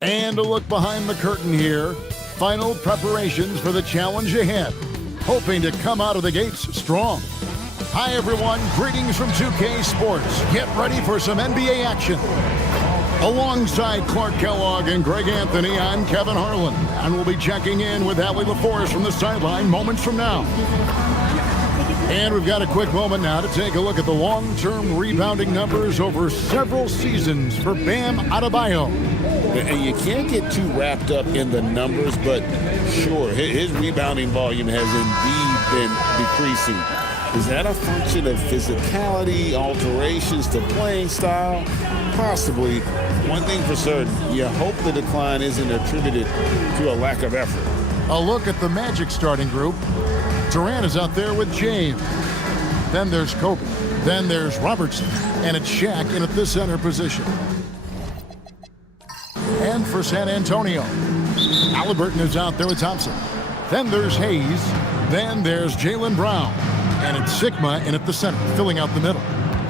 And a look behind the curtain here. Final preparations for the challenge ahead. Hoping to come out of the gates strong. Hi everyone, greetings from 2K Sports. Get ready for some NBA action. Alongside Clark Kellogg and Greg Anthony, I'm Kevin Harlan. And we'll be checking in with Allie LaForce from the sideline moments from now. And we've got a quick moment now to take a look at the long-term rebounding numbers over several seasons for Bam Adebayo. And you can't get too wrapped up in the numbers, but sure, his rebounding volume has indeed been decreasing. Is that a function of physicality, alterations to playing style? Possibly. One thing for certain, you hope the decline isn't attributed to a lack of effort. A look at the Magic starting group. Durant is out there with James. Then there's Kobe. Then there's Robertson. And it's Shaq in at the center position. And for San Antonio, Halliburton is out there with Thompson. Then there's Hayes. Then there's Jaylen Brown. And it's Sigma in at the center, filling out the middle.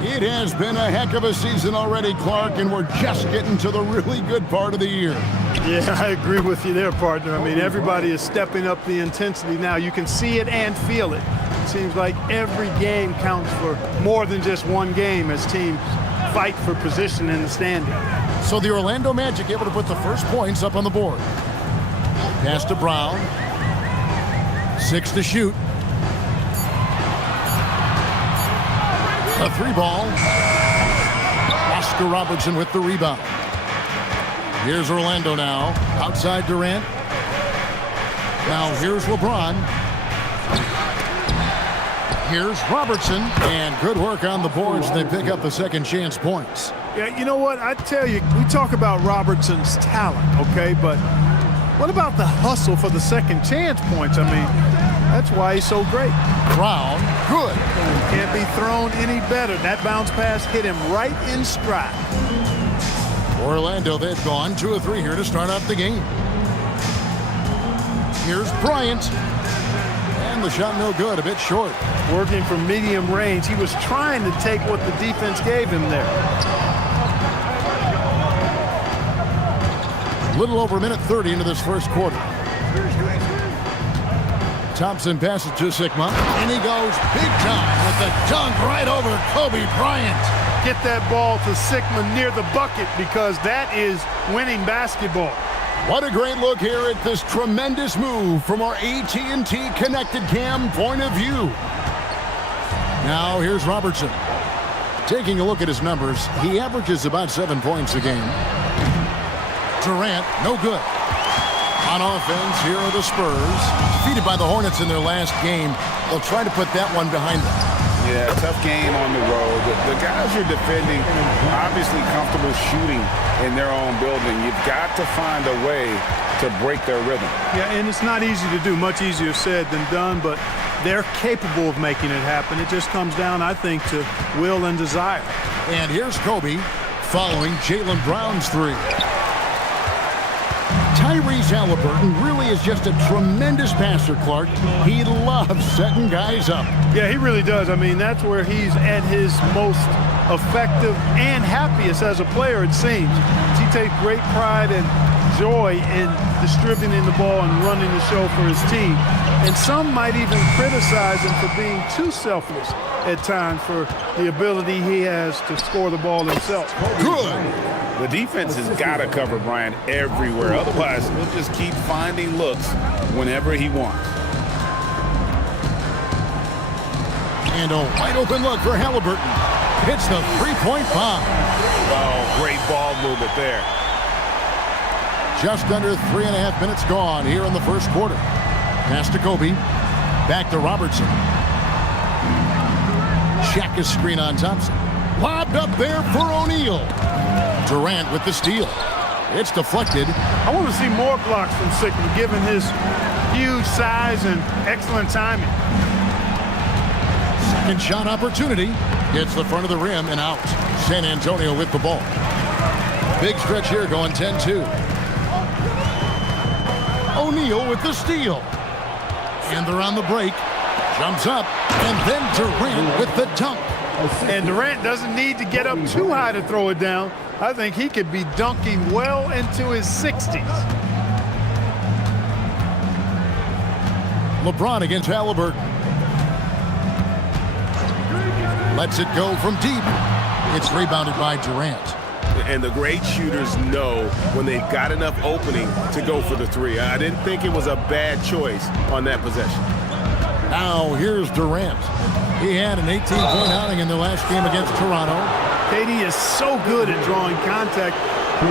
It has been a heck of a season already, Clark, and we're just getting to the really good part of the year. Yeah, I agree with you there, partner. I mean, everybody is stepping up the intensity now. You can see it and feel it. It seems like every game counts for more than just one game as teams fight for position in the standing. So the Orlando Magic able to put the first points up on the board. Pass to Brown. 6 to shoot. A 3-ball. Oscar Robertson with the rebound. Here's Orlando now. Outside Durant. Now here's LeBron. Here's Robertson. And good work on the boards. They pick up the second chance points. Yeah, you know what? I tell you, we talk about Robertson's talent, okay? But what about the hustle for the second chance points? I mean, that's why he's so great. Brown, good. Can't be thrown any better. That bounce pass hit him right in stride. Orlando, they've gone 2 of 3 here to start off the game. Here's Bryant. And the shot no good, a bit short. Working from medium range. He was trying to take what the defense gave him there. Little over a minute 30 into this first quarter. Thompson passes to Sigma, and he goes big time with the dunk right over Kobe Bryant. Get that ball to Sigma near the bucket because that is winning basketball. What a great look here at this tremendous move from our AT&T Connected Cam point of view. Now here's Robertson. Taking a look at his numbers, he averages about 7 points a game. Durant, no good. On offense, here are the Spurs. Defeated by the Hornets in their last game. They'll try to put that one behind them. Yeah, tough game on the road. The guys you're defending are obviously comfortable shooting in their own building. You've got to find a way to break their rhythm. Yeah, and it's not easy to do. Much easier said than done, but they're capable of making it happen. It just comes down, I think, to will and desire. And here's Kobe following Jaylen Brown's 3. Tyrese Halliburton really is just a tremendous passer, Clark. He loves setting guys up. Yeah, he really does. I mean, that's where he's at his most effective and happiest as a player, it seems. He takes great pride and joy in distributing the ball and running the show for his team. And some might even criticize him for being too selfless at times for the ability he has to score the ball himself. Good. The defense has got to cover Bryant everywhere. Otherwise, he'll just keep finding looks whenever he wants. And a wide open look for Halliburton. Hits the 3-point bomb. Oh, great ball movement there. Just under 3.5 minutes gone here in the first quarter. Pass to Kobe. Back to Robertson. Shaq is screen on Thompson. Lobbed up there for O'Neal. Durant with the steal. It's deflected. I want to see more blocks from Sigma, given his huge size and excellent timing. Second shot opportunity. Hits the front of the rim and out. San Antonio with the ball. Big stretch here going 10-2. O'Neal with the steal. And they're on the break. Jumps up. And then Durant with the dunk. And Durant doesn't need to get up too high to throw it down. I think he could be dunking well into his 60s. LeBron against Halliburton. Lets it go from deep. It's rebounded by Durant. And the great shooters know when they've got enough opening to go for the three. I didn't think it was a bad choice on that possession. Now here's Durant. He had an 18-point outing in the last game against Toronto. KD is so good at drawing contact,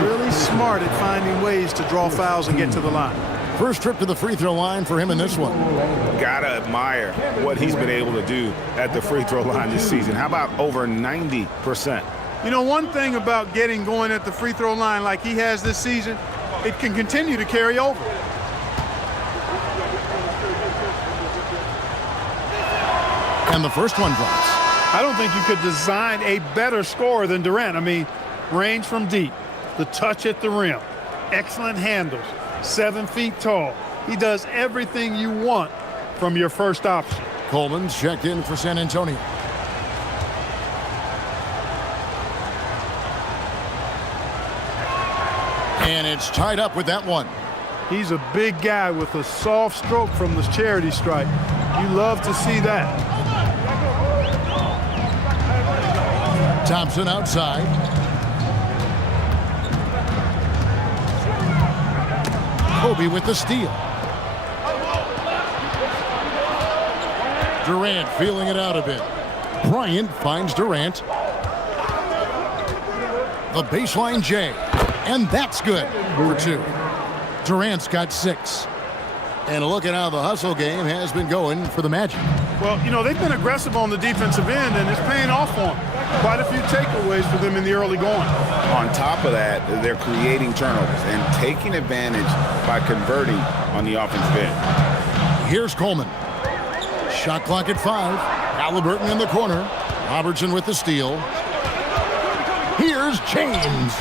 really smart at finding ways to draw fouls and get to the line. First trip to the free throw line for him in this one. Gotta admire what he's been able to do at the free throw line this season. How about over 90%? You know, one thing about getting going at the free throw line like he has this season, it can continue to carry over. And the first one drops. I don't think you could design a better scorer than Durant. I mean, range from deep, the touch at the rim, excellent handles, 7 feet tall. He does everything you want from your first option. Coleman's checked in for San Antonio. And it's tied up with that one. He's a big guy with a soft stroke from the charity stripe. You love to see that. Thompson outside. Kobe with the steal. Durant feeling it out a bit. Bryant finds Durant. The baseline J. And that's good for 2. Durant's got 6. And look at how the hustle game has been going for the Magic. Well, you know, they've been aggressive on the defensive end, and it's paying off for them. Quite a few takeaways for them in the early going. On top of that, they're creating turnovers and taking advantage by converting on the offensive end. Here's Coleman. Shot clock at 5. Halliburton in the corner. Robertson with the steal. Here's James.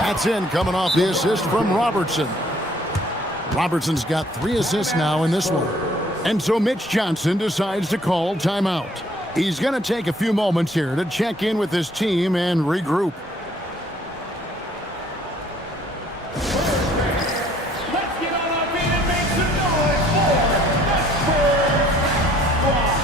That's in, coming off the assist from Robertson. Robertson's got 3 assists now in this one. And so Mitch Johnson decides to call timeout. He's going to take a few moments here to check in with his team and regroup. Let's get on our feet and make some noise for the Spurs squad.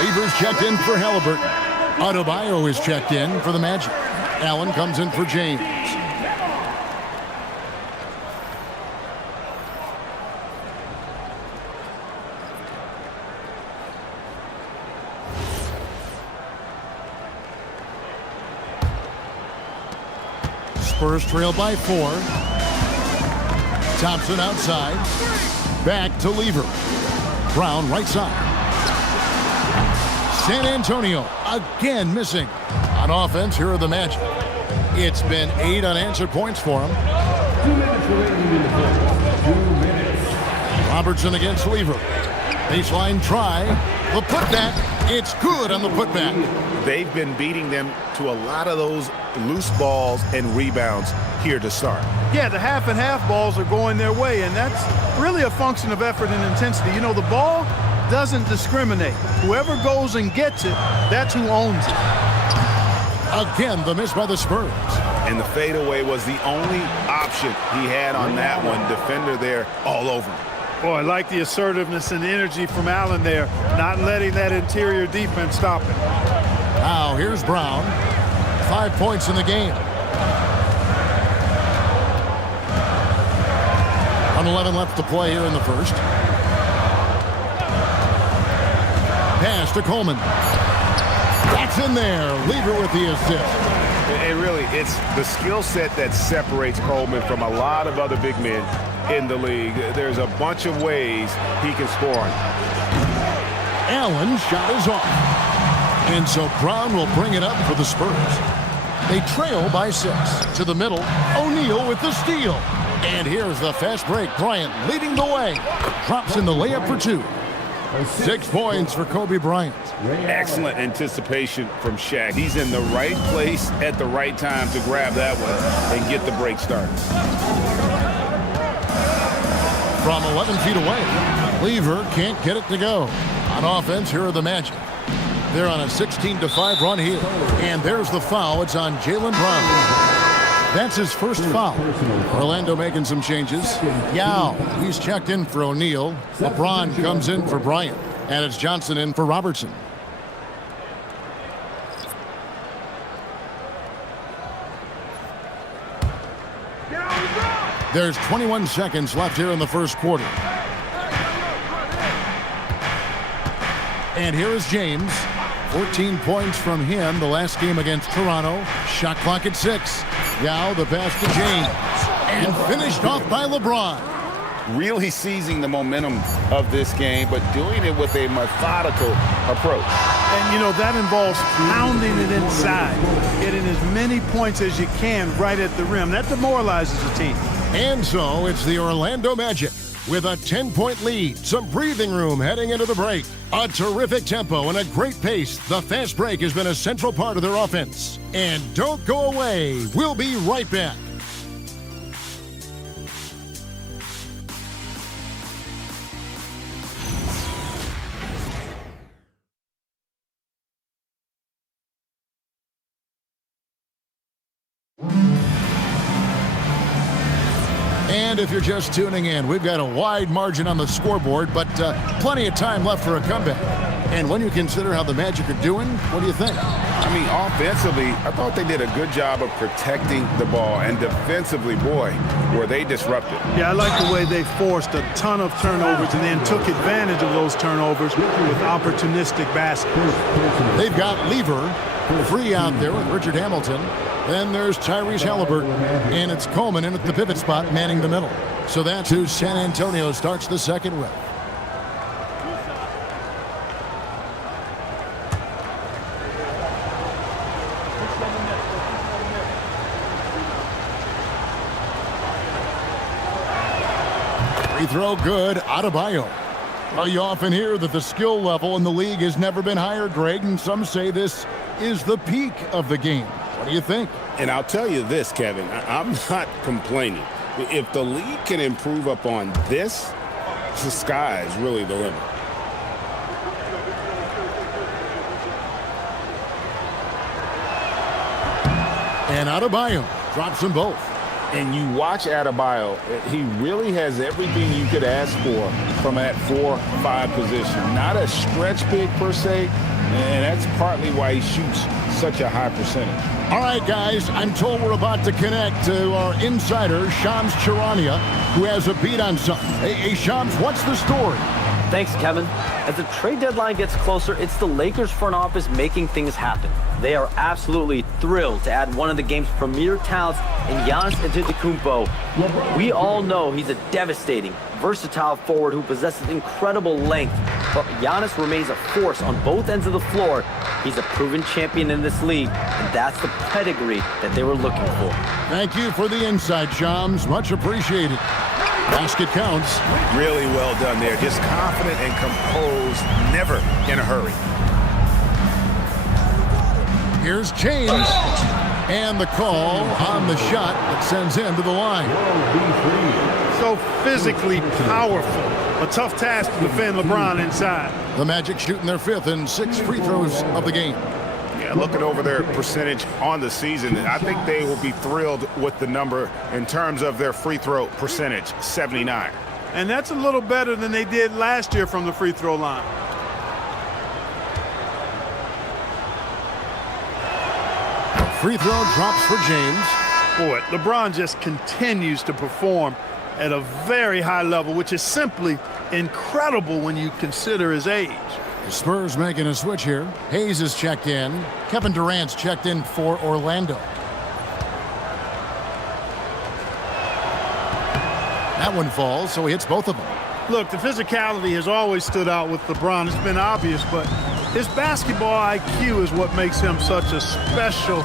Beavers checked in for Halliburton. Adebayo is checked in for the Magic. Allen comes in for James. Spurs trail by 4. Thompson outside. Back to Lever. Brown right side. San Antonio again missing. On offense, here are the Magic. It's been 8 unanswered points for them. 2 minutes remaining in the fourth. 2 minutes. Robertson against Lever. Baseline try. The putback. It's good on the putback. They've been beating them to a lot of those loose balls and rebounds here to start. Yeah, the half and half balls are going their way, and that's really a function of effort and intensity. You know, the ball doesn't discriminate. Whoever goes and gets it, that's who owns it. Again, the miss by the Spurs. And the fadeaway was the only option he had on that one. Defender there all over him. Boy, I like the assertiveness and energy from Allen there, not letting that interior defense stop him. Now Now here's Brown. 5 points in the game. 1:11 left to play here in the first. Pass to Coleman. That's in there. Lever with the assist. And really, it's the skill set that separates Coleman from a lot of other big men in the league. There's a bunch of ways he can score on. Allen's shot is off. And so Brown will bring it up for the Spurs. They trail by 6. To the middle, O'Neal with the steal. And here's the fast break. Bryant leading the way. Drops in the layup for 2. 6 points for Kobe Bryant. Excellent anticipation from Shaq. He's in the right place at the right time to grab that one and get the break started. From 11 feet away, Lever can't get it to go. On offense, here are the Magic. They're on a 16-5 run here. And there's the foul. It's on Jaylen Brown. That's his first foul. Orlando making some changes. Yao, he's checked in for O'Neal. LeBron comes in for Bryant. And it's Johnson in for Robertson. There's 21 seconds left here in the first quarter. And here is James. 14 points from him the last game against Toronto. Shot clock at 6. Yao, the pass to James. And finished off by LeBron. Really seizing the momentum of this game, but doing it with a methodical approach. And, you know, that involves pounding it inside, getting as many points as you can right at the rim. That demoralizes a team. And so it's the Orlando Magic with a 10-point lead, some breathing room heading into the break. A terrific tempo and a great pace. The fast break has been a central part of their offense. And don't go away. We'll be right back. And if you're just tuning in, we've got a wide margin on the scoreboard, but plenty of time left for a comeback. And when you consider how the Magic are doing, what do you think? I mean, offensively, I thought they did a good job of protecting the ball. And defensively, boy, were they disruptive. Yeah, I like the way they forced a ton of turnovers and then took advantage of those turnovers with opportunistic baskets. They've got Lever free out there with Richard Hamilton. Then there's Tyrese Halliburton, and it's Coleman in at the pivot spot, manning the middle. So that's who San Antonio starts the second with. Free throw good, Adebayo. Well, you often hear that the skill level in the league has never been higher, Greg, and some say this is the peak of the game. What do you think? And I'll tell you this, Kevin, I'm not complaining. If the league can improve upon this, the sky is really the limit. And Adebayo drops them both. And you watch Adebayo, he really has everything you could ask for from that 4-5 position. Not a stretch big per se, and that's partly why he shoots such a high percentage. All right, guys, I'm told we're about to connect to our insider, Shams Charania, who has a beat on something. Hey, Shams, what's the story? Thanks, Kevin. As the trade deadline gets closer, it's the Lakers front office making things happen. They are absolutely thrilled to add one of the game's premier talents in Giannis Antetokounmpo. We all know he's a devastating, versatile forward who possesses incredible length, but Giannis remains a force on both ends of the floor. He's a proven champion in this league, and that's the pedigree that they were looking for. Thank you for the insight, Shams. Much appreciated. Basket counts. Really well done there. Just confident and composed, never in a hurry. Here's James. And the call on the shot that sends him to the line. So physically powerful. A tough task to defend LeBron inside. The Magic shooting their 5th and 6th free throws of the game. Yeah, looking over their percentage on the season, I think they will be thrilled with the number in terms of their free throw percentage, 79. And that's a little better than they did last year from the free throw line. free throw drops for James. Boy, LeBron just continues to perform at a very high level, which is simply incredible when you consider his age. The Spurs making a switch here. Hayes is checked in. Kevin Durant's checked in for Orlando. That one falls, so he hits both of them. Look, the physicality has always stood out with LeBron. It's been obvious, but his basketball IQ is what makes him such a special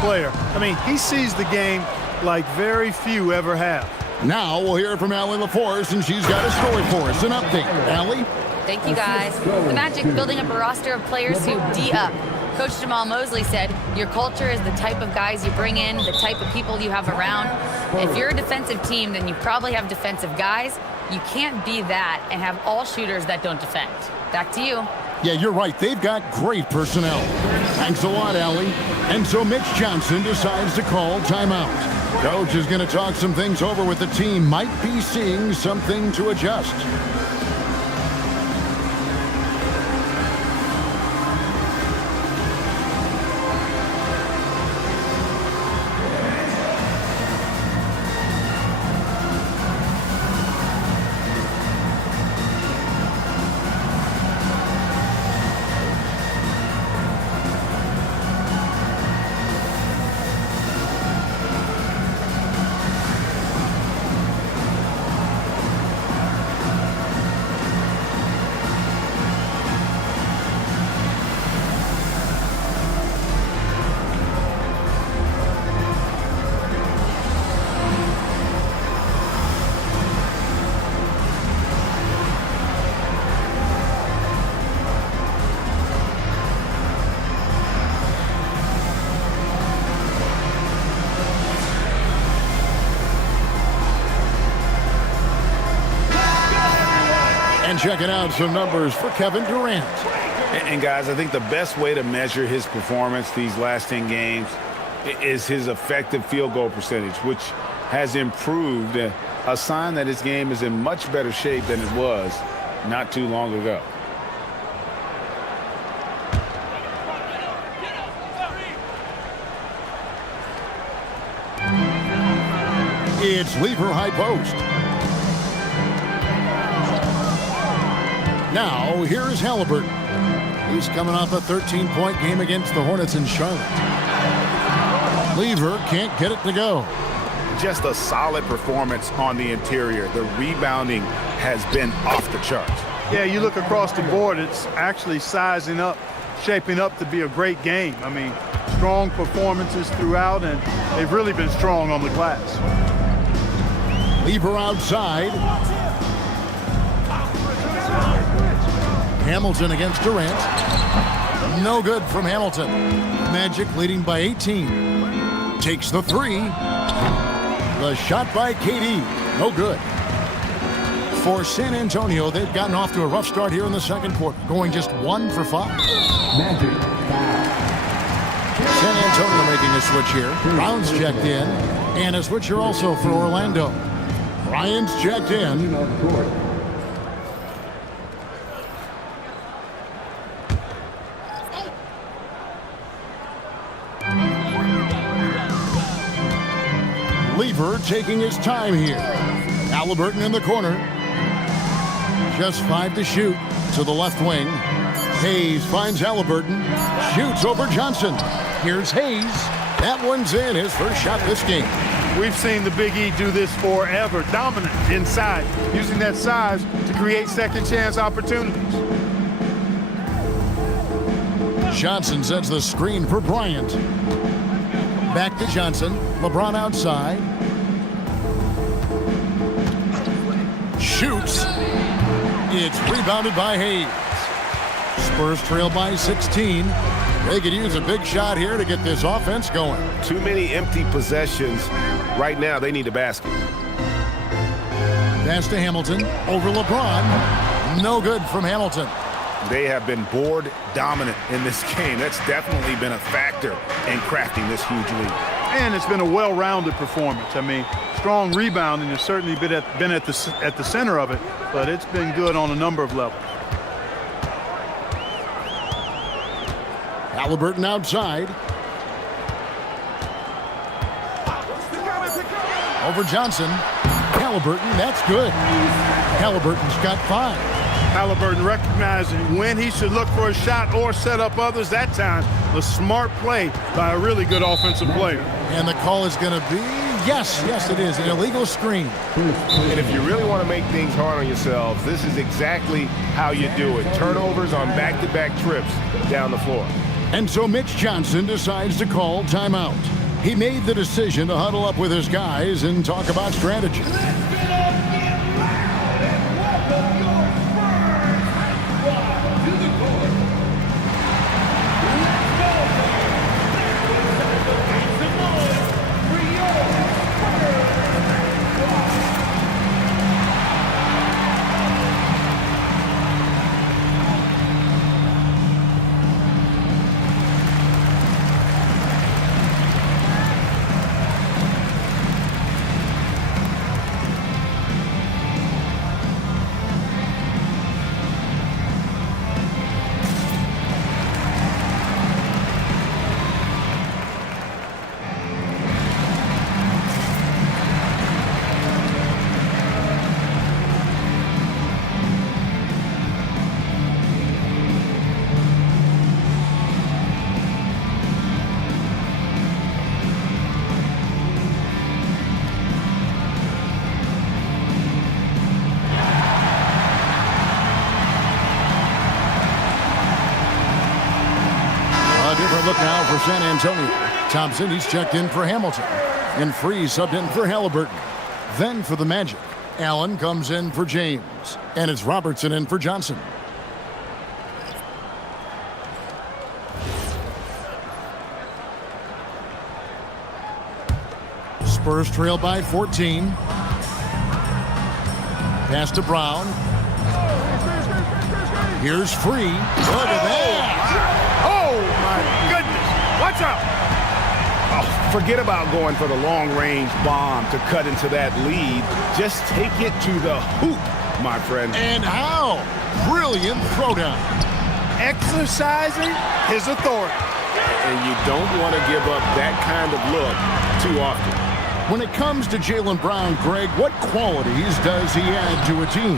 player. I mean, he sees the game like very few ever have. Now we'll hear from Allie LaForce, and she's got a story for us. An update. Allie? Thank you, guys. The Magic building up a roster of players who D-up. Coach Jamal Mosley said, your culture is the type of guys you bring in, the type of people you have around. If you're a defensive team, then you probably have defensive guys. You can't be that and have all shooters that don't defend. Back to you. Yeah, you're right. They've got great personnel. Thanks a lot, Allie. And so Mitch Johnson decides to call timeout. Coach is going to talk some things over with the team. Might be seeing something to adjust. And checking out some numbers for Kevin Durant. And guys, I think the best way to measure his performance these last 10 games is his effective field goal percentage, which has improved, a sign that his game is in much better shape than it was not too long ago. It's Lever high post. Now, here is Halliburton. He's coming off a 13-point game against the Hornets in Charlotte. Lever can't get it to go. Just a solid performance on the interior. The rebounding has been off the charts. Yeah, you look across the board, it's actually sizing up, shaping up to be a great game. I mean, strong performances throughout, and they've really been strong on the glass. Lever outside. Hamilton against Durant. No good from Hamilton. Magic leading by 18. Takes the three. The shot by KD. No good. For San Antonio, they've gotten off to a rough start here in the second quarter, going just 1 for 5. San Antonio making a switch here. Brown's checked in. And a switcher also for Orlando. Ryan's checked in. Lever taking his time here. Halliburton in the corner. Just 5 to shoot to the left wing. Hayes finds Halliburton. Shoots over Johnson. Here's Hayes. That one's in, his first shot this game. We've seen the Big E do this forever. Dominant inside, using that size to create second chance opportunities. Johnson sets the screen for Bryant. Back to Johnson. LeBron outside. Shoots. It's rebounded by Hayes. Spurs trail by 16. They could use a big shot here to get this offense going. Too many empty possessions. Right now, they need a basket. Pass to Hamilton. Over LeBron. No good from Hamilton. They have been board dominant in this game. That's definitely been a factor in crafting this huge lead. And it's been a well-rounded performance. I mean, strong rebounding has certainly been at the center of it, but it's been good on a number of levels. Halliburton outside. Over Johnson. Halliburton, that's good. Halliburton's got 5. Halliburton recognizing when he should look for a shot or set up others. That time, a smart play by a really good offensive player. And the call is going to be, yes, it is, an illegal screen. And if you really want to make things hard on yourselves, this is exactly how you do it. Turnovers on back-to-back trips down the floor. And so Mitch Johnson decides to call timeout. He made the decision to huddle up with his guys and talk about strategy. Look now for San Antonio. Thompson, he's checked in for Hamilton. And Free subbed in for Halliburton. Then for the Magic, Allen comes in for James. And it's Robertson in for Johnson. Spurs trail by 14. Pass to Brown. Here's Free. Look at that. Oh, my goodness. Watch out. Oh, forget about going for the long-range bomb to cut into that lead. Just take it to the hoop, my friend. And how? Brilliant throwdown. Exercising his authority. And you don't want to give up that kind of look too often. When it comes to Jaylen Brown, Greg, what qualities does he add to a team?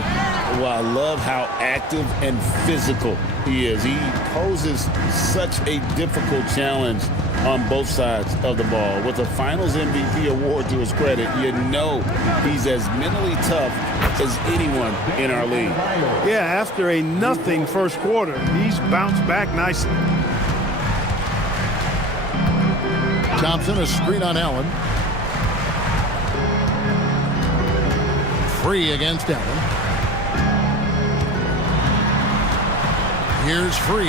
Well, I love how active and physical he is. He poses such a difficult challenge on both sides of the ball. With a Finals MVP award to his credit, you know he's as mentally tough as anyone in our league. Yeah, after a nothing first quarter, he's bounced back nicely. Thompson, a screen on Allen. Free against Allen. Here's Free.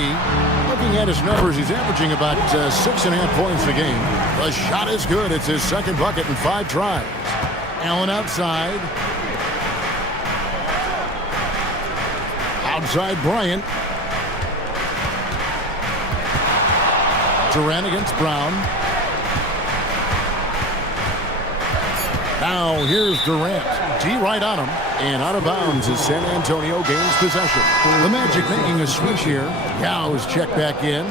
Looking at his numbers, he's averaging about 6.5 points a game. The shot is good. It's his second bucket in 5 tries. Allen outside. Outside Bryant. Durant against Brown. Now here's Durant. D right on him. And out of bounds as San Antonio gains possession. The Magic making a switch here. Yao is checked back in.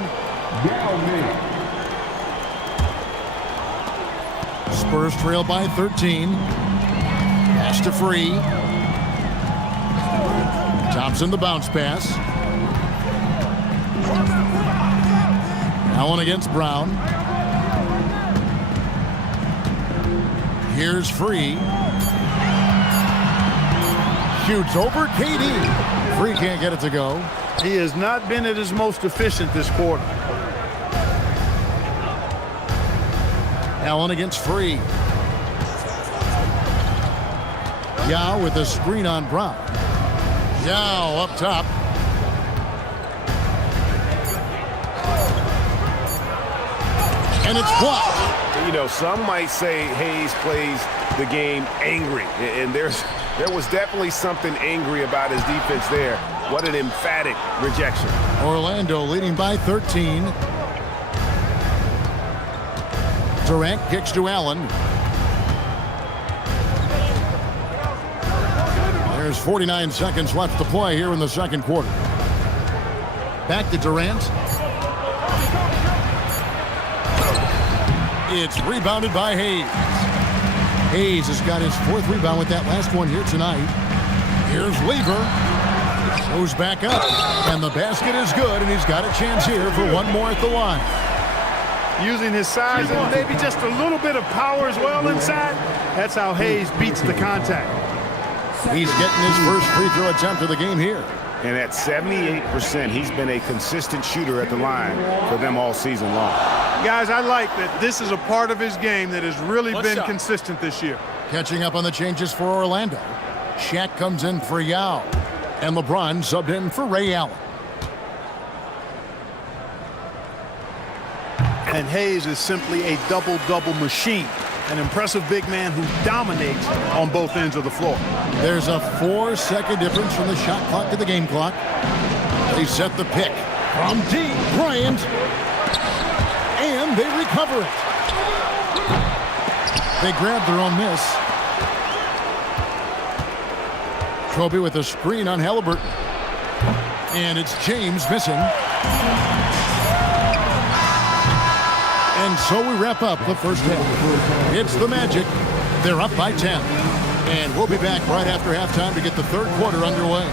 Spurs trail by 13. Pass to Free. Thompson the bounce pass. Allen against Brown. Here's Free. Shoots over KD. Free can't get it to go. He has not been at his most efficient this quarter. Allen against Free. Yao with a screen on Brown. Yao up top. And it's blocked. You know, some might say Hayes plays the game angry, and there was definitely something angry about his defense there. What an emphatic rejection. Orlando leading by 13. Durant kicks to Allen. There's 49 seconds left to play here in the second quarter. Back to Durant. It's rebounded by Hayes. Hayes has got his 4th rebound with that last one here tonight. Here's Lever. Goes back up, and the basket is good, and he's got a chance here for one more at the line. Using his size and maybe just a little bit of power as well inside. That's how Hayes beats the contact. He's getting his first free throw attempt of the game here. And at 78%, he's been a consistent shooter at the line for them all season long. Guys, I like that this is a part of his game that has really been consistent this year. Catching up on the changes for Orlando. Shaq comes in for Yao. And LeBron subbed in for Ray Allen. And Hayes is simply a double-double machine. An impressive big man who dominates on both ends of the floor. There's a 4-second difference from the shot clock to the game clock. They set the pick from deep. Bryant. And they recover it. They grab their own miss. Kobe with a screen on Halliburton. And it's James missing. And so we wrap up the first half. It's the Magic. They're up by 10. And we'll be back right after halftime to get the third quarter underway.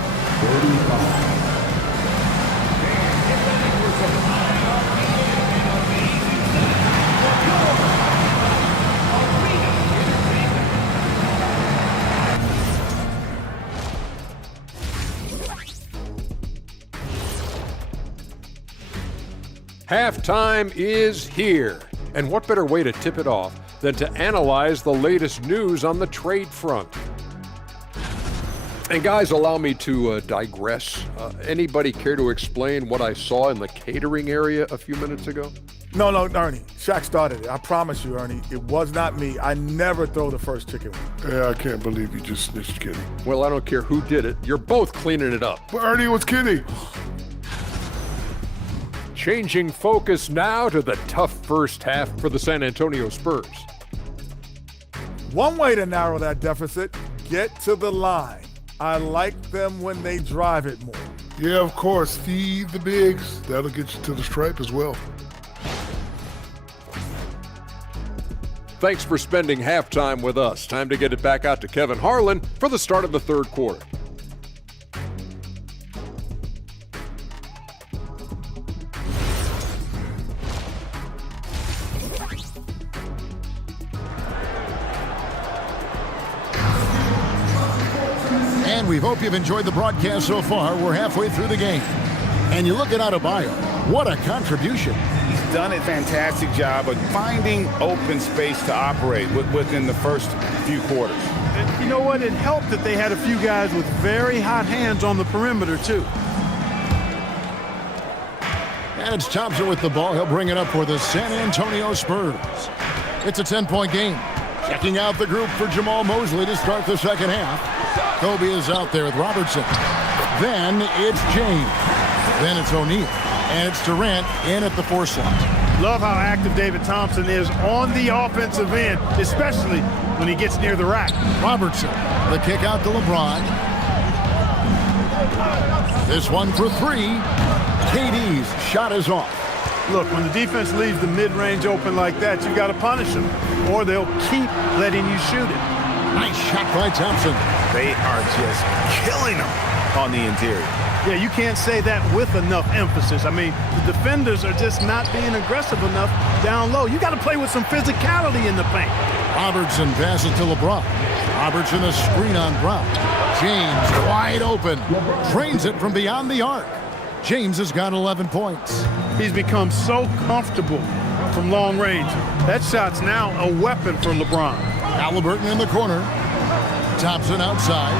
Halftime is here, and what better way to tip it off than to analyze the latest news on the trade front. And guys, allow me to digress. Anybody care to explain what I saw in the catering area a few minutes ago? No, Ernie. Shaq started it. I promise you, Ernie. It was not me. I never throw the first chicken wing. Yeah, I can't believe you just snitched Kitty. Well, I don't care who did it. You're both cleaning it up. But Ernie was Kitty. Changing focus now to the tough first half for the San Antonio Spurs. One way to narrow that deficit, get to the line. I like them when they drive it more. Yeah, of course. Feed the bigs. That'll get you to the stripe as well. Thanks for spending halftime with us. Time to get it back out to Kevin Harlan for the start of the third quarter. And we hope you've enjoyed the broadcast so far. We're halfway through the game. And you look at Adebayo. What a contribution. He's done a fantastic job of finding open space to operate within the first few quarters. And you know what? It helped that they had a few guys with very hot hands on the perimeter, too. And it's Thompson with the ball. He'll bring it up for the San Antonio Spurs. It's a 10-point game. Checking out the group for Jamal Mosley to start the second half. Kobe is out there with Robertson. Then it's James. Then it's O'Neal. And it's Durant in at the 4 slot. Love how active David Thompson is on the offensive end, especially when he gets near the rack. Robertson, the kick out to LeBron. This one for 3. KD's shot is off. Look, when the defense leaves the mid-range open like that, you got to punish them, or they'll keep letting you shoot it. Nice shot by Thompson. They are just killing them on the interior. Yeah, you can't say that with enough emphasis. I mean, the defenders are just not being aggressive enough down low. You got to play with some physicality in the paint. Robertson passes to LeBron. Robertson a screen on Brown. James wide open. Drains it from beyond the arc. James has got 11 points. He's become so comfortable from long range. That shot's now a weapon for LeBron. Halliburton in the corner. Thompson outside.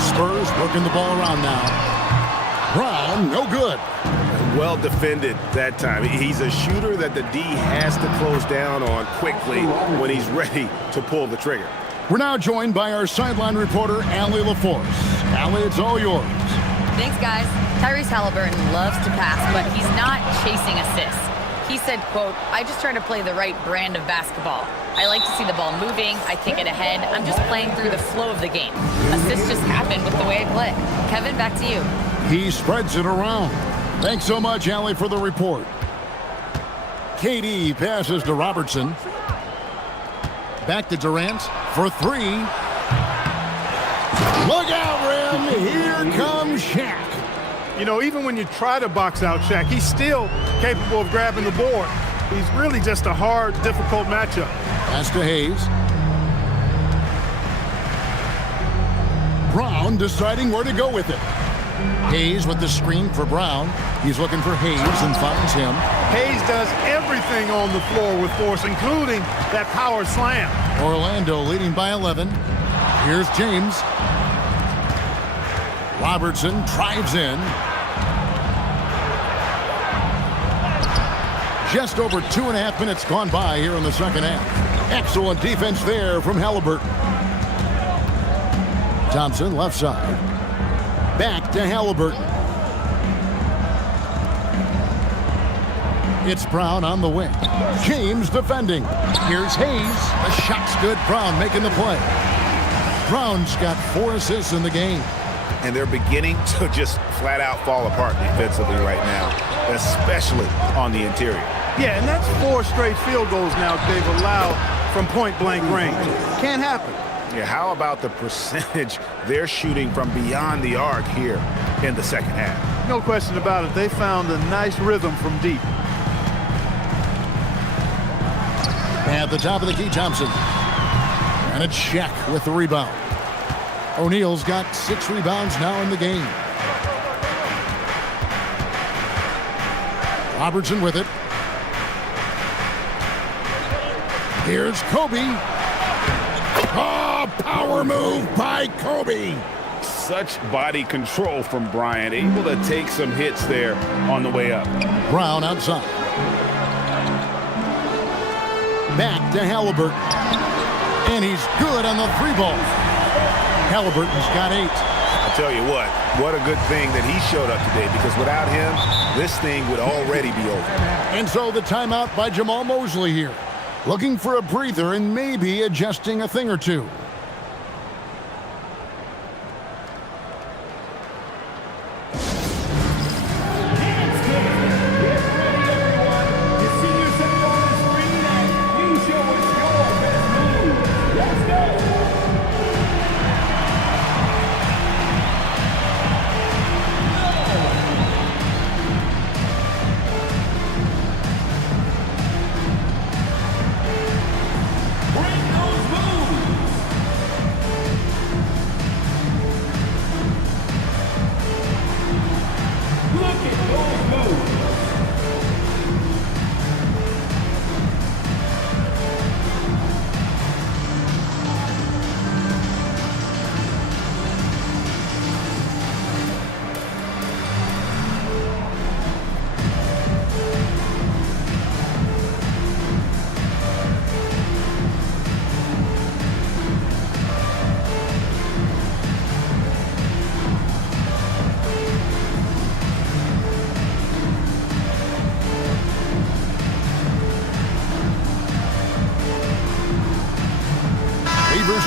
Spurs working the ball around now. Brown, no good. Well defended that time. He's a shooter that the D has to close down on quickly when he's ready to pull the trigger. We're now joined by our sideline reporter, Allie LaForce. Allie, it's all yours. Thanks, guys. Tyrese Halliburton loves to pass, but he's not chasing assists. He said, quote, "I just try to play the right brand of basketball. I like to see the ball moving. I kick it ahead. I'm just playing through the flow of the game. Assists just happen with the way I play." Kevin, back to you. He spreads it around. Thanks so much, Allie, for the report. KD passes to Robertson. Back to Durant for three. Look out, Rim. Here comes Shaq. You know, even when you try to box out Shaq, he's still capable of grabbing the board. He's really just a hard, difficult matchup. Pass to Hayes. Brown deciding where to go with it. Hayes with the screen for Brown. He's looking for Hayes and finds him. Hayes does everything on the floor with force, including that power slam. Orlando leading by 11. Here's James. Robertson drives in. Just over 2.5 minutes gone by here in the second half. Excellent defense there from Halliburton. Thompson left side. Back to Halliburton. It's Brown on the wing. James defending. Here's Hayes. The shot's good. Brown making the play. Brown's got 4 assists in the game. And they're beginning to just flat out fall apart defensively right now, especially on the interior. Yeah, and that's 4 straight field goals now they've allowed from point-blank range. Can't happen. Yeah, how about the percentage they're shooting from beyond the arc here in the second half? No question about it. They found a nice rhythm from deep. At the top of the key, Thompson. And it's Shaq with the rebound. O'Neal's got 6 rebounds now in the game. Robertson with it. Here's Kobe. Oh, power move by Kobe. Such body control from Bryant, able to take some hits there on the way up. Brown outside. Back to Halliburton. And he's good on the 3-ball. Halliburton's got 8. I tell you what a good thing that he showed up today, because without him, this thing would already be over. And so the timeout by Jamal Mosley here. Looking for a breather and maybe adjusting a thing or two.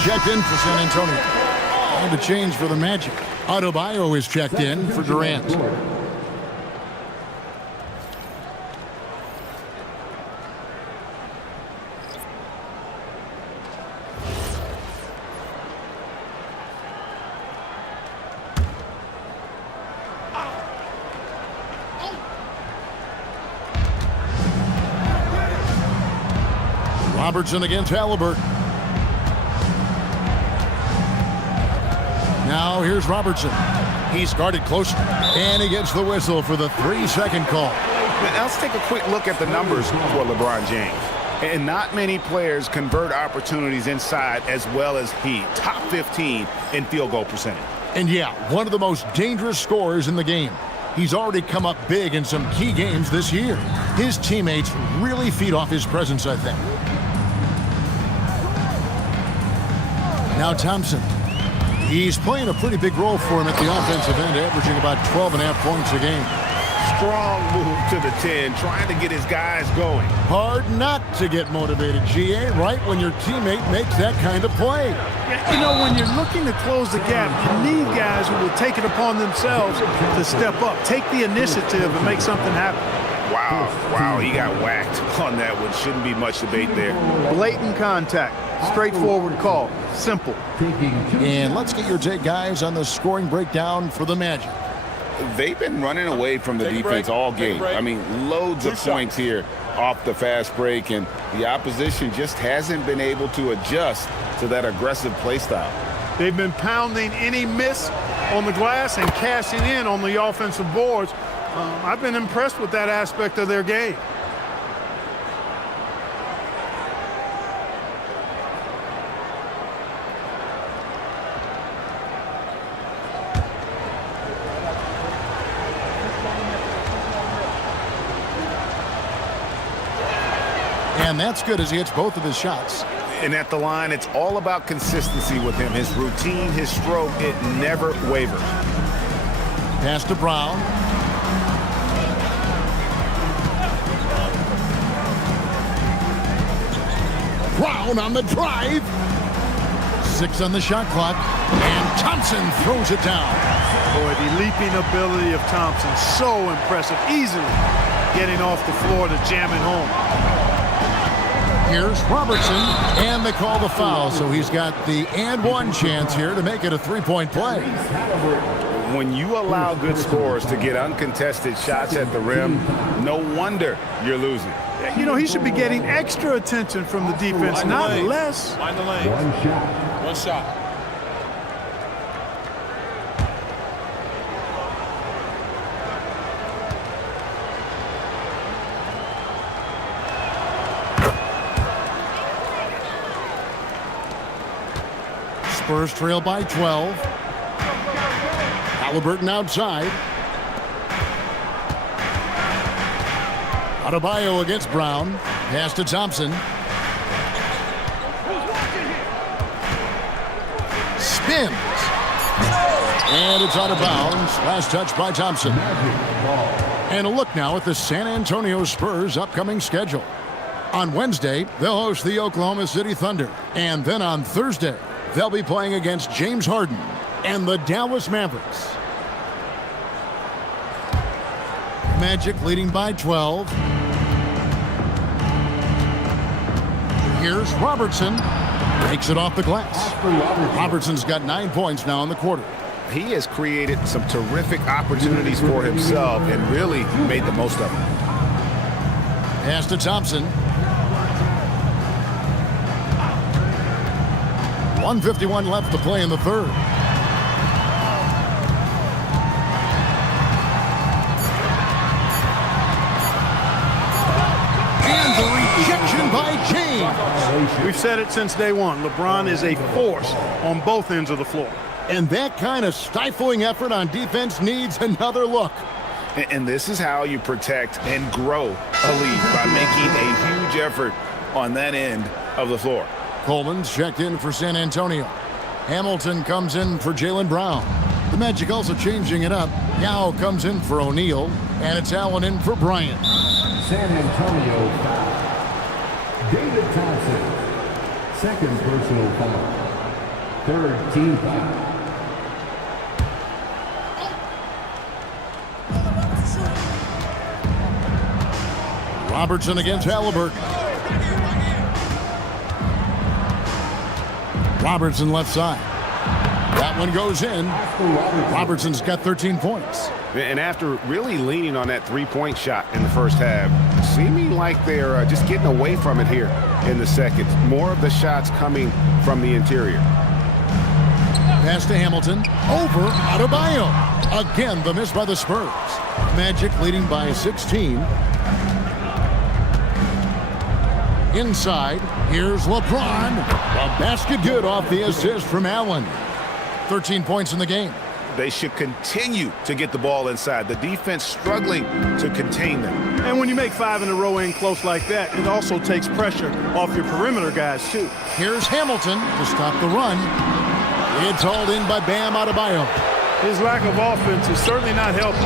Checked in for San Antonio. And a change for the Magic. Adebayo is checked in for Durant. Robertson against Halliburton. Now here's Robertson. He's guarded closer. And he gets the whistle for the 3-second call. Now let's take a quick look at the numbers for LeBron James. And not many players convert opportunities inside as well as he. Top 15 in field goal percentage. And yeah, one of the most dangerous scorers in the game. He's already come up big in some key games this year. His teammates really feed off his presence, I think. Now Thompson. He's playing a pretty big role for him at the offensive end, averaging about 12.5 points a game. Strong move to the 10, trying to get his guys going. Hard not to get motivated, GA, right when your teammate makes that kind of play. Yeah, you know, when you're looking to close the gap, you need guys who will take it upon themselves to step up, take the initiative, and make something happen. Wow, he got whacked on that one. Shouldn't be much debate there. Blatant contact. Straightforward call. Simple. And let's get your take, guys, on the scoring breakdown for the Magic. They've been running away from the defense all game. I mean, loads of points here off the fast break, and the opposition just hasn't been able to adjust to that aggressive play style. They've been pounding any miss on the glass and cashing in on the offensive boards. I've been impressed with that aspect of their game. And that's good as he hits both of his shots. And at the line, it's all about consistency with him. His routine, his stroke, it never wavers. Pass to Brown. Brown on the drive. 6 on the shot clock. And Thompson throws it down. Boy, the leaping ability of Thompson, so impressive. Easily getting off the floor to jam it home. Here's Robertson, and they call the foul, so he's got the and one chance here to make it a three-point play. When you allow good scorers to get uncontested shots at the rim, no wonder you're losing. You know, he should be getting extra attention from the defense, not less. Line the lane. One shot. Spurs trail by 12. Halliburton outside. Adebayo against Brown. Pass to Thompson. Spins. And it's out of bounds. Last touch by Thompson. And a look now at the San Antonio Spurs' upcoming schedule. On Wednesday, they'll host the Oklahoma City Thunder. And then on Thursday, they'll be playing against James Harden and the Dallas Mavericks. Magic leading by 12. Here's Robertson. Takes it off the glass. Robertson's got 9 points now in the quarter. He has created some terrific opportunities for himself and really made the most of them. Pass to Thompson. 1:51 left to play in the third. And the rejection by James. We've said it since day one. LeBron is a force on both ends of the floor. And that kind of stifling effort on defense needs another look. And this is how you protect and grow a lead, by making a huge effort on that end of the floor. Coleman's checked in for San Antonio. Hamilton comes in for Jaylen Brown. The Magic also changing it up. Yao comes in for O'Neal, and it's Allen in for Bryant. San Antonio foul. David Thompson, second personal foul. Third team foul. Robertson against Halliburton. Robertson left side. That one goes in. Robertson's got 13 points. And after really leaning on that three-point shot in the first half, seeming like they're just getting away from it here in the second. More of the shots coming from the interior. Pass to Hamilton. Over Adebayo. Again, the miss by the Spurs. Magic leading by 16. Inside, here's LeBron. A basket good off the assist from Allen. 13 points in the game. They should continue to get the ball inside. The defense struggling to contain them. And when you make 5 in a row in close like that, it also takes pressure off your perimeter guys, too. Here's Hamilton to stop the run. It's hauled in by Bam Adebayo. His lack of offense is certainly not helping.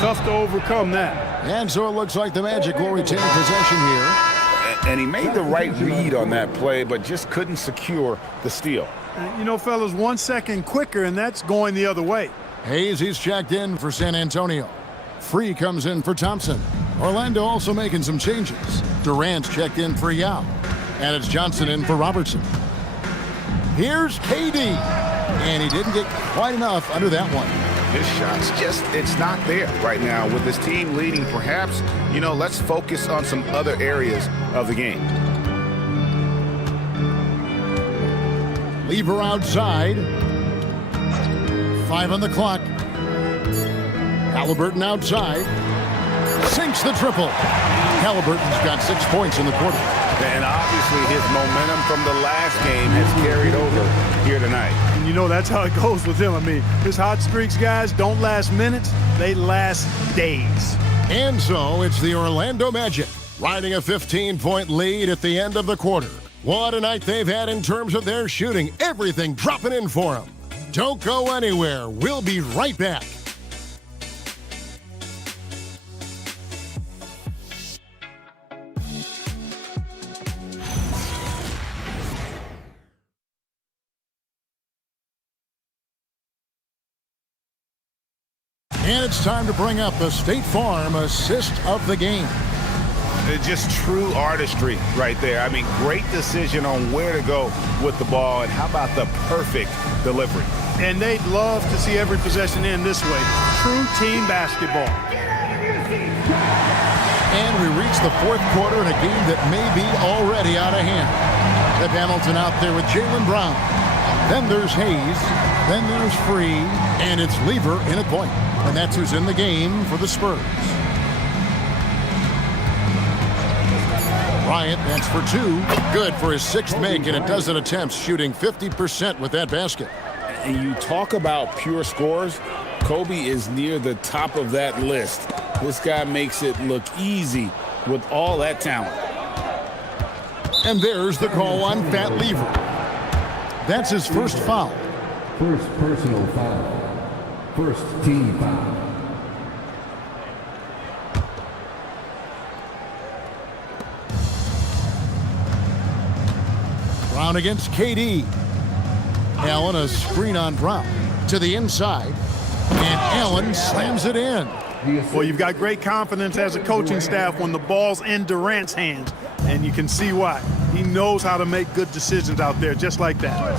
Tough to overcome that. And so it looks like the Magic will retain possession here. And he made the right read on that play, but just couldn't secure the steal. You know, fellas, 1 second quicker, and that's going the other way. Hayes, he's checked in for San Antonio. Free comes in for Thompson. Orlando also making some changes. Durant's checked in for Yao. And it's Johnson in for Robertson. Here's KD. And he didn't get quite enough under that one. His shot's just, it's not there right now. With his team leading, perhaps, let's focus on some other areas of the game. Lever outside. 5 on the clock. Halliburton outside. Sinks the triple. Halliburton's got 6 points in the quarter. And obviously his momentum from the last game has carried over here tonight. And that's how it goes with him. I mean, his hot streaks, guys, don't last minutes. They last days. And so it's the Orlando Magic riding a 15-point lead at the end of the quarter. What a night they've had in terms of their shooting. Everything dropping in for them. Don't go anywhere. We'll be right back. And it's time to bring up the State Farm assist of the game. It's just true artistry right there. I mean, great decision on where to go with the ball, and how about the perfect delivery? And they'd love to see every possession end this way. True team basketball. And we reach the fourth quarter in a game that may be already out of hand. Pep Hamilton out there with Jaylen Brown. Then there's Hayes. Then there's Free. And it's Lever in at point. And that's who's in the game for the Spurs. Bryant, that's for 2. Good for his 6th make, and a dozen attempts, shooting 50% with that basket. And you talk about pure scores, Kobe is near the top of that list. This guy makes it look easy with all that talent. And there's the call on Fat Lever. That's his first foul. First personal foul. First team foul. Brown against KD. Allen, a screen on Brown. To the inside. And Allen slams it in. Well, you've got great confidence as a coaching staff when the ball's in Durant's hands. And you can see why. He knows how to make good decisions out there, just like that.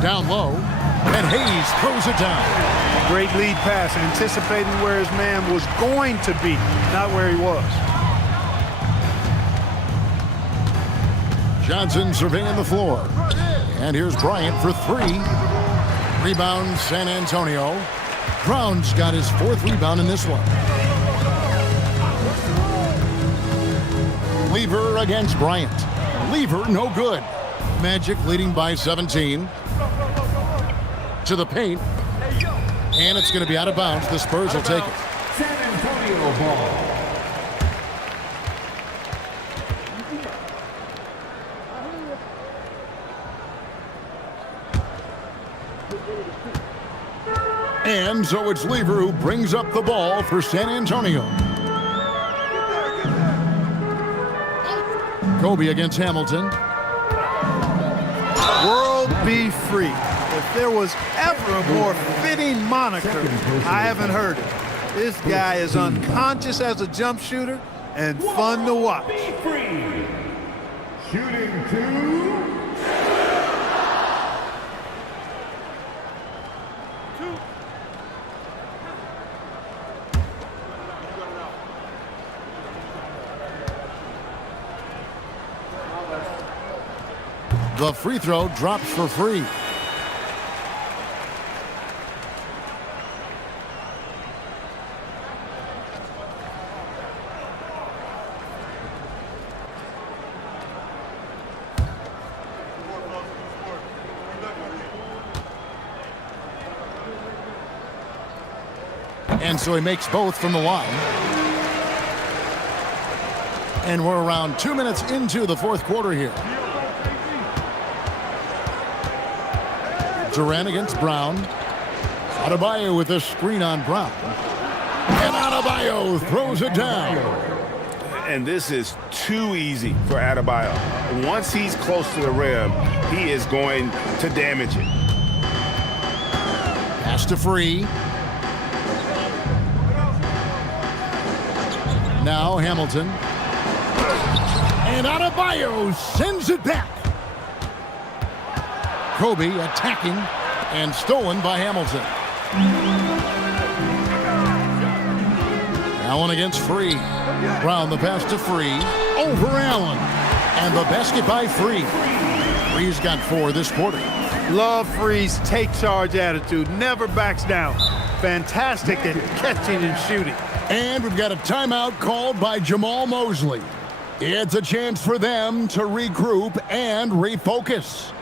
Down low. And Hayes throws it down. Great lead pass, anticipating where his man was going to be, not where he was. Johnson surveying the floor. And here's Bryant for 3. Rebound San Antonio. Brown's got his 4th rebound in this one. Lever against Bryant. Lever no good. Magic leading by 17. To the paint. And it's going to be out of bounds. The Spurs will take it. San Antonio ball. And so it's Lever who brings up the ball for San Antonio. Kobe against Hamilton. World be free. If there was ever a more fitting moniker, I haven't heard it. This guy is unconscious as a jump shooter and fun to watch. Be free. Shooting 2. The free throw drops for Free. And so he makes both from the line. And we're around 2 minutes into the fourth quarter here. Durant against Brown. Adebayo with a screen on Brown. And Adebayo throws it down. And this is too easy for Adebayo. Once he's close to the rim, he is going to damage it. Pass to Free. Now Hamilton. And Adebayo sends it back. Kobe attacking and stolen by Hamilton. Allen against Free. Brown the pass to Free. Over Allen. And the basket by Free. Free's got 4 this quarter. Love Free's take charge attitude. Never backs down. Fantastic at catching and shooting. And we've got a timeout called by Jamal Mosley. It's a chance for them to regroup and refocus.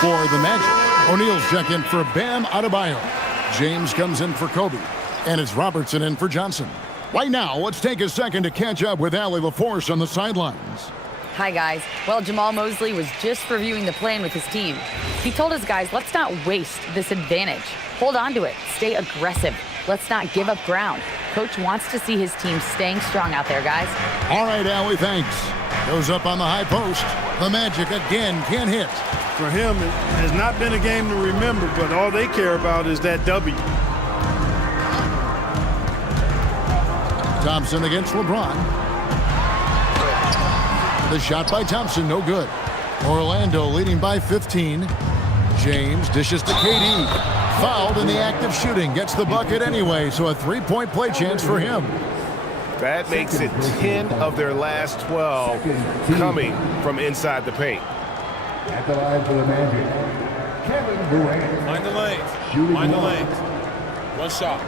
For the Magic, O'Neal's check in for Bam Adebayo. James comes in for Kobe. And it's Robertson in for Johnson. Right now, let's take a second to catch up with Allie LaForce on the sidelines. Hi, guys. Well, Jamal Mosley was just reviewing the plan with his team. He told his guys, let's not waste this advantage. Hold on to it. Stay aggressive. Let's not give up ground. Coach wants to see his team staying strong out there, guys. All right, Allie, thanks. Goes up on the high post. The Magic again can't hit. For him, it has not been a game to remember, but all they care about is that W. Thompson against LeBron. The shot by Thompson, no good. Orlando leading by 15. James dishes to KD. Fouled in the act of shooting. Gets the bucket anyway, so a three-point play chance for him. That makes it 10 of their last 12 coming from inside the paint. At the line for the Magic, Kevin Durant. Mind the lanes. Mind the lanes. One shot.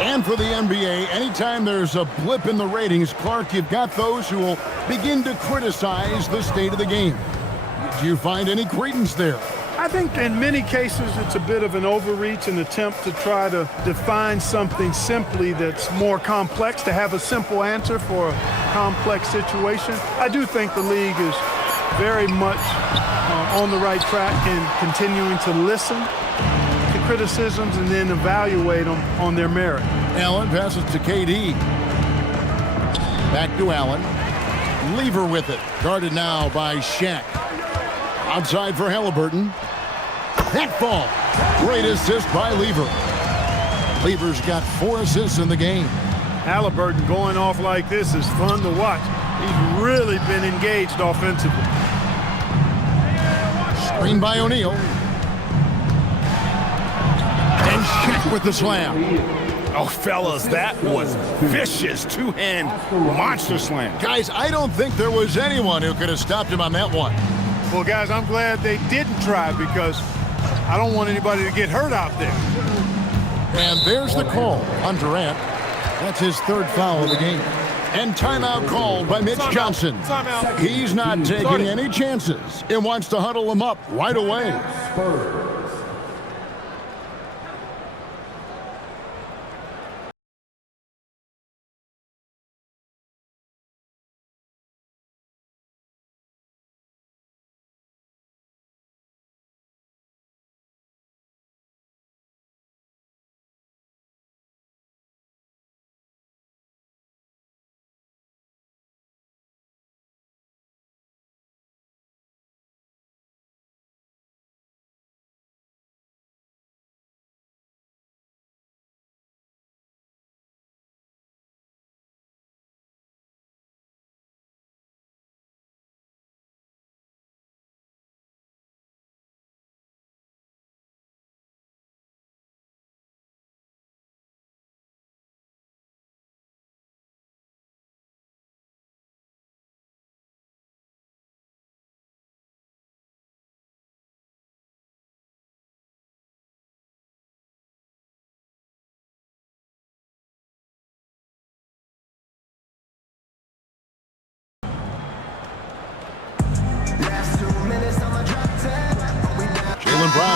And for the NBA, anytime there's a blip in the ratings, Clark, you've got those who will begin to criticize the state of the game. Do you find any credence there? I think in many cases it's a bit of an overreach, an attempt to try to define something simply that's more complex, to have a simple answer for a complex situation. I do think the league is very much on the right track in continuing to listen to criticisms and then evaluate them on their merit. Allen passes to KD. Back to Allen. Lever with it. Guarded now by Shaq. Outside for Halliburton. That ball. Great assist by Lever. Lever's got 4 assists in the game. Halliburton going off like this is fun to watch. He's really been engaged offensively. Screen by O'Neal. And Shaq with the slam. Oh, fellas, that was vicious two-hand monster slam. Guys, I don't think there was anyone who could have stopped him on that one. Well, guys, I'm glad they didn't try because I don't want anybody to get hurt out there. And there's the call on Durant. That's his 3rd foul of the game. And timeout called by Mitch Johnson. He's not taking any chances and wants to huddle him up right away. Spurs.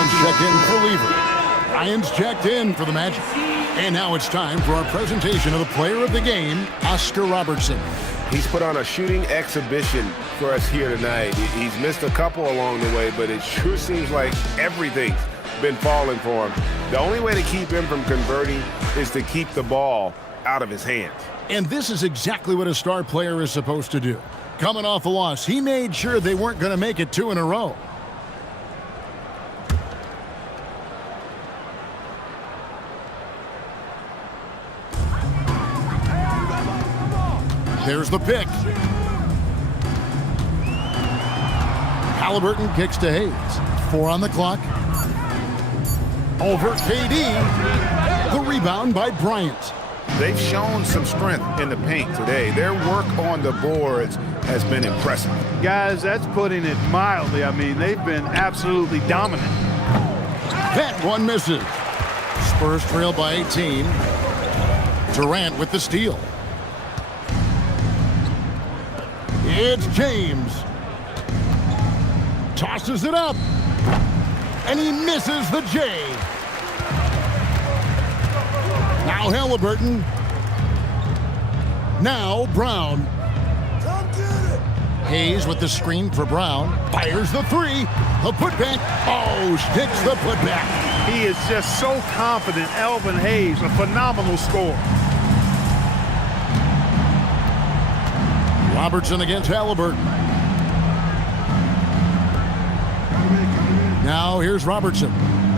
Jones checked in for Lever. Ryan's checked in for the Magic. And now it's time for our presentation of the player of the game, Oscar Robertson. He's put on a shooting exhibition for us here tonight. He's missed a couple along the way, but it sure seems like everything's been falling for him. The only way to keep him from converting is to keep the ball out of his hands. And this is exactly what a star player is supposed to do. Coming off a loss, he made sure they weren't going to make it 2 in a row. There's the pick. Halliburton kicks to Hayes. 4 on the clock. Over KD. The rebound by Bryant. They've shown some strength in the paint today. Their work on the boards has been impressive. Guys, that's putting it mildly. I mean, they've been absolutely dominant. That one misses. Spurs trail by 18. Durant with the steal. It's James. Tosses it up. And he misses the J. Now Halliburton. Now Brown. Hayes with the screen for Brown. Fires the 3. The putback. Oh, sticks the putback. He is just so confident. Elvin Hayes, a phenomenal scorer. Robertson against Halliburton. Now here's Robertson.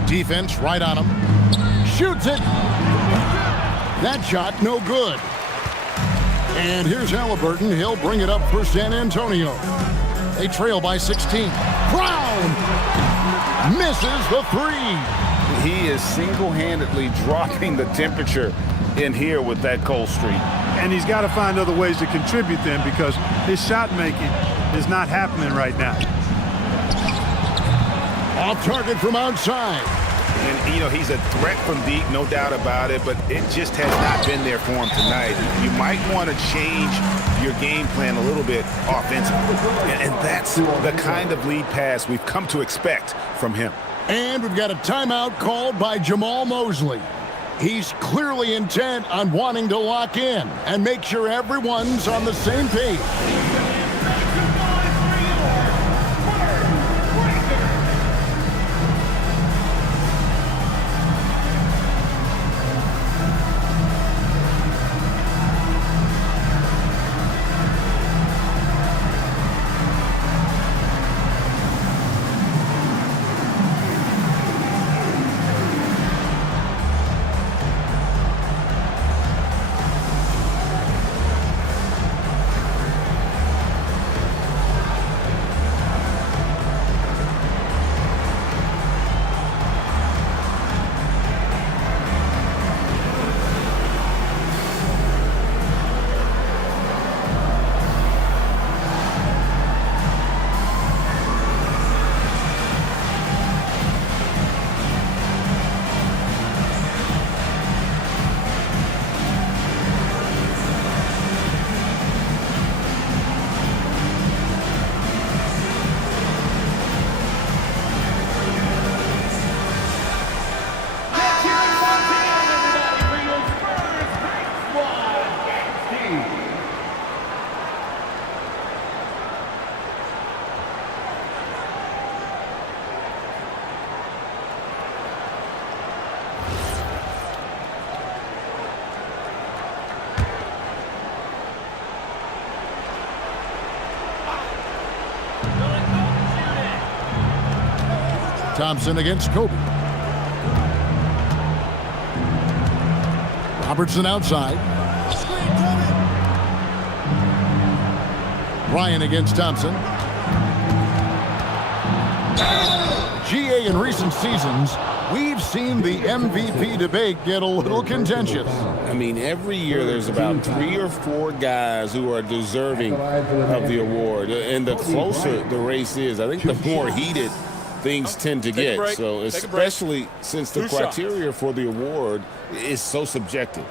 Defense right on him. Shoots it. That shot no good. And here's Halliburton. He'll bring it up for San Antonio. They trail by 16. Brown misses the 3. He is single-handedly dropping the temperature in here with that cold streak. And he's got to find other ways to contribute then, because his shot making is not happening right now. Off target from outside. And, you know, he's a threat from deep, no doubt about it, but it just has not been there for him tonight. You might want to change your game plan a little bit offensively. And that's the kind of lead pass we've come to expect from him. And we've got a timeout called by Jamal Mosley. He's clearly intent on wanting to lock in and make sure everyone's on the same page. Thompson against Kobe. Robertson outside. Ryan against Thompson. GA in recent seasons, we've seen the MVP debate get a little contentious. I mean, every year there's about 3 or 4 guys who are deserving of the award. And the closer the race is, I think the more heated things tend to get. So especially since the criteria for the award is so subjective.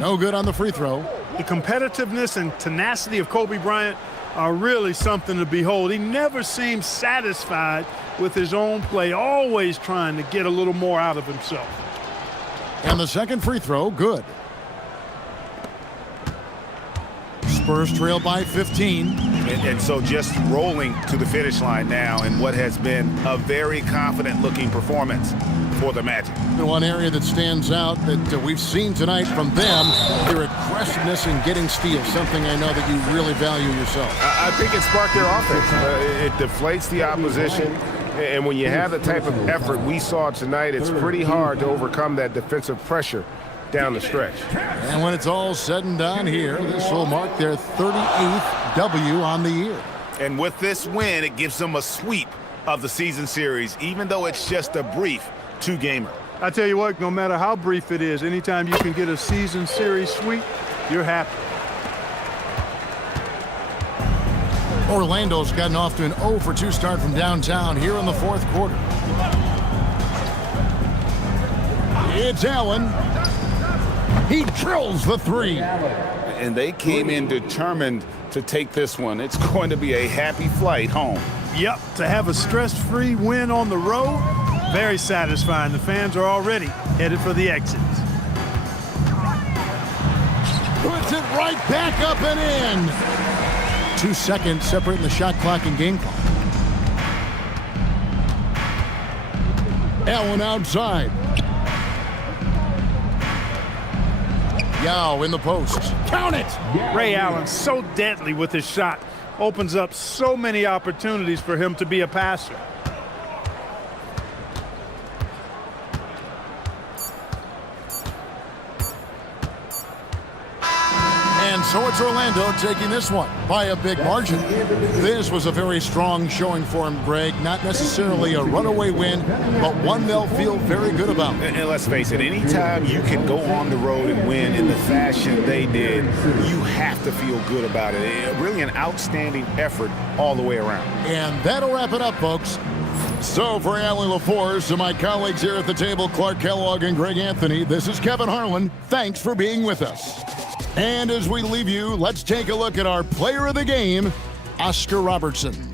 No good on the free throw. The competitiveness and tenacity of Kobe Bryant are really something to behold. He never seems satisfied with his own play, always trying to get a little more out of himself. And the second free throw, good. Spurs trail by 15. And so just rolling to the finish line now in what has been a very confident-looking performance for the Magic. And one area that stands out that we've seen tonight from them, their aggressiveness in getting steals, something I know that you really value yourself. I think it sparked their offense. It deflates the opposition. And when you have the type of effort we saw tonight, it's pretty hard to overcome that defensive pressure down the stretch. And when it's all said and done here, this will mark their 38th W on the year. And with this win, it gives them a sweep of the season series, even though it's just a brief two-gamer. I tell you what, no matter how brief it is, anytime you can get a season series sweep, you're happy. Orlando's gotten off to an 0-for-2 start from downtown here in the fourth quarter. It's Allen. He drills the three. And they came in determined to take this one. It's going to be a happy flight home. Yep, to have a stress-free win on the road, very satisfying. The fans are already headed for the exits. Puts it right back up and in. 2 seconds separating the shot clock and game clock. Allen outside. Yao in the post. Count it! Ray Allen, so deadly with his shot. Opens up so many opportunities for him to be a passer. And so it's Orlando taking this one by a big margin. This was a very strong showing for him, Greg. Not necessarily a runaway win, but one they'll feel very good about. And let's face it, anytime you can go on the road and win in the fashion they did, you have to feel good about it. Really an outstanding effort all the way around. And that'll wrap it up, folks. So for Allie LaForce, to my colleagues here at the table, Clark Kellogg and Greg Anthony, this is Kevin Harlan. Thanks for being with us. And as we leave you, let's take a look at our player of the game, Oscar Robertson.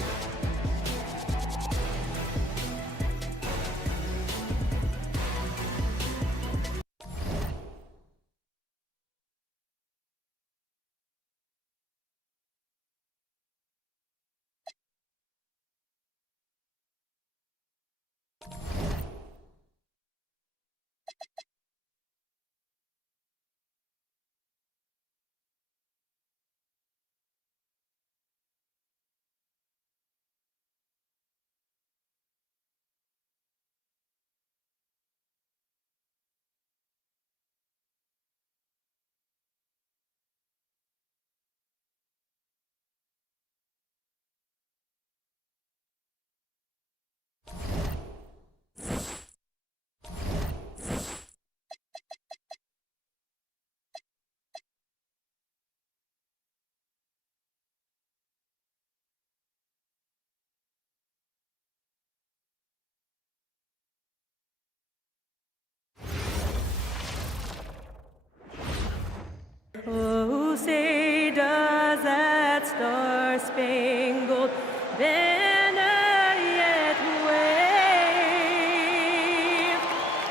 Oh, say does that star-spangled banner yet wave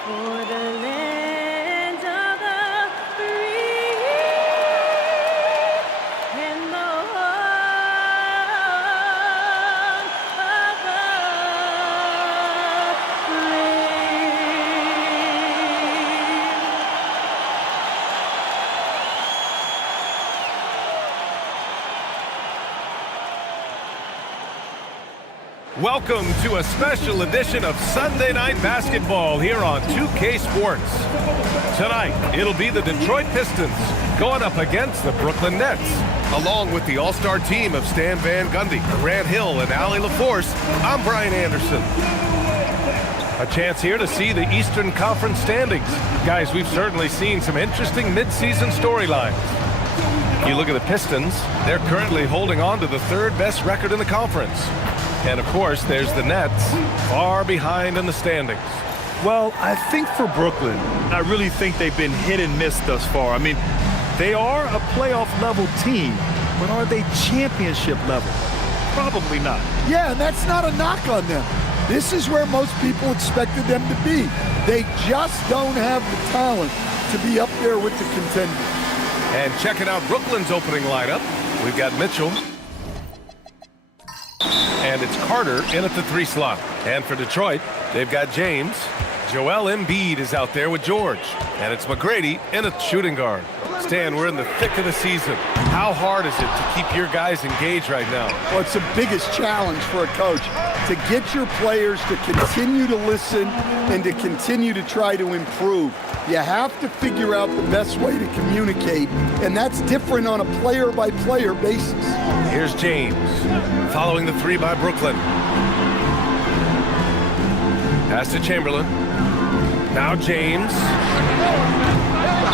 for the land of the free and the home of the Welcome to a special edition of Sunday Night Basketball here on 2K Sports. Tonight, it'll be the Detroit Pistons going up against the Brooklyn Nets. Along with the all-star team of Stan Van Gundy, Grant Hill, and Allie LaForce, I'm Brian Anderson. A chance here to see the Eastern Conference standings. Guys, we've certainly seen some interesting midseason storylines. You look at the Pistons, they're currently holding on to the third best record in the conference. And, of course, there's the Nets, far behind in the standings. Well, I think for Brooklyn, I really think they've been hit and miss thus far. I mean, they are a playoff level team, but are they championship level? Probably not. Yeah, and that's not a knock on them. This is where most people expected them to be. They just don't have the talent to be up there with the contenders. And checking out Brooklyn's opening lineup, we've got Mitchell. And it's Carter in at the 3 slot. And for Detroit, they've got James. Joel Embiid is out there with George. And it's McGrady in at shooting guard. Stan, we're in the thick of the season. How hard is it to keep your guys engaged right now? Well, it's the biggest challenge for a coach, to get your players to continue to listen and to continue to try to improve. You have to figure out the best way to communicate, and that's different on a player-by-player basis. Here's James, following the 3 by Brooklyn. Pass to Chamberlain. Now James.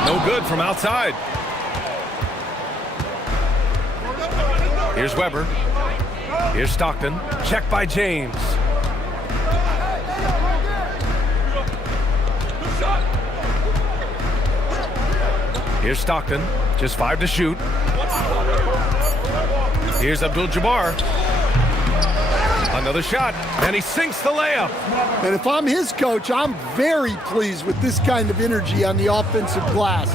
No good from outside. Here's Weber. Here's Stockton. Check by James. Here's Stockton. Just 5 to shoot. Here's Abdul-Jabbar. Another shot, and he sinks the layup. And if I'm his coach, I'm very pleased with this kind of energy on the offensive glass.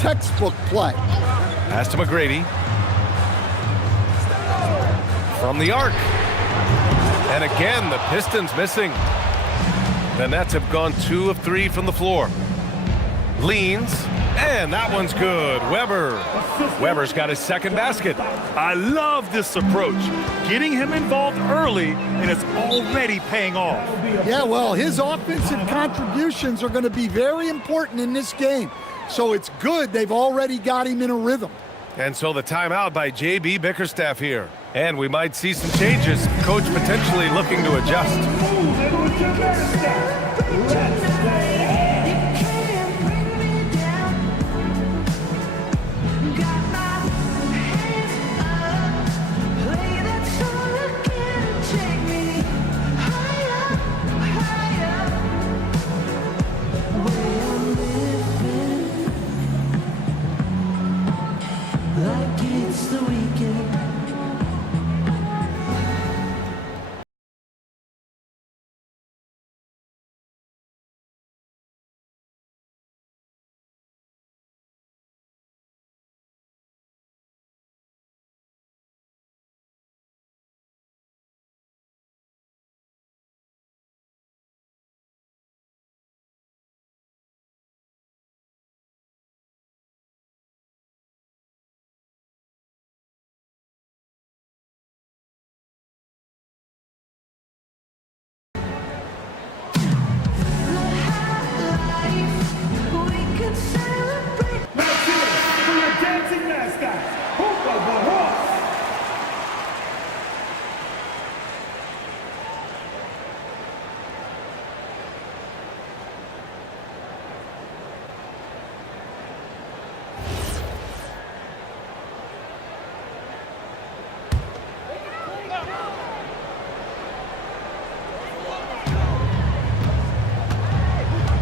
Textbook play. Pass to McGrady. From the arc. And again, the Pistons missing. The Nets have gone 2 of 3 from the floor. Leans, and that one's good. Weber's got his second basket. I love this approach. Getting him involved early, and it's already paying off. Yeah, well, his offensive contributions are going to be very important in this game. So it's good they've already got him in a rhythm. And so the timeout by J.B. Bickerstaff here. And we might see some changes. Coach potentially looking to adjust.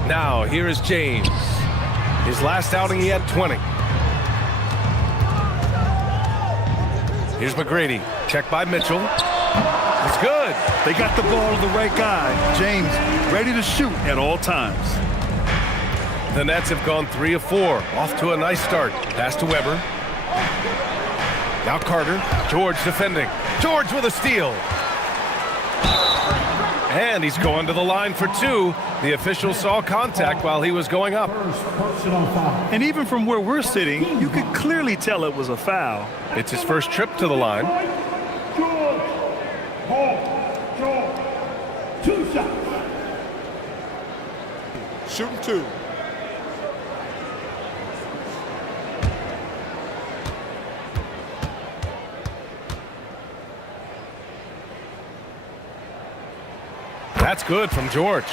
Now, here is James. His last outing, he had 20. Here's McGrady. Check by Mitchell. It's good. They got the ball to the right guy. James ready to shoot at all times. The Nets have gone 3 of 4. Off to a nice start. Pass to Weber. Now Carter. George defending. George with a steal. And he's going to the line for 2. The official saw contact while he was going up. And even from where we're sitting, you could clearly tell it was a foul. It's his first trip to the line. George, 2 shots. Shooting 2. That's good from George.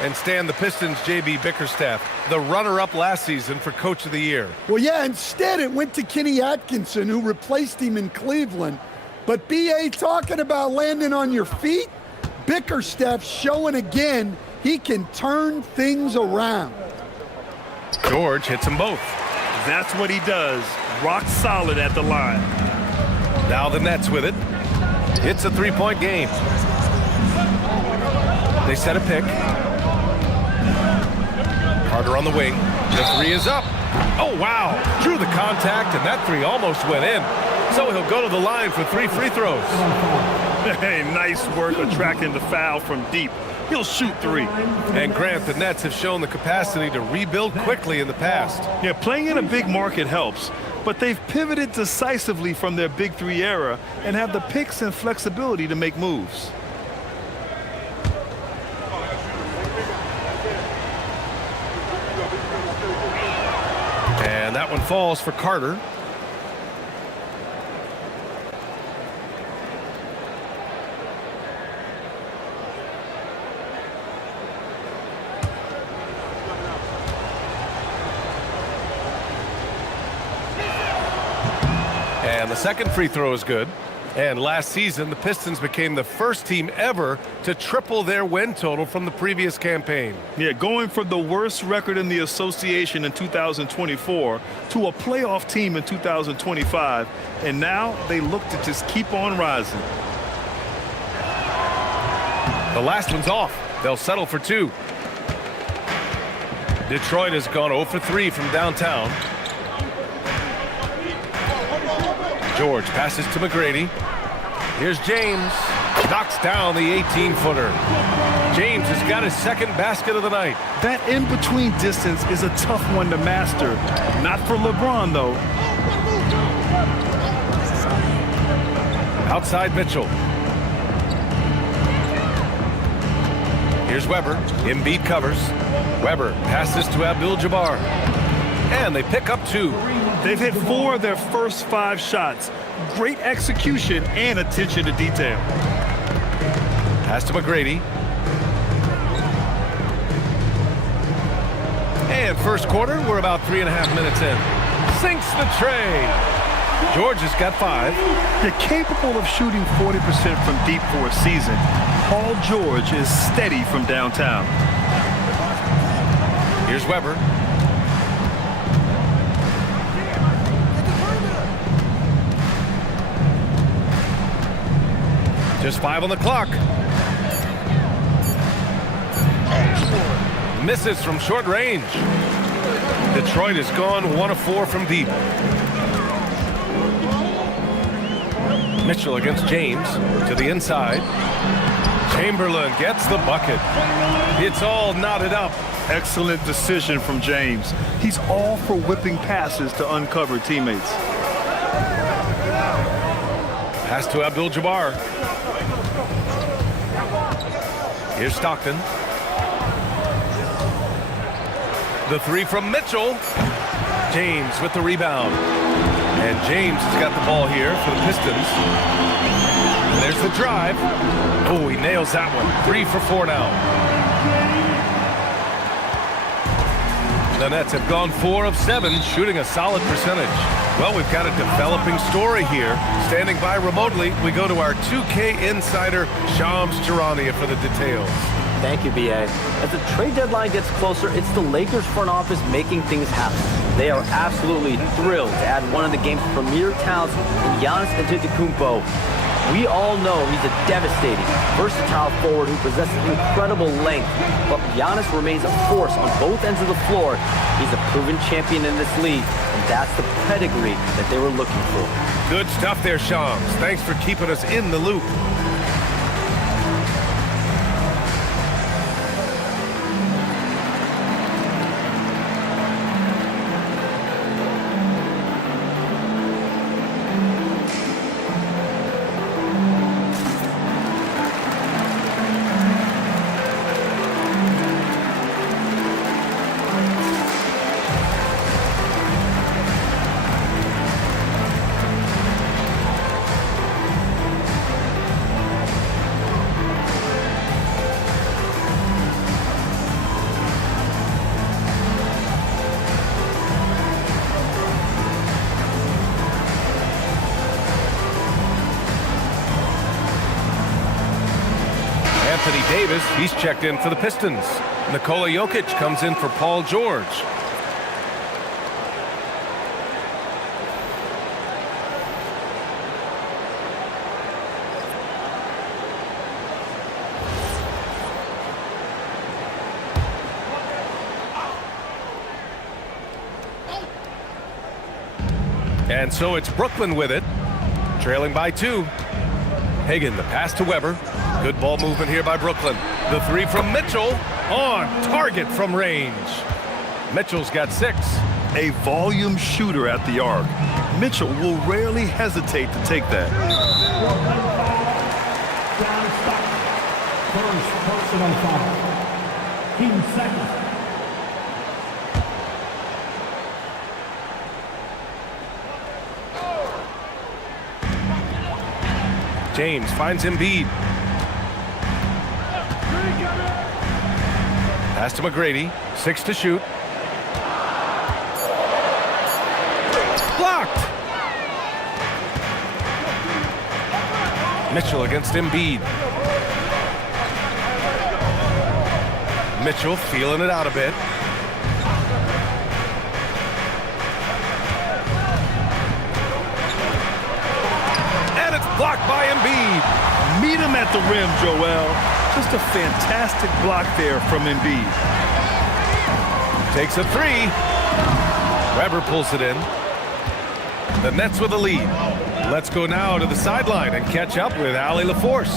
And Stan, the Pistons' J.B. Bickerstaff, the runner-up last season for Coach of the Year. Well, yeah, instead it went to Kenny Atkinson, who replaced him in Cleveland. But B.A. talking about landing on your feet, Bickerstaff showing again he can turn things around. George hits them both. That's what he does. rock solid at the line. Now the Nets with it. It's a three-point game. They set a pick. Carter on the wing. The three is up. Oh, wow. Drew the contact, and that three almost went in. So he'll go to the line for 3 free throws. Hey, nice work attracting the foul from deep. He'll shoot 3. And Grant, the Nets have shown the capacity to rebuild quickly in the past. Yeah, playing in a big market helps, but they've pivoted decisively from their big 3 era and have the picks and flexibility to make moves. And that one falls for Carter. And the second free throw is good. And last season, the Pistons became the first team ever to triple their win total from the previous campaign. Yeah, going from the worst record in the association in 2024 to a playoff team in 2025. And now they look to just keep on rising. The last one's off. They'll settle for 2. Detroit has gone 0 for 3 from downtown. George passes to McGrady. Here's James. Knocks down the 18-footer. James has got his second basket of the night. That in-between distance is a tough one to master. Not for LeBron, though. Outside Mitchell. Here's Weber. Embiid covers. Weber passes to Abdul-Jabbar. And they pick up 2. They've hit 4 of their first 5 shots. Great execution and attention to detail. Pass to McGrady. And first quarter, we're about 3.5 minutes in. Sinks the tray. George has got 5. They're capable of shooting 40% from deep for a season. Paul George is steady from downtown. Here's Weber. Just 5 on the clock. Misses from short range. Detroit has gone 1 of 4 from deep. Mitchell against James to the inside. Chamberlain gets the bucket. It's all knotted up. Excellent decision from James. He's all for whipping passes to uncover teammates. Pass to Abdul-Jabbar. Here's Stockton. The 3 from Mitchell. James with the rebound. And James has got the ball here for the Pistons. And there's the drive. Oh, he nails that one. 3 for 4 now. The Nets have gone 4 of 7, shooting a solid percentage. Well, we've got a developing story here. Standing by remotely, we go to our 2K insider, Shams Charania, for the details. Thank you, B.A. As the trade deadline gets closer, it's the Lakers front office making things happen. They are absolutely thrilled to add one of the game's premier talents in Giannis Antetokounmpo. We all know he's a devastating, versatile forward who possesses incredible length, but Giannis remains a force on both ends of the floor. He's a proven champion in this league, and that's the pedigree that they were looking for. Good stuff there, Shams. Thanks for keeping us in the loop. Anthony Davis, he's checked in for the Pistons. Nikola Jokic comes in for Paul George. And so it's Brooklyn with it, trailing by 2. Hagan, the pass to Weber. Good ball movement here by Brooklyn. The 3 from Mitchell, on target from range. Mitchell's got 6. A volume shooter at the arc. Mitchell will rarely hesitate to take that. First personal foul. Team second. James finds Embiid. Pass to McGrady. 6 to shoot. Blocked. Mitchell against Embiid. Mitchell feeling it out a bit. And it's blocked by Embiid. Meet him at the rim, Joel. Just a fantastic block there from Embiid. Takes a 3. Weber pulls it in. The Nets with the lead. Let's go now to the sideline and catch up with Allie LaForce.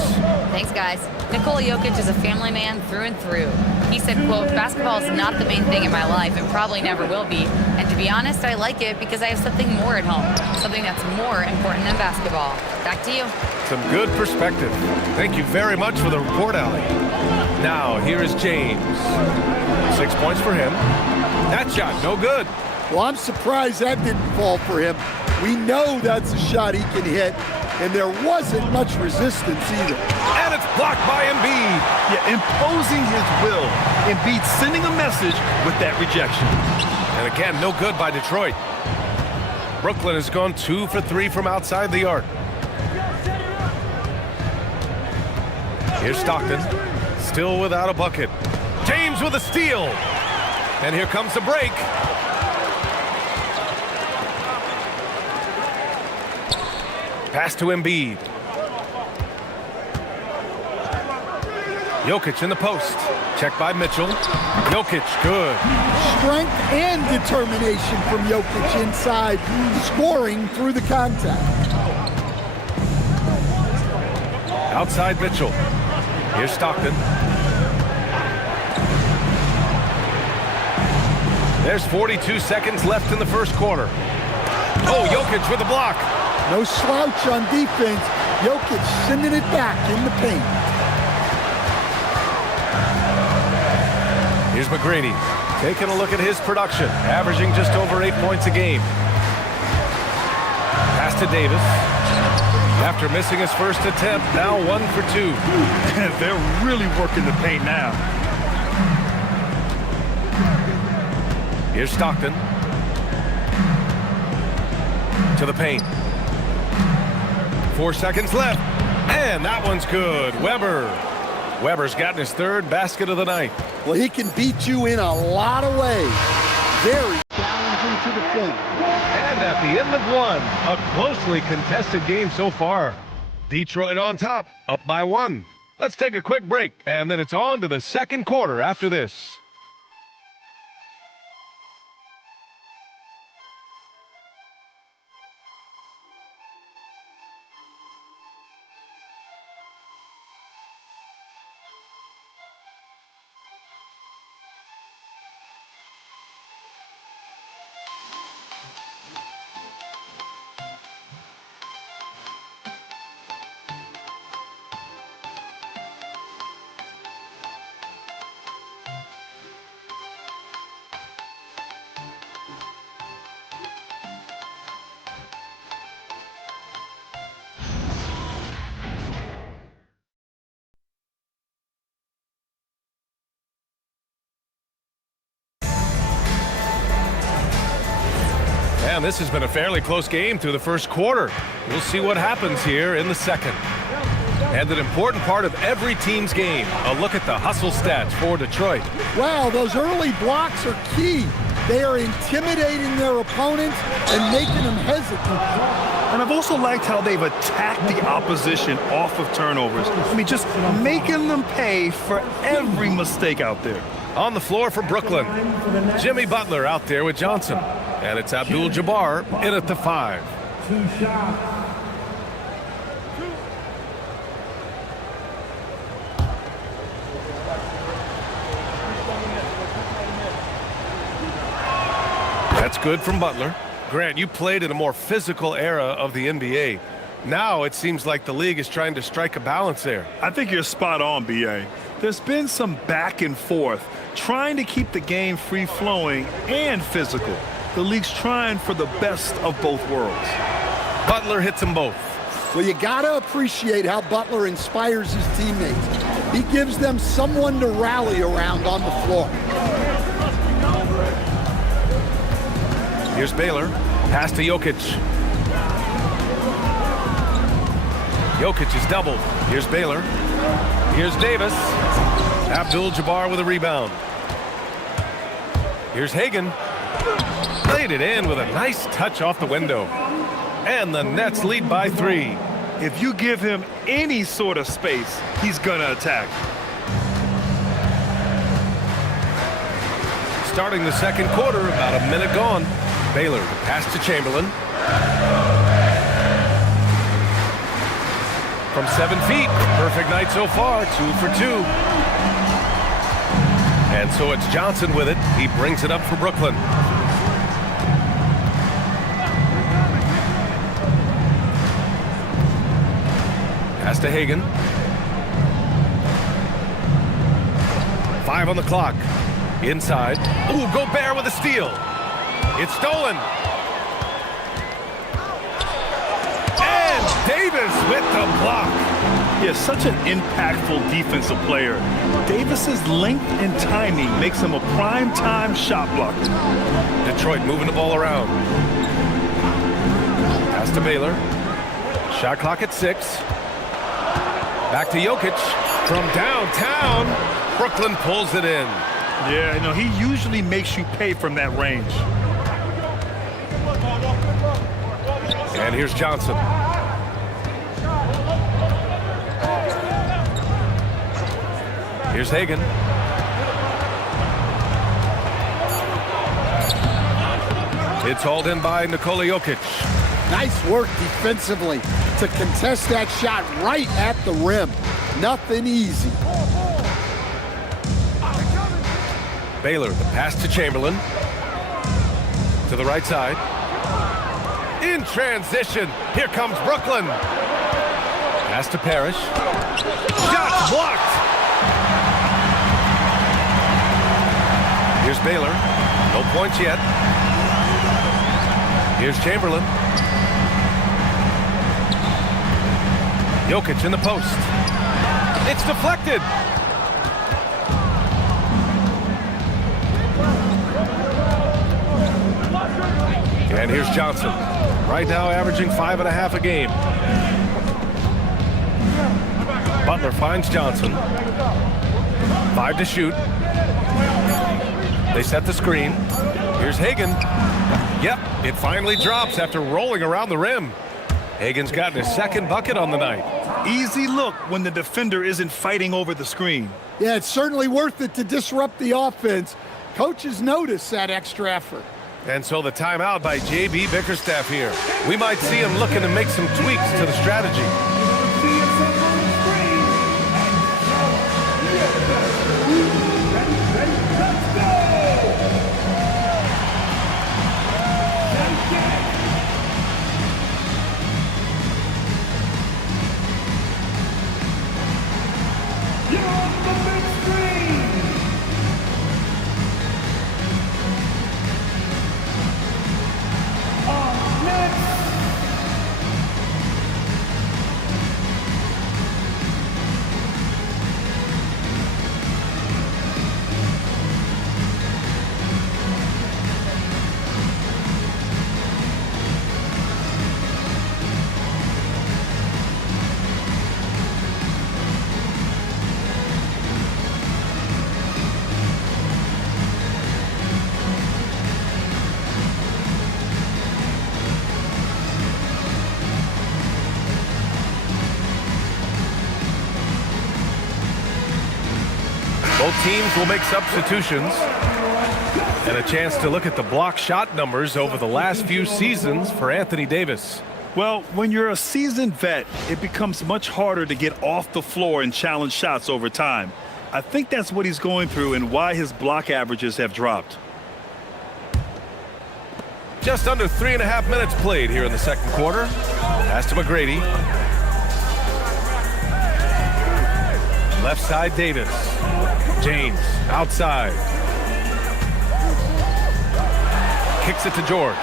Thanks, guys. Nikola Jokic is a family man through and through. He said, quote, "Basketball is not the main thing in my life and probably never will be. And to be honest, I like it because I have something more at home, something that's more important than basketball." Back to you. Some good perspective. Thank you very much for the report, Allie. Now, here is James. 6 points for him. That shot, no good. Well, I'm surprised that didn't fall for him. We know that's a shot he can hit, and there wasn't much resistance either. And it's blocked by Embiid. Yeah, imposing his will. Embiid sending a message with that rejection. And again, no good by Detroit. Brooklyn has gone 2 for 3 from outside the arc. Here's Stockton, still without a bucket. James with a steal. And here comes the break. Pass to Embiid. Jokic in the post. Check by Mitchell. Jokic, good. Strength and determination from Jokic inside, scoring through the contact. Outside Mitchell. Here's Stockton. There's 42 seconds left in the first quarter. Oh, Jokic with the block. No slouch on defense. Jokic sending it back in the paint. Here's McGrady taking a look at his production, averaging just over 8 points a game. Pass to Davis. After missing his first attempt, now 1 for 2. They're really working the paint now. Here's Stockton. To the paint. 4 seconds left. And that one's good. Weber's gotten his 3rd basket of the night. Well, he can beat you in a lot of ways. Very challenging to defend. And at the end of 1, a closely contested game so far. Detroit on top, up by 1. Let's take a quick break, and then it's on to the second quarter after this. And this has been a fairly close game through the first quarter. We'll see what happens here in the second. And an important part of every team's game, a look at the hustle stats for Detroit. Wow, those early blocks are key. They are intimidating their opponents and making them hesitant. And I've also liked how they've attacked the opposition off of turnovers. I mean, just making them pay for every mistake out there. On the floor for Brooklyn, Jimmy Butler out there with Johnson. And it's Abdul-Jabbar in at the 5. 2 shots. That's good from Butler. Grant, you played in a more physical era of the NBA. Now it seems like the league is trying to strike a balance there. I think you're spot on, B.A. There's been some back and forth, trying to keep the game free-flowing and physical. The league's trying for the best of both worlds. Butler hits them both. Well, you got to appreciate how Butler inspires his teammates. He gives them someone to rally around on the floor. Here's Baylor. Pass to Jokic. Jokic is doubled. Here's Baylor. Here's Davis. Abdul-Jabbar with a rebound. Here's Hagan. Laid it in with a nice touch off the window. And the Nets lead by 3. If you give him any sort of space, he's gonna attack. Starting the second quarter, about a minute gone. Baylor, the pass to Chamberlain. From 7 feet, perfect night so far, 2 for 2. And so it's Johnson with it. He brings it up for Brooklyn. Pass to Hagan. 5 on the clock. Inside. Ooh, Gobert with a steal. It's stolen. And Davis with the block. He is such an impactful defensive player. Davis's length and timing makes him a prime-time shot blocker. Detroit moving the ball around. Pass to Baylor. Shot clock at 6. Back to Jokic. From downtown, Brooklyn pulls it in. Yeah, no, he usually makes you pay from that range. And here's Johnson. Here's Hagan. It's hauled in by Nikola Jokic. Nice work defensively to contest that shot right at the rim. Nothing easy. Baylor, the pass to Chamberlain. To the right side. In transition, here comes Brooklyn. Pass to Parrish. Shot blocked. Here's Baylor. No points yet. Here's Chamberlain. Jokic in the post. It's deflected. And here's Johnson. Right now averaging 5.5 a game. Butler finds Johnson. 5 to shoot. They set the screen. Here's Hagan. Yep, it finally drops after rolling around the rim. Hagan's gotten his second bucket on the night. Easy look when the defender isn't fighting over the screen. Yeah, it's certainly worth it to disrupt the offense. Coaches notice that extra effort. And so the timeout by J.B. Bickerstaff here. We might see him looking to make some tweaks to the strategy. Both teams will make substitutions. And a chance to look at the block shot numbers over the last few seasons for Anthony Davis. Well, when you're a seasoned vet, it becomes much harder to get off the floor and challenge shots over time. I think that's what he's going through and why his block averages have dropped. Just under 3.5 minutes played here in the second quarter. Pass to McGrady. Left side, Davis. James, outside. Kicks it to George.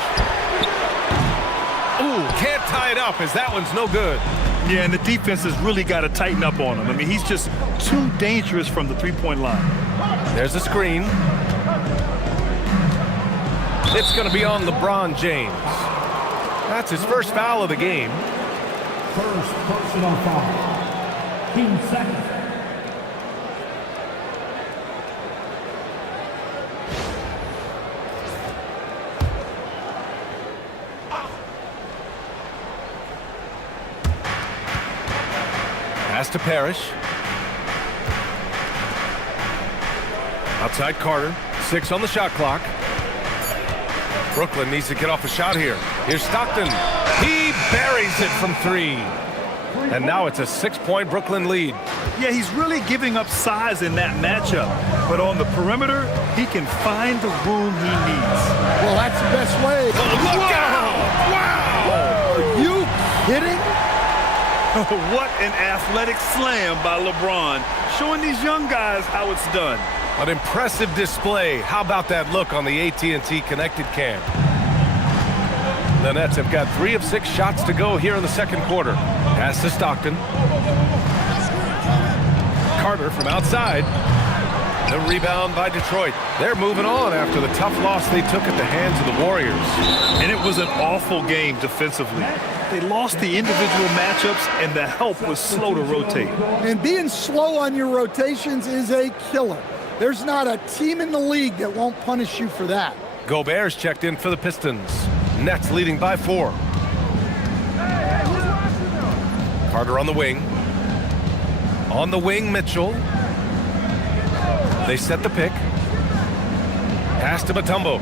Ooh, can't tie it up as that one's no good. Yeah, and the defense has really got to tighten up on him. I mean, he's just too dangerous from the three-point line. There's a screen. It's going to be on LeBron James. That's his first foul of the game. First personal foul. Team second. Pass to Parrish. Outside Carter. 6 on the shot clock. Brooklyn needs to get off a shot here. Here's Stockton. He buries it from 3. And now it's a 6-point Brooklyn lead. Yeah, he's really giving up size in that matchup. But on the perimeter, he can find the room he needs. Well, that's the best way. Look out! Wow! Are you kidding? What an athletic slam by LeBron, showing these young guys how it's done. An impressive display. How about that look on the AT&T connected cam? The Nets have got 3 of 6 shots to go here in the second quarter. Pass to Stockton. Carter from outside. The rebound by Detroit. They're moving on after the tough loss they took at the hands of the Warriors. And it was an awful game defensively. They lost the individual matchups, and the help was slow to rotate. And being slow on your rotations is a killer. There's not a team in the league that won't punish you for that. Gobert's checked in for the Pistons. Nets leading by 4. Carter on the wing. On the wing, Mitchell. They set the pick. Pass to Mutombo.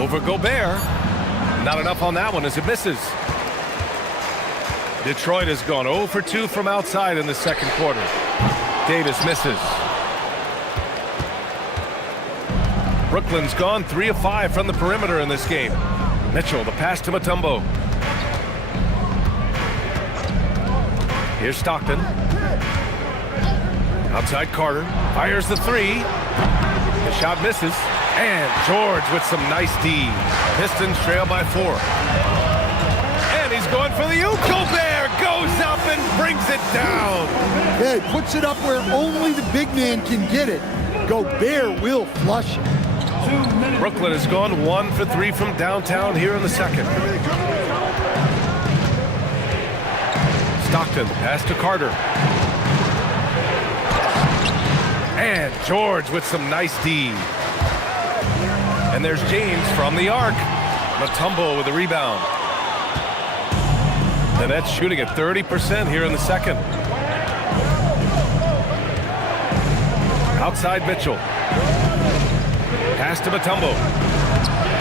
Over Gobert. Not enough on that one as it misses. Detroit has gone 0 for 2 from outside in the second quarter. Davis misses. Brooklyn's gone 3 of 5 from the perimeter in this game. Mitchell, the pass to Mutombo. Here's Stockton. Outside Carter. Fires the 3. The shot misses. And George with some nice D. Pistons trail by 4. And he's going for the oop. Gobert goes up and brings it down. Yeah, he puts it up where only the big man can get it. Gobert will flush it. Brooklyn has gone 1 for 3 from downtown here in the second. Stockton, pass to Carter. And George with some nice D. And there's James from the arc. Mutombo with the rebound. The Nets shooting at 30% here in the second. Outside Mitchell. Pass to Mutombo.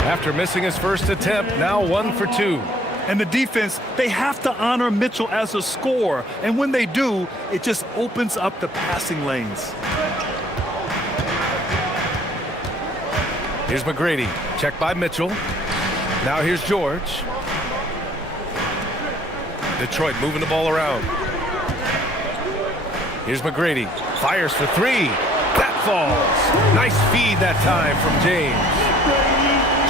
After missing his first attempt, now 1 for 2. And the defense, they have to honor Mitchell as a scorer. And when they do, it just opens up the passing lanes. Here's McGrady. Checked by Mitchell. Now here's George. Detroit moving the ball around. Here's McGrady. Fires for 3. That falls. Nice feed that time from James.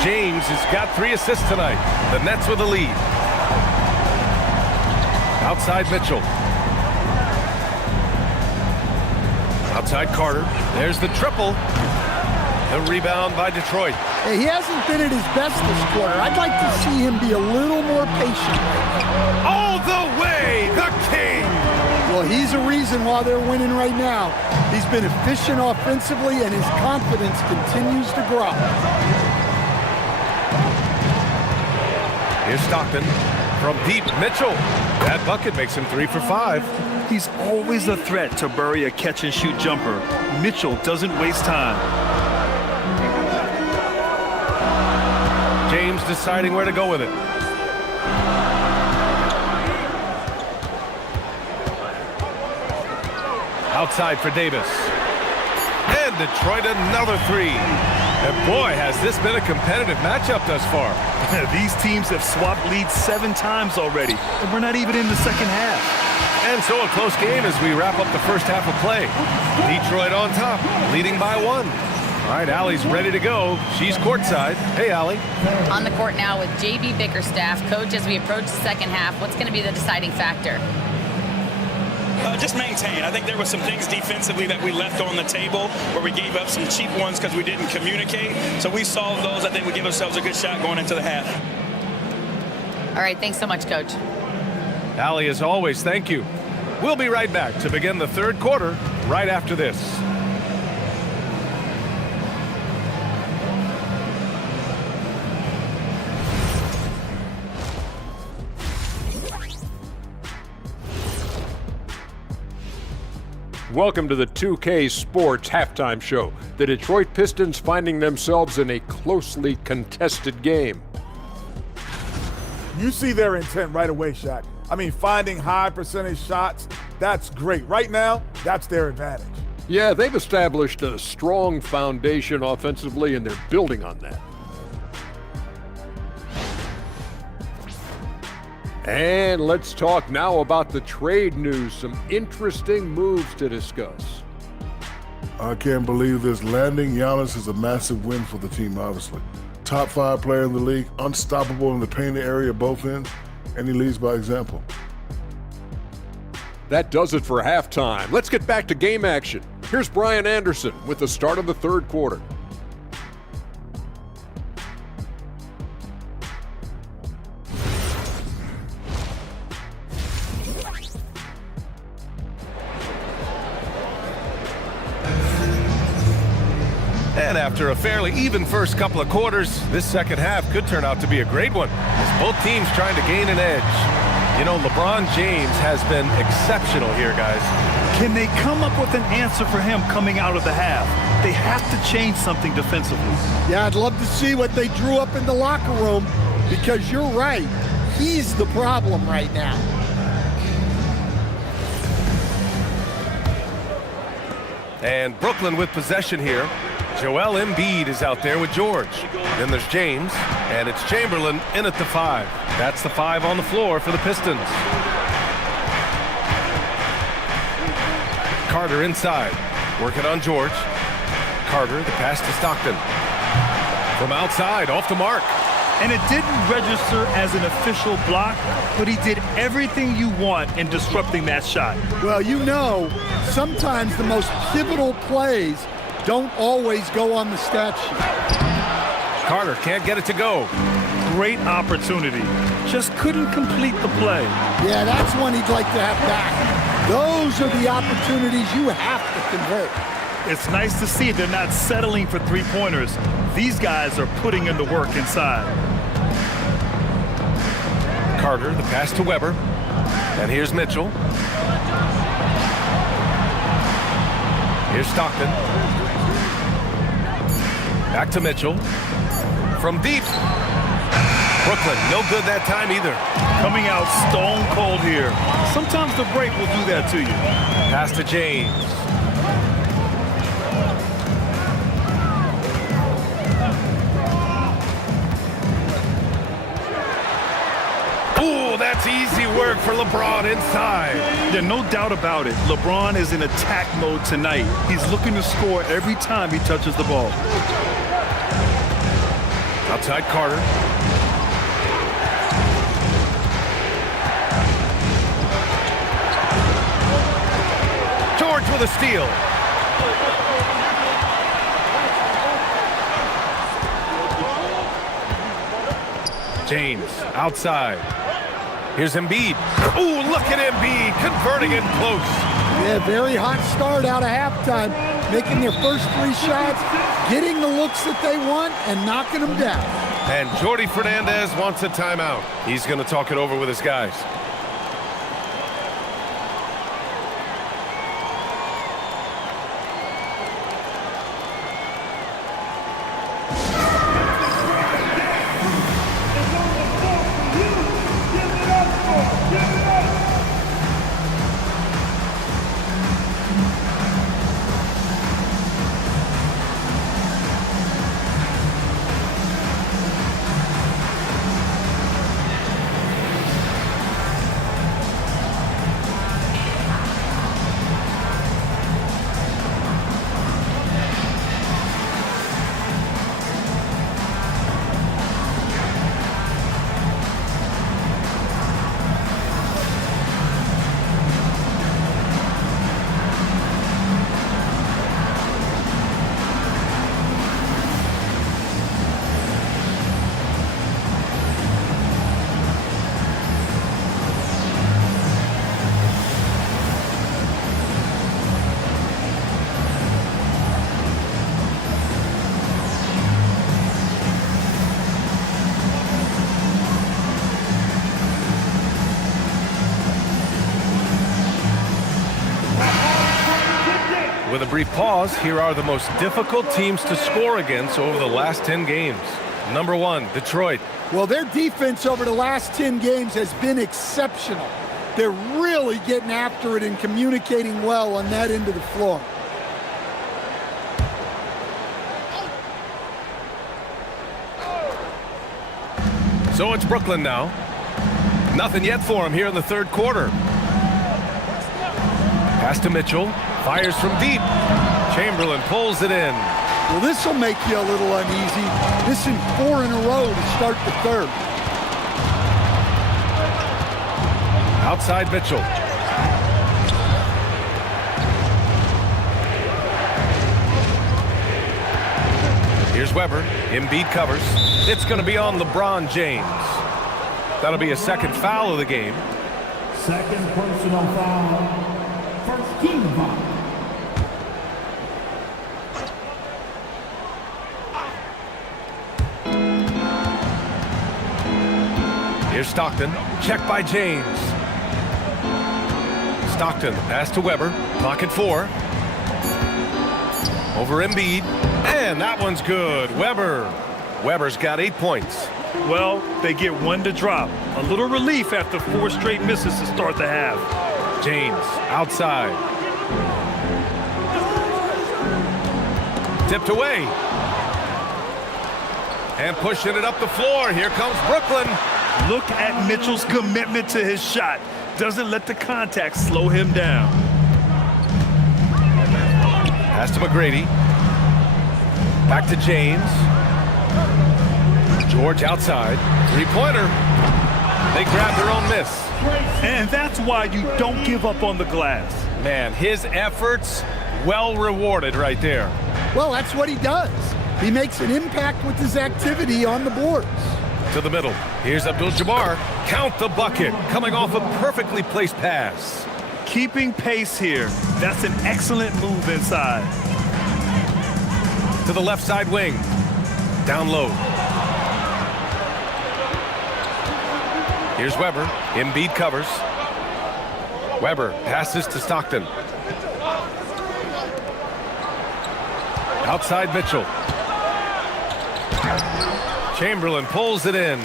James has got 3 assists tonight. The Nets with the lead. Outside Mitchell. Outside Carter. There's the triple. The rebound by Detroit. Hey, he hasn't been at his best this quarter. I'd like to see him be a little more patient. All the way, the king. Well, he's a reason why they're winning right now. He's been efficient offensively, and his confidence continues to grow. Here's Stockton. From deep, Mitchell. That bucket makes him 3 for 5. He's always a threat to bury a catch-and-shoot jumper. Mitchell doesn't waste time. James deciding where to go with it. Outside for Davis. And Detroit another 3. And boy, has this been a competitive matchup thus far. These teams have swapped leads 7 times already, and we're not even in the second half. And so a close game as we wrap up the first half of play. Detroit on top, leading by 1. All right, Allie's ready to go. She's courtside. Hey, Allie. On the court now with J.B. Bickerstaff. Coach, as we approach the second half, what's going to be the deciding factor? Just maintain. I think there were some things defensively that we left on the table where we gave up some cheap ones because we didn't communicate. So we solved those. I think we give ourselves a good shot going into the half. All right, thanks so much, Coach. Allie, as always, thank you. We'll be right back to begin the third quarter right after this. Welcome to the 2K Sports Halftime Show. The Detroit Pistons finding themselves in a closely contested game. You see their intent right away, Shaq. I mean, finding high percentage shots, that's great. Right now, that's their advantage. Yeah, they've established a strong foundation offensively, and they're building on that. And let's talk now about the trade news. Some interesting moves to discuss. I can't believe this. Landing Giannis is a massive win for the team, obviously. Top 5 player in the league, unstoppable in the painted area both ends, and he leads by example. That does it for halftime. Let's get back to game action. Here's Brian Anderson with the start of the third quarter. And after a fairly even first couple of quarters, this second half could turn out to be a great one as both teams trying to gain an edge. You know, LeBron James has been exceptional here, guys. Can they come up with an answer for him coming out of the half? They have to change something defensively. Yeah, I'd love to see what they drew up in the locker room because you're right. He's the problem right now. And Brooklyn with possession here. Joel Embiid is out there with George. Then there's James, and it's Chamberlain in at the 5. That's the 5 on the floor for the Pistons. Carter inside, working on George. Carter, the pass to Stockton. From outside, off the mark. And it didn't register as an official block, but he did everything you want in disrupting that shot. Well, you know, sometimes the most pivotal plays don't always go on the stat sheet. Carter can't get it to go. Great opportunity. Just couldn't complete the play. Yeah, that's one he'd like to have back. Those are the opportunities you have to convert. It's nice to see they're not settling for three-pointers. These guys are putting in the work inside. Carter, the pass to Weber. And here's Mitchell. Here's Stockton. Back to Mitchell. From deep. Brooklyn, no good that time either. Coming out stone cold here. Sometimes the break will do that to you. Pass to James. Ooh, that's easy work for LeBron inside. Yeah, no doubt about it. LeBron is in attack mode tonight. He's looking to score every time he touches the ball. Outside Carter. George with a steal. James outside. Here's Embiid. Ooh, look at Embiid converting it close. Yeah, very hot start out of halftime. Making their first 3 shots, getting the looks that they want, and knocking them down. And Jordi Fernandez wants a timeout. He's going to talk it over with his guys. With a brief pause, here are the most difficult teams to score against over the last 10 games. Number 1, Detroit. Well, their defense over the last 10 games has been exceptional. They're really getting after it and communicating well on that end of the floor. So it's Brooklyn now. Nothing yet for him here in the third quarter. Pass to Mitchell. Fires from deep. Chamberlain pulls it in. Well, this will make you a little uneasy. Missing 4 in a row to start the third. Outside Mitchell. Here's Weber. Embiid covers. It's going to be on LeBron James. That'll be a second foul of the game. Second personal foul. First team foul. Here's Stockton. Check by James. Stockton, pass to Weber. Clock at 4. Over Embiid. And that one's good. Weber's got 8 points. Well, they get 1 to drop. A little relief after 4 straight misses to start the half. James outside. Tipped away. And pushing it up the floor. Here comes Brooklyn. Look at Mitchell's commitment to his shot. Doesn't let the contact slow him down. Pass to McGrady. Back to James. George outside. Three-pointer. They grab their own miss. And that's why you don't give up on the glass. Man, his efforts well rewarded right there. Well, that's what he does. He makes an impact with his activity on the boards. To the middle. Here's Abdul-Jabbar. Count the bucket. Coming off a perfectly placed pass. Keeping pace here. That's an excellent move inside. To the left side wing. Down low. Here's Weber. Embiid covers. Weber passes to Stockton. Outside Mitchell. Chamberlain pulls it in.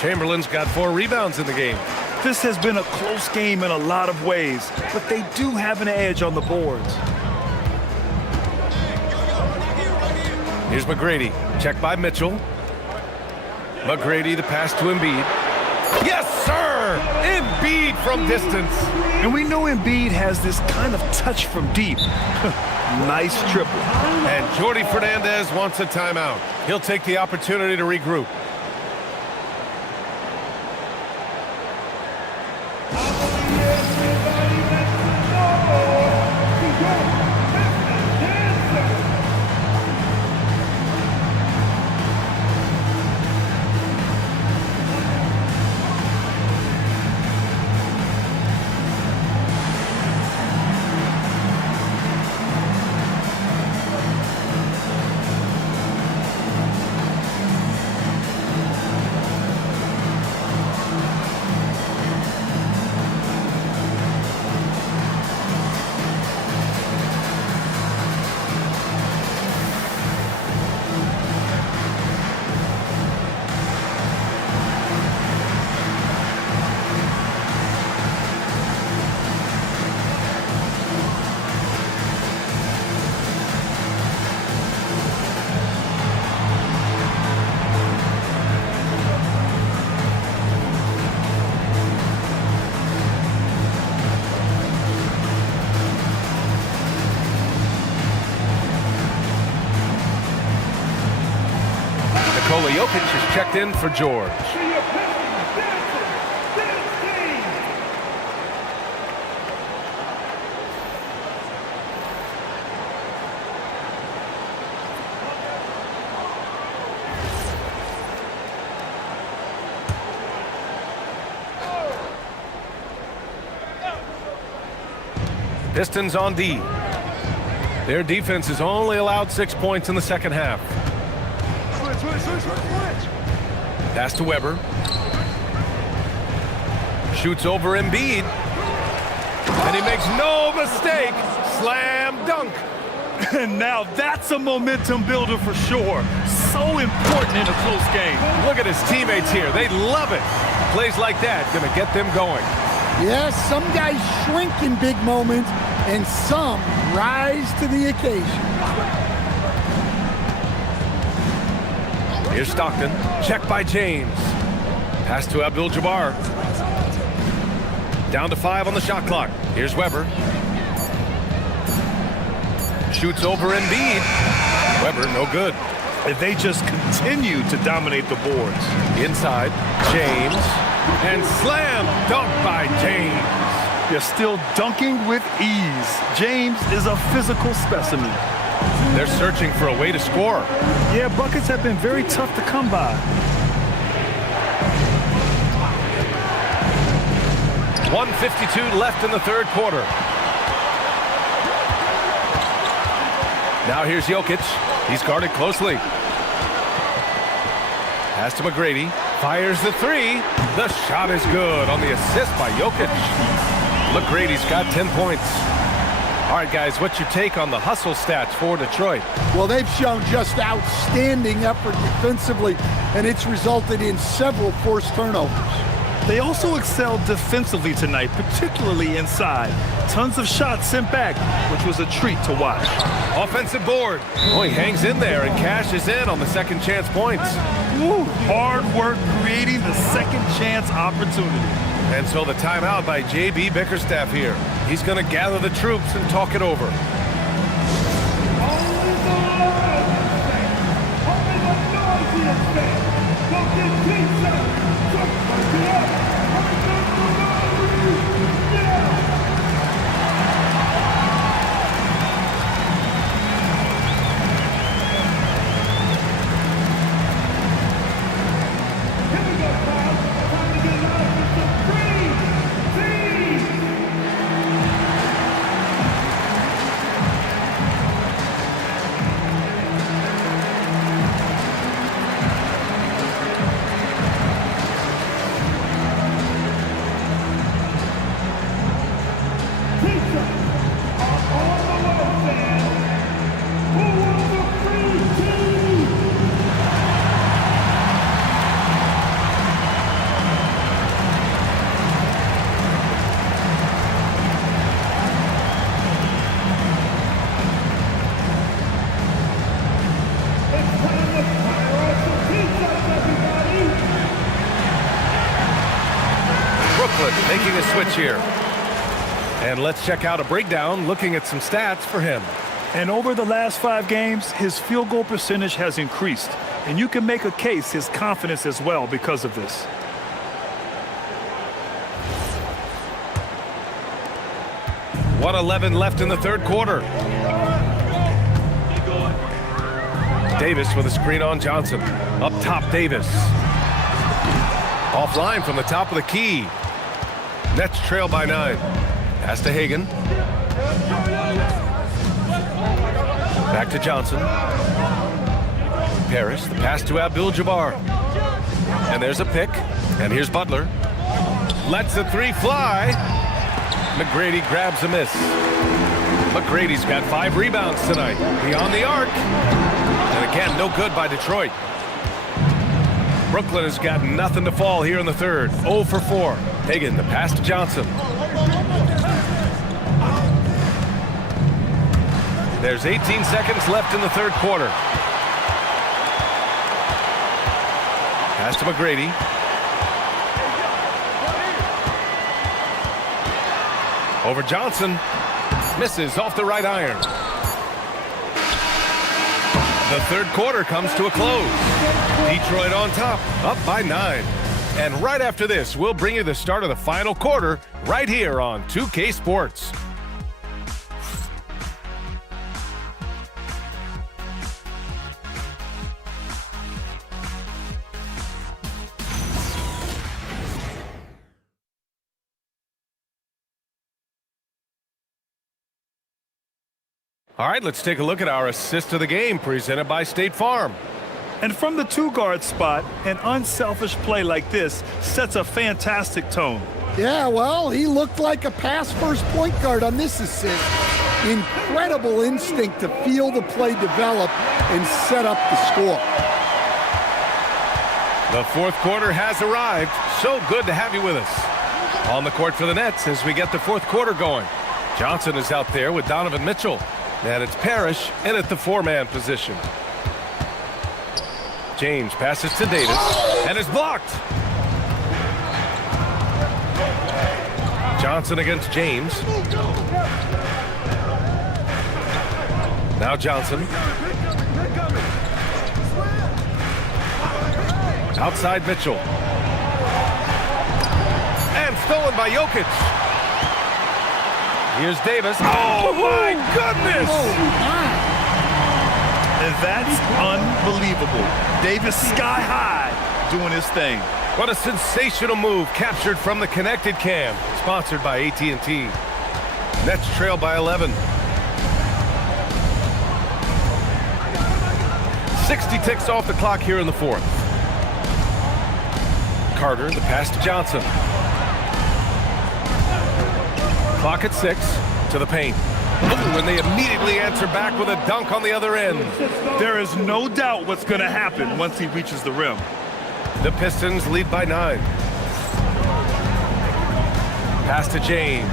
Chamberlain's got 4 rebounds in the game. This has been a close game in a lot of ways, but they do have an edge on the boards. Here's McGrady. Check by Mitchell. McGrady, the pass to Embiid. Yes, sir! Embiid from distance. And we know Embiid has this kind of touch from deep. Nice triple. And Jordi Fernandez wants a timeout. He'll take the opportunity to regroup. Jokic is checked in for George. Pistons on D. Their defense has only allowed 6 points in the second half. Pass to Weber. Shoots over Embiid. And he makes no mistake. Slam dunk. And now that's a momentum builder for sure. So important in a close game. Look at his teammates here. They love it. Plays like that going to get them going. Yes, some guys shrink in big moments, and some rise to the occasion. Here's Stockton. Check by James. Pass to Abdul-Jabbar. Down to 5 on the shot clock. Here's Weber. Shoots over Embiid. Weber, no good. If they just continue to dominate the boards. Inside, James. And slam dunk by James. They're still dunking with ease. James is a physical specimen. They're searching for a way to score. Yeah, buckets have been very tough to come by. 1:52 left in the third quarter. Now here's Jokic. He's guarded closely. Pass to McGrady. Fires the three. The shot is good on the assist by Jokic. McGrady's got 10 points. All right, guys, what's your take on the hustle stats for Detroit? Well, they've shown just outstanding effort defensively, and it's resulted in several forced turnovers. They also excelled defensively tonight, particularly inside. Tons of shots sent back, which was a treat to watch. Offensive board. Oh, he hangs in there and cashes in on the second chance points. Woo, hard work creating the second chance opportunity. And so the timeout by J.B. Bickerstaff here. He's going to gather the troops and talk it over. Making a switch here. And let's check out a breakdown looking at some stats for him. And over the last 5 games, his field goal percentage has increased. And you can make a case his confidence as well because of this. .111 left in the third quarter. Davis with a screen on Johnson. Up top, Davis. Offline from the top of the key. Nets trail by 9. Pass to Hagan. Back to Johnson. Parrish, the pass to Abdul-Jabbar. And there's a pick. And here's Butler. Lets the three fly. McGrady grabs a miss. McGrady's got 5 rebounds tonight. Beyond the arc. And again, no good by Detroit. Brooklyn has got nothing to fall here in the third. 0 for 4. Hagan, the pass to Johnson. There's 18 seconds left in the third quarter. Pass to McGrady. Over Johnson. Misses off the right iron. The third quarter comes to a close. Detroit on top, up by 9. And right after this, we'll bring you the start of the final quarter right here on 2K Sports. All right, let's take a look at our assist of the game presented by State Farm. And from the two-guard spot, an unselfish play like this sets a fantastic tone. Yeah, well, he looked like a pass-first point guard on this assist. Incredible instinct to feel the play develop and set up the score. The fourth quarter has arrived. So good to have you with us. On the court for the Nets as we get the fourth quarter going. Johnson is out there with Donovan Mitchell. And it's Parrish in at the four-man position. James passes to Davis and is blocked. Johnson against James. Now Johnson. Outside Mitchell. And stolen by Jokic. Here's Davis. Oh, my goodness! And that's unbelievable. Davis sky high doing his thing. What a sensational move captured from the connected cam. Sponsored by AT&T. Nets trail by 11. 60 ticks off the clock here in the fourth. Carter, the pass to Johnson. Clock at 6 to the paint. Ooh, and they immediately answer back with a dunk on the other end. There is no doubt what's going to happen once he reaches the rim. The Pistons lead by 9. Pass to James.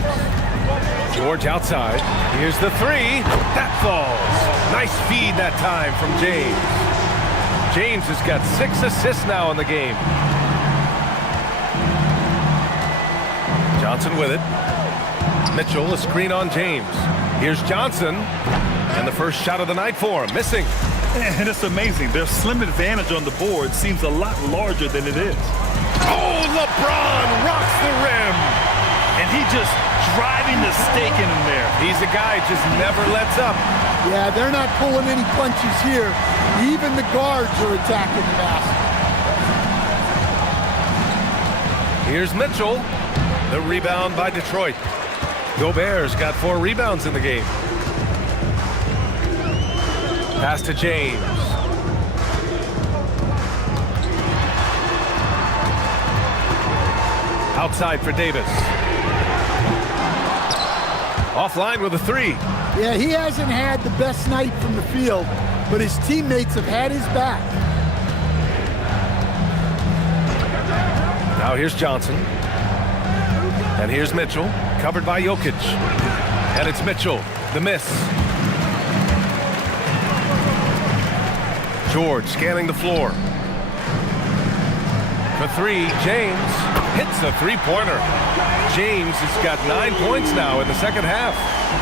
George outside. Here's the three. That falls. Nice feed that time from James. James has got 6 assists now in the game. Johnson with it. Mitchell, a screen on James. Here's Johnson, and the first shot of the night for him, missing. And it's amazing. Their slim advantage on the board seems a lot larger than it is. Oh, LeBron rocks the rim. And he just driving the stake in him there. He's a guy who just never lets up. Yeah, they're not pulling any punches here. Even the guards are attacking the basket. Here's Mitchell. The rebound by Detroit. Gobert's got 4 rebounds in the game. Pass to James. Outside for Davis. Offline with a 3. Yeah, he hasn't had the best night from the field, but his teammates have had his back. Now here's Johnson. And here's Mitchell, covered by Jokic. And it's Mitchell, the miss. George scanning the floor. For 3, James hits a three-pointer. James has got 9 points now in the second half.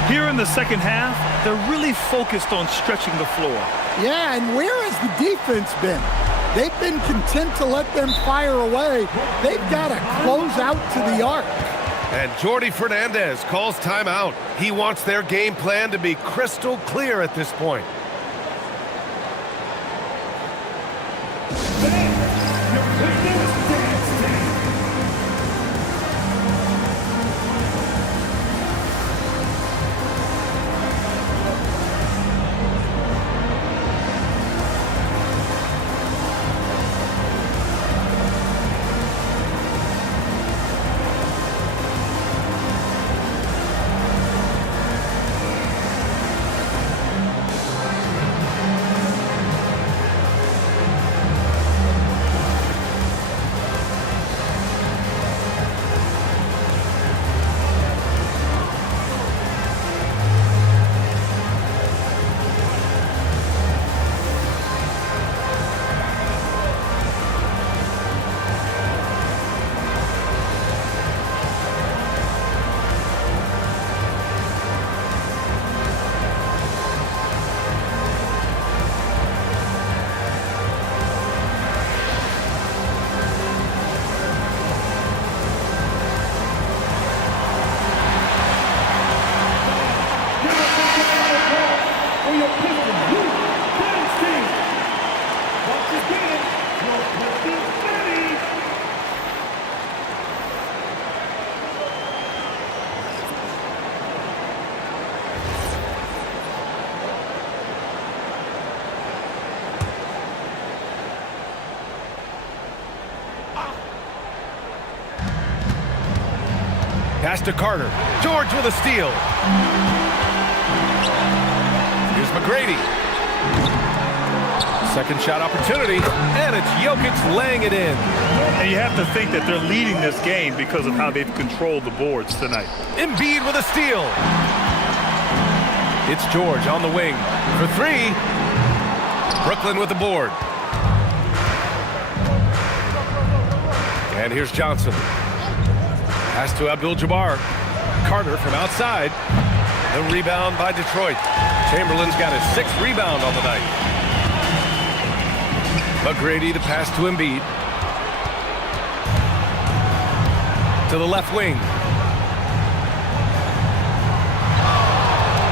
Here in the second half, they're really focused on stretching the floor. Yeah, and where has the defense been? They've been content to let them fire away. They've got to close out to the arc. And Jordi Fernandez calls timeout. He wants their game plan to be crystal clear at this point. Pass to Carter. George with a steal. Here's McGrady. Second shot opportunity, and it's Jokic laying it in. And you have to think that they're leading this game because of how they've controlled the boards tonight. Embiid with a steal. It's George on the wing for three. Brooklyn with the board. And here's Johnson. Pass to Abdul-Jabbar. Carter from outside. The rebound by Detroit. Chamberlain's got his 6th rebound on the night. McGrady, the pass to Embiid. To the left wing.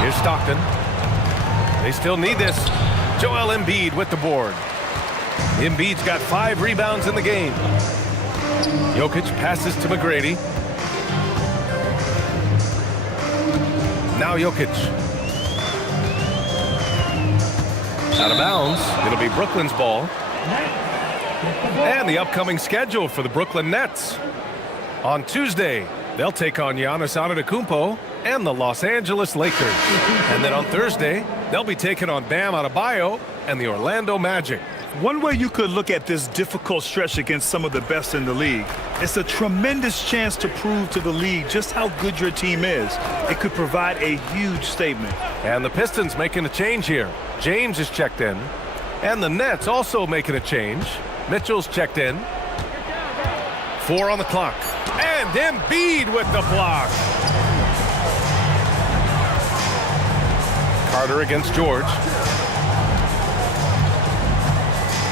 Here's Stockton. They still need this. Joel Embiid with the board. Embiid's got 5 rebounds in the game. Jokic passes to McGrady. Now Jokic. Out of bounds. It'll be Brooklyn's ball. And the upcoming schedule for the Brooklyn Nets. On Tuesday, they'll take on Giannis Antetokounmpo and the Los Angeles Lakers. And then on Thursday, they'll be taking on Bam Adebayo and the Orlando Magic. One way you could look at this difficult stretch against some of the best in the league, it's a tremendous chance to prove to the league just how good your team is. It could provide a huge statement. And the Pistons making a change here. James is checked in. And the Nets also making a change. Mitchell's checked in. 4 on the clock. And Embiid with the block. Carter against George.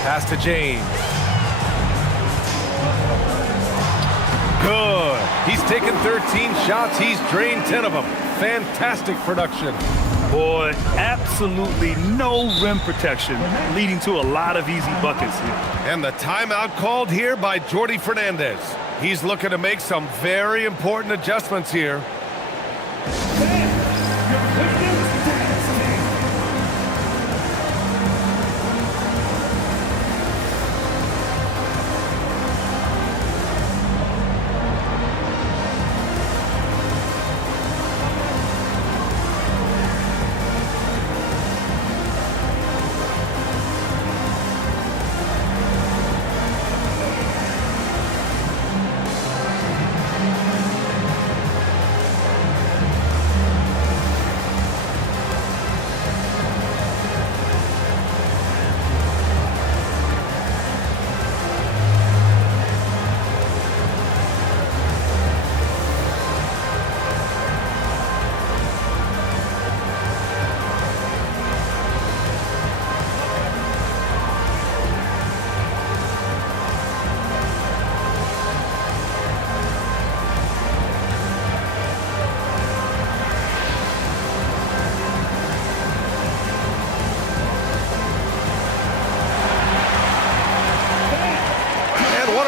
Pass to James. Good. He's taken 13 shots. He's drained 10 of them. Fantastic production. Boy, absolutely no rim protection, leading to a lot of easy buckets here. And the timeout called here by Jordi Fernandez. He's looking to make some very important adjustments here.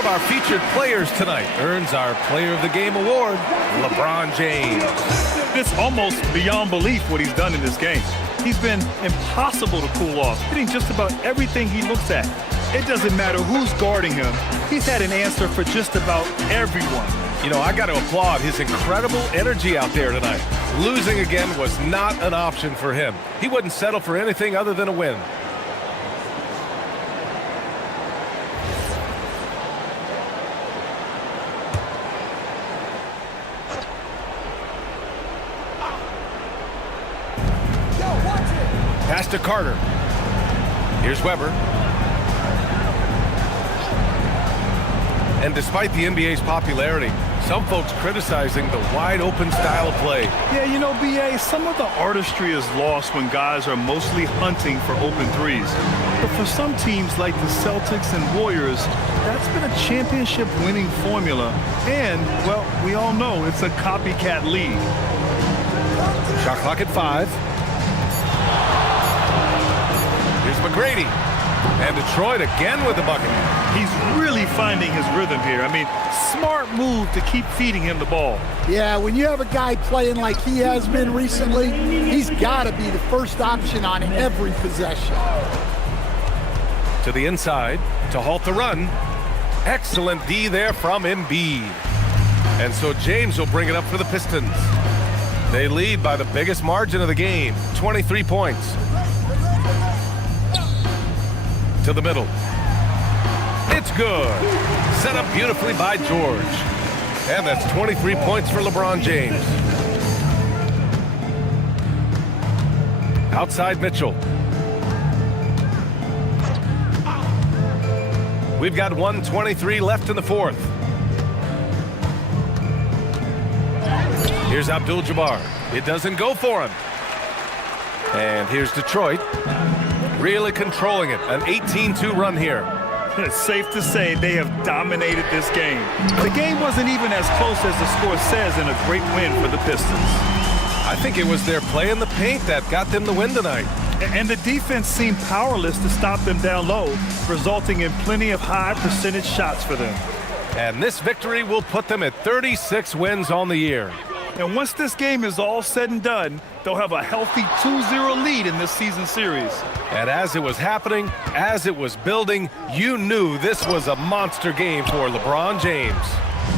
Our featured players tonight earns our Player of the Game award, LeBron James. It's almost beyond belief what he's done in this game. He's been impossible to cool off, hitting just about everything he looks at. It doesn't matter who's guarding him. He's had an answer for just about everyone. You know, I got to applaud his incredible energy out there tonight. Losing again was not an option for him. He wouldn't settle for anything other than a win. Pass to Carter. Here's Weber. And despite the NBA's popularity, some folks criticizing the wide-open style of play. Yeah, you know, B.A., some of the artistry is lost when guys are mostly hunting for open threes. But for some teams like the Celtics and Warriors, that's been a championship-winning formula. And, well, we all know it's a copycat league. Shot clock at 5. Here's McGrady. And Detroit again with the bucket. He's really finding his rhythm here. I mean, smart move to keep feeding him the ball. Yeah, when you have a guy playing like he has been recently, he's got to be the first option on every possession. To the inside to halt the run. Excellent D there from Embiid. And so James will bring it up for the Pistons. They lead by the biggest margin of the game, 23 points. To the middle. It's good. Set up beautifully by George. And that's 23 points for LeBron James. Outside Mitchell. We've got 1:23 left in the fourth. Here's Abdul-Jabbar. It doesn't go for him. And here's Detroit. Really controlling it. An 18-2 run here. It's safe to say they have dominated this game. The game wasn't even as close as the score says, and a great win for the Pistons. I think it was their play in the paint that got them the win tonight. And the defense seemed powerless to stop them down low, resulting in plenty of high percentage shots for them. And this victory will put them at 36 wins on the year. And once this game is all said and done, they'll have a healthy 2-0 lead in this season series. And as it was happening, as it was building, you knew this was a monster game for LeBron James.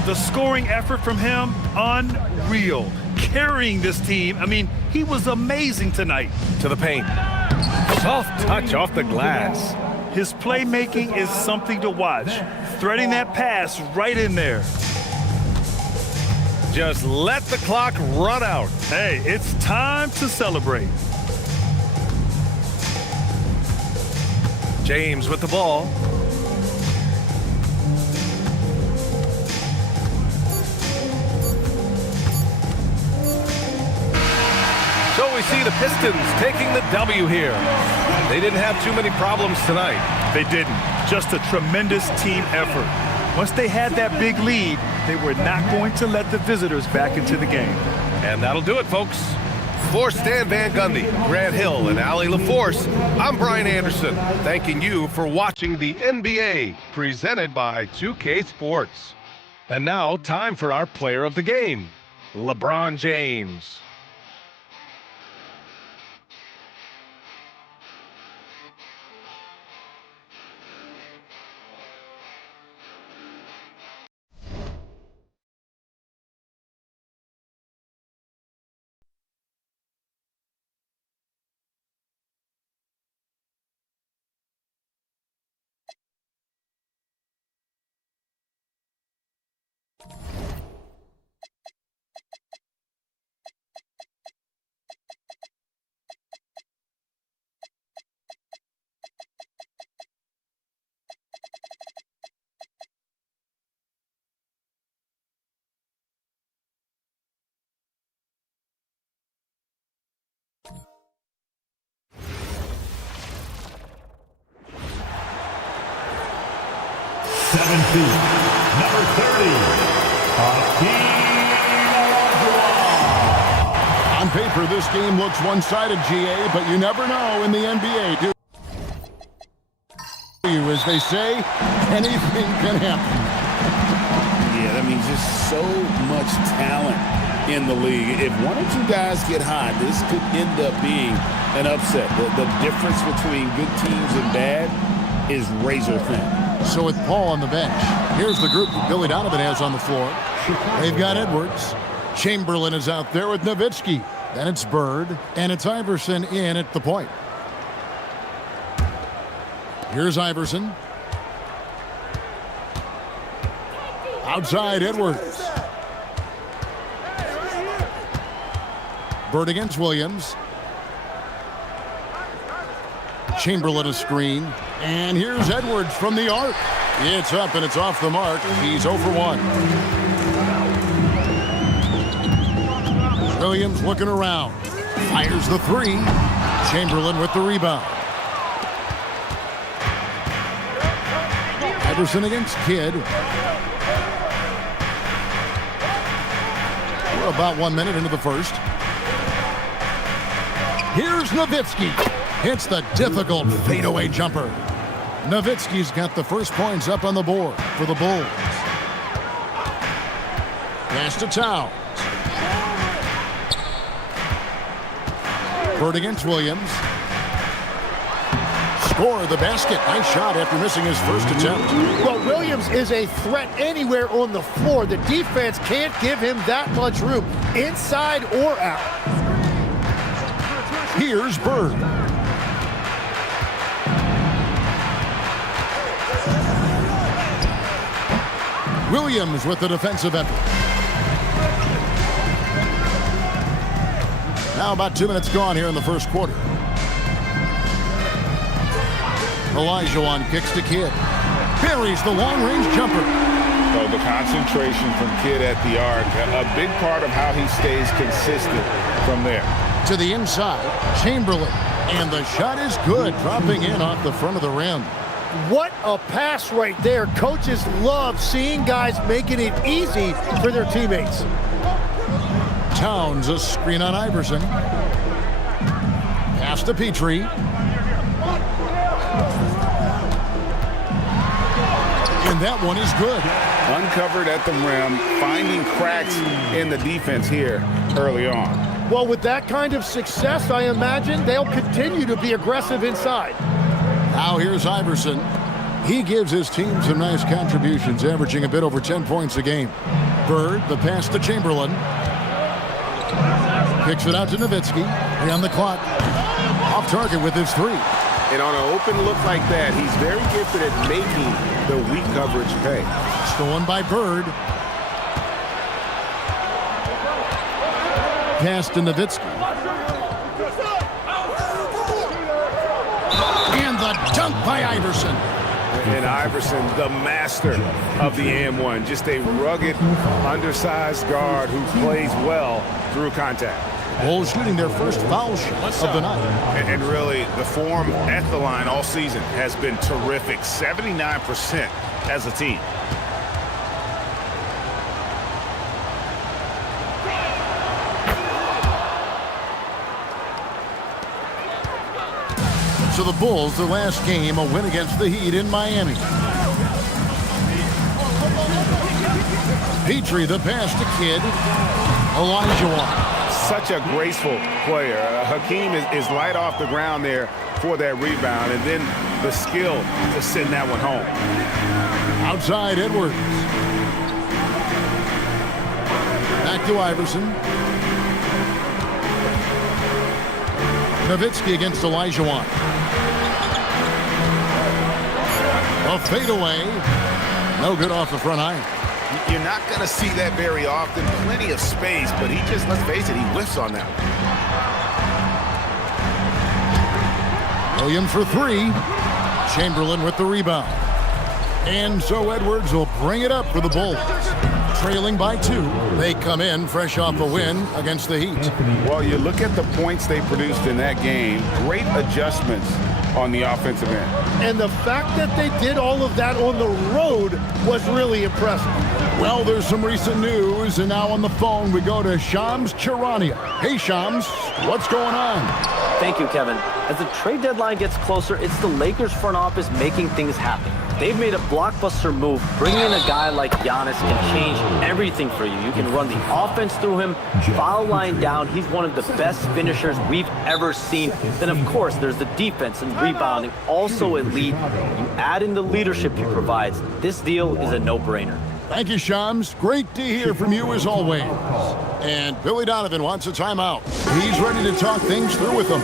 The scoring effort from him, unreal. Carrying this team, I mean, he was amazing tonight. To the paint. Soft touch off the glass. His playmaking is something to watch. Threading that pass right in there. Just let the clock run out. Hey, it's time to celebrate. James with the ball. So we see the Pistons taking the W here. They didn't have too many problems tonight. They didn't. Just a tremendous team effort. Once they had that big lead, they were not going to let the visitors back into the game. And that'll do it, folks. For Stan Van Gundy, Grant Hill, and Allie LaForce, I'm Brian Anderson, thanking you for watching the NBA, presented by 2K Sports. And now, time for our player of the game, LeBron James. Number 30, on paper, this game looks one-sided, GA, but you never know in the NBA, do you? As they say, anything can happen. Yeah, I mean, just so much talent in the league. If one or two guys get hot, this could end up being an upset. The difference between good teams and bad is razor thin. So with Paul on the bench, here's the group that Billy Donovan has on the floor. They've got Edwards. Chamberlain is out there with Nowitzki. Then it's Bird, and it's Iverson in at the point. Here's Iverson. Outside Edwards. Bird against Williams. Chamberlain a screen. And here's Edwards from the arc. It's up and it's off the mark. He's 0 for 1. Williams looking around. Fires the three. Chamberlain with the rebound. Iverson against Kidd. We're about 1 minute into the first. Here's Nowitzki. Hits the difficult fadeaway jumper. Nowitzki's got the first points up on the board for the Bulls. Pass to Towns. Bird against Williams. score the basket. Nice shot after missing his first attempt. Well, Williams is a threat anywhere on the floor. The defense can't give him that much room, inside or out. Here's Bird. Williams with the defensive effort. Now about 2 minutes gone here in the first quarter. Olajuwon kicks to Kidd. Buries the long-range jumper. So the concentration from Kidd at the arc, a big part of how he stays consistent from there. To the inside, Chamberlain. And the shot is good, dropping in off the front of the rim. What a pass right there. Coaches love seeing guys making it easy for their teammates. Towns, a screen on Iverson. Pass to Petrie. And that one is good. Uncovered at the rim, finding cracks in the defense here early on. Well, with that kind of success, I imagine they'll continue to be aggressive inside. Now here's Iverson. He gives his team some nice contributions, averaging a bit over 10 points a game. Bird, the pass to Chamberlain. Kicks it out to Nowitzki. 3 on the clock. Off target with his 3. And on an open look like that, he's very gifted at making the weak coverage pay. Stolen by Bird. Pass to Nowitzki. And the dunk by Iverson. And Iverson, the master of the and-one. Just a rugged, undersized guard who plays well through contact. Bulls shooting their first foul shot of the night. And really, the form at the line all season has been terrific. 79% as a team. So the Bulls, their last game, a win against the Heat in Miami. Petrie, the pass to Kidd. Olajuwon. Such a graceful player. Hakeem is light off the ground there for that rebound, and then the skill to send that one home. Outside Edwards. Back to Iverson. Nowitzki against Olajuwon. A fadeaway. No good off the front iron. You're not going to see that very often. Plenty of space, but he just, let's face it, he whiffs on that one. Williams for 3. Chamberlain with the rebound. And so Edwards will bring it up for the Bulls. Trailing by 2. They come in fresh off a win against the Heat. Well, you look at the points they produced in that game. Great adjustments on the offensive end. And the fact that they did all of that on the road was really impressive. Well, there's some recent news, and now on the phone we go to Shams Charania. Hey, Shams, what's going on? Thank you, Kevin. As the trade deadline gets closer, it's the Lakers front office making things happen. They've made a blockbuster move. Bringing in a guy like Giannis can change everything for you. You can run the offense through him, foul line down. He's one of the best finishers we've ever seen. Then, of course, there's the defense and rebounding, also elite. You add in the leadership he provides. This deal is a no-brainer. Thank you, Shams. Great to hear from you as always. And Billy Donovan wants a timeout. He's ready to talk things through with them.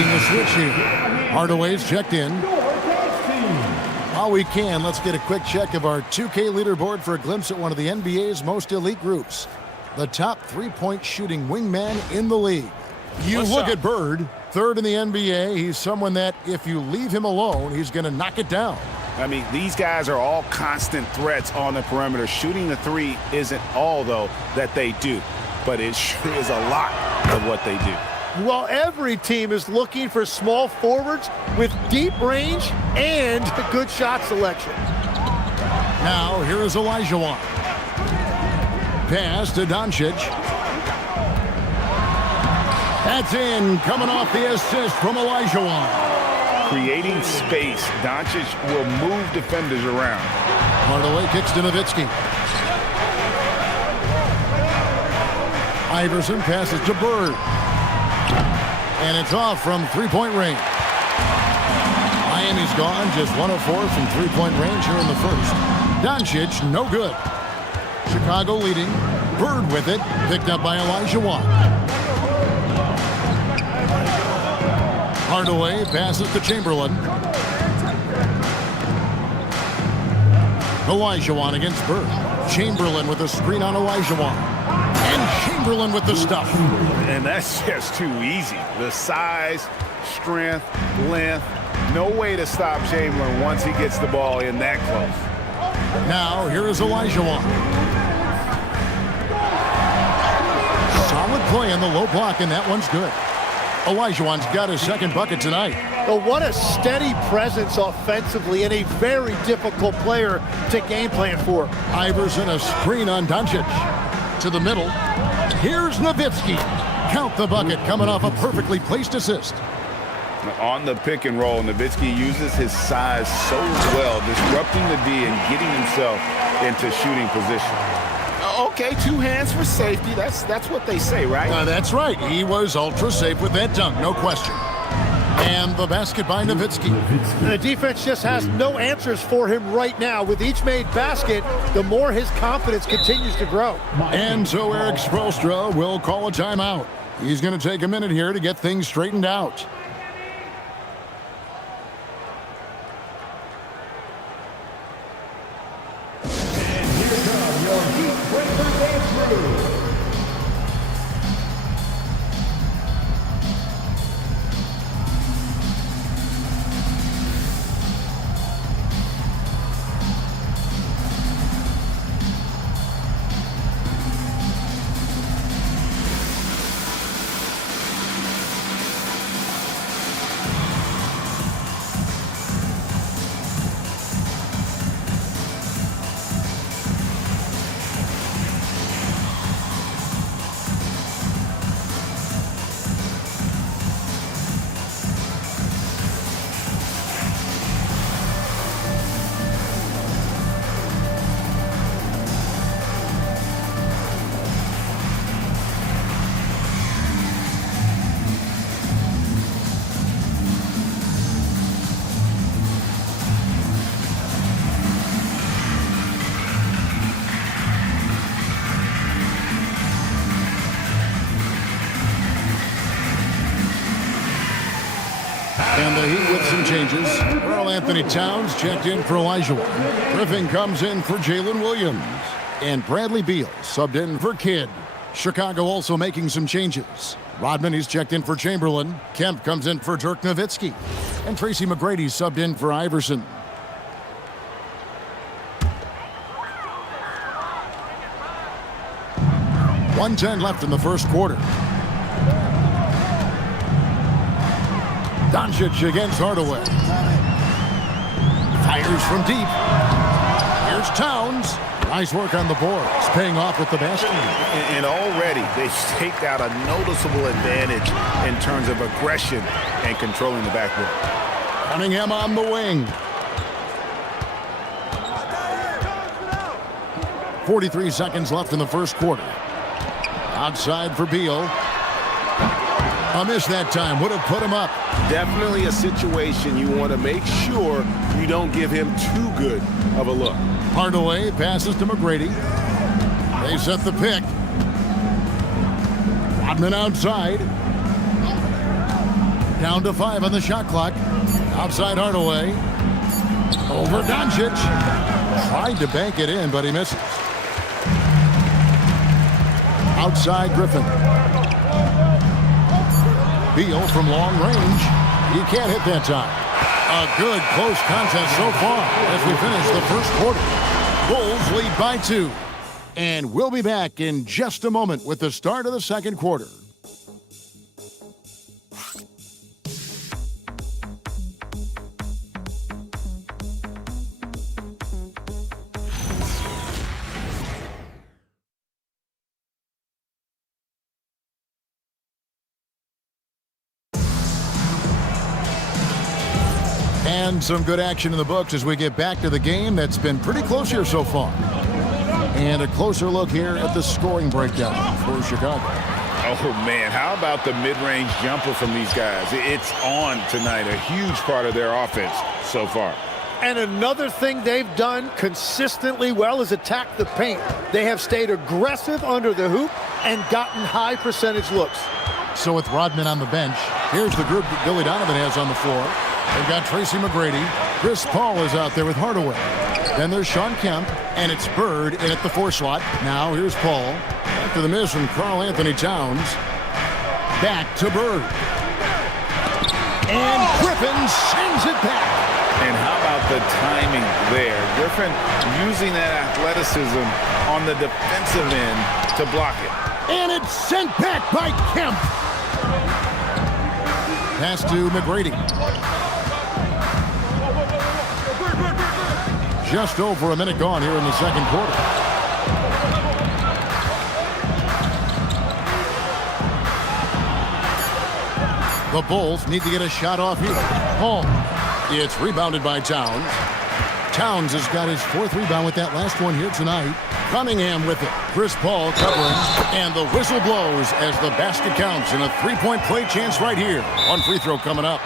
making a switch here. Hardaway's checked in. While we can, let's get a quick check of our 2K leaderboard for a glimpse at one of the NBA's most elite groups. The top three-point shooting wingman in the league. You look at Bird, third in the NBA. He's someone that if you leave him alone, he's going to knock it down. I mean, these guys are all constant threats on the perimeter. Shooting the three isn't all, though, that they do. But it sure is a lot of what they do. Well, every team is looking for small forwards with deep range and good shot selection. Now, here is Olajuwon. Pass to Doncic. That's in, coming off the assist from Olajuwon. Creating space, Doncic will move defenders around. Hardaway kicks to Nowitzki. Iverson passes to Bird. And it's off from three-point range. Miami's gone, just 1 of 4 from three-point range here in the first. Doncic, no good. Chicago leading. Bird with it, picked up by Olajuwon. Hardaway passes to Chamberlain. Olajuwon against Bird. Chamberlain with a screen on Olajuwon. And Chamberlain with the stuff. And that's just too easy. The size, strength, length. No way to stop Chamberlain once he gets the ball in that close. Now, here is Olajuwon. Solid play in the low block, and that one's good. Olajuwon's got his second bucket tonight. But what a steady presence offensively and a very difficult player to game plan for. Iverson, a screen on Doncic. To the middle. Here's Nowitzki. Count the bucket coming off a perfectly placed assist. On the pick and roll, Nowitzki uses his size so well, disrupting the D and getting himself into shooting position. Okay, 2 hands for safety. That's what they say, right? That's right. He was ultra safe with that dunk, no question. And the basket by Nowitzki. The defense just has no answers for him right now. With each made basket, the more his confidence continues to grow. And so Eric Spoelstra will call a timeout. He's going to take a minute here to get things straightened out. And the Heat with some changes. Karl Anthony Towns checked in for Olajuwon. Griffin comes in for Jalen Williams. And Bradley Beal subbed in for Kidd. Chicago also making some changes. Rodman, he's checked in for Chamberlain. Kemp comes in for Dirk Nowitzki. And Tracy McGrady subbed in for Iverson. .110 left in the first quarter. Doncic against Hardaway. Fires from deep. Here's Towns. Nice work on the boards, paying off with the basket. And already they've staked out a noticeable advantage in terms of aggression and controlling the backboard. Cunningham on the wing. 43 seconds left in the first quarter. Outside for Beal. A miss that time. Would have put him up. Definitely a situation you want to make sure you don't give him too good of a look. Hardaway passes to McGrady. They set the pick. Rodman outside. Down to 5 on the shot clock. Outside Hardaway. Over Doncic. Tried to bank it in, but he misses. Outside Griffin. Beal from long range. He can't hit that time. A good close contest so far as we finish the first quarter. Bulls lead by 2. And we'll be back in just a moment with the start of the second quarter. And some good action in the books as we get back to the game that's been pretty close here so far. And a closer look here at the scoring breakdown for Chicago. Oh, man, how about the mid-range jumper from these guys? It's on tonight, a huge part of their offense so far. And another thing they've done consistently well is attack the paint. They have stayed aggressive under the hoop and gotten high percentage looks. So with Rodman on the bench, here's the group that Billy Donovan has on the floor. They've got Tracy McGrady. Chris Paul is out there with Hardaway. Then there's Sean Kemp, and it's Bird in at the 4 slot. Now here's Paul. After the miss from Karl Anthony Towns. Back to Bird. And Griffin sends it back. And how about the timing there? Griffin using that athleticism on the defensive end to block it. And it's sent back by Kemp. Pass to McGrady. Just over a minute gone here in the second quarter. The Bulls need to get a shot off here. Home. It's rebounded by Towns. Towns has got his 4th rebound with that last one here tonight. Cunningham with it. Chris Paul covering. And the whistle blows as the basket counts in a 3-point play chance right here. One free throw coming up.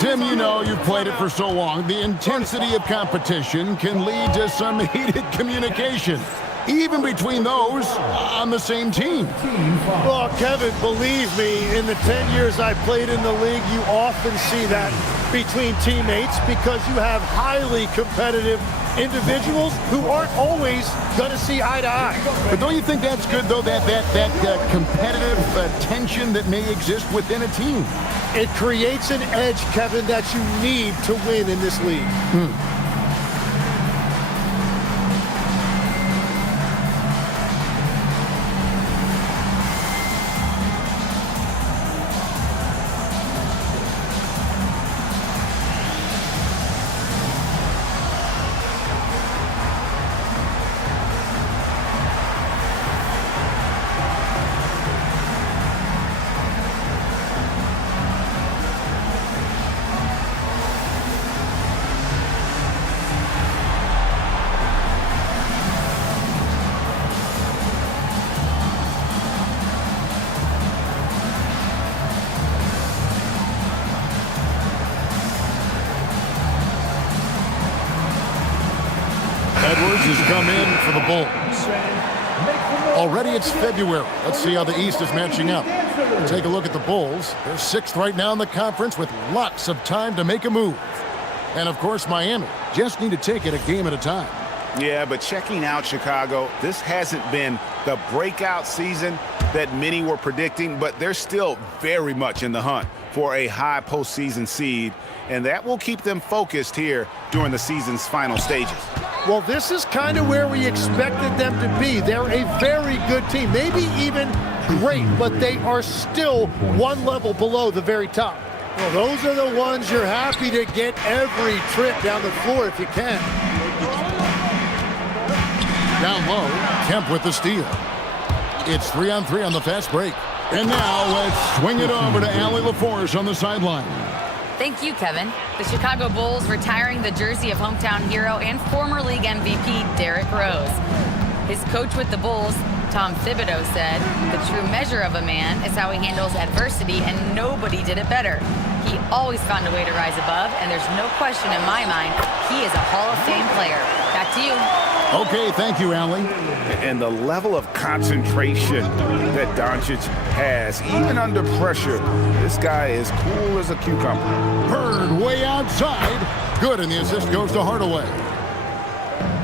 Tim, you know, you've played it for so long. The intensity of competition can lead to some heated communication, even between those on the same team. Well, Kevin, believe me, in the 10 years I played in the league, you often see that between teammates because you have highly competitive individuals who aren't always going to see eye to eye. But don't you think that's good, though, that competitive tension that may exist within a team? It creates an edge, Kevin, that you need to win in this league. Has come in for the Bulls. Already it's February. Let's see how the East is matching up. Take a look at the Bulls. They're 6th right now in the conference with lots of time to make a move. And of course, Miami just need to take it a game at a time. Yeah, but checking out Chicago, this hasn't been the breakout season that many were predicting, but they're still very much in the hunt for a high postseason seed, and that will keep them focused here during the season's final stages. Well, this is kind of where we expected them to be. They're a very good team, maybe even great, but they are still one level below the very top. Well, those are the ones you're happy to get every trip down the floor if you can. Down low, Kemp with the steal. It's 3-on-3 on the fast break. And now let's swing it over to Allie LaForce on the sideline. Thank you, Kevin. The Chicago Bulls retiring the jersey of hometown hero and former league MVP Derrick Rose. His coach with the Bulls, Tom Thibodeau, said, "The true measure of a man is how he handles adversity, and nobody did it better. He always found a way to rise above, and there's no question in my mind he is a Hall of Fame player. Back to you. Okay, thank you, Allie. And the level of concentration that Doncic has, even under pressure, this guy is cool as a cucumber. Bird way outside. Good, and the assist goes to Hardaway.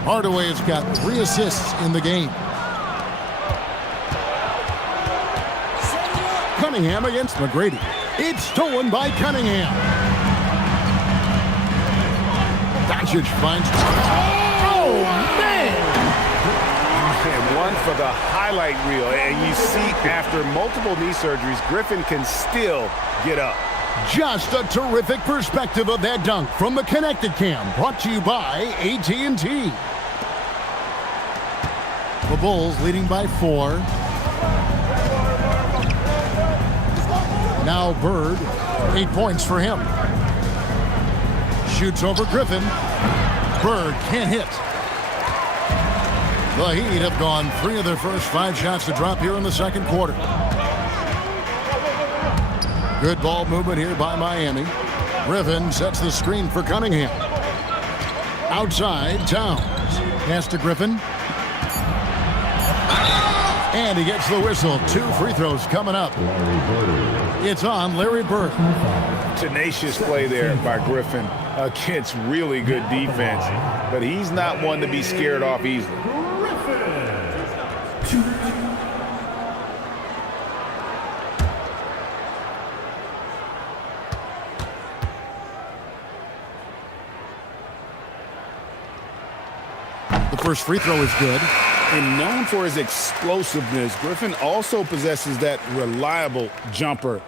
Hardaway has got 3 assists in the game. Cunningham against McGrady. It's stolen by Cunningham. Doncic finds... Oh, man! And one for the highlight reel. And you see, after multiple knee surgeries, Griffin can still get up. Just a terrific perspective of that dunk from the Connected Cam, brought to you by AT&T. The Bulls leading by 4. Now Bird, 8 points for him. Shoots over Griffin. Bird can't hit. The Heat have gone 3 of their first 5 shots to drop here in the second quarter. Good ball movement here by Miami. Griffin sets the screen for Cunningham. Outside, Towns. Pass to Griffin. And he gets the whistle. 2 free throws coming up. It's on Larry Bird. Tenacious play there by Griffin against really good defense. But he's not one to be scared off easily. The first free throw is good. And known for his explosiveness, Griffin also possesses that reliable jumper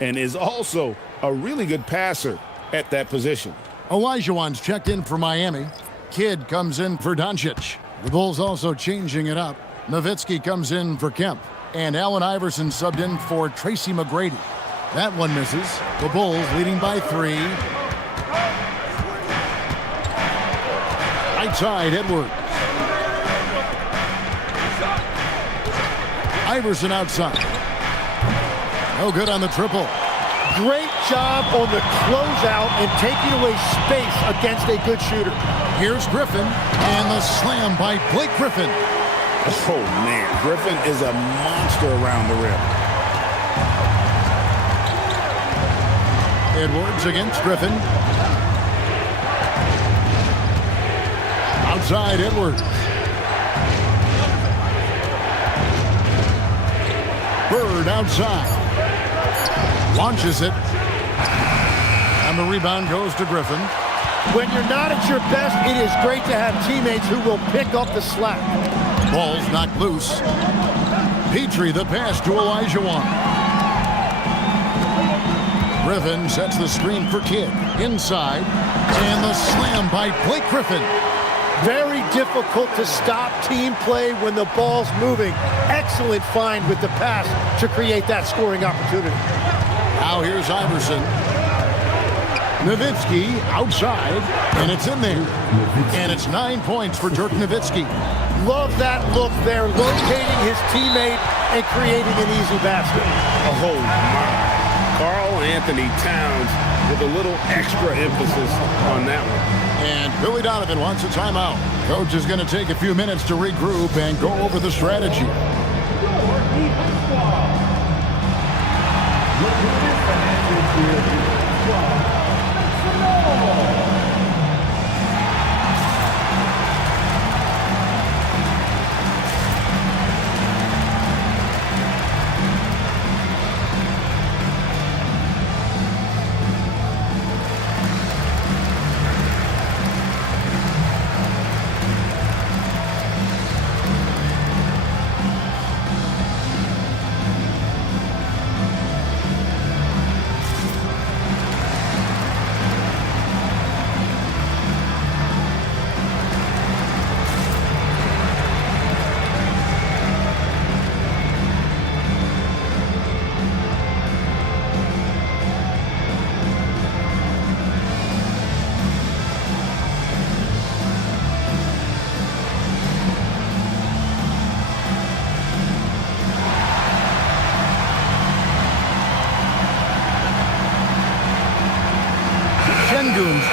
and is also a really good passer at that position. Olajuwon's checked in for Miami. Kidd comes in for Doncic. The Bulls also changing it up. Nowitzki comes in for Kemp. And Allen Iverson subbed in for Tracy McGrady. That one misses. The Bulls leading by 3. Right side, Edwards. Iverson outside. No good on the triple. Great job on the closeout and taking away space against a good shooter. Here's Griffin, and the slam by Blake Griffin. Oh, man. Griffin is a monster around the rim. Edwards against Griffin. Outside, Edwards. Bird outside. Launches it. And the rebound goes to Griffin. When you're not at your best, it is great to have teammates who will pick up the slack. Ball's knocked loose. Petrie the pass to Olajuwon. Griffin sets the screen for Kidd. Inside. And the slam by Blake Griffin. Very difficult to stop team play when the ball's moving. Excellent find with the pass to create that scoring opportunity. Now here's Iverson. Nowitzki outside, and it's in there. And it's 9 points for Dirk Nowitzki. Love that look there, locating his teammate and creating an easy basket. Oh, my. Karl Anthony Towns with a little extra emphasis on that one. And Billy Donovan wants a timeout. Coach is going to take a few minutes to regroup and go over the strategy.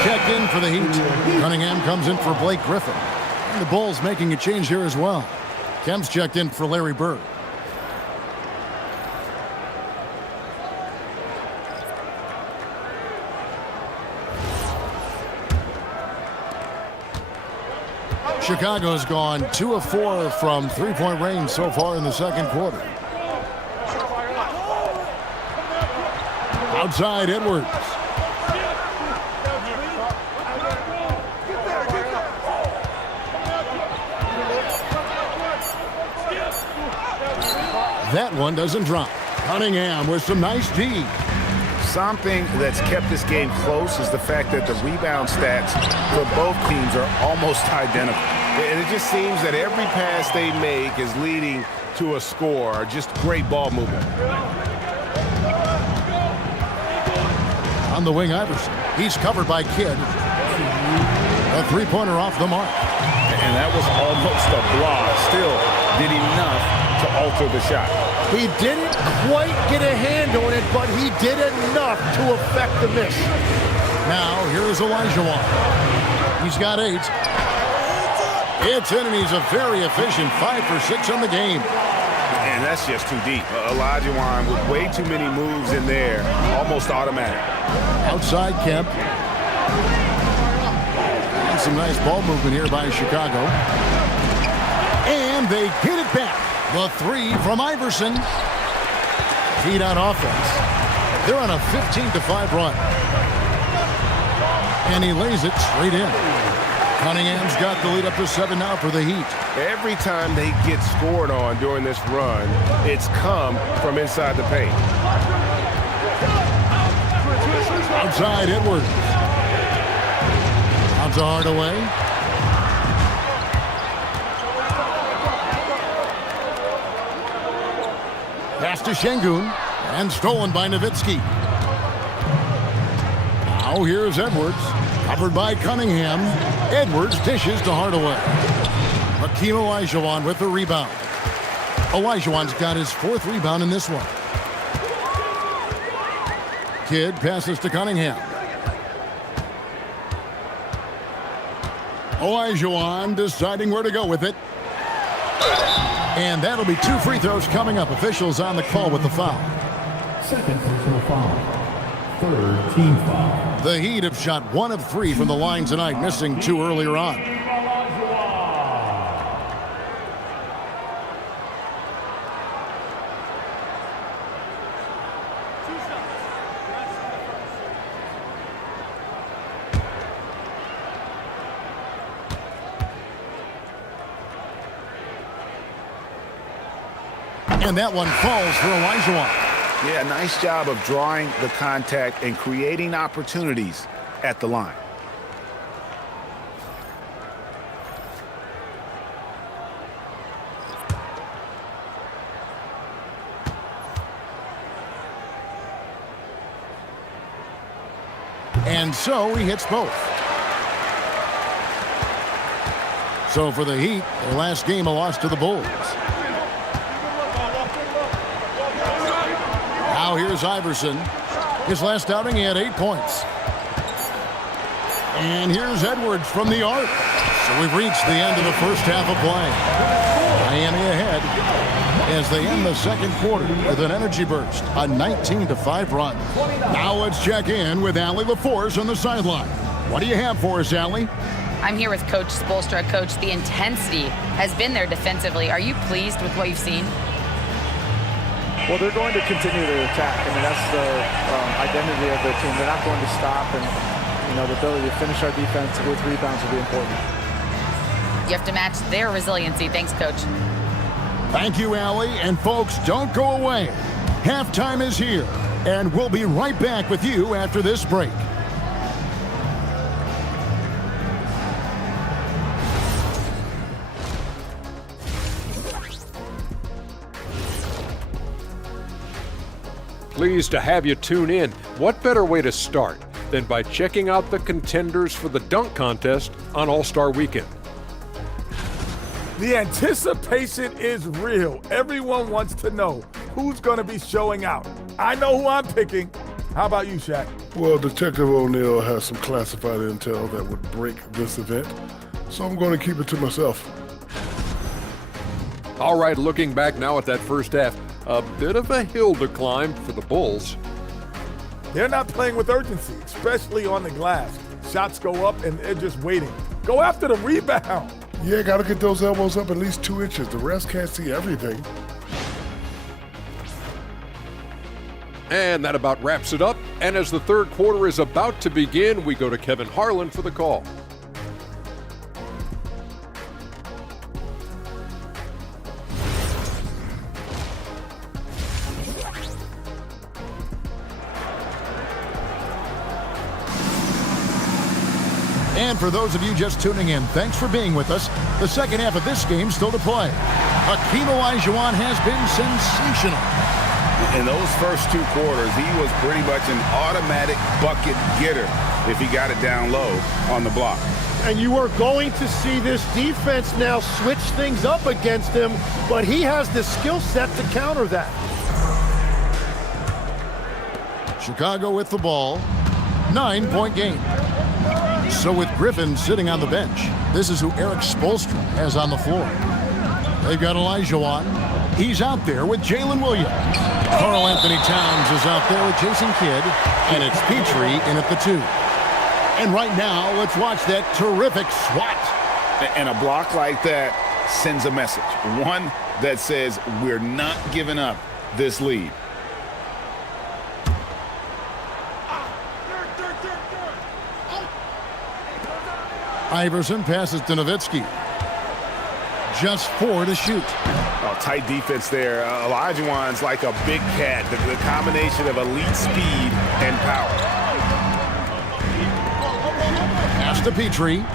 Checked in for the Heat. Cunningham comes in for Blake Griffin. And the Bulls making a change here as well. Kemp's checked in for Larry Bird. Chicago's gone 2 of 4 from three-point range so far in the second quarter. Outside Edwards. That one doesn't drop. Cunningham with some nice D. Something that's kept this game close is the fact that the rebound stats for both teams are almost identical. And it just seems that every pass they make is leading to a score. Just great ball movement. On the wing, Iverson. He's covered by Kidd. A three-pointer off the mark. And that was almost a block. Still did enough to alter the shot. He didn't quite get a hand on it, but he did enough to affect the miss. Now, here's Olajuwon. He's got 8. It's in, and he's a very efficient 5 for 6 on the game. And that's just too deep. Olajuwon with way too many moves in there, almost automatic. Outside Kemp. And some nice ball movement here by Chicago. And they get it back. The 3 from Iverson. Feed on offense. They're on a 15-5 run. And he lays it straight in. Cunningham's got the lead up to 7 now for the Heat. Every time they get scored on during this run, it's come from inside the paint. Outside Edwards. Out to Hardaway. Pass to Şengün, and stolen by Nowitzki. Now here's Edwards, covered by Cunningham. Edwards dishes to Hardaway. Hakeem Olajuwon with the rebound. Olajuwon's got his 4th rebound in this one. Kidd passes to Cunningham. Olajuwon deciding where to go with it. And that'll be 2 free throws coming up. Officials on the call with the foul. Second personal foul. Third team foul. The Heat have shot 1 of 3 from the line tonight, missing 2 earlier on. And that one falls for Olajuwon. Yeah, nice job of drawing the contact and creating opportunities at the line. And so he hits both. So for the Heat, their last game a loss to the Bulls. Now here's Iverson. His last outing, he had 8 points. And here's Edwards from the arc. So we've reached the end of the first half of play. Miami ahead as they end the second quarter with an energy burst, a 19-5 run. Now let's check in with Allie LaForce on the sideline. What do you have for us, Allie? I'm here with Coach Spoelstra. Coach, the intensity has been there defensively. Are you pleased with what you've seen? Well, they're going to continue to attack. I mean, that's the identity of the team. They're not going to stop, and the ability to finish our defense with rebounds will be important. You have to match their resiliency. Thanks, Coach. Thank you, Allie. And folks, don't go away. Halftime is here, and we'll be right back with you after this break. Pleased to have you tune in. What better way to start than by checking out the contenders for the dunk contest on All-Star Weekend? The anticipation is real. Everyone wants to know who's going to be showing out. I know who I'm picking. How about you, Shaq? Well, Detective O'Neill has some classified intel that would break this event. so I'm going to keep it to myself. All right, looking back now at that first half, a bit of a hill to climb for the Bulls. They're not playing with urgency, especially on the glass. Shots go up and they're just waiting. Go after the rebound. Yeah, got to get those elbows up at least 2 inches. The refs can't see everything. And that about wraps it up. And as the third quarter is about to begin, we go to Kevin Harlan for the call. And for those of you just tuning in, thanks for being with us. The second half of this game still to play. Hakeem Olajuwon has been sensational. In those first 2 quarters, he was pretty much an automatic bucket getter if he got it down low on the block. And you are going to see this defense now switch things up against him, but he has the skill set to counter that. Chicago with the ball. 9-point game. So with Griffin sitting on the bench, this is who Eric Spoelstra has on the floor. They've got Olajuwon. He's out there with Jalen Williams. Karl Anthony Towns is out there with Jason Kidd. And it's Petrie in at the 2. And right now, let's watch that terrific swat. And a block like that sends a message. One that says we're not giving up this lead. Iverson passes to Nowitzki. Just 4 to shoot. Oh, tight defense there. Olajuwon's like a big cat. The combination of elite speed and power. Pass to Petrie.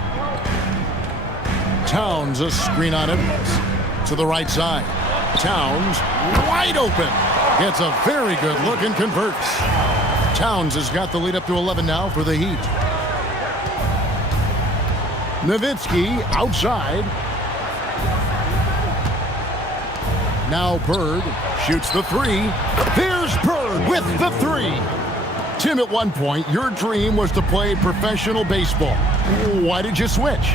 Towns, a screen on Edwards. To the right side. Towns, wide open. Gets a very good look and converts. Towns has got the lead up to 11 now for the Heat. Nowitzki outside. Now Bird shoots the 3. There's Bird with the 3. Tim, at one point, your dream was to play professional baseball. Why did you switch?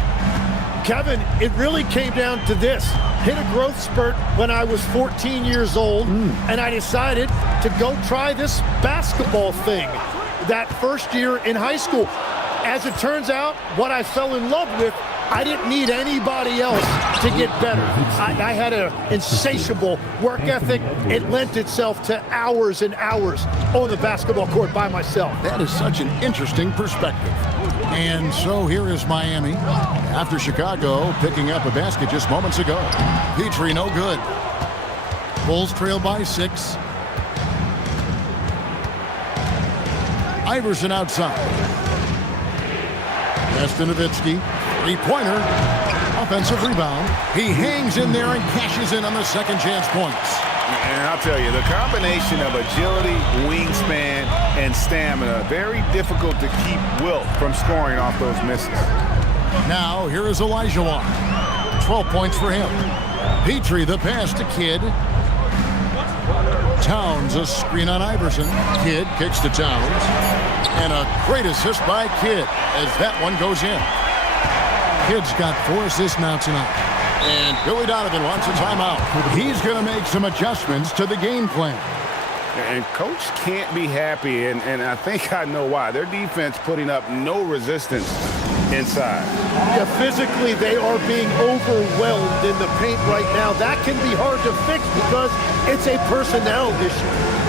Kevin, it really came down to this. Hit a growth spurt when I was 14 years old, and I decided to go try this basketball thing that first year in high school. As it turns out, what I fell in love with, I didn't need anybody else to get better. I had an insatiable work ethic. It lent itself to hours and hours on the basketball court by myself. That is such an interesting perspective. And so here is Miami, after Chicago picking up a basket just moments ago. Petrie no good. Bulls trail by 6. Iverson outside. Pass to Nowitzki. 3-pointer. Offensive rebound. He hangs in there and cashes in on the second chance points. And I'll tell you, the combination of agility, wingspan, and stamina, very difficult to keep Wilt from scoring off those misses. Now, here is Olajuwon. 12 points for him. Petrie, the pass to Kidd. Towns, a screen on Iverson. Kidd kicks to Towns. And a great assist by Kidd as that one goes in. Kidd's got 4 assists now tonight. And Billy Donovan wants a timeout. He's going to make some adjustments to the game plan. And Coach can't be happy, and I think I know why. Their defense putting up no resistance inside. Yeah, physically they are being overwhelmed in the paint right now. That can be hard to fix because it's a personnel issue.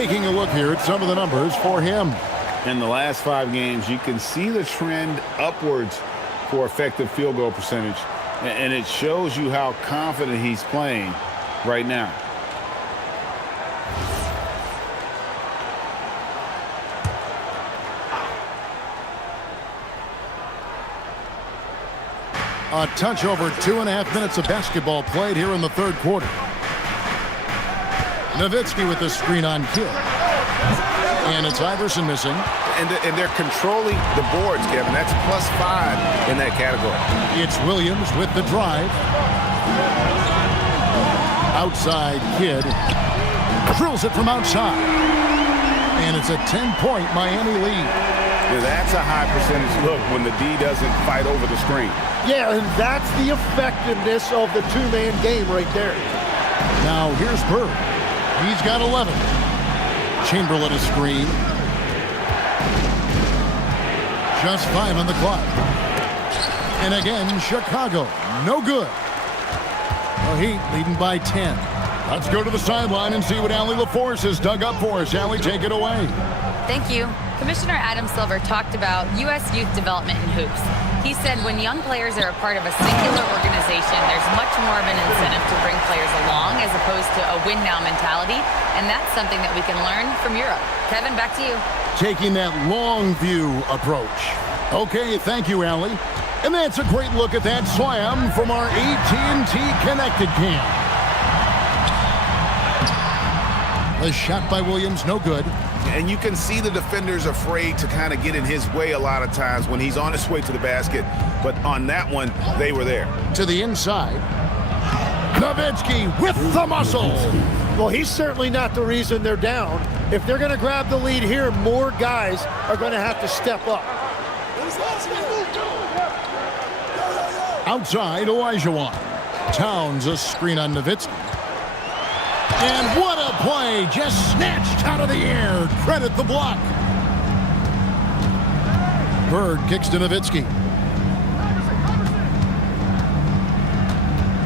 Taking a look here at some of the numbers for him. In the last 5 games, you can see the trend upwards for effective field goal percentage, and it shows you how confident he's playing right now. A touch over 2.5 minutes of basketball played here in the third quarter. Nowitzki with the screen on Kidd. And it's Iverson missing. And they're controlling the boards, Kevin. That's +5 in that category. It's Williams with the drive. Outside Kidd. Drills it from outside. And it's a 10-point Miami lead. Yeah, that's a high percentage look when the D doesn't fight over the screen. Yeah, and that's the effectiveness of the two-man game right there. Now here's Bird. He's got 11. Chamberlain a screen. Just 5 on the clock. And again, Chicago. No good. The Heat leading by 10. Let's go to the sideline and see what Allie LaForce has dug up for us. Allie, take it away. Thank you. Commissioner Adam Silver talked about U.S. youth development in hoops. He said when young players are a part of a singular organization, there's much more of an incentive to bring players along as opposed to a win-now mentality, and that's something that we can learn from Europe. Kevin, back to you. Taking that long view approach. Okay, thank you, Allie. And that's a great look at that slam from our AT&T Connected Cam. The shot by Williams, no good. And you can see the defenders afraid to kind of get in his way a lot of times when he's on his way to the basket. But on that one, they were there. To the inside. Nowitzki with the muscle. Well, he's certainly not the reason they're down. If they're going to grab the lead here, more guys are going to have to step up. Outside, Olajuwon. Towns a screen on Nowitzki. And what a play, just snatched out of the air. Credit the block. Bird kicks to Nowitzki.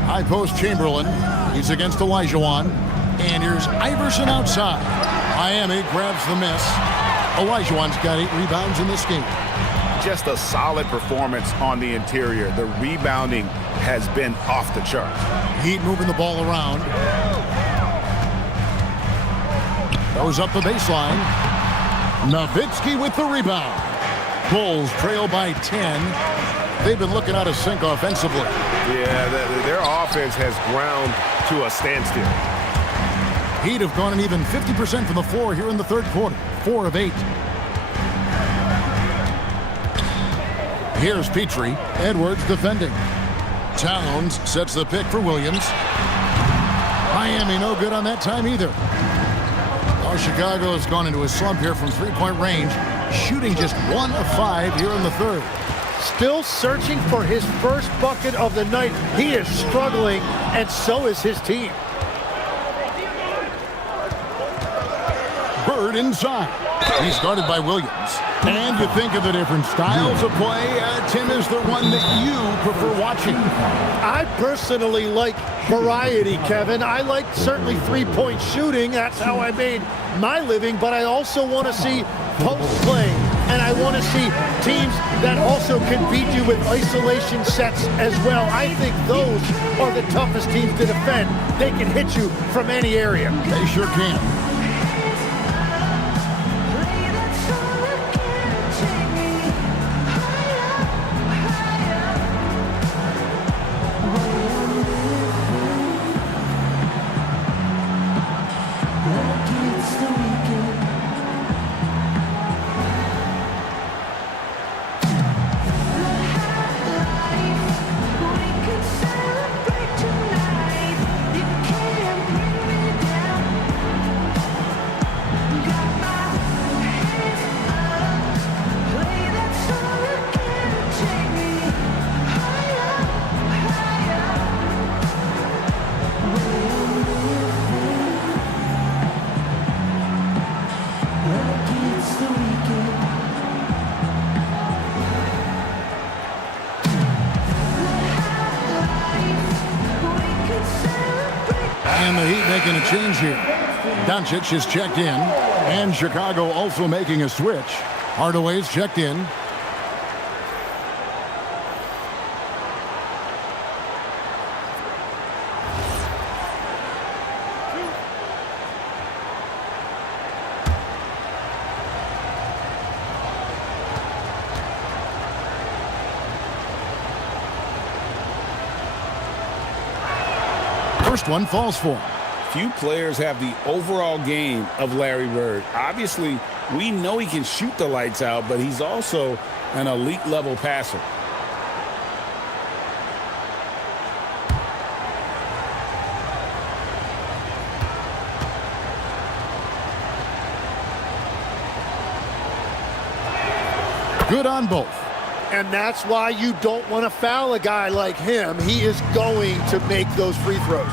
High post Chamberlain. He's against Olajuwon. And here's Iverson outside. Miami grabs the miss. Olajuwon's got 8 rebounds in this game. Just a solid performance on the interior. The rebounding has been off the charts. Heat moving the ball around. Goes up the baseline. Nowitzki with the rebound. Bulls trail by 10. They've been looking out of sync offensively. Yeah, their offense has ground to a standstill. Heat have gone an even 50% from the floor here in the third quarter. 4 of 8. Here's Petrie. Edwards defending. Towns sets the pick for Williams. Miami no good on that time either. Chicago has gone into a slump here from three-point range, shooting just 1 of 5 here in the third. Still searching for his first bucket of the night. He is struggling, and so is his team. Bird inside. He's guarded by Williams. And you think of the different styles of play. Tim, is there one that you prefer watching? I personally like variety, Kevin. I like certainly three-point shooting. That's how I made my living. But I also want to see post play. And I want to see teams that also can beat you with isolation sets as well. I think those are the toughest teams to defend. They can hit you from any area. They sure can. And the Heat making a change here. Doncic is checked in, and Chicago also making a switch. Hardaway's checked in. First one falls for him. Few players have the overall game of Larry Bird. Obviously, we know he can shoot the lights out, but he's also an elite level passer. Good on both. And that's why you don't want to foul a guy like him. He is going to make those free throws.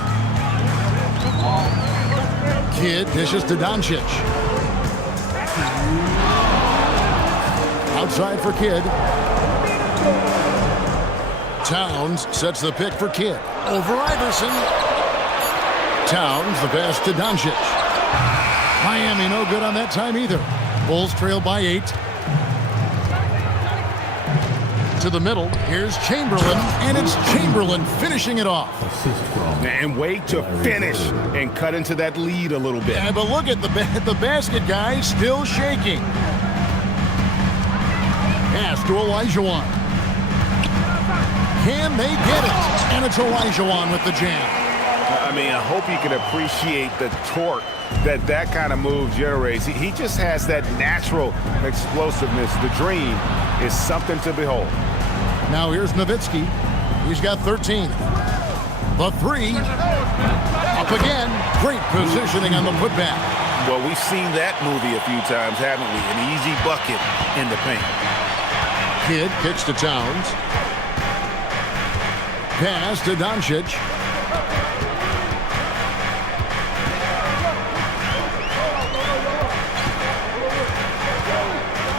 Kidd dishes to Doncic. Outside for Kidd. Towns sets the pick for Kidd. Over Iverson. Towns the pass to Doncic. Miami no good on that time either. Bulls trail by 8. To the middle, here's Chamberlain, and it's Chamberlain finishing it off. And wait to finish and cut into that lead a little bit. Yeah, but look at the basket guy still shaking. Pass to Olajuwon. Can they get it? And it's Olajuwon with the jam. I mean, I hope you can appreciate the torque that kind of move generates. He just has that natural explosiveness. The dream is something to behold. Now here's Nowitzki. He's got 13. The three. Up again. Great positioning on the putback. Well, we've seen that movie a few times, haven't we? An easy bucket in the paint. Kidd kicks to Towns. Pass to Doncic.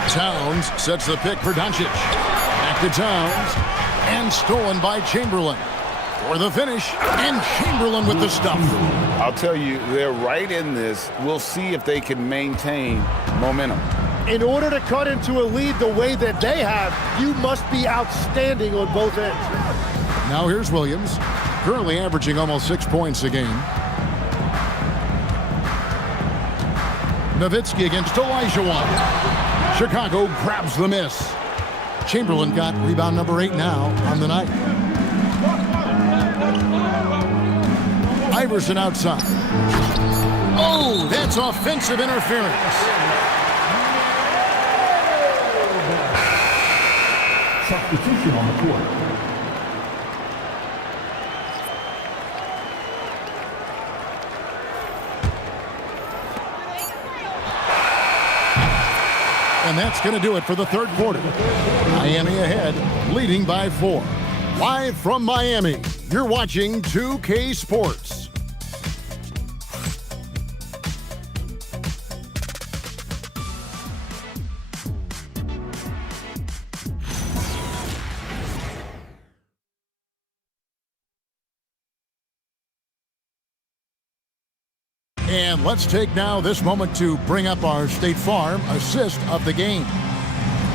Towns sets the pick for Doncic. Back to Towns. And stolen by Chamberlain. For the finish. And Chamberlain with the stuff. I'll tell you, they're right in this. We'll see if they can maintain momentum. In order to cut into a lead the way that they have, you must be outstanding on both ends. Now here's Williams. Currently averaging almost 6 points a game. Nowitzki against Olajuwon. Chicago grabs the miss. Chamberlain got rebound number 8 now on the night. Iverson outside. Oh, that's offensive interference. Substitution on the court. And that's going to do it for the third quarter. Miami ahead, leading by 4. Live from Miami, you're watching 2K Sports. And let's take now this moment to bring up our State Farm assist of the game.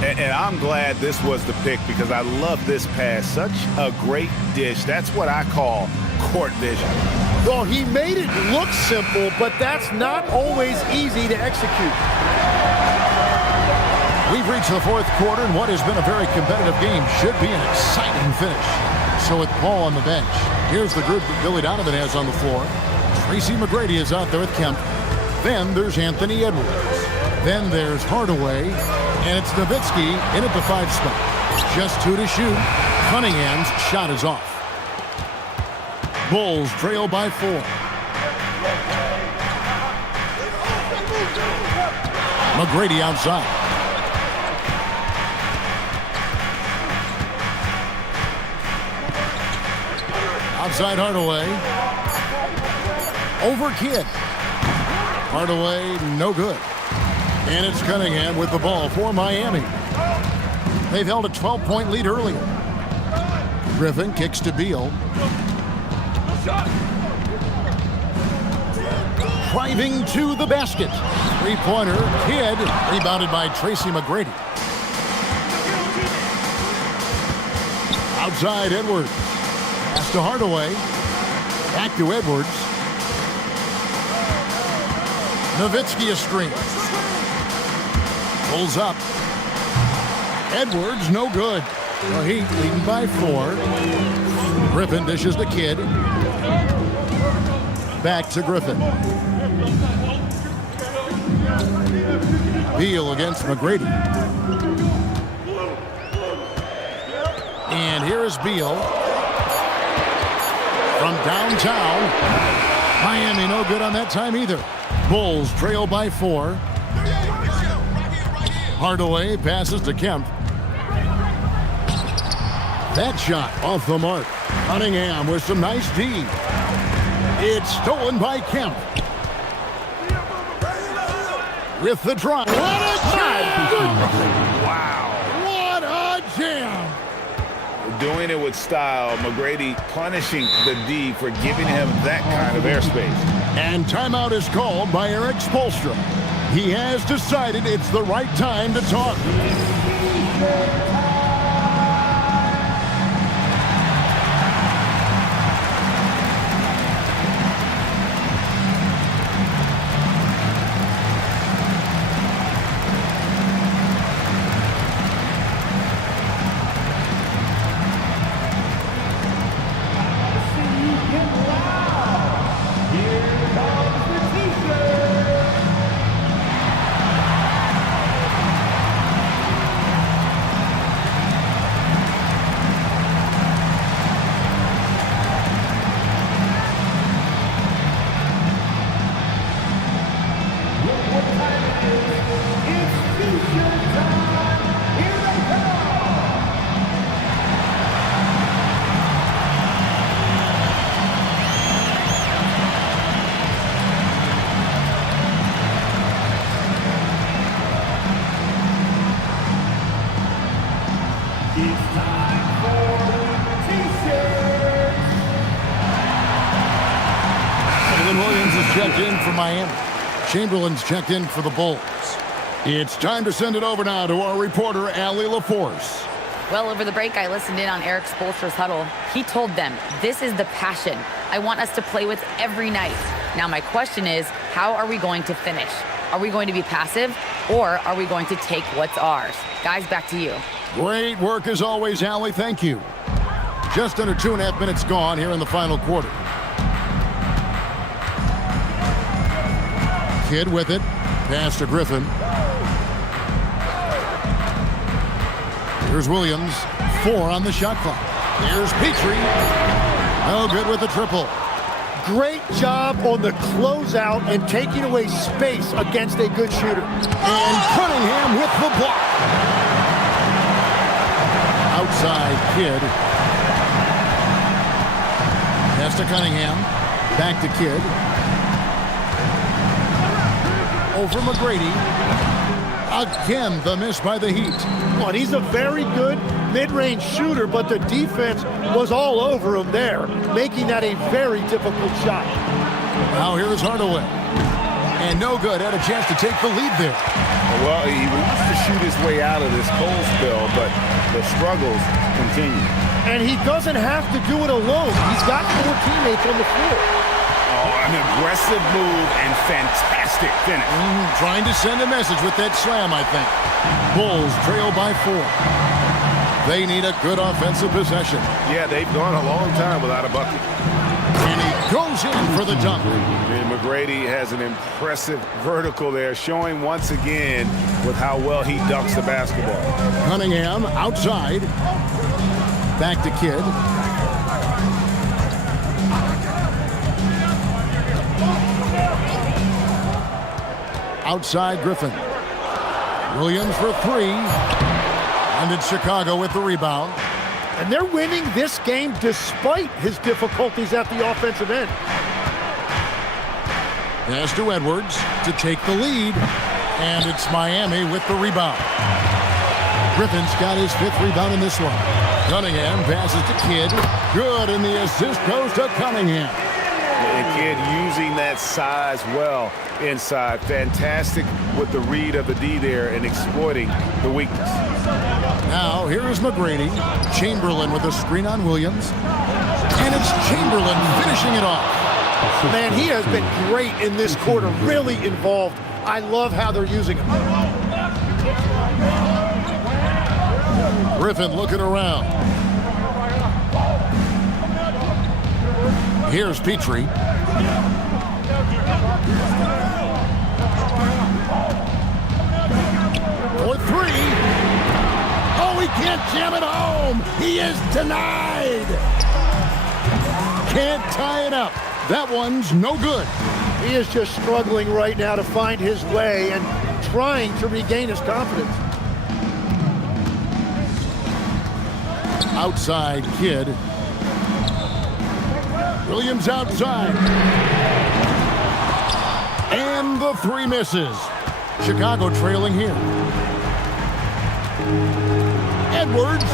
And I'm glad this was the pick because I love this pass. Such a great dish. That's what I call court vision. Well, he made it look simple, but that's not always easy to execute. We've reached the fourth quarter, and what has been a very competitive game should be an exciting finish. So with Paul on the bench, here's the group that Billy Donovan has on the floor. Tracy McGrady is out there with Kemp. Then there's Anthony Edwards. Then there's Hardaway. And it's Nowitzki in at the 5 spot. Just 2 to shoot. Cunningham's shot is off. Bulls trail by 4. McGrady outside. Outside Hardaway. Over Kidd. Hardaway, no good. And it's Cunningham with the ball for Miami. They've held a 12-point lead earlier. Griffin kicks to Beal. driving to the basket. Three-pointer, Kidd, rebounded by Tracy McGrady. Outside Edwards. Pass to Hardaway. Back to Edwards. Nowitzki a screen. Pulls up. Edwards, no good. The Heat leading by 4. Griffin dishes to Kidd. Back to Griffin. Beal against McGrady. And here is Beal. From downtown. Miami no good on that time either. Bulls trail by 4. Hardaway passes to Kemp. That shot off the mark. Cunningham with some nice D. It's stolen by Kemp. With the drive. What a jam! Wow. What a jam! Doing it with style. McGrady punishing the D for giving him that kind of airspace. And timeout is called by Eric Spoelstra. He has decided it's the right time to talk. Checked in for Miami. Chamberlain's checked in for the Bulls. It's time to send it over now to our reporter, Allie LaForce. Well, over the break, I listened in on Eric Spoelstra's huddle. He told them, this is the passion I want us to play with every night. Now, my question is, how are we going to finish? Are we going to be passive, or are we going to take what's ours? Guys, back to you. Great work as always, Allie. Thank you. Just under 2.5 minutes gone here in the final quarter. Kidd with it. Pass to Griffin. Here's Williams. 4 on the shot clock. Here's Petrie. No good with the triple. Great job on the closeout and taking away space against a good shooter. And Cunningham with the block. Outside Kidd. Pass to Cunningham. Back to Kidd. Over McGrady. Again, the miss by the Heat. Well, he's a very good mid-range shooter, but the defense was all over him there, making that a very difficult shot. Now here is Hardaway. And no good. Had a chance to take the lead there. Well, he wants to shoot his way out of this cold spell, but the struggles continue. And he doesn't have to do it alone. He's got 4 teammates on the floor. An aggressive move and fantastic finish. Trying to send a message with that slam, I think. Bulls trail by 4. They need a good offensive possession. Yeah, they've gone a long time without a bucket. And he goes in for the dunk. And McGrady has an impressive vertical there, showing once again with how well he dunks the basketball. Cunningham outside. Back to Kidd. Outside Griffin. Williams for 3. And it's Chicago with the rebound. And they're winning this game despite his difficulties at the offensive end. Pass to Edwards to take the lead. And it's Miami with the rebound. Griffin's got his 5th rebound in this one. Cunningham passes to Kidd. Good, and the assist goes to Cunningham. And Kid using that size well inside. Fantastic with the read of the D there and exploiting the weakness. Now, here is McGrady. Chamberlain with a screen on Williams. And it's Chamberlain finishing it off. Man, he has been great in this quarter, really involved. I love how they're using him. Griffin looking around. Here's Petrie. For three. Oh, he can't jam it home. He is denied. Can't tie it up. That one's no good. He is just struggling right now to find his way and trying to regain his confidence. Outside Kid. Williams outside. And the three misses. Chicago trailing here. Edwards.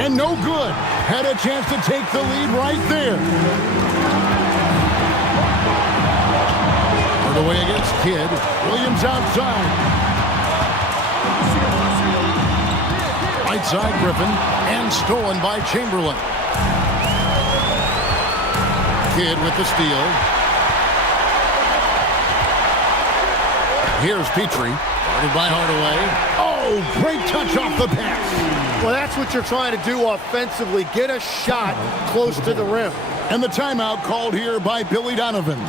And no good. Had a chance to take the lead right there. Hardaway against Kidd. Williams outside. Right side Griffin. And stolen by Chamberlain. Kidd with the steal. Here's Petrie. Guarded by Hardaway. Oh, great touch off the pass. Well, that's what you're trying to do offensively. Get a shot close to the rim. And the timeout called here by Billy Donovan.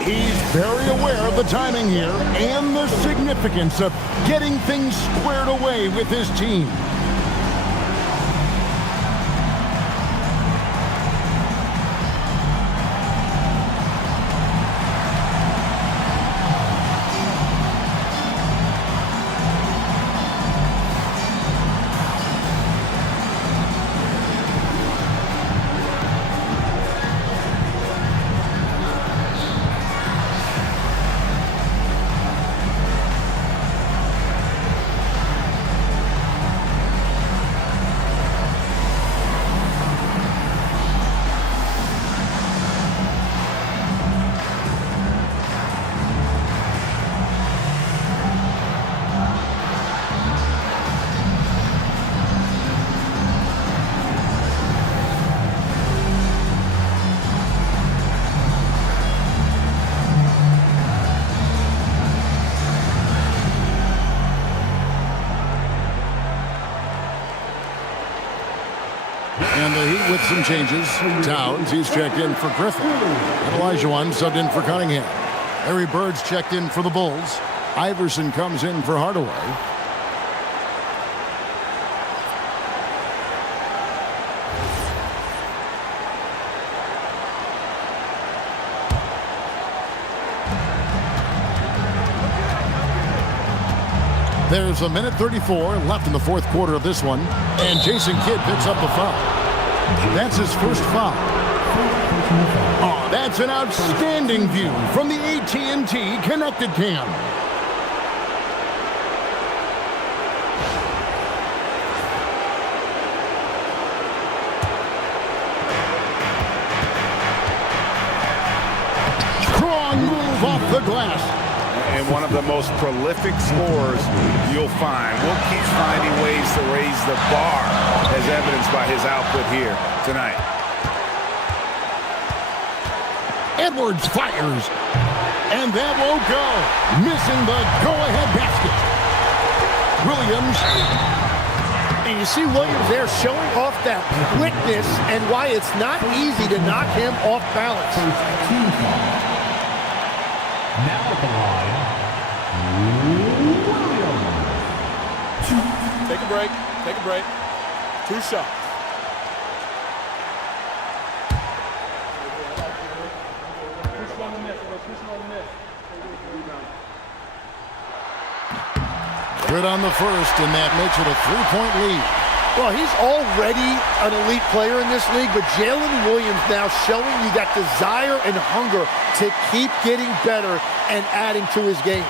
He's very aware of the timing here and the significance of getting things squared away with his team. And the Heat with some changes. Towns, he's checked in for Griffin. And Olajuwon subbed in for Cunningham. Larry Bird's checked in for the Bulls. Iverson comes in for Hardaway. There's a minute 34 left in the fourth quarter of this one, and Jason Kidd picks up the foul. That's his first foul. Oh, that's an outstanding view from the AT&T Connected Cam. Strong move off the glass. And one of the most prolific scorers you'll find. Will keeps finding ways to raise the bar, as evidenced by his output here tonight. Edwards fires, and that won't go. Missing the go-ahead basket. Williams. And you see Williams there showing off that quickness and why it's not easy to knock him off balance. Now at the line, Take a break. Take a break. 2 shots. Good on the first, and that makes it a 3-point lead. Well, he's already an elite player in this league, but Jalen Williams now showing you that desire and hunger to keep getting better and adding to his game.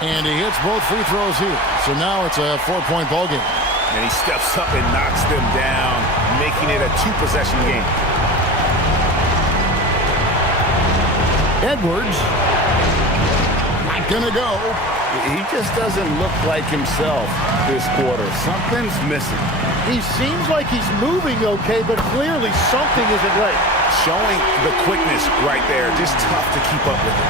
And he hits both free throws here. So now it's a 4-point ball game. And he steps up and knocks them down, making it a 2-possession game. Edwards. Not gonna go. He just doesn't look like himself this quarter. Something's missing. He seems like he's moving okay, but clearly something isn't right. Showing the quickness right there. Just tough to keep up with it.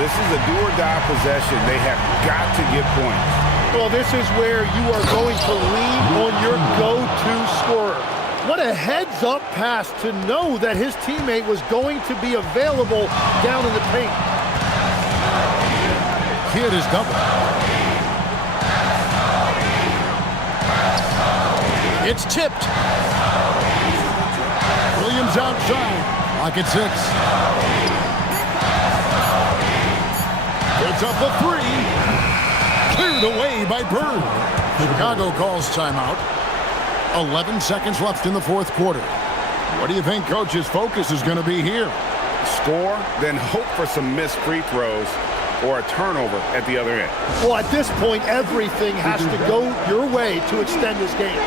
This is a do-or-die possession. They have got to get points. Well, this is where you are going to lean on your go-to scorer. What a heads-up pass to know that his teammate was going to be available down in the paint. Kid is double. It's tipped. Williams outside. Clock at 6. Puts up a 3. Cleared away by Bird. Chicago calls timeout. 11 seconds left in the fourth quarter. What do you think Coach's focus is going to be here? Score, then hope for some missed free throws or a turnover at the other end. Well, at this point, everything has to go your way to extend this game.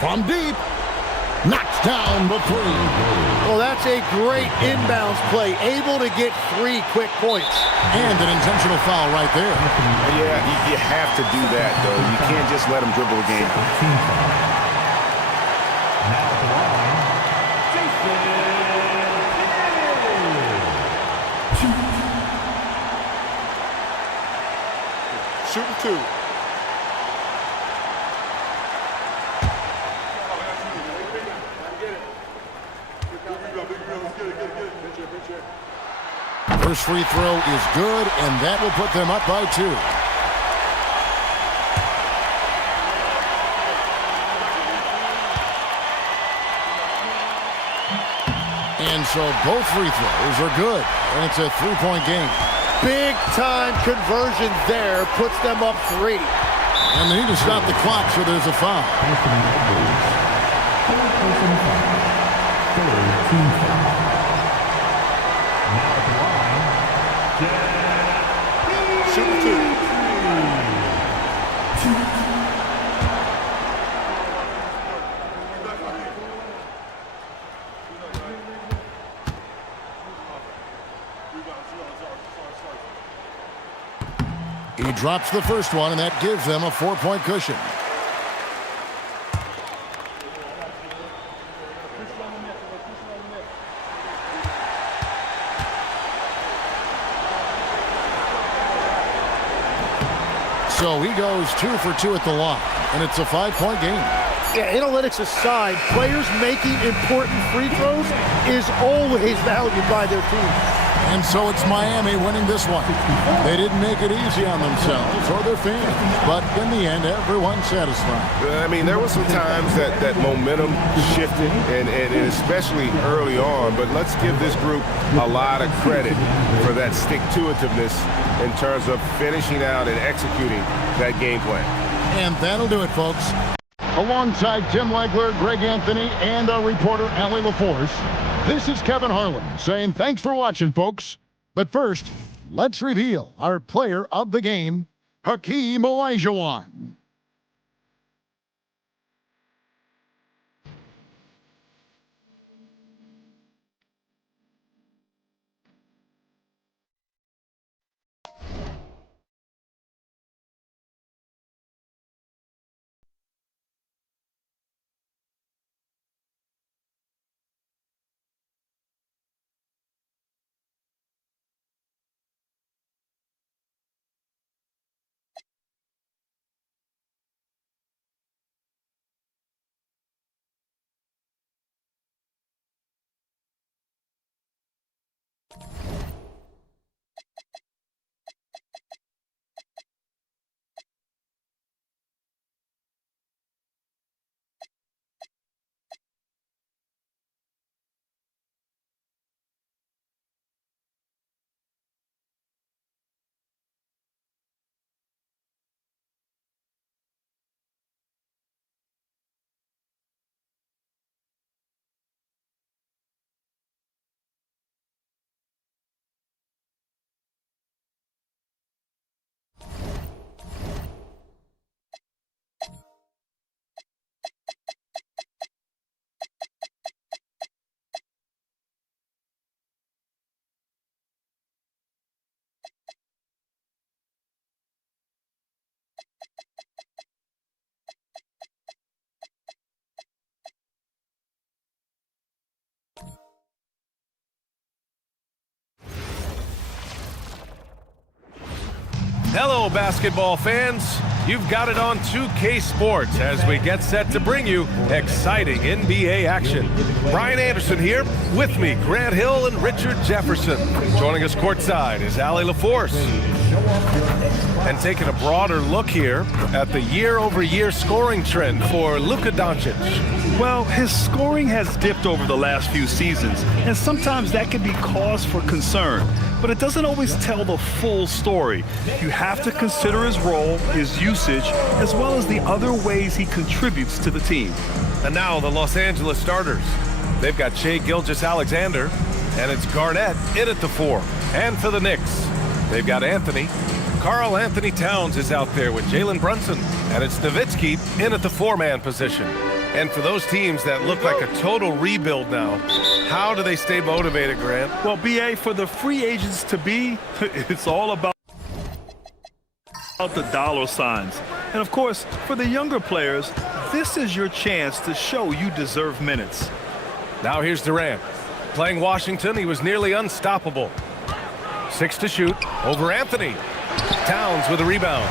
From deep, knocks down the 3. Well, that's a great inbounds play, able to get 3 quick points. And an intentional foul right there. Yeah, you have to do that, though. You can't just let him dribble the game. Shooting 2. First free throw is good, and that will put them up by 2. And so both free throws are good, and it's a 3-point game. Big time conversion there, puts them up 3. And they need to stop the clock, so there's a foul. Shooting 2. He drops the first one, and that gives them a 4-point cushion. So he goes 2 for 2 at the line, and it's a 5-point game. Yeah, analytics aside, players making important free throws is always valued by their team. And so it's Miami winning this one. They didn't make it easy on themselves or their fans, but in the end, everyone's satisfied. I mean, there were some times that momentum shifted, and especially early on, but let's give this group a lot of credit for that stick-to-itiveness in terms of finishing out and executing that game plan. And that'll do it, folks. Alongside Tim Legler, Greg Anthony, and our reporter, Allie LaForce, this is Kevin Harlan saying thanks for watching, folks. But first, let's reveal our player of the game, Hakeem Olajuwon. Hello, basketball fans. You've got it on 2K Sports as we get set to bring you exciting NBA action. Brian Anderson here. With me, Grant Hill and Richard Jefferson. Joining us courtside is Allie LaForce. And taking a broader look here at the year-over-year scoring trend for Luka Doncic. Well, his scoring has dipped over the last few seasons, and sometimes that can be cause for concern. But it doesn't always tell the full story. You have to consider his role, his usage, as well as the other ways he contributes to the team. And now the Los Angeles starters. They've got Shai Gilgeous-Alexander, and it's Garnett in at the 4. And for the Knicks, they've got Anthony. Karl Anthony Towns is out there with Jalen Brunson, and it's Nowitzki in at the 4-man position. And for those teams that look like a total rebuild now, how do they stay motivated, Grant? Well, BA, for the free agents to be, it's all about the dollar signs. And of course, for the younger players, this is your chance to show you deserve minutes. Now here's Durant. Playing Washington, he was nearly unstoppable. 6 to shoot over Anthony. Towns with a rebound.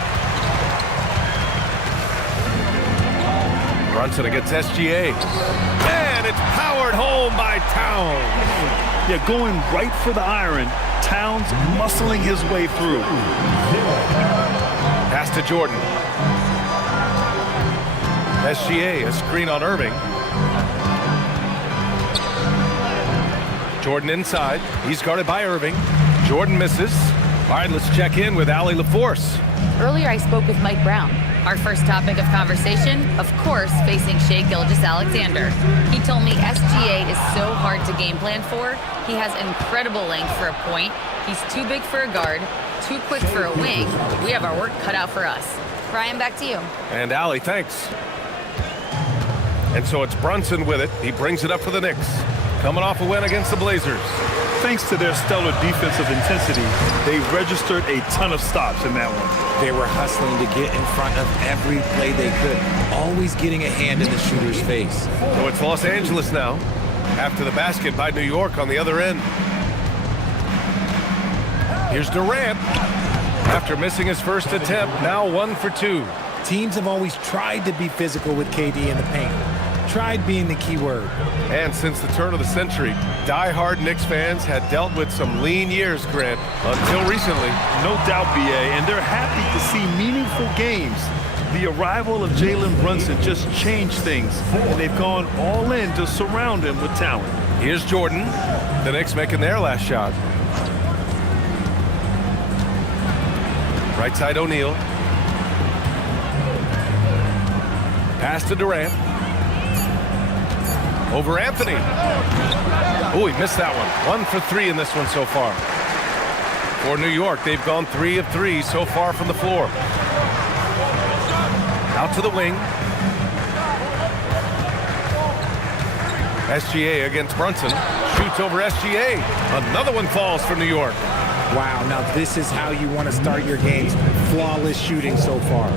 Brunson against SGA. And it's powered home by Towns. Yeah, going right for the iron. Towns muscling his way through. Pass to Jordan. SGA, a screen on Irving. Jordan inside. He's guarded by Irving. Jordan misses. All right, let's check in with Allie LaForce. Earlier, I spoke with Mike Brown. Our first topic of conversation, of course, facing Shai Gilgeous-Alexander. He told me SGA is so hard to game plan for. He has incredible length for a point. He's too big for a guard, too quick for a wing. We have our work cut out for us. Brian, back to you. And Allie, thanks. And so it's Brunson with it. He brings it up for the Knicks. Coming off a win against the Blazers. Thanks to their stellar defensive intensity, they registered a ton of stops in that one. They were hustling to get in front of every play they could, always getting a hand in the shooter's face. So it's Los Angeles now, after the basket by New York on the other end. Here's Durant. After missing his first attempt, now 1 for 2. Teams have always tried to be physical with KD in the paint. Tried being the key word. And since the turn of the century, die-hard Knicks fans had dealt with some lean years, Grant, until recently. No doubt, BA, and they're happy to see meaningful games. The arrival of Jalen Brunson just changed things, and they've gone all in to surround him with talent. Here's Jordan. The Knicks making their last shot. Right side O'Neal. Pass to Durant. Over Anthony. Oh, he missed that one. 1 for 3 in this one so far. For New York, they've gone 3 of 3 so far from the floor. Out to the wing. SGA against Brunson. Shoots over SGA. Another one falls for New York. Wow, now this is how you want to start your games. Flawless shooting so far.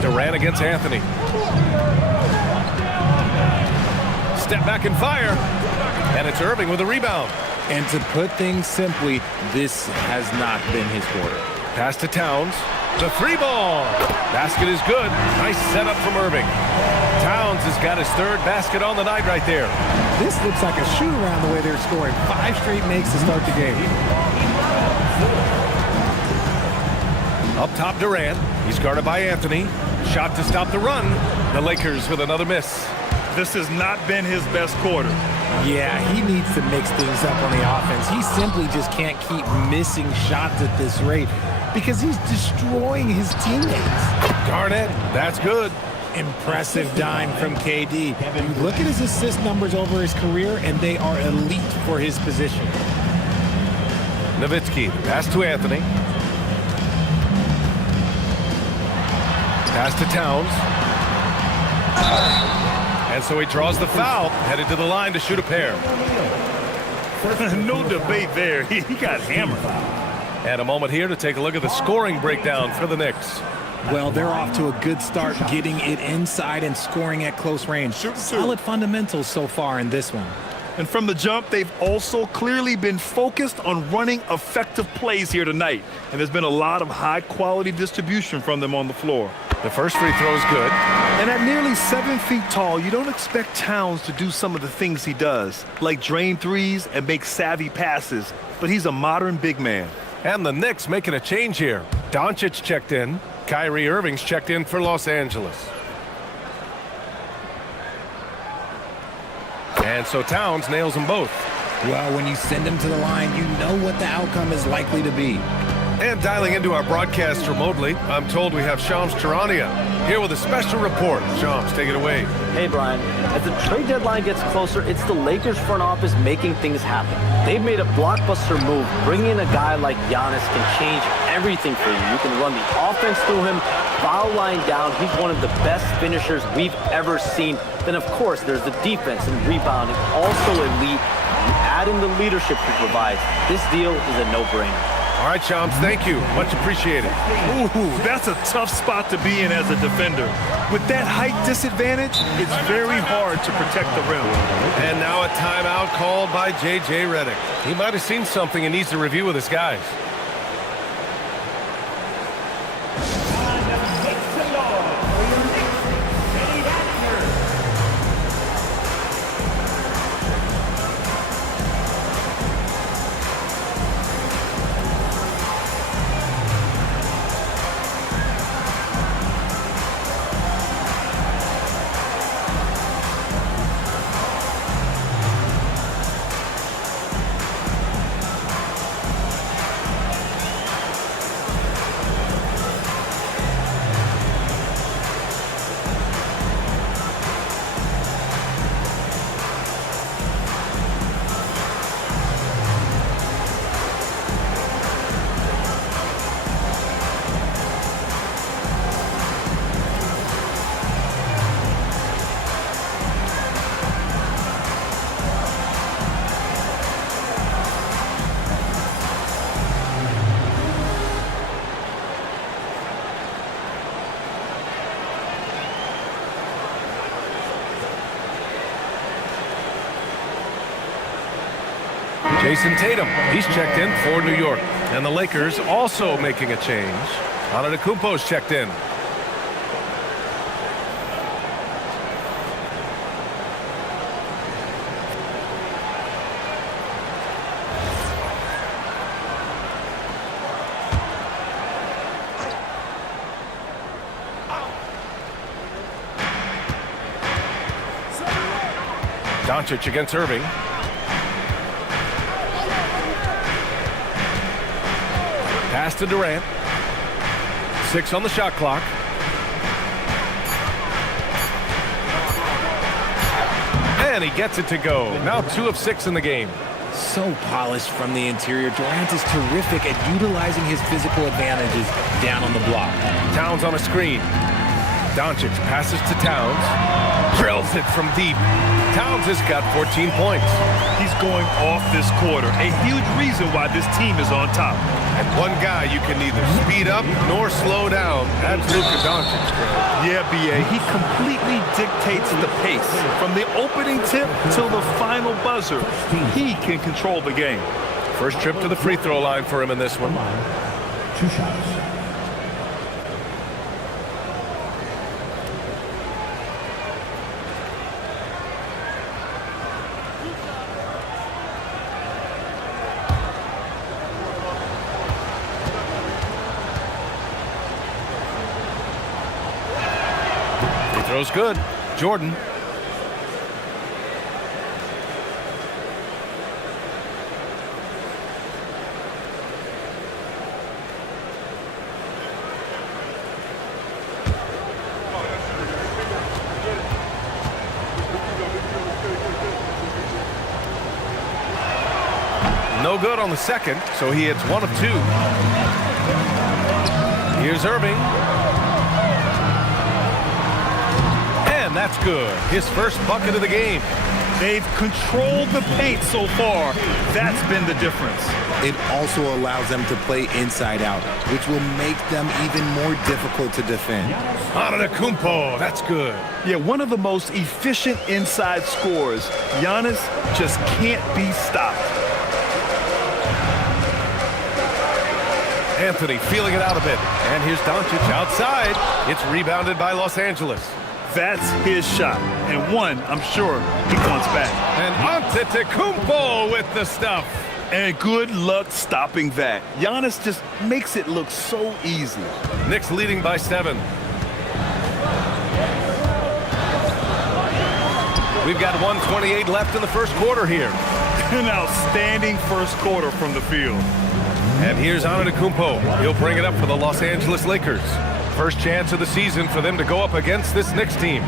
Durant against Anthony. Step back and fire. And it's Irving with a rebound. And to put things simply, this has not been his quarter. Pass to Towns. The 3-ball. Basket is good. Nice setup from Irving. Towns has got his 3rd basket on the night right there. This looks like a shoot-around the way they're scoring. 5 straight makes to start the game. Up top, Durant. He's guarded by Anthony. Shot to stop the run. The Lakers with another miss. This has not been his best quarter. Yeah, he needs to mix things up on the offense. He simply just can't keep missing shots at this rate because he's destroying his teammates. Garnett, that's good. Impressive dime from KD. You look at his assist numbers over his career, and they are elite for his position. Nowitzki, pass to Anthony. Pass to Towns. And so he draws the foul, headed to the line to shoot a pair. No debate there. He got hammered. And a moment here to take a look at the scoring breakdown for the Knicks. Well, they're off to a good start, getting it inside and scoring at close range. Solid fundamentals so far in this one. And from the jump, they've also clearly been focused on running effective plays here tonight. And there's been a lot of high-quality distribution from them on the floor. The first free throw is good. And at nearly 7 feet tall, you don't expect Towns to do some of the things he does, like drain threes and make savvy passes. But he's a modern big man. And the Knicks making a change here. Doncic checked in. Kyrie Irving's checked in for Los Angeles. And so Towns nails them both. Well, when you send them to the line, you know what the outcome is likely to be. And dialing into our broadcast remotely, I'm told we have Shams Charania here with a special report. Shams, take it away. Hey, Brian. As the trade deadline gets closer, it's the Lakers front office making things happen. They've made a blockbuster move. Bringing in a guy like Giannis can change everything for you. You can run the offense through him, foul line down. He's one of the best finishers we've ever seen. Then, of course, there's the defense and rebounding, also elite. You add in the leadership he provides. This deal is a no-brainer. All right, Shams, thank you. Much appreciated. Ooh, that's a tough spot to be in as a defender. With that height disadvantage, it's very hard to protect the rim. And now a timeout called by J.J. Redick. He might have seen something and needs to review with his guys. Jason Tatum, he's checked in for New York. And the Lakers also making a change. Antetokounmpo's checked in. Doncic against Irving. Pass to Durant. 6 on the shot clock. And he gets it to go. Now 2 of 6 in the game. So polished from the interior. Durant is terrific at utilizing his physical advantages down on the block. Towns on a screen. Doncic passes to Towns. Drills it from deep. Towns has got 14 points. He's going off this quarter. A huge reason why this team is on top. And one guy you can neither speed up nor slow down. That's Luka Doncic. Yeah, B.A. He completely dictates the pace. From the opening tip till the final buzzer, he can control the game. First trip to the free throw line for him in this one. 2 shots. Throw's good. Jordan. No good on the second, so he hits 1 of 2. Here's Irving. And that's good. His first bucket of the game. They've controlled the paint so far. That's been the difference. It also allows them to play inside out, which will make them even more difficult to defend. Antetokounmpo, that's good. Yeah, one of the most efficient inside scorers. Giannis just can't be stopped. Anthony feeling it out a bit. And here's Doncic outside. It's rebounded by Los Angeles. That's his shot. And one, I'm sure, he wants back. And Antetokounmpo with the stuff. And good luck stopping that. Giannis just makes it look so easy. Knicks leading by 7. We've got 1:28 left in the first quarter here. An outstanding first quarter from the field. And here's Antetokounmpo. He'll bring it up for the Los Angeles Lakers. First chance of the season for them to go up against this Knicks team.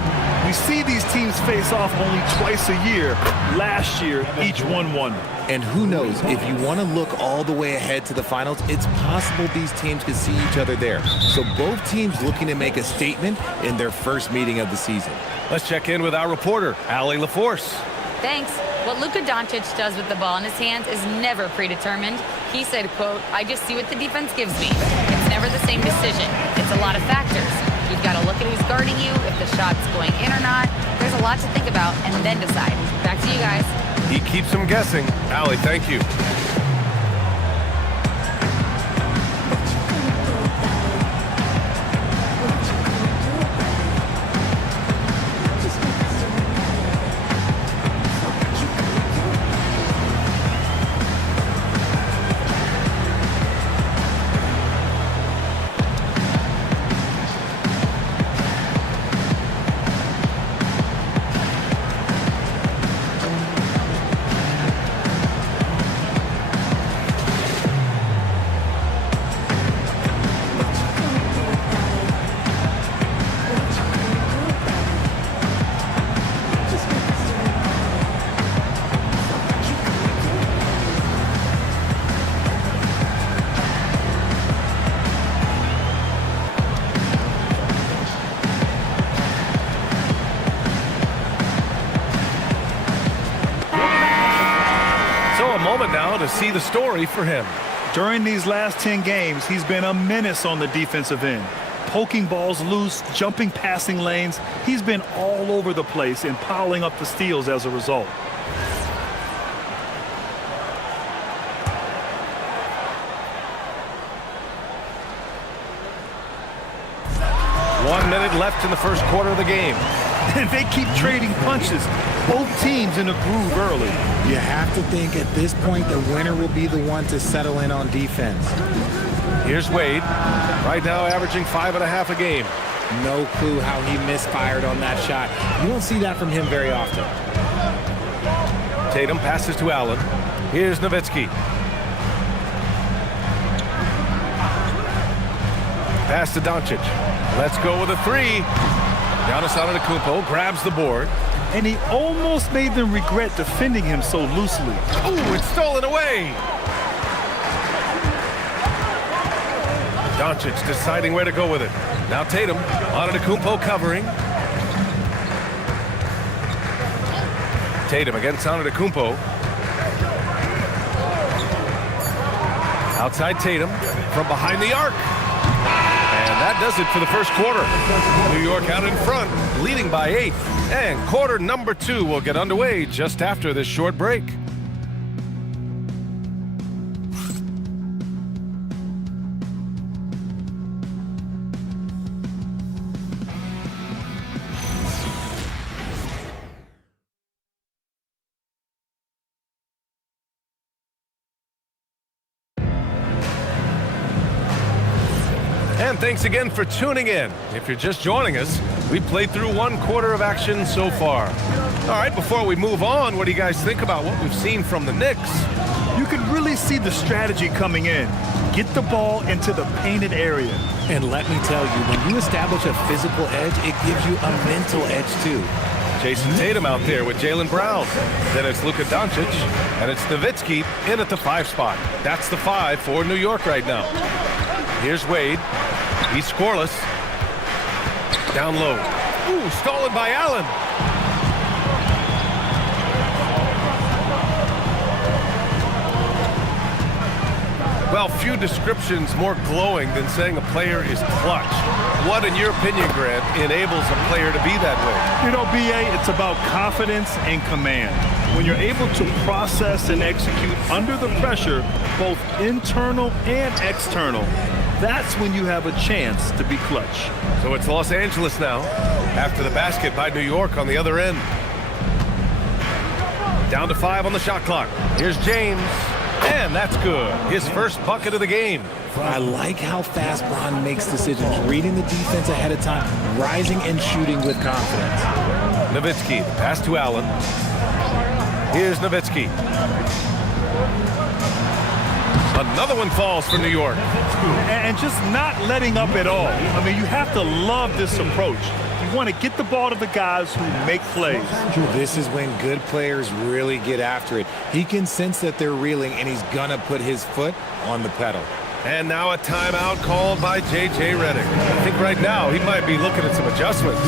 We see these teams face off only twice a year. Last year, each won. And who knows, if you want to look all the way ahead to the finals, it's possible these teams could see each other there. So both teams looking to make a statement in their first meeting of the season. Let's check in with our reporter, Allie LaForce. Thanks. What Luka Doncic does with the ball in his hands is never predetermined. He said, quote, "I just see what the defense gives me. It's never the same decision. It's a lot of factors. You've got to look at who's guarding you, if the shot's going in or not. There's a lot to think about and then decide." Back to you guys. He keeps them guessing. Allie, thank you. Now to see the story for him. During these last 10 games, he's been a menace on the defensive end. Poking balls loose, jumping passing lanes. He's been all over the place and piling up the steals as a result. One minute left in the first quarter of the game. And they keep trading punches. Both teams in a groove early. You have to think at this point the winner will be the one to settle in on defense. Here's Wade. Right now averaging 5.5 a game. No clue how he misfired on that shot. You don't see that from him very often. Tatum passes to Allen. Here's Nowitzki. Pass to Doncic. Let's go with a three. Giannis Antetokounmpo grabs the board. And he almost made them regret defending him so loosely. Ooh, it's stolen away. Doncic deciding where to go with it. Now Tatum, Antetokounmpo covering. Tatum against Antetokounmpo. Outside Tatum from behind the arc. And that does it for the first quarter. New York out in front, leading by 8. And quarter number 2 will get underway just after this short break. And thanks again for tuning in. If you're just joining us, we played through 1 quarter of action so far. All right, before we move on, what do you guys think about what we've seen from the Knicks? You can really see the strategy coming in. Get the ball into the painted area. And let me tell you, when you establish a physical edge, it gives you a mental edge too. Jason Tatum out there with Jaylen Brown. Then it's Luka Doncic, and it's Nowitzki in at the 5 spot. That's the 5 for New York right now. Here's Wade. He's scoreless. Down low. Ooh, stolen by Allen. Well, few descriptions more glowing than saying a player is clutch. What, in your opinion, Grant, enables a player to be that way? You know, B.A., it's about confidence and command. When you're able to process and execute under the pressure, both internal and external, that's when you have a chance to be clutch. So it's Los Angeles now, after the basket by New York on the other end. Down to 5 on the shot clock. Here's James, and that's good. His first bucket of the game. I like how fast Bron makes decisions, reading the defense ahead of time, rising and shooting with confidence. Nowitzki, pass to Allen. Here's Nowitzki. Another one falls for New York. And just not letting up at all. I mean, you have to love this approach. You want to get the ball to the guys who make plays. This is when good players really get after it. He can sense that they're reeling, and he's going to put his foot on the pedal. And now a timeout called by J.J. Redick. I think right now he might be looking at some adjustments.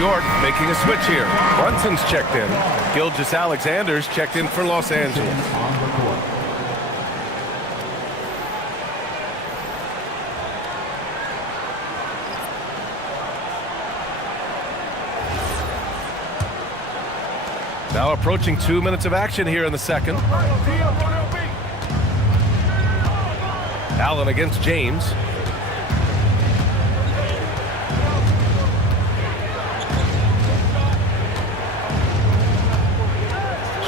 York making a switch here. Brunson's checked in. Gilgeous-Alexander's checked in for Los Angeles. Now approaching 2 minutes of action here in the second. Allen against James.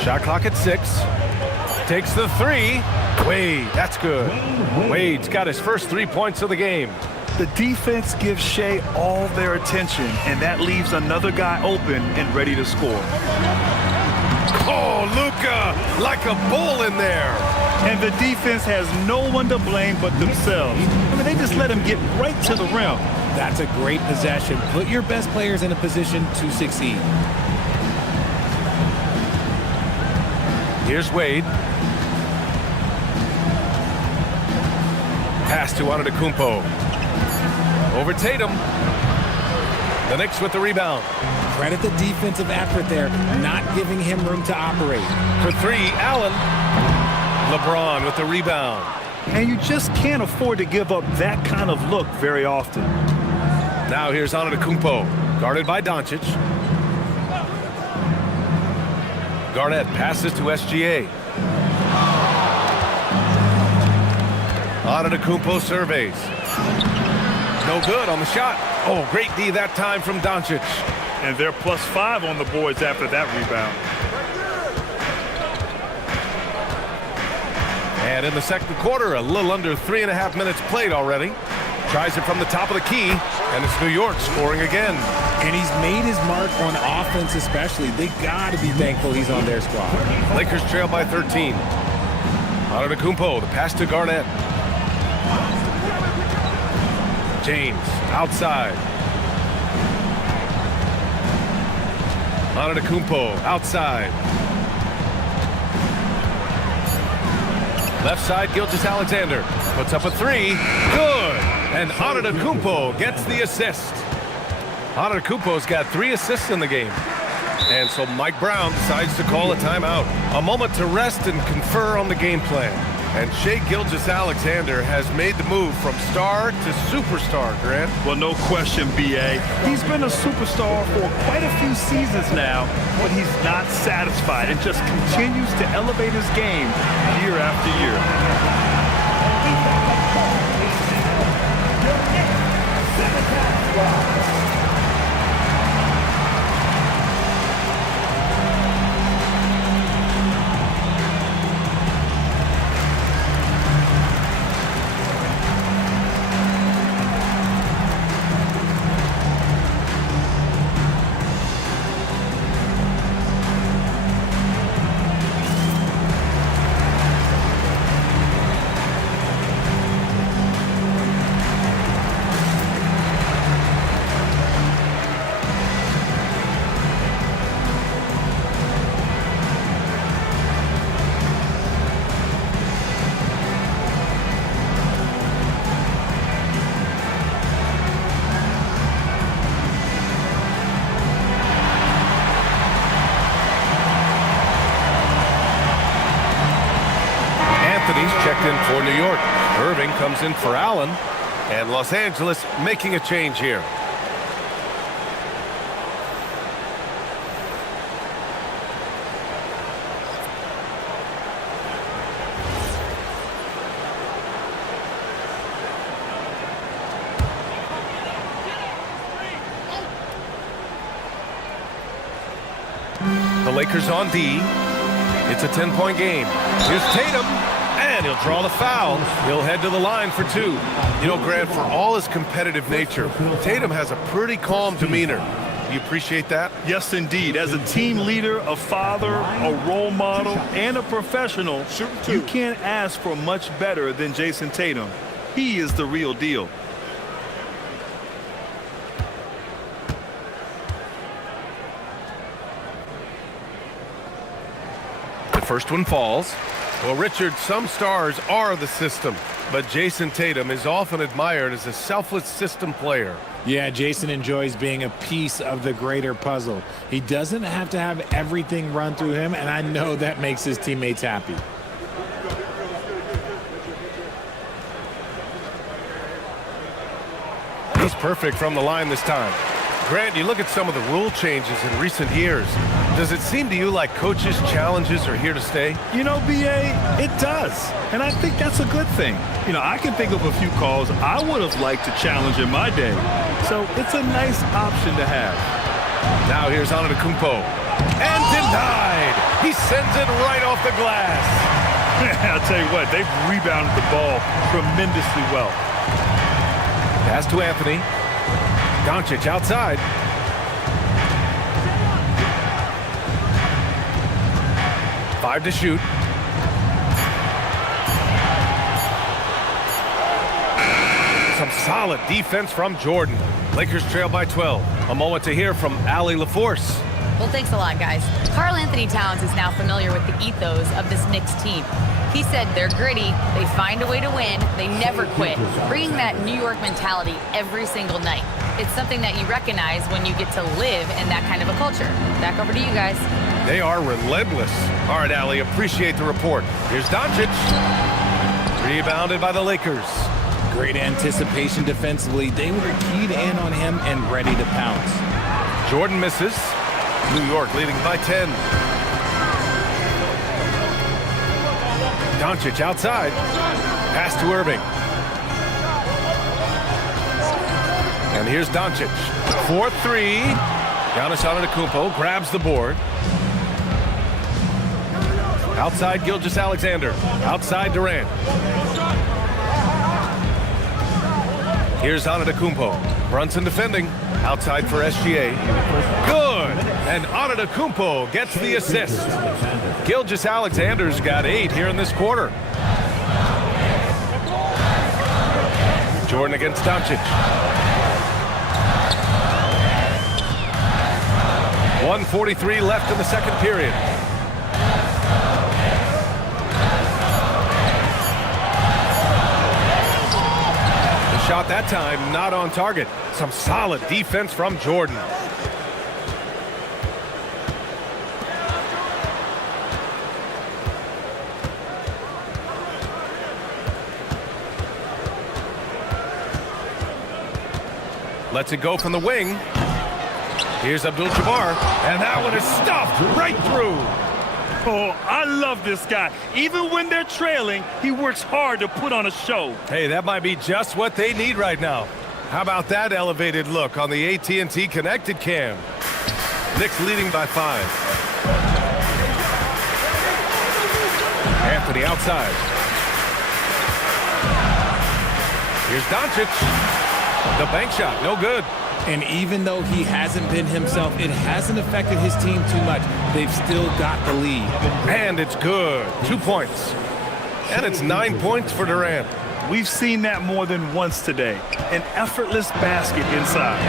Shot clock at 6. Takes the 3. Wade, that's good. Wade's got his first 3 points of the game. The defense gives Shea all their attention, and that leaves another guy open and ready to score. Oh, Luka, like a bull in there. And the defense has no one to blame but themselves. I mean, they just let him get right to the rim. That's a great possession. Put your best players in a position to succeed. Here's Wade. pass to Antetokounmpo. Over Tatum. The Knicks with the rebound. Credit the defensive effort there, not giving him room to operate. For three, Allen. LeBron with the rebound. And you just can't afford to give up that kind of look very often. Now here's Antetokounmpo, guarded by Doncic. Garnett passes to SGA. Antetokounmpo surveys. No good on the shot. Oh, great D that time from Doncic. And they're +5 on the boards after that rebound. And in the second quarter, a little under 3.5 minutes played already. Tries it from the top of the key, and it's New York scoring again. And he's made his mark on offense especially. They got to be thankful he's on their squad. Lakers trail by 13. Antetokounmpo, the pass to Garnett. James, outside. Antetokounmpo, outside. Left side, Gilgeous-Alexander puts up a three. Good! And Antetokounmpo gets the assist. Antetokounmpo's got 3 assists in the game. And so Mike Brown decides to call a timeout. A moment to rest and confer on the game plan. And Shai Gilgeous-Alexander has made the move from star to superstar, Grant. Well, no question, B.A. He's been a superstar for quite a few seasons now, but he's not satisfied and just continues to elevate his game year after year. Checked in for New York. Irving comes in for Allen. And Los Angeles making a change here. The Lakers on D. It's a 10-point game. Here's Tatum. And he'll draw the foul. He'll head to the line for 2. You know, Grant, for all his competitive nature, Tatum has a pretty calm demeanor. Do you appreciate that? Yes, indeed. As a team leader, a father, a role model, and a professional, you can't ask for much better than Jason Tatum. He is the real deal. The first one falls. Well, Richard, some stars are the system, but Jason Tatum is often admired as a selfless system player. Yeah, Jason enjoys being a piece of the greater puzzle. He doesn't have to have everything run through him, and I know that makes his teammates happy. He's perfect from the line this time. Grant, you look at some of the rule changes in recent years. Does it seem to you like coaches' challenges are here to stay? You know, B.A., it does. And I think that's a good thing. You know, I can think of a few calls I would have liked to challenge in my day. So it's a nice option to have. Now here's Antetokounmpo. And denied. He sends it right off the glass. I'll tell you what, they've rebounded the ball tremendously well. Pass to Anthony. Doncic outside. Five to shoot. Some solid defense from Jordan. Lakers trail by 12. A moment to hear from Allie LaForce. Well, thanks a lot, guys. Karl Anthony Towns is now familiar with the ethos of this Knicks team. He said they're gritty, they find a way to win, they never quit, bringing that New York mentality every single night. It's something that you recognize when you get to live in that kind of a culture. Back over to you guys. They are relentless. All right, Allie, appreciate the report. Here's Doncic. Rebounded by the Lakers. Great anticipation defensively. They were keyed in on him and ready to pounce. Jordan misses. New York leading by 10. Doncic outside. Pass to Irving. And here's Doncic. 4-3. Giannis Antetokounmpo grabs the board. Outside Gilgeous-Alexander. Outside Durant. Here's Antetokounmpo. Brunson defending. Outside for SGA. Good! And Antetokounmpo gets the assist. Gilgeous-Alexander's got 8 here in this quarter. Jordan against Doncic. 1:43 left in the second period. The shot that time not on target. Some solid defense from Jordan. Lets it go from the wing. Here's Abdul-Jabbar, and that one is stuffed right through. Oh, I love this guy. Even when they're trailing, he works hard to put on a show. Hey, that might be just what they need right now. How about that elevated look on the AT&T connected cam? Knicks leading by 5. Anthony outside. Here's Doncic. The bank shot, no good. And even though he hasn't been himself, it hasn't affected his team too much. They've still got the lead. And it's good. 2 points. And it's 9 points for Durant. We've seen that more than once today. An effortless basket inside.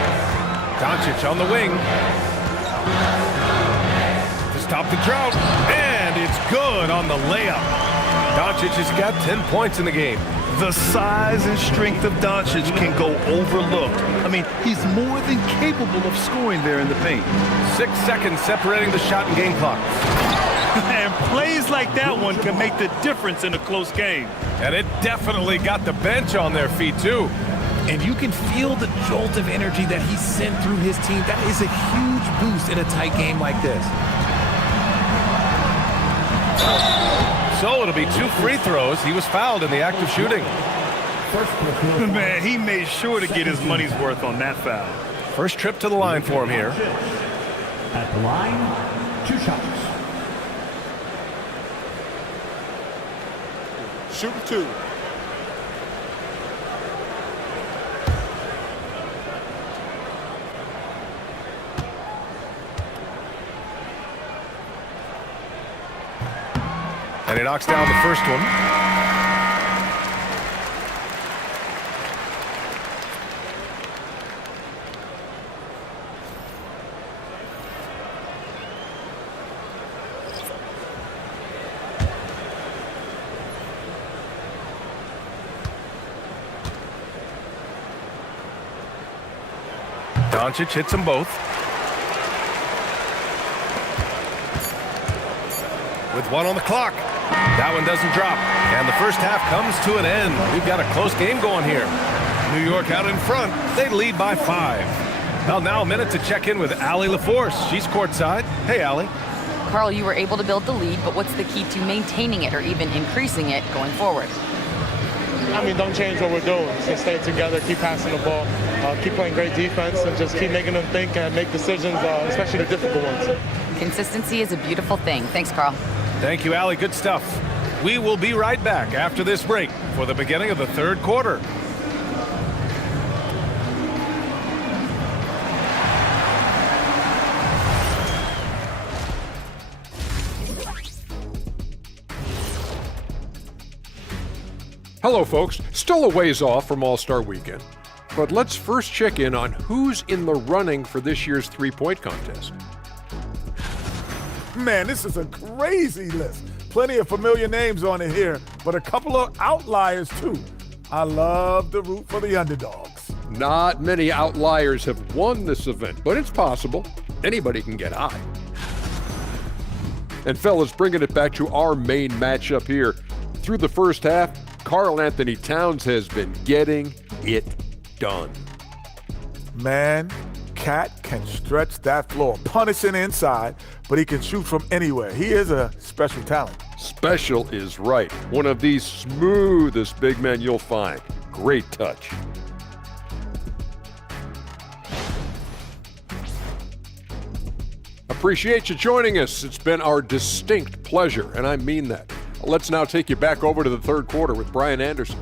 Doncic on the wing. To stop the drought. And it's good on the layup. Doncic has got 10 points in the game. The size and strength of Doncic can go overlooked. I mean, he's more than capable of scoring there in the paint. 6 seconds separating the shot and game clock. And plays like that one can make the difference in a close game. And it definitely got the bench on their feet, too. And you can feel the jolt of energy that he sent through his team. That is a huge boost in a tight game like this. So it'll be 2 free throws. He was fouled in the act of shooting. Man, he made sure to get his money's worth on that foul. First trip to the line for him here. At the line, 2 shots. Shoot 2. And he knocks down the first one. Doncic hits them both. With 1 on the clock. That one doesn't drop. And the first half comes to an end. We've got a close game going here. New York out in front. They lead by 5. Well, now a minute to check in with Allie LaForce. She's courtside. Hey, Allie. Carl, you were able to build the lead, but what's the key to maintaining it or even increasing it going forward? I mean, don't change what we're doing. Just stay together, keep passing the ball, keep playing great defense, and just keep making them think and make decisions, especially the difficult ones. Consistency is a beautiful thing. Thanks, Carl. Thank you, Allie. Good stuff. We will be right back after this break for the beginning of the third quarter. Hello, folks. Still a ways off from All-Star Weekend, but let's first check in on who's in the running for this year's three-point contest. Man, this is a crazy list. Plenty of familiar names on it here, but a couple of outliers too. I love to root for the underdogs. Not many outliers have won this event, but it's possible. Anybody can get high. And fellas, bringing it back to our main matchup here. Through the first half, Karl Anthony Towns has been getting it done. Man, Cat can stretch that floor, punishing inside, but he can shoot from anywhere. He is a special talent. Special is right. One of the smoothest big men you'll find. Great touch. Appreciate you joining us. It's been our distinct pleasure, and I mean that. Let's now take you back over to the third quarter with Brian Anderson.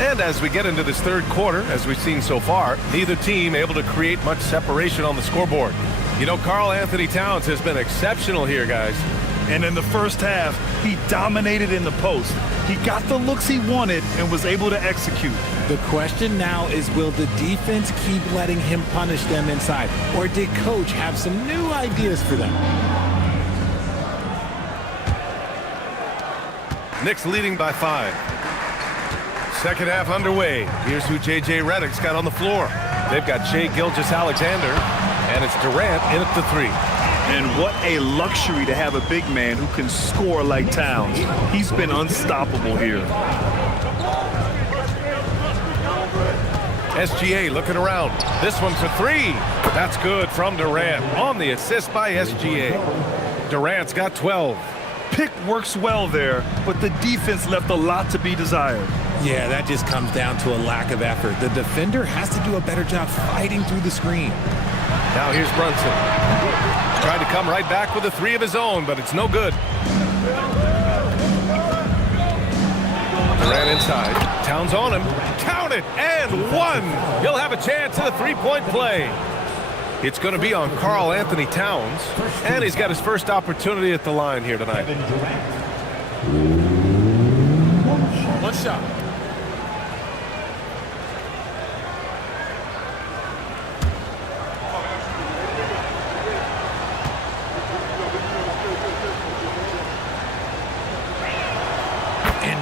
And as we get into this third quarter, as we've seen so far, neither team able to create much separation on the scoreboard. You know, Karl Anthony Towns has been exceptional here, guys. And in the first half, he dominated in the post. He got the looks he wanted and was able to execute. The question now is, will the defense keep letting him punish them inside? Or did Coach have some new ideas for them? Knicks leading by 5. Second half underway. Here's who J.J. Redick's got on the floor. They've got Shai Gilgeous-Alexander, and it's Durant in at the 3. And what a luxury to have a big man who can score like Towns. He's been unstoppable here. SGA looking around. This one for 3. That's good from Durant on the assist by SGA. Durant's got 12. Pick works well there, but the defense left a lot to be desired. Yeah, that just comes down to a lack of effort. The defender has to do a better job fighting through the screen. Now here's Brunson. Tried to come right back with a 3 of his own, but it's no good. Durant inside. Towns on him. Count it, and 1. He'll have a chance at a 3-point play. It's going to be on Karl Anthony Towns, and he's got his first opportunity at the line here tonight. One shot.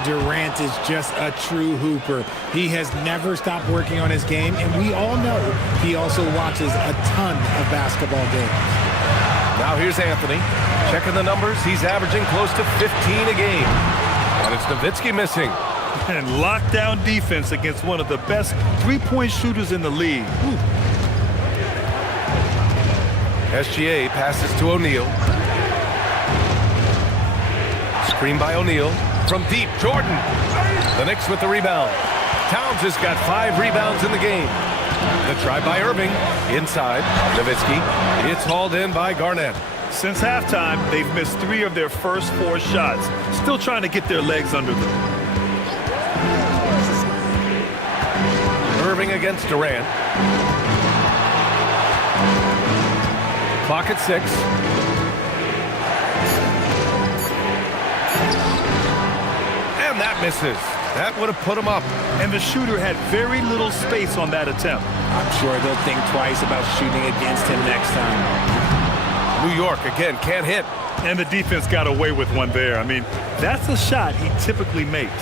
Durant is just a true hooper. He has never stopped working on his game, and we all know he also watches a ton of basketball games. Now here's Anthony. Checking the numbers, he's averaging close to 15 a game. And it's Nowitzki missing. And lockdown defense against one of the best three-point shooters in the league. Whew. SGA passes to O'Neal. Screen by O'Neal. From deep, Jordan. The Knicks with the rebound. Towns has got 5 rebounds in the game. The try by Irving. Inside, Nowitzki. It's hauled in by Garnett. Since halftime, they've missed 3 of their first 4 shots. Still trying to get their legs under them. Irving against Durant. Clock at 6. That misses. That would have put him up. And the shooter had very little space on that attempt. I'm sure they'll think twice about shooting against him next time. New York, again, can't hit. And the defense got away with one there. I mean, that's a shot he typically makes.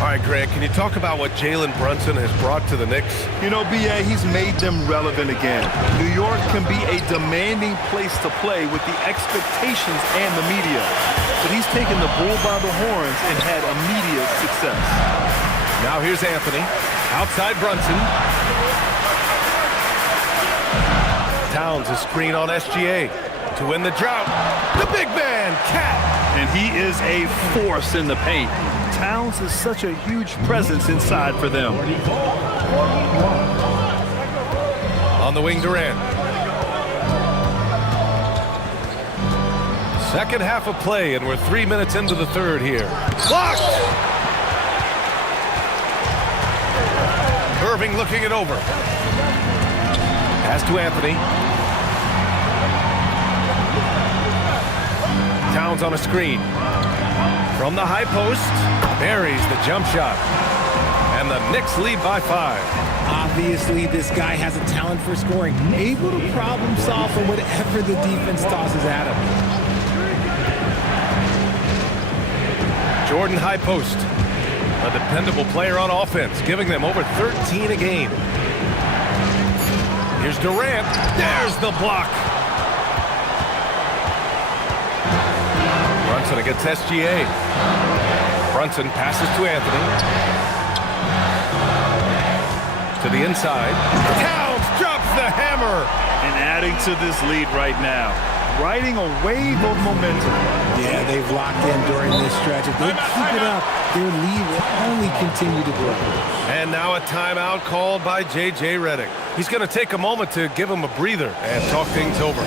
All right, Grant, can you talk about what Jalen Brunson has brought to the Knicks? You know, B.A., he's made them relevant again. New York can be a demanding place to play with the expectations and the media. But he's taken the bull by the horns and had immediate success. Now here's Anthony. Outside Brunson. Towns a screen on SGA to win the drought. The big man, Cat. And he is a force in the paint. Towns is such a huge presence inside for them. On the wing, Durant. Second half of play, and we're 3 minutes into the third here. Blocked! Irving looking it over. Pass to Anthony. Towns on a screen. From the high post, buries the jump shot. And the Knicks lead by 5. Obviously, this guy has a talent for scoring, able to problem solve for whatever the defense tosses at him. Jordan high post, a dependable player on offense, giving them over 13 a game. Here's Durant. There's the block. Brunson against SGA. Brunson passes to Anthony. To the inside. Towns drops the hammer. And adding to this lead right now, riding a wave of momentum. Yeah, they've locked in during this stretch. If they keep it up, their lead will only continue to grow. And now a timeout called by J.J. Redick. He's going to take a moment to give him a breather and talk things over.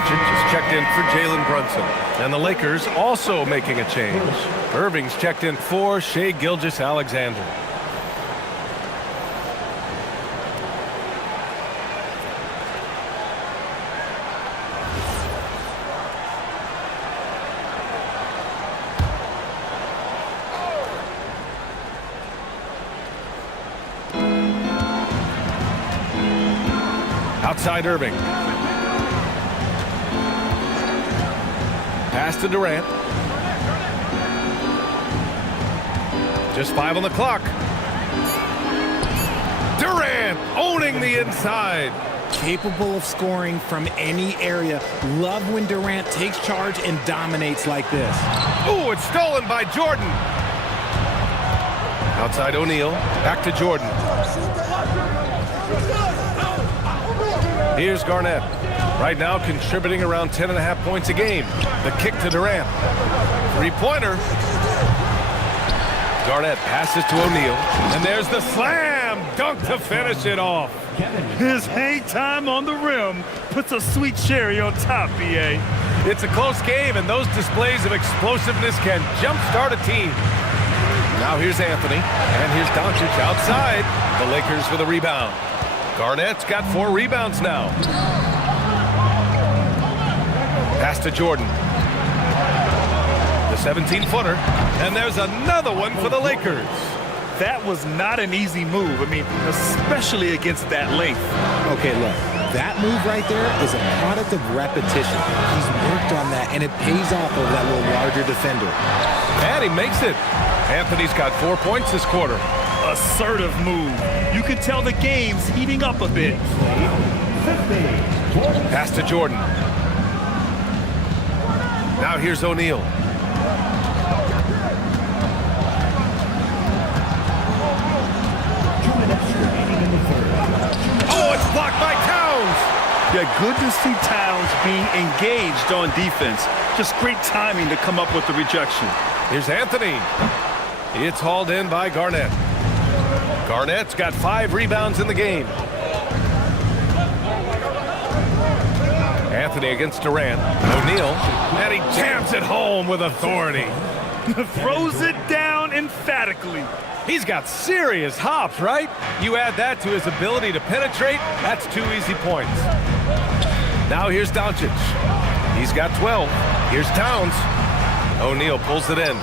Is checked in for Jalen Brunson. And the Lakers also making a change. Irving's checked in for Shai Gilgeous-Alexander. Outside Irving. Pass to Durant. Just 5 on the clock. Durant owning the inside. Capable of scoring from any area. Love when Durant takes charge and dominates like this. Ooh, it's stolen by Jordan. Outside O'Neal. Back to Jordan. Here's Garnett. Right now contributing around 10.5 points a game. The kick to Durant. Three-pointer. Garnett passes to O'Neal. And there's the slam dunk to finish it off. His hang time on the rim puts a sweet cherry on top, B.A. It's a close game, and those displays of explosiveness can jumpstart a team. Now here's Anthony. And here's Doncic outside. The Lakers with a rebound. Garnett's got 4 rebounds now. Pass to Jordan. The 17-footer. And there's another one for the Lakers. That was not an easy move. I mean, especially against that length. Okay, look. That move right there is a product of repetition. He's worked on that, and it pays off over that little larger defender. And he makes it. Anthony's got 4 points this quarter. Assertive move. You can tell the game's heating up a bit. Pass to Jordan. Now here's O'Neal. Oh, it's blocked by Towns. Yeah, good to see Towns being engaged on defense. Just great timing to come up with the rejection. Here's Anthony. It's hauled in by Garnett. Garnett's got 5 rebounds in the game. Anthony against Durant. O'Neal. And he jams it home with authority. Throws it down emphatically. He's got serious hops, right? You add that to his ability to penetrate, that's 2 easy points. Now here's Doncic. He's got 12. Here's Towns. O'Neal pulls it in.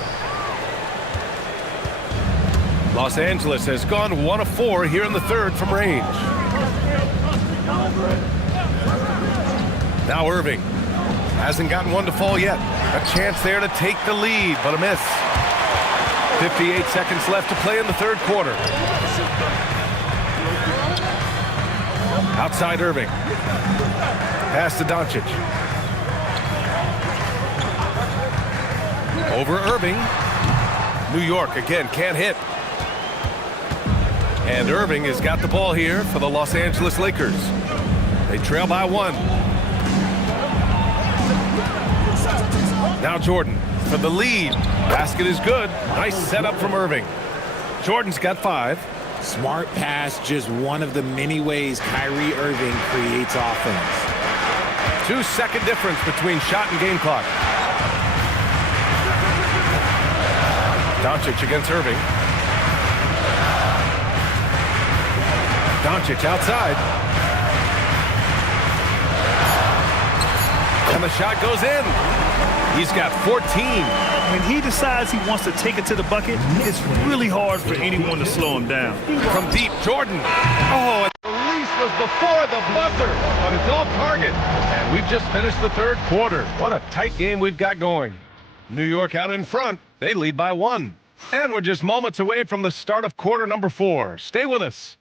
Los Angeles has gone 1 of 4 here in the third from range. Now Irving. Hasn't gotten one to fall yet. A chance there to take the lead, but a miss. 58 seconds left to play in the third quarter. Outside Irving. Pass to Doncic. Over Irving. New York again can't hit. And Irving has got the ball here for the Los Angeles Lakers. They trail by 1. Now Jordan for the lead. Basket is good. Nice setup from Irving. Jordan's got 5. Smart pass, just one of the many ways Kyrie Irving creates offense. 2-second difference between shot and game clock. Doncic against Irving. Doncic outside. And the shot goes in. He's got 14. When he decides he wants to take it to the bucket, it's really hard for anyone to slow him down. From deep, Jordan. Oh, the release was before the buzzer, but it's off target. And we've just finished the third quarter. What a tight game we've got going. New York out in front. They lead by 1. And we're just moments away from the start of quarter number 4. Stay with us.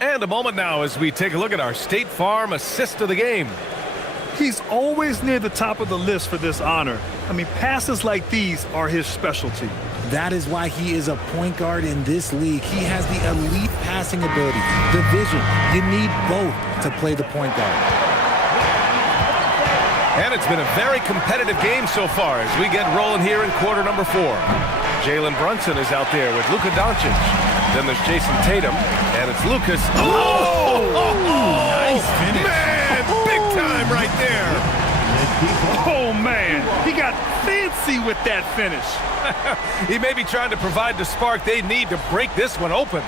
And a moment now as we take a look at our State Farm assist of the game. He's always near the top of the list for this honor. I mean, passes like these are his specialty. That is why he is a point guard in this league. He has the elite passing ability, the vision. You need both to play the point guard. And it's been a very competitive game so far as we get rolling here in quarter number 4. Jalen Brunson is out there with Luka Doncic. Then there's Jason Tatum, and it's Lucas. Nice finish. Man, big time right there. Oh, man, he got fancy with that finish. He may be trying to provide the spark they need to break this one open.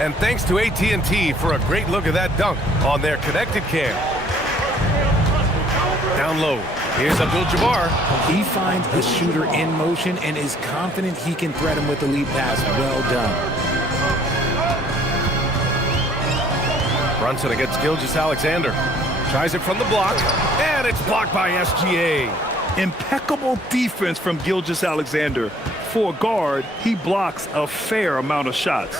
And thanks to AT&T for a great look at that dunk on their connected cam. Down low. Here's Abdul-Jabbar. He finds a shooter in motion and is confident he can thread him with the lead pass. Well done. Brunson against Gilgeous-Alexander. Tries it from the block, and it's blocked by SGA. Impeccable defense from Gilgeous-Alexander. For a guard, he blocks a fair amount of shots.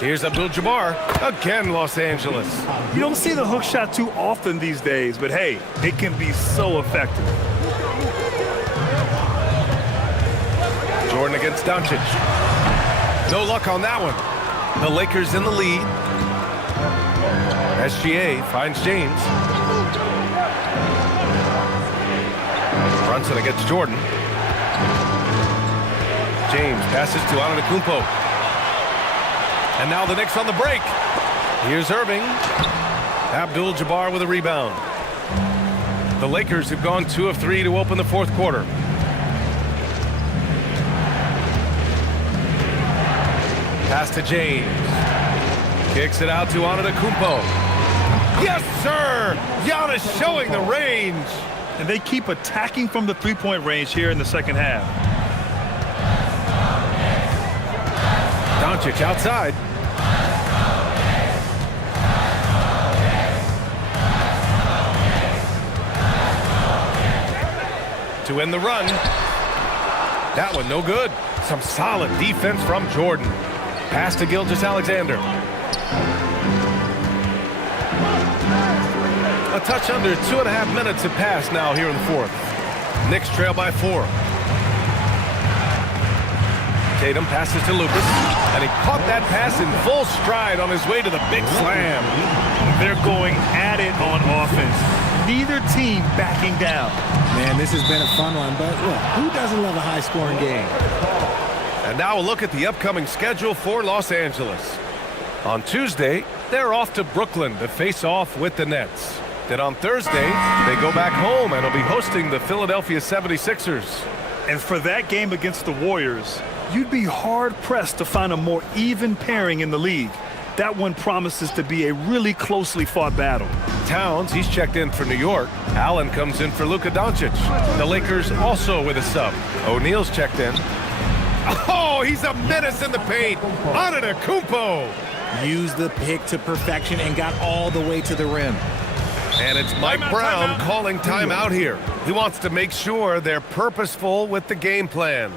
Here's Abdul-Jabbar. Again, Los Angeles. You don't see the hook shot too often these days, but hey, it can be so effective. Jordan against Doncic. No luck on that one. The Lakers in the lead. SGA finds James. Brunson against Jordan. James passes to Antetokounmpo. And now the Knicks on the break. Here's Irving. Abdul-Jabbar with a rebound. The Lakers have gone 2 of 3 to open the fourth quarter. Pass to James. Kicks it out to Antetokounmpo. Yes, sir! Giannis showing the range. And they keep attacking from the three-point range here in the second half. Doncic outside. To end the run. That one no good. Some solid defense from Jordan. Pass to Gilgeous-Alexander. A touch under 2.5 minutes have passed now here in the fourth. Knicks trail by 4. Tatum passes to Lucas, and he caught that pass in full stride on his way to the big slam. They're going at it on offense. Neither team backing down. Man, this has been a fun one, but look, who doesn't love a high-scoring game? And now a look at the upcoming schedule for Los Angeles. On Tuesday, they're off to Brooklyn to face off with the Nets. Then on Thursday, they go back home and will be hosting the Philadelphia 76ers. And for that game against the Warriors, you'd be hard-pressed to find a more even pairing in the league. That one promises to be a really closely fought battle. Towns, he's checked in for New York. Allen comes in for Luka Doncic. The Lakers also with a sub. O'Neal's checked in. Oh, he's a menace in the paint. Antetokounmpo. Used the pick to perfection and got all the way to the rim. And it's Mike Brown calling timeout here. He wants to make sure they're purposeful with the game plan.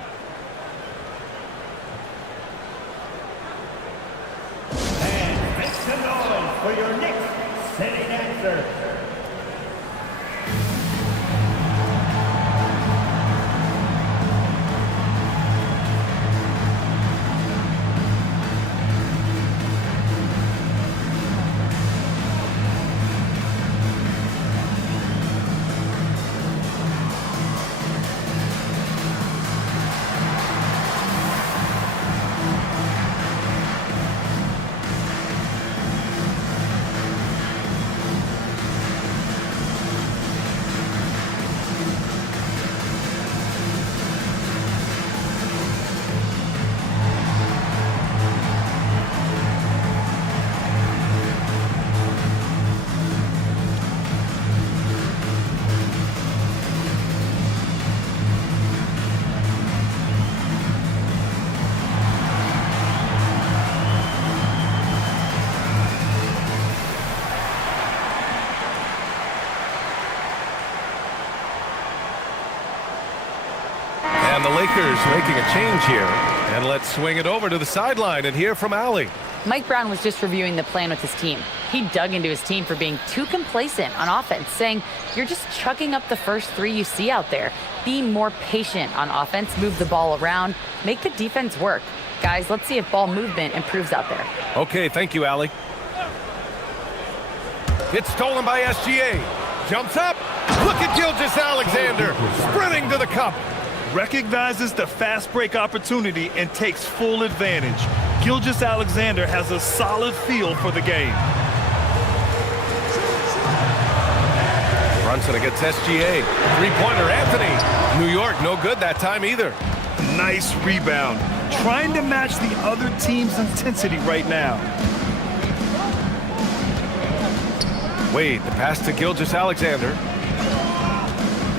And make some noise for your Knicks sitting answer. And the Lakers making a change here. And let's swing it over to the sideline and hear from Allie. Mike Brown was just reviewing the plan with his team. He dug into his team for being too complacent on offense, saying, you're just chucking up the first three you see out there. Be more patient on offense, move the ball around, make the defense work. Guys, let's see if ball movement improves out there. Okay, thank you, Allie. It's stolen by SGA. Jumps up. Look at Gilgeous-Alexander sprinting to the cup. Recognizes the fast break opportunity and takes full advantage. Gilgeous-Alexander has a solid feel for the game. Brunson against SGA. Three-pointer, Anthony. New York, no good that time either. Nice rebound. Trying to match the other team's intensity right now. Wade, the pass to Gilgeous-Alexander.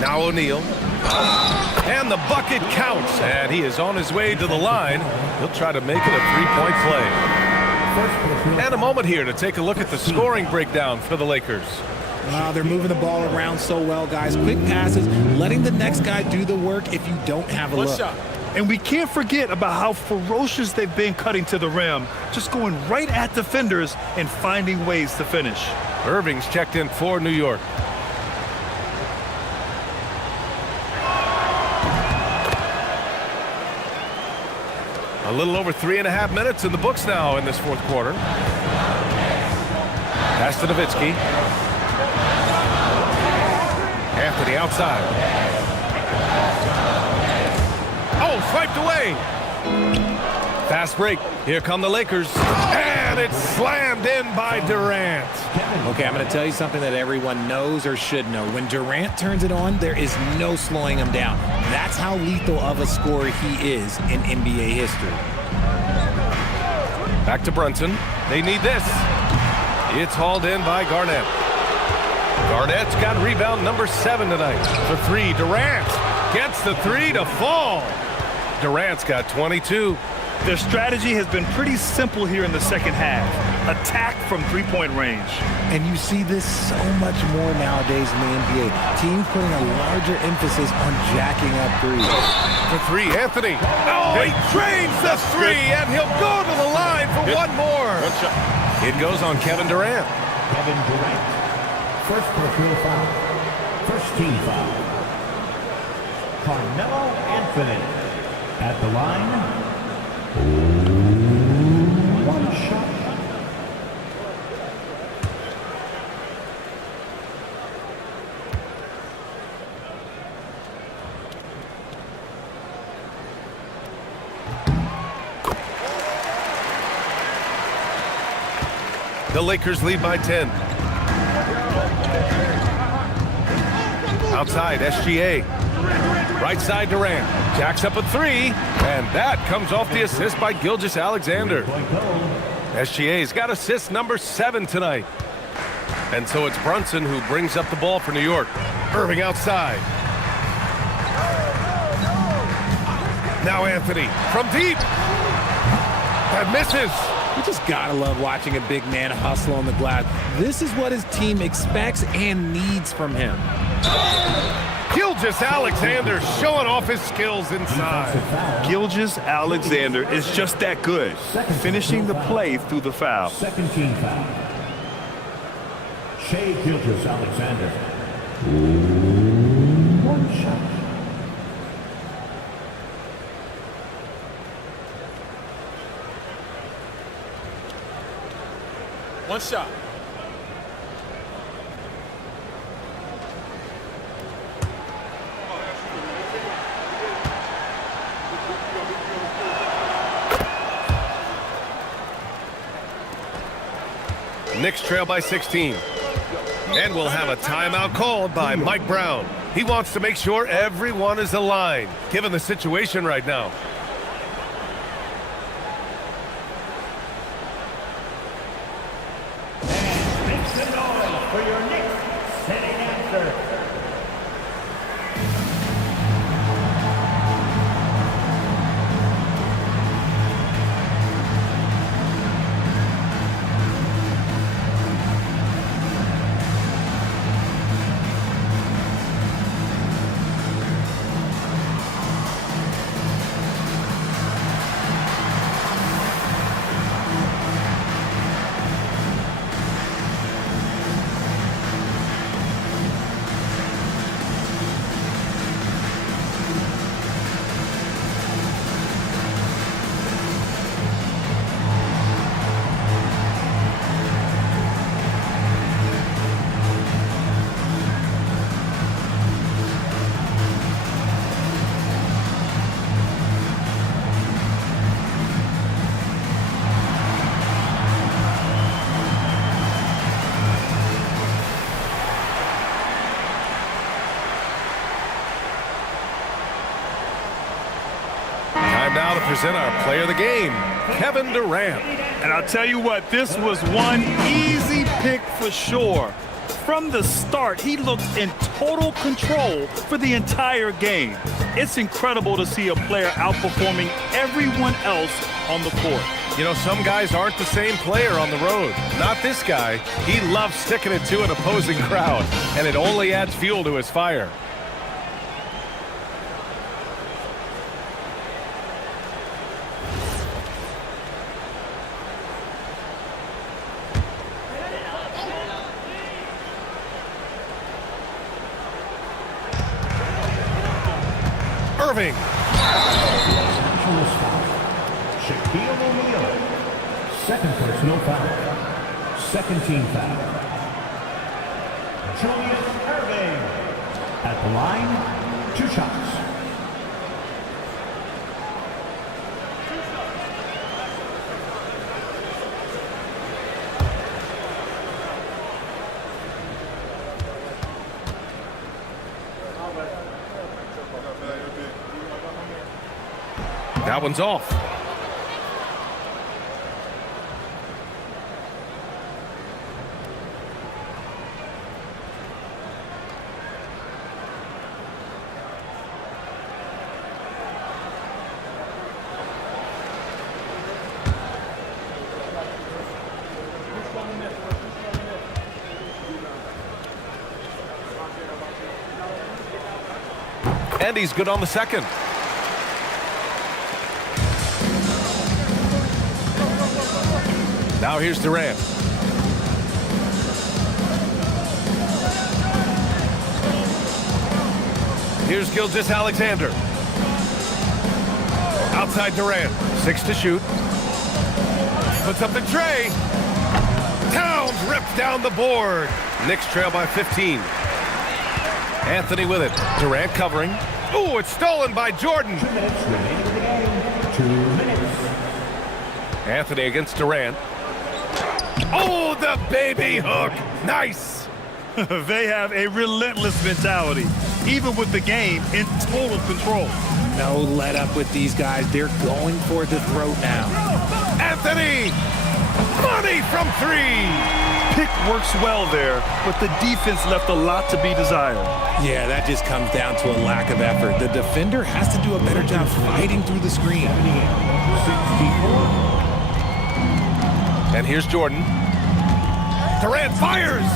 Now O'Neal. And the bucket counts. And he is on his way to the line. He'll try to make it a three-point play. And a moment here to take a look at the scoring breakdown for the Lakers. Wow, they're moving the ball around so well, guys. Quick passes, letting the next guy do the work if you don't have a look. And we can't forget about how ferocious they've been cutting to the rim, just going right at defenders and finding ways to finish. Irving's checked in for New York. A little over 3.5 minutes in the books now in this fourth quarter. Pass to Nowitzki. Anthony outside. Oh, swiped away. Fast break. Here come the Lakers. And it's slammed in by Durant. Okay, I'm going to tell you something that everyone knows or should know. When Durant turns it on, there is no slowing him down. That's how lethal of a scorer he is in NBA history. Back to Brunson. They need this. It's hauled in by Garnett. Garnett's got rebound number 7 tonight. For three, Durant gets the three to fall. Durant's got 22. Their strategy has been pretty simple here in the second half. Attack from three-point range. And you see this so much more nowadays in the NBA. Teams putting a larger emphasis on jacking up threes. For three, Anthony. Oh, he drains the three, and he'll go to the line for one more. It goes on Kevin Durant. Kevin Durant. First personal foul. First team foul. Carmelo Anthony at the line. One shot. The Lakers lead by 10. Outside, SGA. Right side, Durant. Jacks up a three, and that comes off the assist by Gilgeous-Alexander. SGA's got assist number 7 tonight. And so it's Brunson who brings up the ball for New York. Irving outside. Now Anthony from deep. That misses. You just gotta love watching a big man hustle on the glass. This is what his team expects and needs from him. Gilgeous-Alexander showing off his skills inside. Gilgeous-Alexander is just that good, finishing the play through the foul. Second team foul. Shai Gilgeous-Alexander. One shot. One shot. Knicks trail by 16. And we'll have a timeout called by Mike Brown. He wants to make sure everyone is aligned, given the situation right now. Make some noise for your Knicks sitting answer. Now to present our player of the game, Kevin Durant. And I'll tell you what, this was one easy pick for sure. From the start, he looked in total control for the entire game. It's incredible to see a player outperforming everyone else on the court. You know, some guys aren't the same player on the road. Not this guy. He loves sticking it to an opposing crowd, and it only adds fuel to his fire. Irving. Shaquille O'Neal. Second personal foul. Second team foul. Julius Irving. At the line, 2 shots. That one's off. And he's good on the second. Now here's Durant. Here's Gilgeous-Alexander. Outside Durant. 6 to shoot. Puts up the tray. Towns ripped down the board. Knicks trail by 15. Anthony with it. Durant covering. Ooh, it's stolen by Jordan. 2 minutes remaining in the game. 2 minutes. Anthony against Durant. Oh, the baby hook. Nice. They have a relentless mentality, even with the game in total control. No let up with these guys. They're going for the throat now. Anthony. Money from three. Pick works well there, but the defense left a lot to be desired. Yeah, that just comes down to a lack of effort. The defender has to do a better job fighting through the screen. And here's Jordan. Durant fires.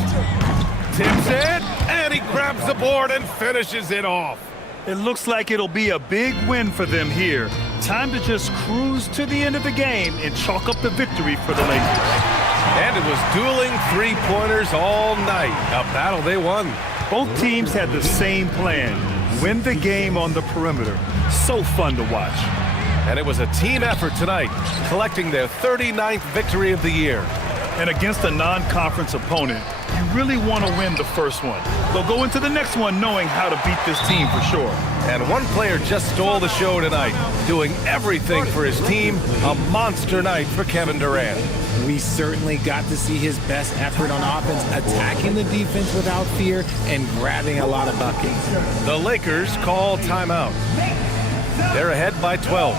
Tips it, and he grabs the board and finishes it off. It looks like it'll be a big win for them here. Time to just cruise to the end of the game and chalk up the victory for the Lakers. And it was dueling three-pointers all night. A battle they won. Both teams had the same plan. Win the game on the perimeter. So fun to watch. And it was a team effort tonight, collecting their 39th victory of the year. And against a non-conference opponent, you really want to win the first one. They'll go into the next one knowing how to beat this team for sure. And one player just stole the show tonight, doing everything for his team. A monster night for Kevin Durant. We certainly got to see his best effort on offense, attacking the defense without fear and grabbing a lot of buckets. The Lakers call timeout. They're ahead by 12.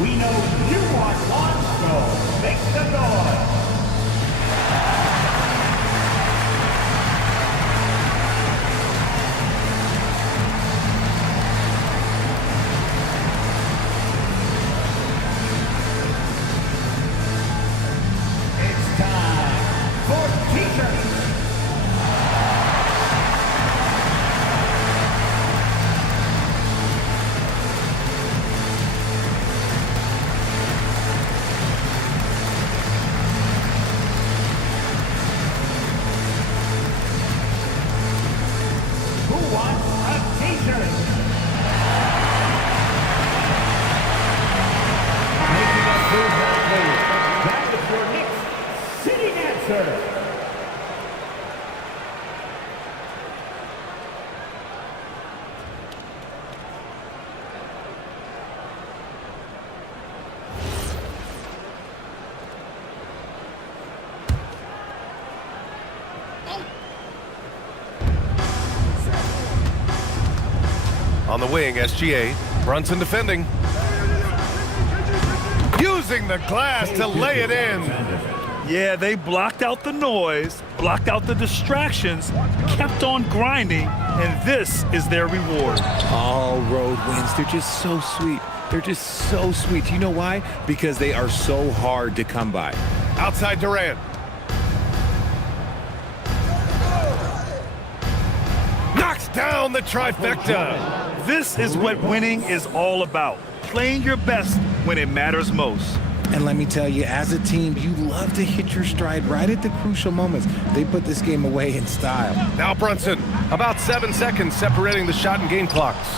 We know you want one, so make some noise. It's time for t-shirts. On the wing, SGA. Brunson defending. Using the glass to lay it in. Yeah, they blocked out the noise, blocked out the distractions, kept on grinding, and this is their reward. All road wins. They're just so sweet. They're just so sweet. You know why? Because they are so hard to come by. Outside Durant. Knocks down the trifecta. This is what winning is all about. Playing your best when it matters most. And let me tell you, as a team, you love to hit your stride right at the crucial moments. They put this game away in style. Now Brunson, about 7 seconds separating the shot and game clocks.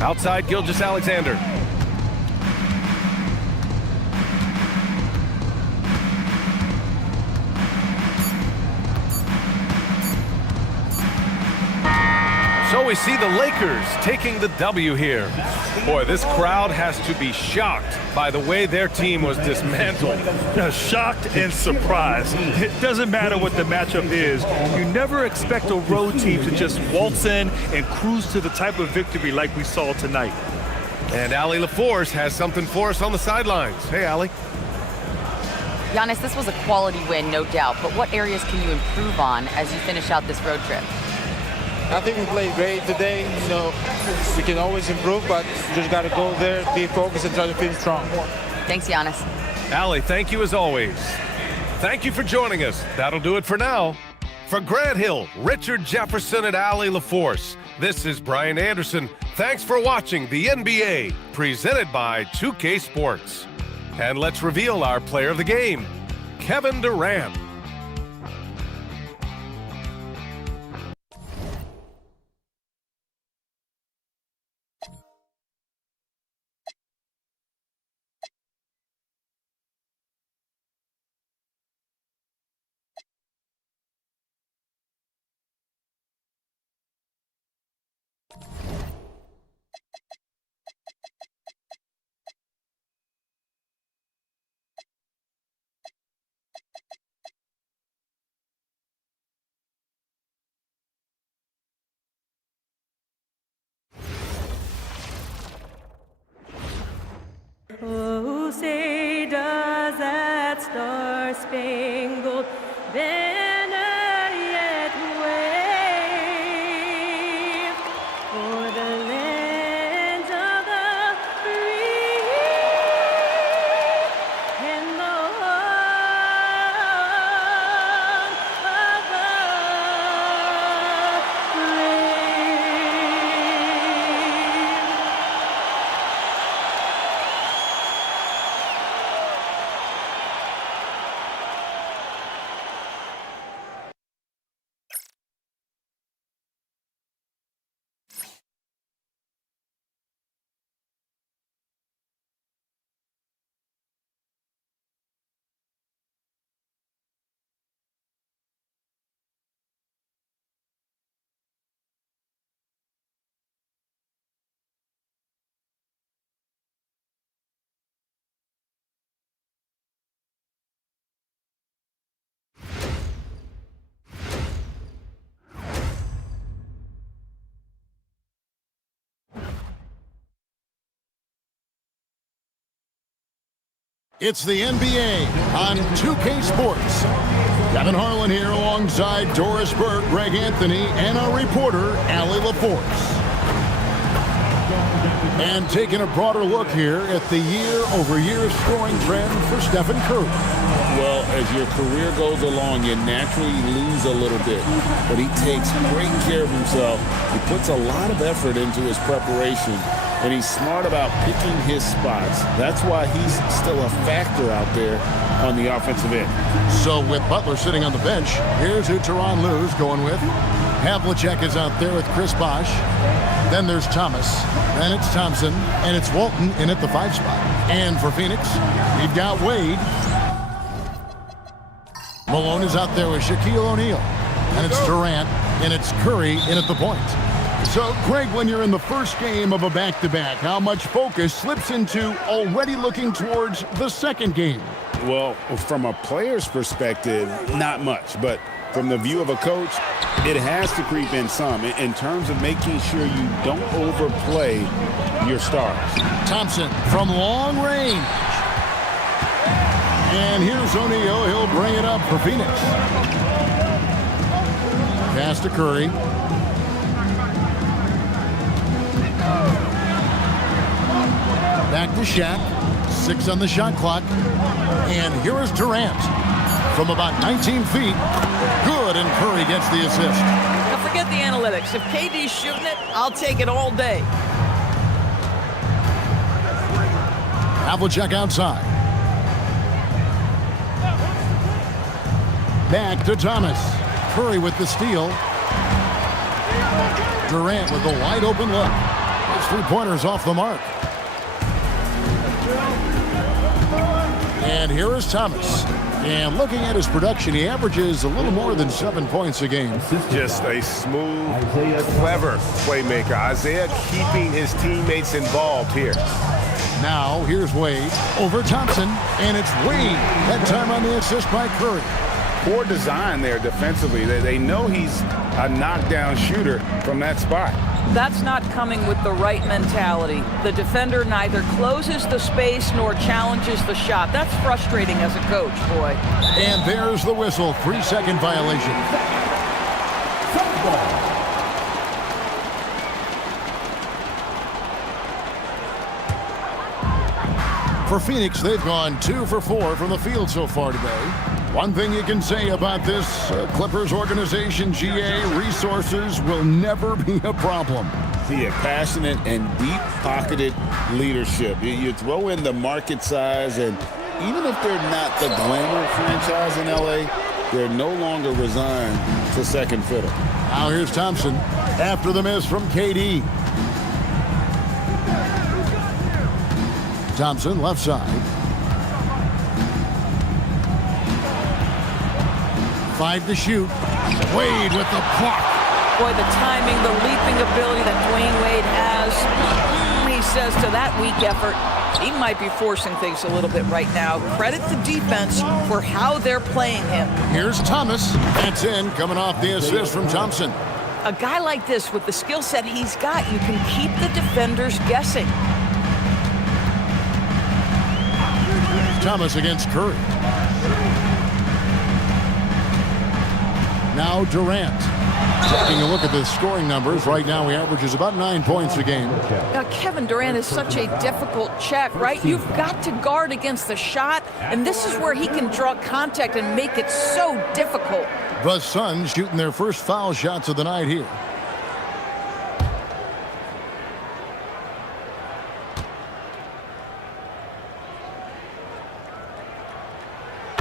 Outside Gilgeous-Alexander. So we see the Lakers taking the W here. Boy, this crowd has to be shocked by the way their team was dismantled. Shocked and surprised. It doesn't matter what the matchup is. You never expect a road team to just waltz in and cruise to the type of victory like we saw tonight. And Allie LaForce has something for us on the sidelines. Hey, Allie. Giannis, this was a quality win, no doubt, but what areas can you improve on as you finish out this road trip? I think we played great today. You know, we can always improve, but just got to go there, be focused, and try to finish strong. Thanks, Giannis. Allie, thank you as always. Thank you for joining us. That'll do it for now. For Grant Hill, Richard Jefferson, and Allie LaForce, this is Brian Anderson. Thanks for watching the NBA, presented by 2K Sports. And let's reveal our player of the game, Kevin Durant. star-spangled banner yet wave for the land of the free and the home of the It's the NBA on 2K Sports. Kevin Harlan here alongside Doris Burke, Greg Anthony, and our reporter, Allie LaForce. And taking a broader look here at the year-over-year scoring trend for Stephen Curry. Well, as your career goes along, you naturally lose a little bit. But he takes great care of himself. He puts a lot of effort into his preparation. And he's smart about picking his spots. That's why he's still a factor out there on the offensive end. So with Butler sitting on the bench, here's who Tyronn Lue's going with. Havlicek is out there with Chris Bosh. Then there's Thomas. Then it's Thompson. And it's Walton in at the 5 spot. And for Phoenix, we've got Wade. Malone is out there with Shaquille O'Neal. And it's Durant. And it's Curry in at the point. So, Greg, when you're in the first game of a back-to-back, how much focus slips into already looking towards the second game? Well, from a player's perspective, not much. But from the view of a coach, it has to creep in some in terms of making sure you don't overplay your stars. Thompson from long range. And here's O'Neal. He'll bring it up for Phoenix. Pass to Curry. Back to Shaq. 6 on the shot clock. And here is Durant from about 19 feet. Good, and Curry gets the assist. Now forget the analytics. If KD's shooting it, I'll take it all day. Havlicek outside. Back to Thomas. Curry with the steal. Durant with a wide open look. His 3-pointers off the mark. And here is Thomas. And looking at his production, he averages a little more than 7 points a game. Just a smooth, clever playmaker. Isaiah keeping his teammates involved here. Now, here's Wade over Thompson. And it's Wade. That time on the assist by Curry. Poor design there defensively. They know he's a knockdown shooter from that spot. That's not coming with the right mentality. The defender neither closes the space nor challenges the shot. That's frustrating as a coach, boy. And there's the whistle. 3-second violation. For Phoenix, they've gone 2 for 4 from the field so far today. One thing you can say about this Clippers organization, GA, resources will never be a problem. See, a passionate and deep-pocketed leadership. You throw in the market size, and even if they're not the glamour franchise in LA, they're no longer resigned to second fiddle. Now here's Thompson after the miss from KD. Thompson left side. 5 to shoot. Wade with the block. Boy, the timing, the leaping ability that Dwayne Wade has. He says to that weak effort, he might be forcing things a little bit right now. Credit the defense for how they're playing him. Here's Thomas. That's in, coming off the assist from Thompson. A guy like this, with the skill set he's got, you can keep the defenders guessing. Thomas against Curry. Now Durant. Taking a look at the scoring numbers, right now he averages about 9 points a game. Now, Kevin Durant is such a difficult check, right? You've got to guard against the shot, and this is where he can draw contact and make it so difficult. The Suns shooting their first foul shots of the night here.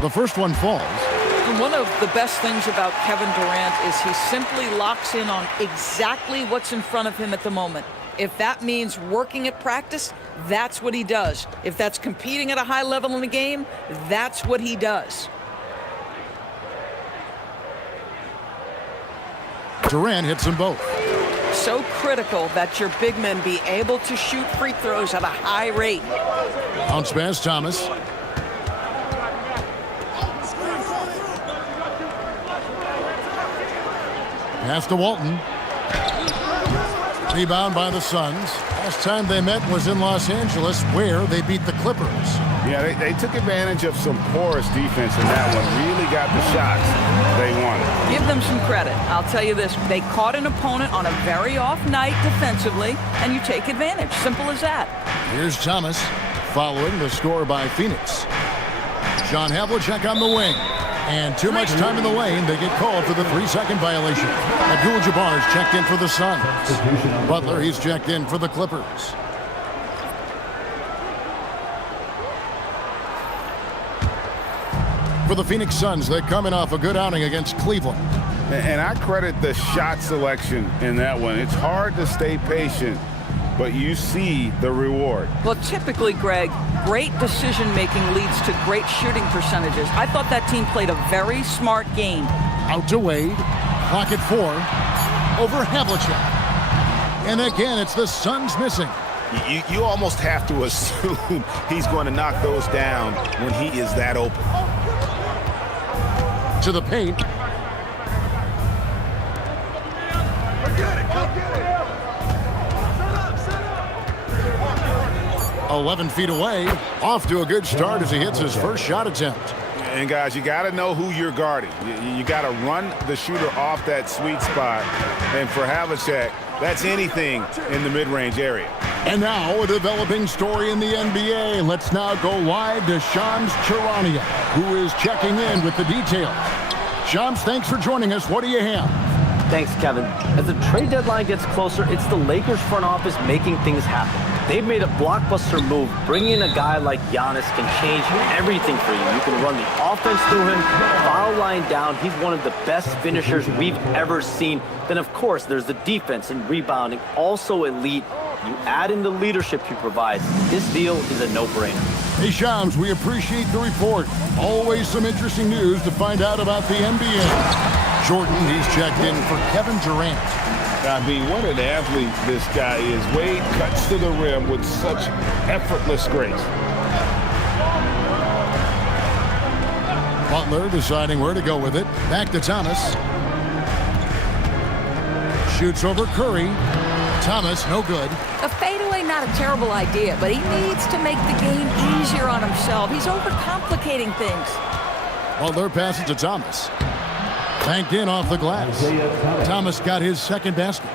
The first one falls. And one of the best things about Kevin Durant is he simply locks in on exactly what's in front of him at the moment. If that means working at practice, that's what he does. If that's competing at a high level in the game, that's what he does. Durant hits them both. So critical that your big men be able to shoot free throws at a high rate. Bounce pass, Thomas. Pass to Walton. Rebound by the Suns. Last time they met was in Los Angeles, where they beat the Clippers. Yeah, they took advantage of some porous defense in that one. Really got the shots they wanted. Give them some credit. I'll tell you this. They caught an opponent on a very off night defensively, and you take advantage. Simple as that. Here's Thomas following the score by Phoenix. John Havlicek on the wing. And too much time in the lane, they get called for the 3-second violation. Abdul-Jabbar's checked in for the Suns. Butler, he's checked in for the Clippers. For the Phoenix Suns, they're coming off a good outing against Cleveland. And I credit the shot selection in that one. It's hard to stay patient, but you see the reward. Well, typically, Greg, great decision-making leads to great shooting percentages. I thought that team played a very smart game. Out to Wade. Clock at 4. Over Havlicek. And again, it's the Suns missing. You almost have to assume he's going to knock those down when he is that open. To the paint. 11 feet away. Off to a good start as he hits his first shot attempt. And guys, you got to know who you're guarding. You got to run the shooter off that sweet spot. And for Havlicek, that's anything in the mid-range area. And now a developing story in the NBA. Let's now go live to Shams Charania, who is checking in with the details. Shams, thanks for joining us. What do you have? Thanks, Kevin. As the trade deadline gets closer, it's the Lakers front office making things happen. They've made a blockbuster move. Bringing in a guy like Giannis can change everything for you. You can run the offense through him, foul line down. He's one of the best finishers we've ever seen. Then, of course, there's the defense and rebounding, also elite. You add in the leadership he provides, this deal is a no-brainer. Hey, Shams, we appreciate the report. Always some interesting news to find out about the NBA. Jordan, he's checked in for Kevin Durant. I mean, what an athlete this guy is. Wade cuts to the rim with such effortless grace. Butler deciding where to go with it. Back to Thomas. Shoots over Curry. Thomas, no good. A fadeaway, not a terrible idea, but he needs to make the game easier on himself. He's overcomplicating things. Butler passes to Thomas. Banked in off the glass. Thomas got his second basket.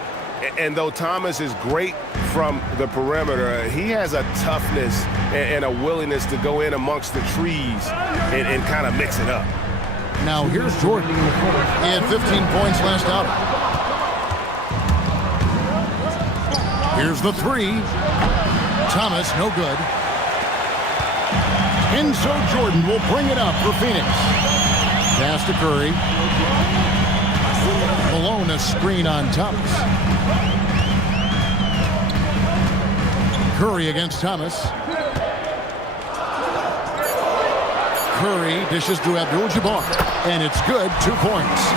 And though Thomas is great from the perimeter, he has a toughness and a willingness to go in amongst the trees and kind of mix it up. Now here's Jordan. He had 15 points last outing. Here's the three. Thomas, no good. And so Jordan will bring it up for Phoenix. Pass to Curry. Malone, a screen on Thomas. Curry against Thomas. Curry dishes to Abdul-Jabbar. And it's good, 2 points.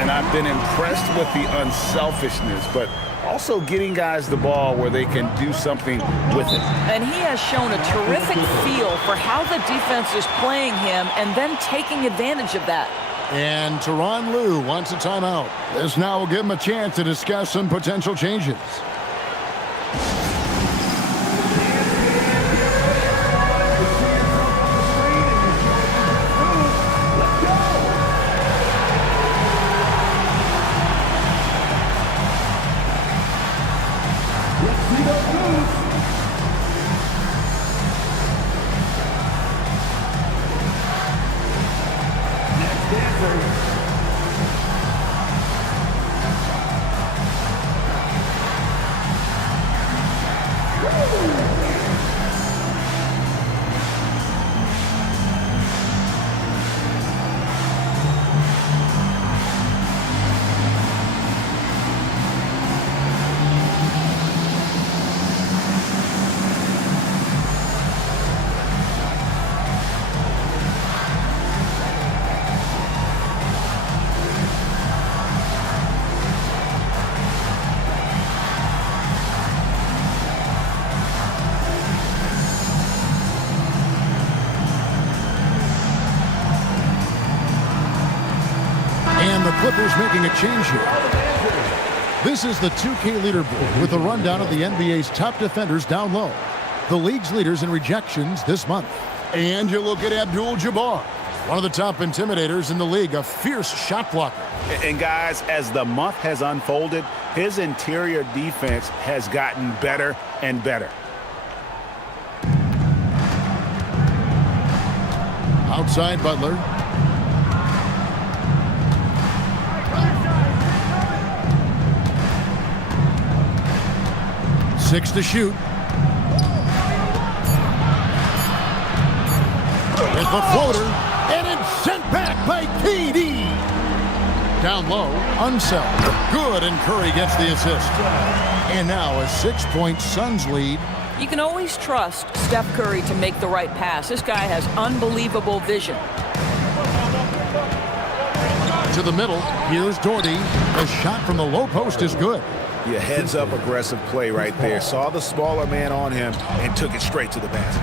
And I've been impressed with the unselfishness, but also getting guys the ball where they can do something with it. And he has shown a terrific feel for how the defense is playing him and then taking advantage of that. And Tyronn Lue wants a timeout. This now will give him a chance to discuss some potential changes. Raptors making a change here. This is the 2K leaderboard with a rundown of the NBA's top defenders down low. The league's leaders in rejections this month. And you look at Abdul-Jabbar, one of the top intimidators in the league, a fierce shot blocker. And guys, as the month has unfolded, his interior defense has gotten better and better. Outside Butler. Six to shoot. With the floater, and it's sent back by KD. Down low, Unseld. Good, and Curry gets the assist. And now a 6-point Suns lead. You can always trust Steph Curry to make the right pass. This guy has unbelievable vision. To the middle, here's Doherty. The shot from the low post is good. Yeah, heads-up aggressive play right there. Saw the smaller man on him and took it straight to the basket.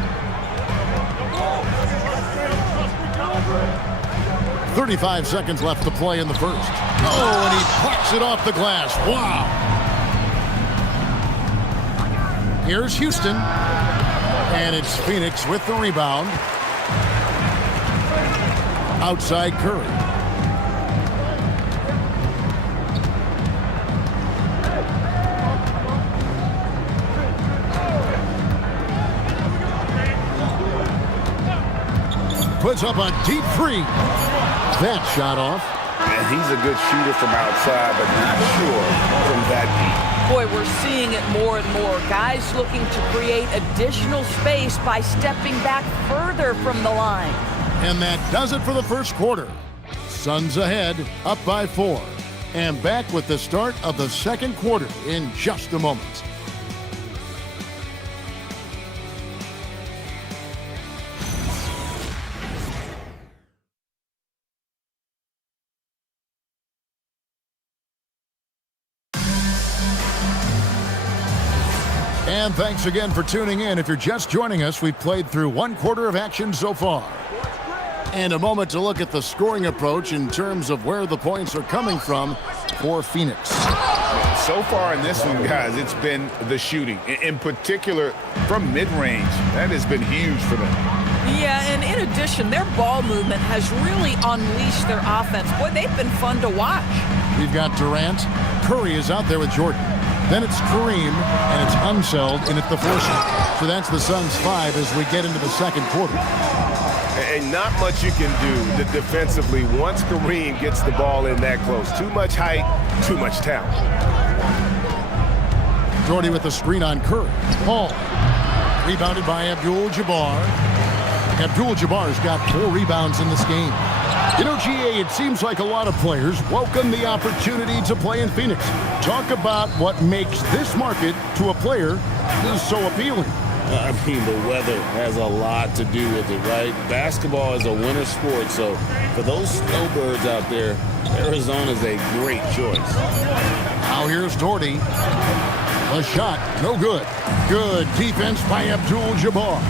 35 seconds left to play in the first. Oh, and he pucks it off the glass. Wow. Here's Houston. And it's Phoenix with the rebound. Outside Curry. Puts up a deep three. That shot off. And he's a good shooter from outside, but not sure from that deep. Boy, we're seeing it more and more. Guys looking to create additional space by stepping back further from the line. And that does it for the first quarter. Suns ahead, up by 4. And back with the start of the second quarter in just a moment. And thanks again for tuning in. If you're just joining us, we've played through one quarter of action so far. And a moment to look at the scoring approach in terms of where the points are coming from for Phoenix. So far in this one, guys, it's been the shooting. In particular, from mid-range. That has been huge for them. Yeah, and in addition, their ball movement has really unleashed their offense. Boy, they've been fun to watch. We've got Durant. Curry is out there with Jordan. Then it's Kareem, and it's Unseld in at the first. So that's the Suns' 5 as we get into the second quarter. And not much you can do defensively once Kareem gets the ball in that close. Too much height, too much talent. Jordy with the screen on Curry. Paul. Rebounded by Abdul-Jabbar. Abdul-Jabbar's got 4 rebounds in this game. You know, GA, it seems like a lot of players welcome the opportunity to play in Phoenix. Talk about what makes this market to a player so appealing. I mean, the weather has a lot to do with it, right? Basketball is a winter sport, so for those snowbirds out there, Arizona is a great choice. Now here's Doherty. A shot, no good. Good defense by Abdul-Jabbar.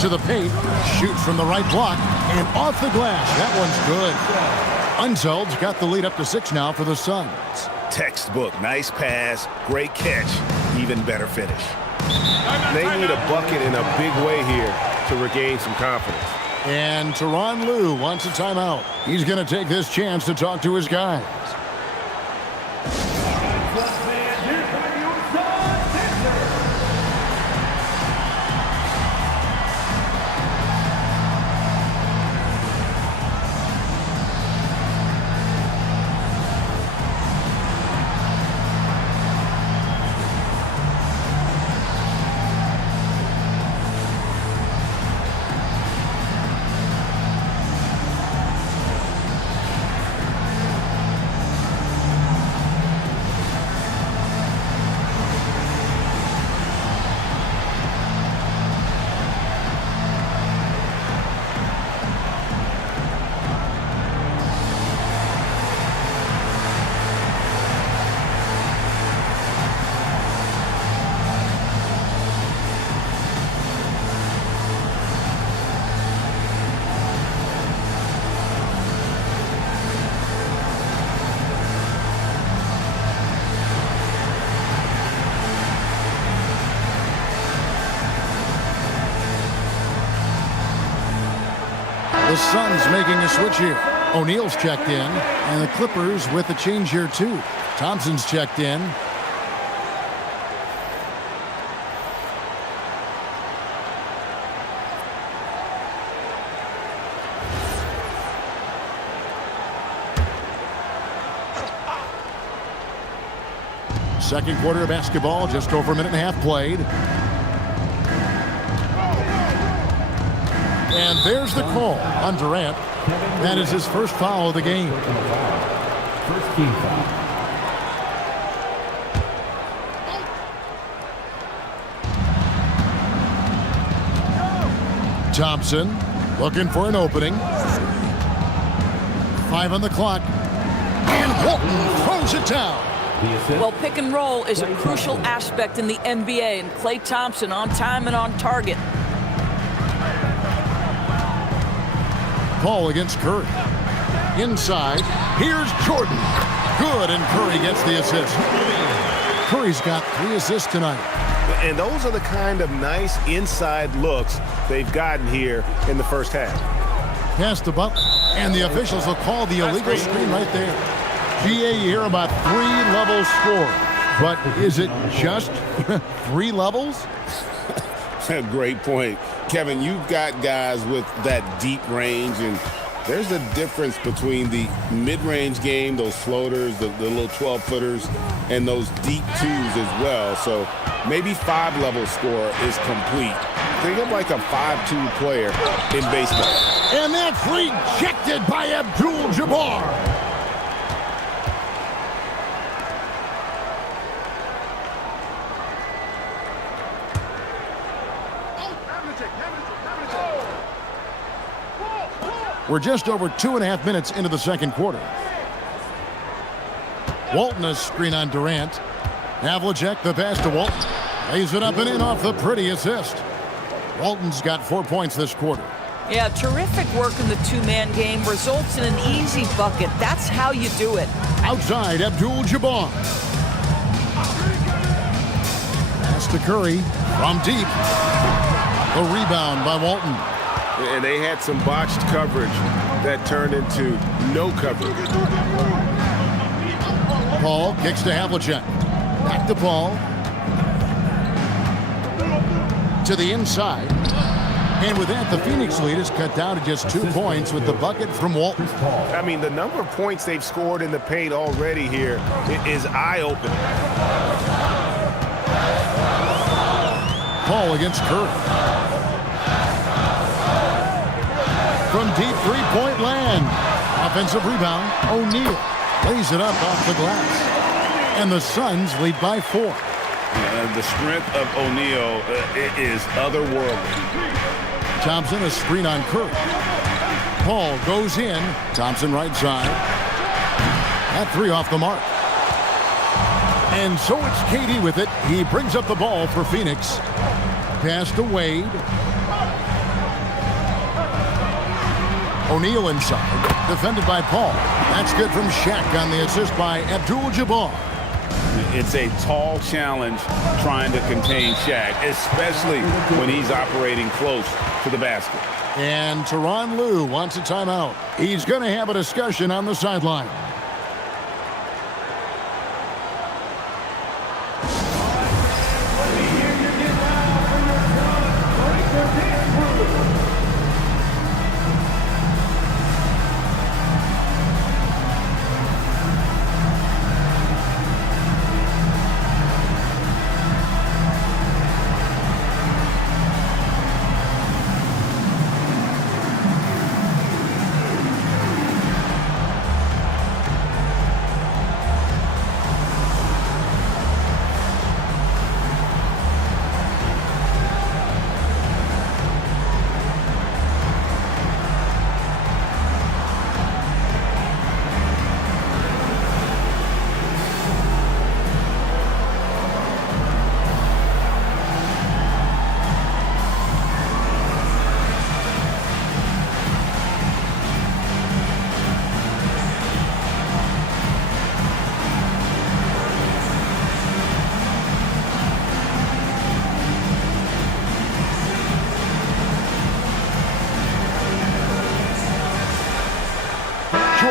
To the paint, shoots from the right block, and off the glass. That one's good. Unseld's got the lead up to 6 now for the Suns. Textbook, nice pass, great catch, even better finish. They need a bucket in a big way here to regain some confidence. And Tyronn Lue wants a timeout. He's going to take this chance to talk to his guys. The Suns making a switch here. O'Neal's checked in, and the Clippers with a change here too. Thompson's checked in. Second quarter of basketball, just over a minute and a half played. And there's the call on Durant. That is his first foul of the game. First team foul. Thompson looking for an opening. 5 on the clock. And Walton throws it down. Well, pick and roll is a crucial aspect in the NBA, and Klay Thompson on time and on target. Paul against Curry. Inside. Here's Jordan. Good, and Curry gets the assist. Curry's got 3 assists tonight. And those are the kind of nice inside looks they've gotten here in the first half. Pass to Butler, and the officials will call the illegal screen right there. GA, you hear about 3 levels score, but is it just 3 levels? Great point. Kevin, you've got guys with that deep range, and there's a difference between the mid-range game, those floaters, the little 12-footers, and those deep 2s as well. So maybe 5-level score is complete. Think of like a 5-2 player in baseball. And that's rejected by Abdul-Jabbar. We're just over 2.5 minutes into the second quarter. Walton a screen on Durant. Havlicek the pass to Walton. Lays it up and in off the pretty assist. Walton's got 4 points this quarter. Yeah, terrific work in the two-man game results in an easy bucket. That's how you do it. Outside, Abdul-Jabbar. Pass to Curry from deep. A rebound by Walton. And they had some botched coverage that turned into no coverage. Paul kicks to Havlicek. Back to Paul. To the inside. And with that, the Phoenix lead is cut down to just 2 points with the bucket from Walton. I mean, the number of points they've scored in the paint already here is eye-opening. Paul against Curry. From deep three-point land. Offensive rebound. O'Neal lays it up off the glass. And the Suns lead by 4. The strength of O'Neal is otherworldly. Thompson a screen on Curry. Paul goes in. Thompson right side. That 3 off the mark. And so it's KD with it. He brings up the ball for Phoenix. Pass to Wade. O'Neal inside, defended by Paul. That's good from Shaq on the assist by Abdul-Jabbar. It's a tall challenge trying to contain Shaq, especially when he's operating close to the basket. And Tyronn Lue wants a timeout. He's going to have a discussion on the sideline.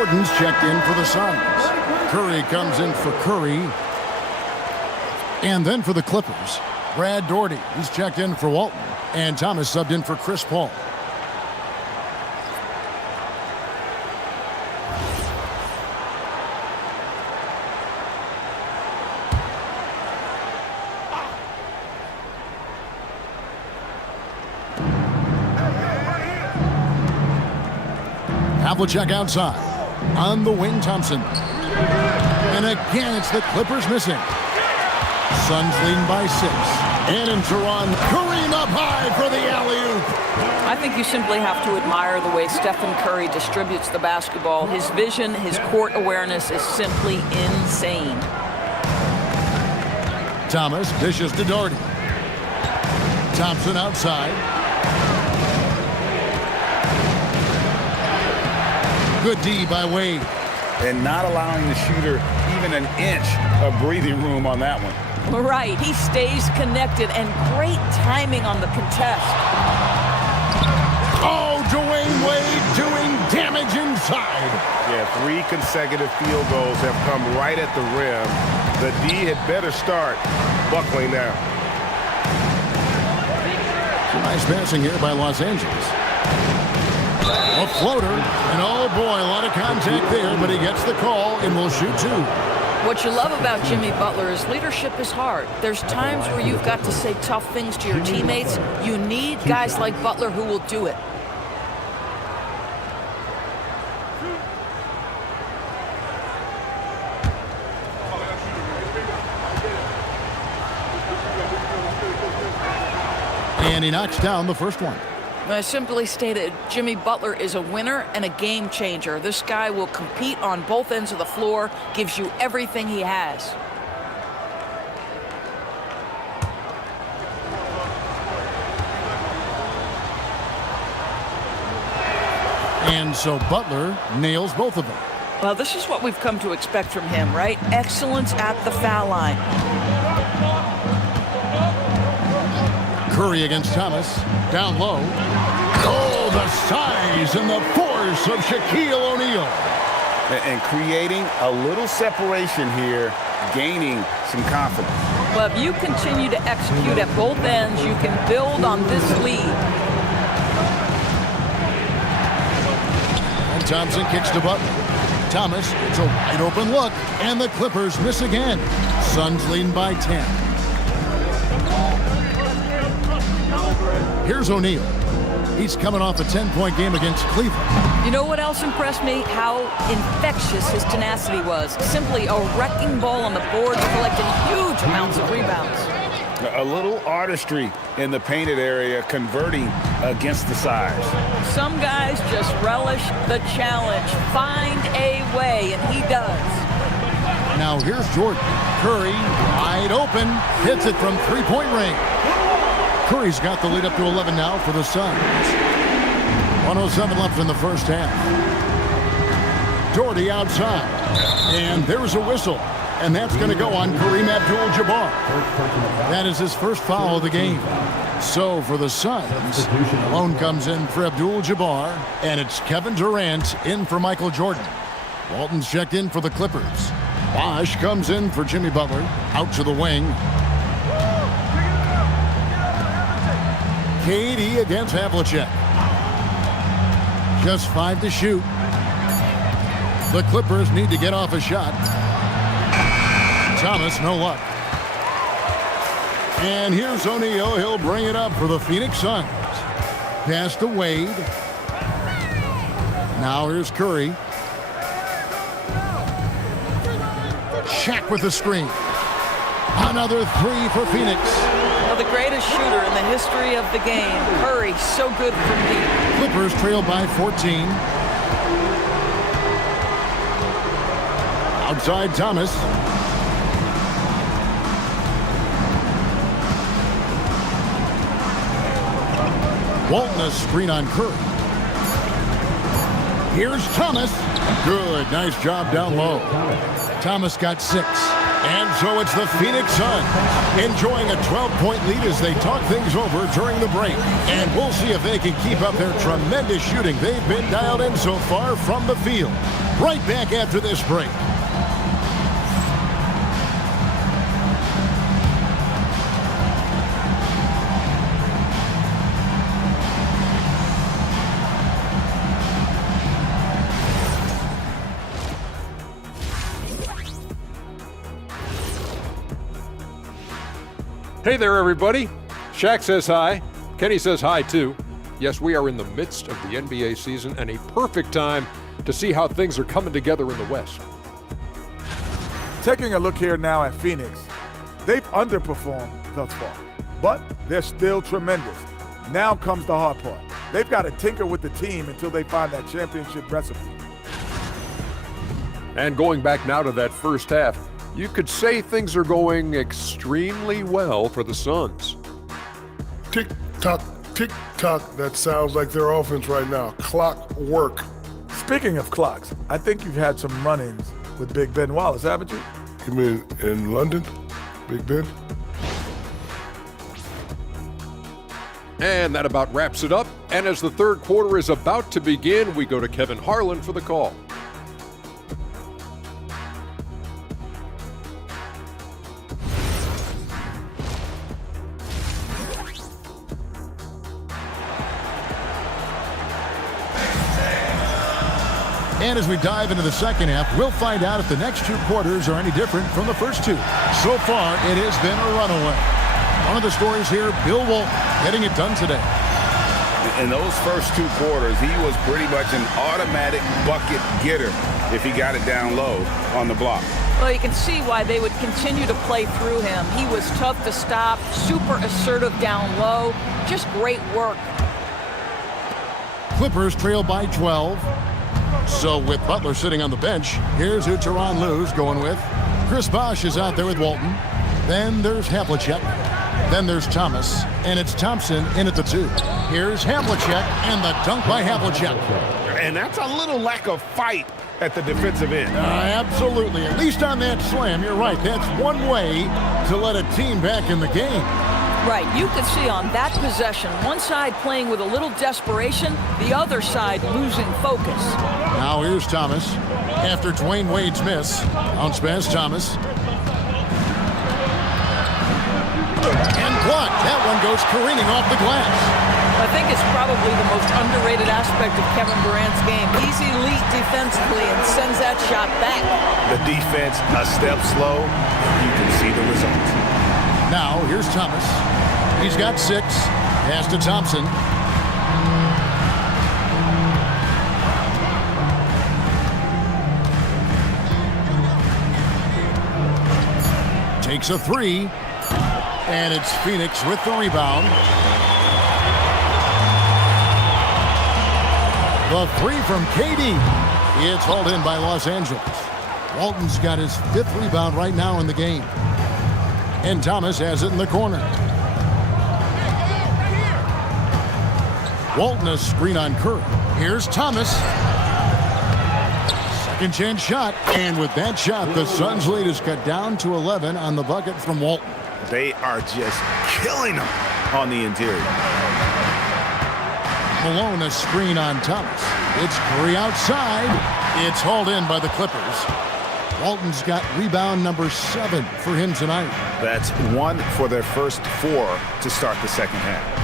Jordan's checked in for the Suns. Curry comes in for Curry. And then for the Clippers, Brad Daugherty. He's checked in for Walton. And Thomas subbed in for Chris Paul. Havlicek outside. On the wing, Thompson. And again, it's the Clippers missing. Suns leading by 6. And in Tehran, Kareem up high for the alley-oop. I think you simply have to admire the way Stephen Curry distributes the basketball. His vision, his court awareness is simply insane. Thomas dishes to Daugherty. Thompson outside. Good D by Wade. And not allowing the shooter even an inch of breathing room on that one. Right, he stays connected, and great timing on the contest. Oh, Dwayne Wade doing damage inside. Yeah, 3 consecutive field goals have come right at the rim. The D had better start buckling now. Some nice passing here by Los Angeles. A floater, and oh boy, a lot of contact there, but he gets the call and will shoot 2. What you love about Jimmy Butler is leadership is hard. There's times where you've got to say tough things to your teammates. You need guys like Butler who will do it. And he knocks down the first one. I simply stated, Jimmy Butler is a winner and a game changer. This guy will compete on both ends of the floor, gives you everything he has. And so Butler nails both of them. Well, this is what we've come to expect from him, right? Excellence at the foul line. Curry against Thomas. Down low. Oh, the size and the force of Shaquille O'Neal. And creating a little separation here, gaining some confidence. Well, if you continue to execute at both ends, you can build on this lead. And Thompson kicks to Butler. Thomas, it's a wide open look, and the Clippers miss again. Suns leading by 10. Here's O'Neal. He's coming off a 10-point game against Cleveland. You know what else impressed me? How infectious his tenacity was. Simply a wrecking ball on the boards, collecting huge amounts of rebounds. A little artistry in the painted area, converting against the size. Some guys just relish the challenge. Find a way, and he does. Now here's Jordan. Curry, wide open, hits it from three-point range. Curry's got the lead up to 11 now for the Suns. 1:07 left in the first half. Daugherty outside. And there's a whistle. And that's going to go on Kareem Abdul-Jabbar. That is his first foul of the game. So for the Suns, Malone comes in for Abdul-Jabbar. And it's Kevin Durant in for Michael Jordan. Walton's checked in for the Clippers. Bosh comes in for Jimmy Butler. Out to the wing. KD against Havlicek. Just 5 to shoot. The Clippers need to get off a shot. Thomas, no luck. And here's O'Neal. He'll bring it up for the Phoenix Suns. Pass to Wade. Now here's Curry. Shaq with the screen. Another 3 for Phoenix. Well, the greatest shooter in the history of the game. Curry, so good from deep. Clippers trail by 14. Outside Thomas. Walton a screen on Curry. Here's Thomas. Good, nice job down low. Thomas got 6. And so it's the Phoenix Suns enjoying a 12-point lead as they talk things over during the break. And we'll see if they can keep up their tremendous shooting they've been dialed in so far from the field. Right back after this break. Hey there, everybody. Shaq says hi. Kenny says hi, too. Yes, we are in the midst of the NBA season and a perfect time to see how things are coming together in the West. Taking a look here now at Phoenix, they've underperformed thus far, but they're still tremendous. Now comes the hard part. They've got to tinker with the team until they find that championship recipe. And going back now to that first half, you could say things are going extremely well for the Suns. Tick-tock, tick-tock. That sounds like their offense right now. Clock work. Speaking of clocks, I think you've had some run-ins with Big Ben Wallace, haven't you? You mean in London? Big Ben? And that about wraps it up. And as the third quarter is about to begin, we go to Kevin Harlan for the call. And as we dive into the second half, we'll find out if the next two quarters are any different from the first two. So far, it has been a runaway. One of the stories here, Bill Walton getting it done today. In those first two quarters, he was pretty much an automatic bucket getter if he got it down low on the block. Well, you can see why they would continue to play through him. He was tough to stop, super assertive down low, just great work. Clippers trail by 12. So with Butler sitting on the bench, here's who Tyronn Lue's going with. Chris Bosh is out there with Walton. Then there's Havlicek. Then there's Thomas. And it's Thompson in at the 2. Here's Havlicek and the dunk by Havlicek. And that's a little lack of fight at the defensive end. Absolutely. At least on that slam, you're right. That's one way to let a team back in the game. Right, you could see on that possession, one side playing with a little desperation, the other side losing focus. Now here's Thomas. After Dwayne Wade's miss, bounce pass Thomas. And blocked. That one goes careening off the glass. I think it's probably the most underrated aspect of Kevin Durant's game. He's elite defensively and sends that shot back. The defense a step slow, you can see the results. Now here's Thomas. He's got 6. Pass to Thompson. Takes a 3. And it's Phoenix with the rebound. The 3 from KD. It's hauled in by Los Angeles. Walton's got his 5th rebound right now in the game. And Thomas has it in the corner. Walton a screen on Curry. Here's Thomas. Second chance shot. And with that shot, the Suns' lead is cut down to 11 on the bucket from Walton. They are just killing them on the interior. Malone a screen on Thomas. It's Curry outside. It's hauled in by the Clippers. Walton's got rebound number 7 for him tonight. That's 1 for their first 4 to start the second half.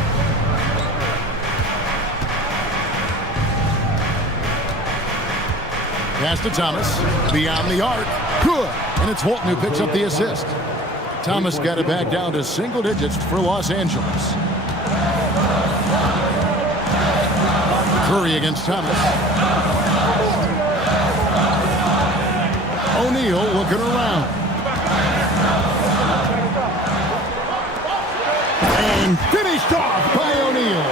Pass to Thomas. Beyond the arc. Good. And it's Walton who picks up the assist. Thomas got it back down to single digits for Los Angeles. Curry against Thomas. O'Neal looking around. And finished off by O'Neal.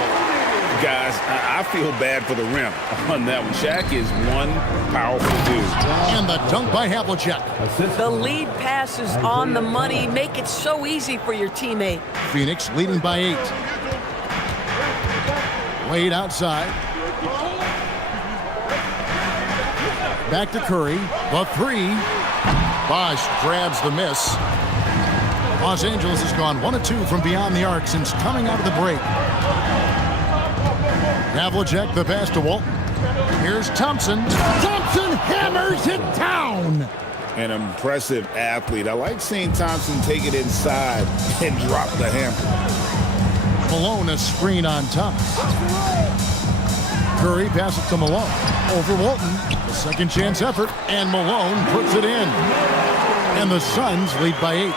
Guys, I feel bad for the rim on that one. Shaq is one powerful dude. And the dunk by Havlicek. The lead pass is on the money. Make it so easy for your teammate. Phoenix leading by 8. Wade outside. Back to Curry. The 3. Bosh grabs the miss. Los Angeles has gone 1 of 2 from beyond the arc since coming out of the break. Havlicek the pass to Walton. Here's Thompson. Thompson hammers it down. An impressive athlete. I like seeing Thompson take it inside and drop the hammer. Malone a screen on Thomas. Curry passes to Malone. Over Walton. The second chance effort. And Malone puts it in. And the Suns lead by 8.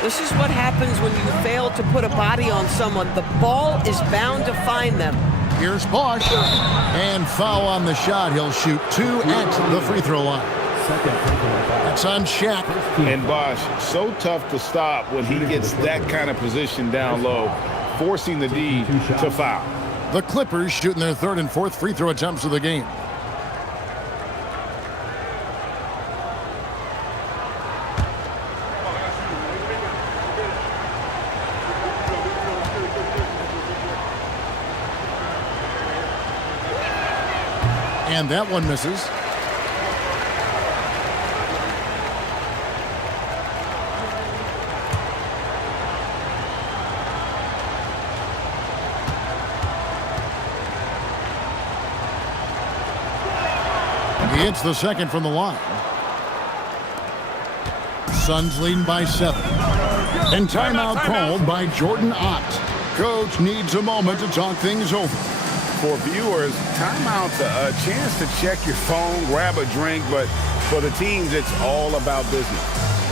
This is what happens when you fail to put a body on someone. The ball is bound to find them. Here's Bosch. And foul on the shot. He'll shoot 2 at the free throw line. That's on Shaq. And Bosch, so tough to stop when he gets that kind of position down low, forcing the D to foul. The Clippers shooting their 3rd and 4th free throw attempts of the game. And that one misses. He hits the second from the line. Suns leading by 7. And timeout called by Jordan Ott. Coach needs a moment to talk things over. For viewers, timeout's a chance to check your phone, grab a drink, but for the teams, it's all about business.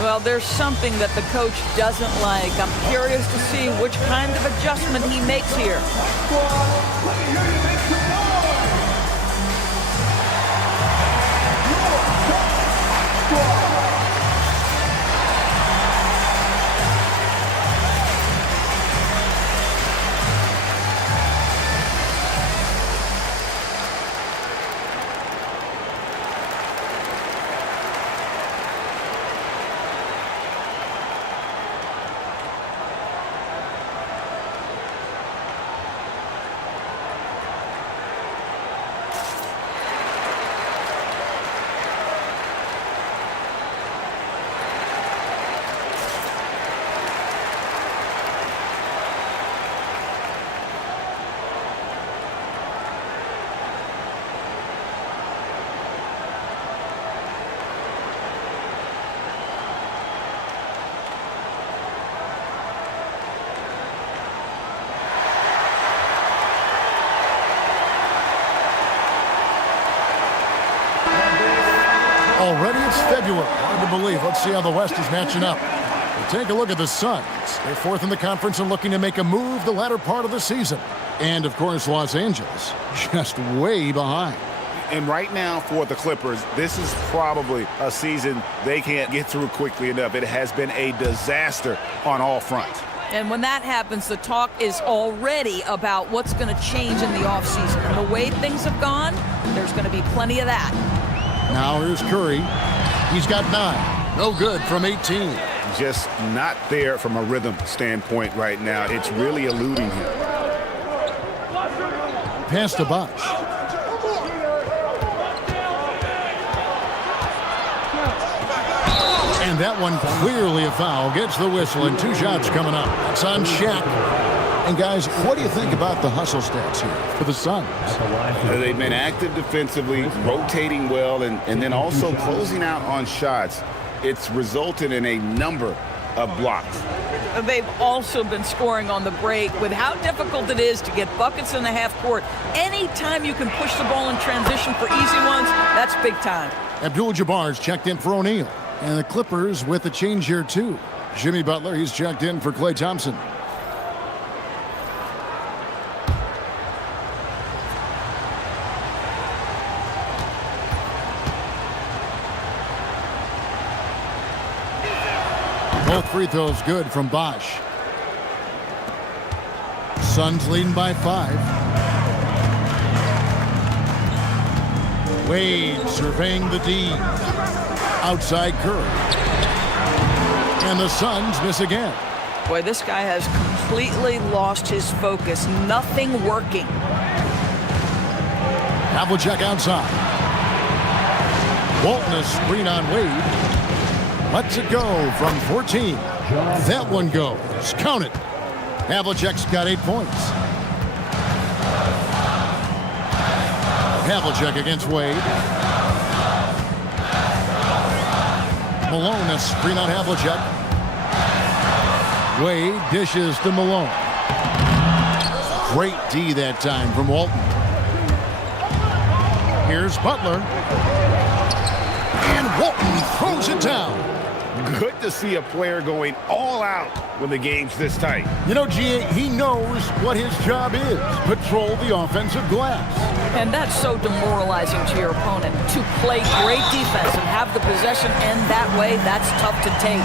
Well, there's something that the coach doesn't like. I'm curious to see which kind of adjustment he makes here. Already it's February. Hard to believe. Let's see how the West is matching up. We'll take a look at the Suns. They're 4th in the conference and looking to make a move the latter part of the season. And, of course, Los Angeles just way behind. And right now for the Clippers, this is probably a season they can't get through quickly enough. It has been a disaster on all fronts. And when that happens, the talk is already about what's going to change in the offseason. And the way things have gone, there's going to be plenty of that. Now here's Curry. He's got 9. No good from 18. Just not there from a rhythm standpoint right now. It's really eluding him. Pass to Bosch. And that one clearly a foul. Gets the whistle and 2 shots coming up. It's on Shaq. And guys, what do you think about the hustle stats here for the Suns? They've been active defensively, rotating well, and then also closing out on shots. It's resulted in a number of blocks. They've also been scoring on the break. With how difficult it is to get buckets in the half court, anytime you can push the ball in transition for easy ones, that's big time. Abdul-Jabbar's checked in for O'Neal. And the Clippers with a change here, too. Jimmy Butler, he's checked in for Klay Thompson. Both free throws good from Bosch. Suns leading by 5. Wade surveying the D. Outside Curry. And the Suns miss again. Boy, this guy has completely lost his focus. Nothing working. Havlicek outside. Walton a screen on Wade. Lets it go from 14. That one goes. Count it. Havlicek's got 8 points. Havlicek against Wade. Malone, a screen on Havlicek. Wade dishes to Malone. Great D that time from Walton. Here's Butler. And Walton throws it down. Good to see a player going all out when the game's this tight. You know, G.A., he knows what his job is. Patrol the offensive glass. And that's so demoralizing to your opponent. To play great defense and have the possession end that way, that's tough to take.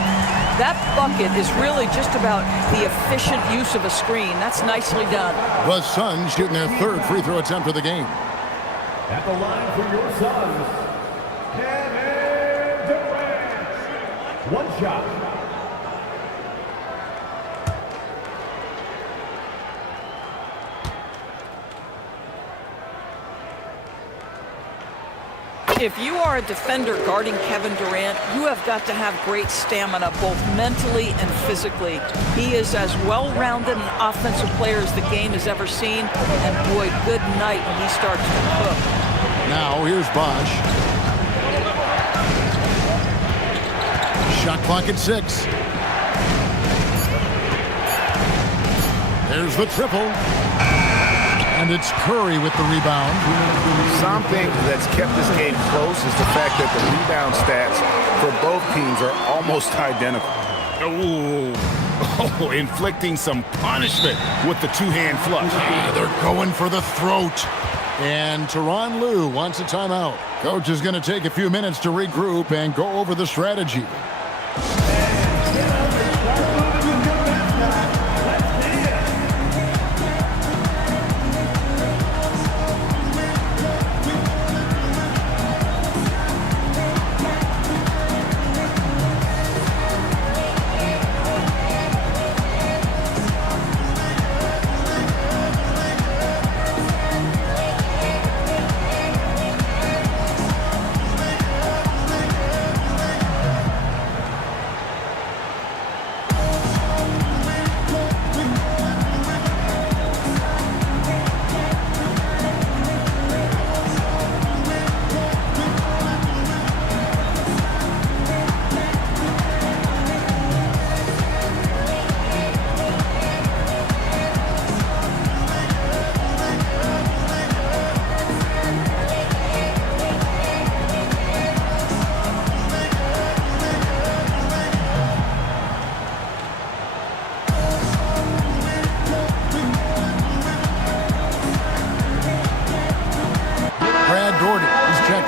That bucket is really just about the efficient use of a screen. That's nicely done. The Suns shooting their third free throw attempt of the game. At the line for your Suns, Kevin Durant. One shot. If you are a defender guarding Kevin Durant, you have got to have great stamina, both mentally and physically. He is as well-rounded an offensive player as the game has ever seen, and boy, good night when he starts to cook. Now here's Bosch. Shot clock at 6. There's the triple. And it's Curry with the rebound. Something that's kept this game close is the fact that the rebound stats for both teams are almost identical. Oh, inflicting some punishment with the two-hand flush. They're going for the throat. And Tyronn Lue wants a timeout. Coach is going to take a few minutes to regroup and go over the strategy.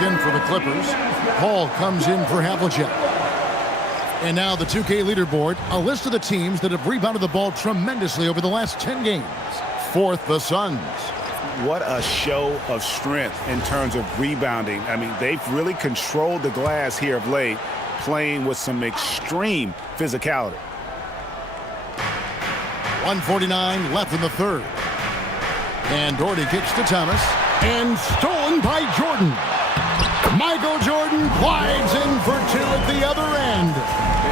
In for the Clippers. Paul comes in for Havlicek. And now the 2K leaderboard, a list of the teams that have rebounded the ball tremendously over the last 10 games. Fourth, the Suns. What a show of strength in terms of rebounding. I mean, they've really controlled the glass here of late, playing with some extreme physicality. 1:49 left in the third. And Doherty kicks to Thomas. And stolen by Jordan. Michael Jordan glides in for two at the other end.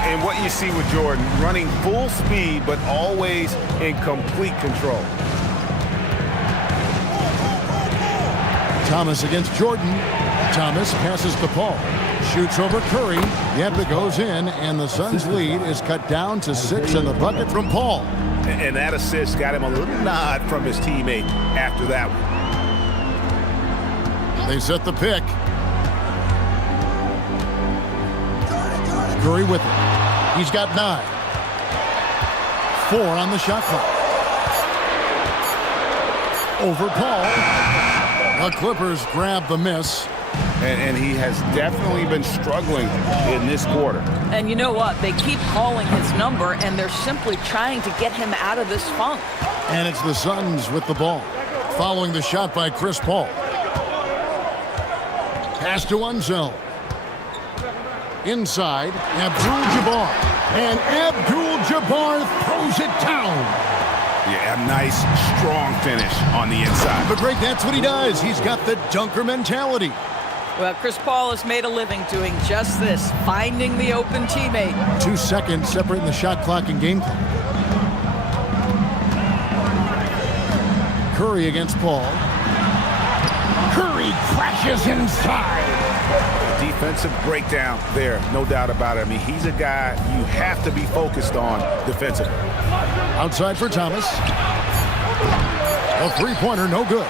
And what you see with Jordan, running full speed, but always in complete control. Thomas against Jordan. Thomas passes the ball. Shoots over Curry. Yep, it goes in, and the Suns' lead is cut down to 6 in the bucket from Paul. And that assist got him a little nod from his teammate after that one. They set the pick. Curry with it. He's got 9. 4 on the shot clock. Over Paul. The Clippers grab the miss. And he has definitely been struggling in this quarter. And you know what? They keep calling his number, and they're simply trying to get him out of this funk. And it's the Suns with the ball. Following the shot by Chris Paul. Pass to Unzel. Inside, Abdul-Jabbar. And Abdul-Jabbar throws it down. Yeah, a nice, strong finish on the inside. But Greg, that's what he does. He's got the dunker mentality. Well, Chris Paul has made a living doing just this, finding the open teammate. 2 seconds separating the shot clock and game clock. Curry against Paul. Curry crashes inside. Defensive breakdown there, no doubt about it. I mean, he's a guy you have to be focused on defensively. Outside for Thomas. A three-pointer, no good.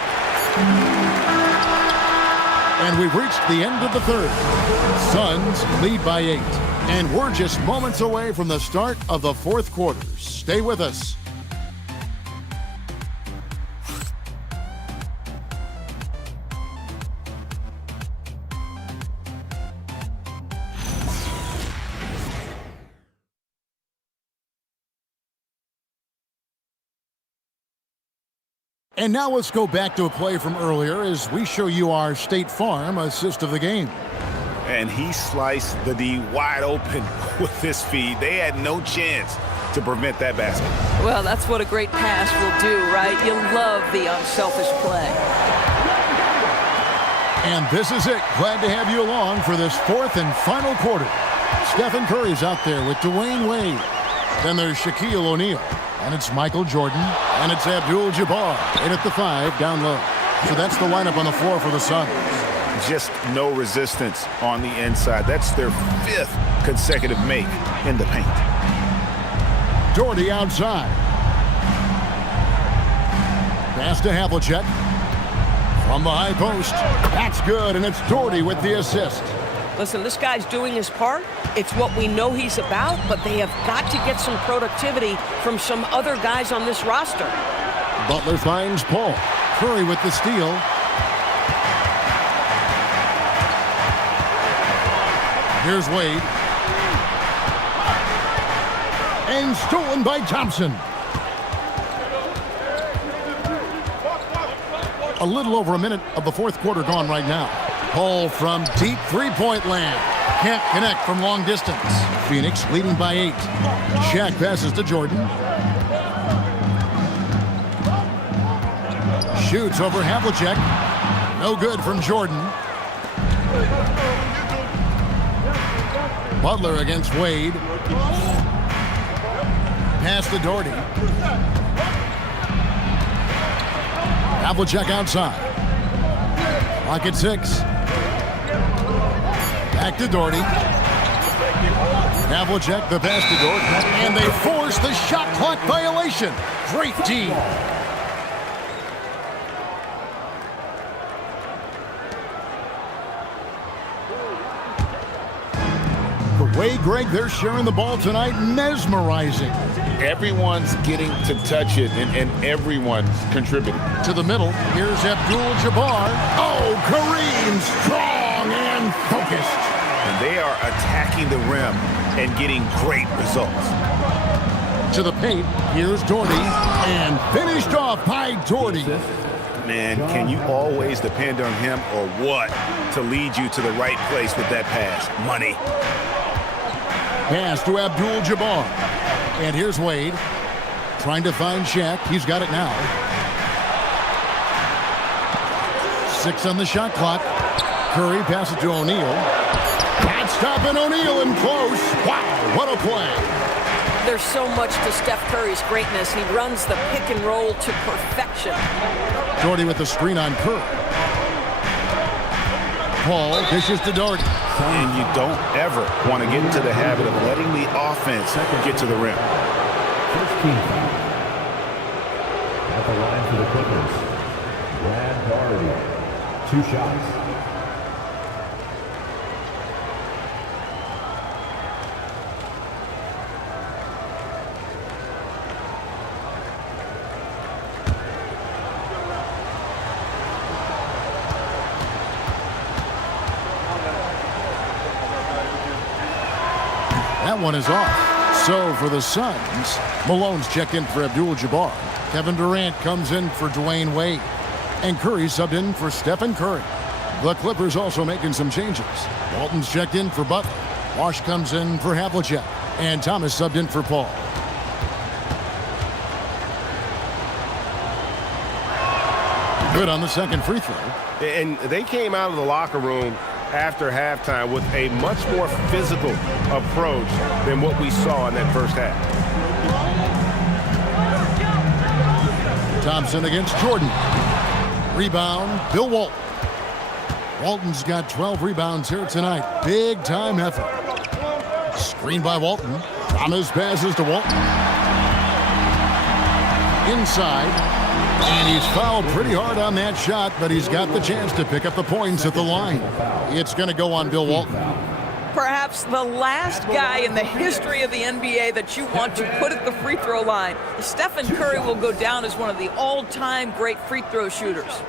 And we've reached the end of the third. Suns lead by 8. And we're just moments away from the start of the fourth quarter. Stay with us. And now let's go back to a play from earlier as we show you our State Farm assist of the game. And he sliced the D wide open with this feed. They had no chance to prevent that basket. Well, that's what a great pass will do, right? You love the unselfish play. And this is it. Glad to have you along for this fourth and final quarter. Stephen Curry's out there with Dwayne Wade. Then there's Shaquille O'Neal. And it's Michael Jordan. And it's Abdul-Jabbar. In at the 5, down low. So that's the lineup on the floor for the Suns. Just no resistance on the inside. That's their 5th consecutive make in the paint. Doherty outside. Pass to Havlicek. From the high post. That's good, and it's Doherty with the assist. Listen, this guy's doing his part. It's what we know he's about, but they have got to get some productivity from some other guys on this roster. Butler finds Paul. Curry with the steal. Here's Wade. And stolen by Thompson. A little over a minute of the fourth quarter gone right now. Paul from deep three-point land. Can't connect from long distance. Phoenix leading by 8. Shaq passes to Jordan. Shoots over Havlicek. No good from Jordan. Butler against Wade. Pass to Doherty. Havlicek outside. Clock at 6. Back to Doherty. Havlicek, the pass to Doherty. And they force the shot clock violation. Great D. The way, Greg, they're sharing the ball tonight, mesmerizing. Everyone's getting to touch it, and everyone's contributing. To the middle, here's Abdul-Jabbar. Oh, Kareem, strong and focused. And they are attacking the rim and getting great results. To the paint, here's Doherty, and finished off by Doherty. Man, can you always depend on him or what to lead you to the right place with that pass? Money. Pass to Abdul-Jabbar. And here's Wade. Trying to find Shaq. He's got it now. 6 on the shot clock. Curry passes to O'Neal. Can't stop an O'Neal in close. Wow, what a play. There's so much to Steph Curry's greatness. He runs the pick and roll to perfection. Doherty with the screen on Curry. Paul dishes to Doherty. And you don't ever want to get into the habit of letting the offense get to the rim. First team foul. At the line for the Clippers, Brad Doherty. 2 shots. That one is off. So for the Suns, Malone's checked in for Abdul-Jabbar. Kevin Durant comes in for Dwayne Wade. And Curry subbed in for Stephen Curry. The Clippers also making some changes. Walton's checked in for Butler. Wash comes in for Havlicek. And Thomas subbed in for Paul. Good on the second free throw. And they came out of the locker room after halftime with a much more physical approach than what we saw in that first half. Thompson against Jordan. Rebound, Bill Walton. Walton's got 12 rebounds here tonight. Big time effort. Screen by Walton. Thomas passes to Walton. Inside. And he's fouled pretty hard on that shot, but he's got the chance to pick up the points at the line. It's going to go on Bill Walton. Perhaps the last guy in the history of the NBA that you want to put at the free throw line. Stephen Curry will go down as one of the all-time great free throw shooters.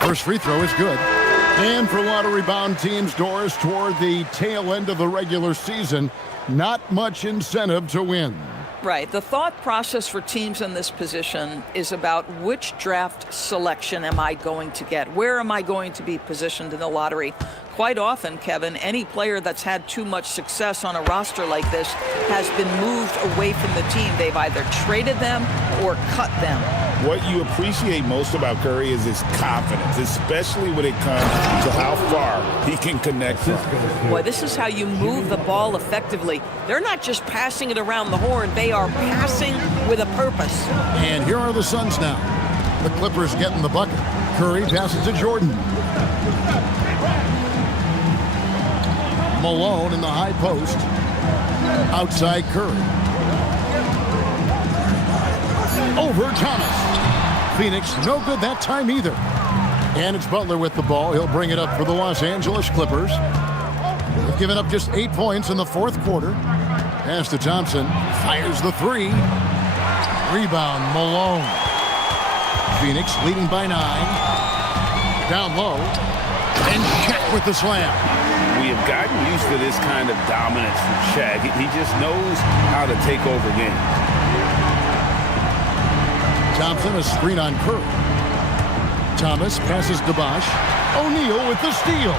First free throw is good. And for lottery-bound teams, Doris, toward the tail end of the regular season, not much incentive to win. Right. The thought process for teams in this position is about which draft selection am I going to get? Where am I going to be positioned in the lottery? Quite often, Kevin, any player that's had too much success on a roster like this has been moved away from the team. They've either traded them or cut them. What you appreciate most about Curry is his confidence, especially when it comes to how far he can connect from. Boy, this is how you move the ball effectively. They're not just passing it around the horn. They are passing with a purpose. And here are the Suns now. The Clippers getting the bucket. Curry passes to Jordan. Malone in the high post. Outside Curry. Over Thomas. Phoenix, no good that time either. And it's Butler with the ball. He'll bring it up for the Los Angeles Clippers. They've given up just 8 points in the fourth quarter. Pass to Thompson. Fires the three. Rebound, Malone. Phoenix leading by 9. Down low. And Shaq with the slam. We have gotten used to this kind of dominance from Shaq. He just knows how to take over games. Thompson, a screen on Curry. Thomas passes to Bosh. O'Neal with the steal.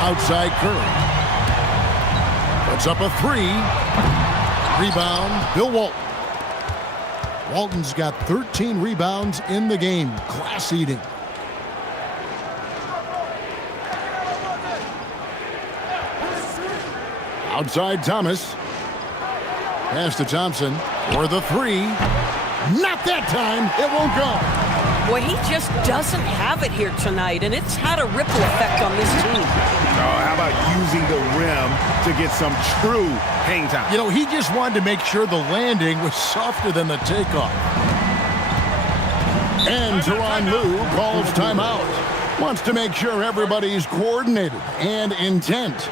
Outside Curry. Puts up a 3. Rebound, Bill Walton. Walton's got 13 rebounds in the game. Class eating. Outside Thomas. Pass to Thompson for the 3. Not that time. It won't go. Boy, he just doesn't have it here tonight, and it's had a ripple effect on this team. Oh, how about using the rim to get some true hang time? You know, he just wanted to make sure the landing was softer than the takeoff. And Tyronn Lue calls timeout. Wants to make sure everybody's coordinated and intent.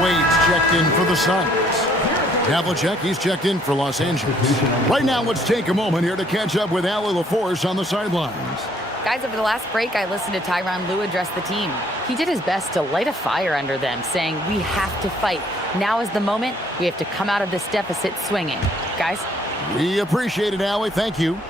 Wade's checked in for the Suns. Havlicek, he's checked in for Los Angeles. Right now, let's take a moment here to catch up with Allie LaForce on the sidelines. Guys, over the last break, I listened to Tyronn Lue address the team. He did his best to light a fire under them, saying, we have to fight. Now is the moment. We have to come out of this deficit swinging. Guys? We appreciate it, Allie. Thank you.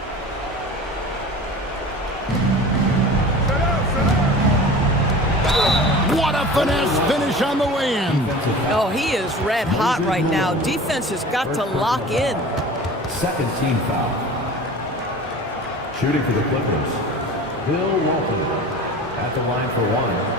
What a finesse finish on the way-in. Oh, he is red hot right now. Defense has got to lock in. Second team foul. Shooting for the Clippers, Bill Walton at the line for 1.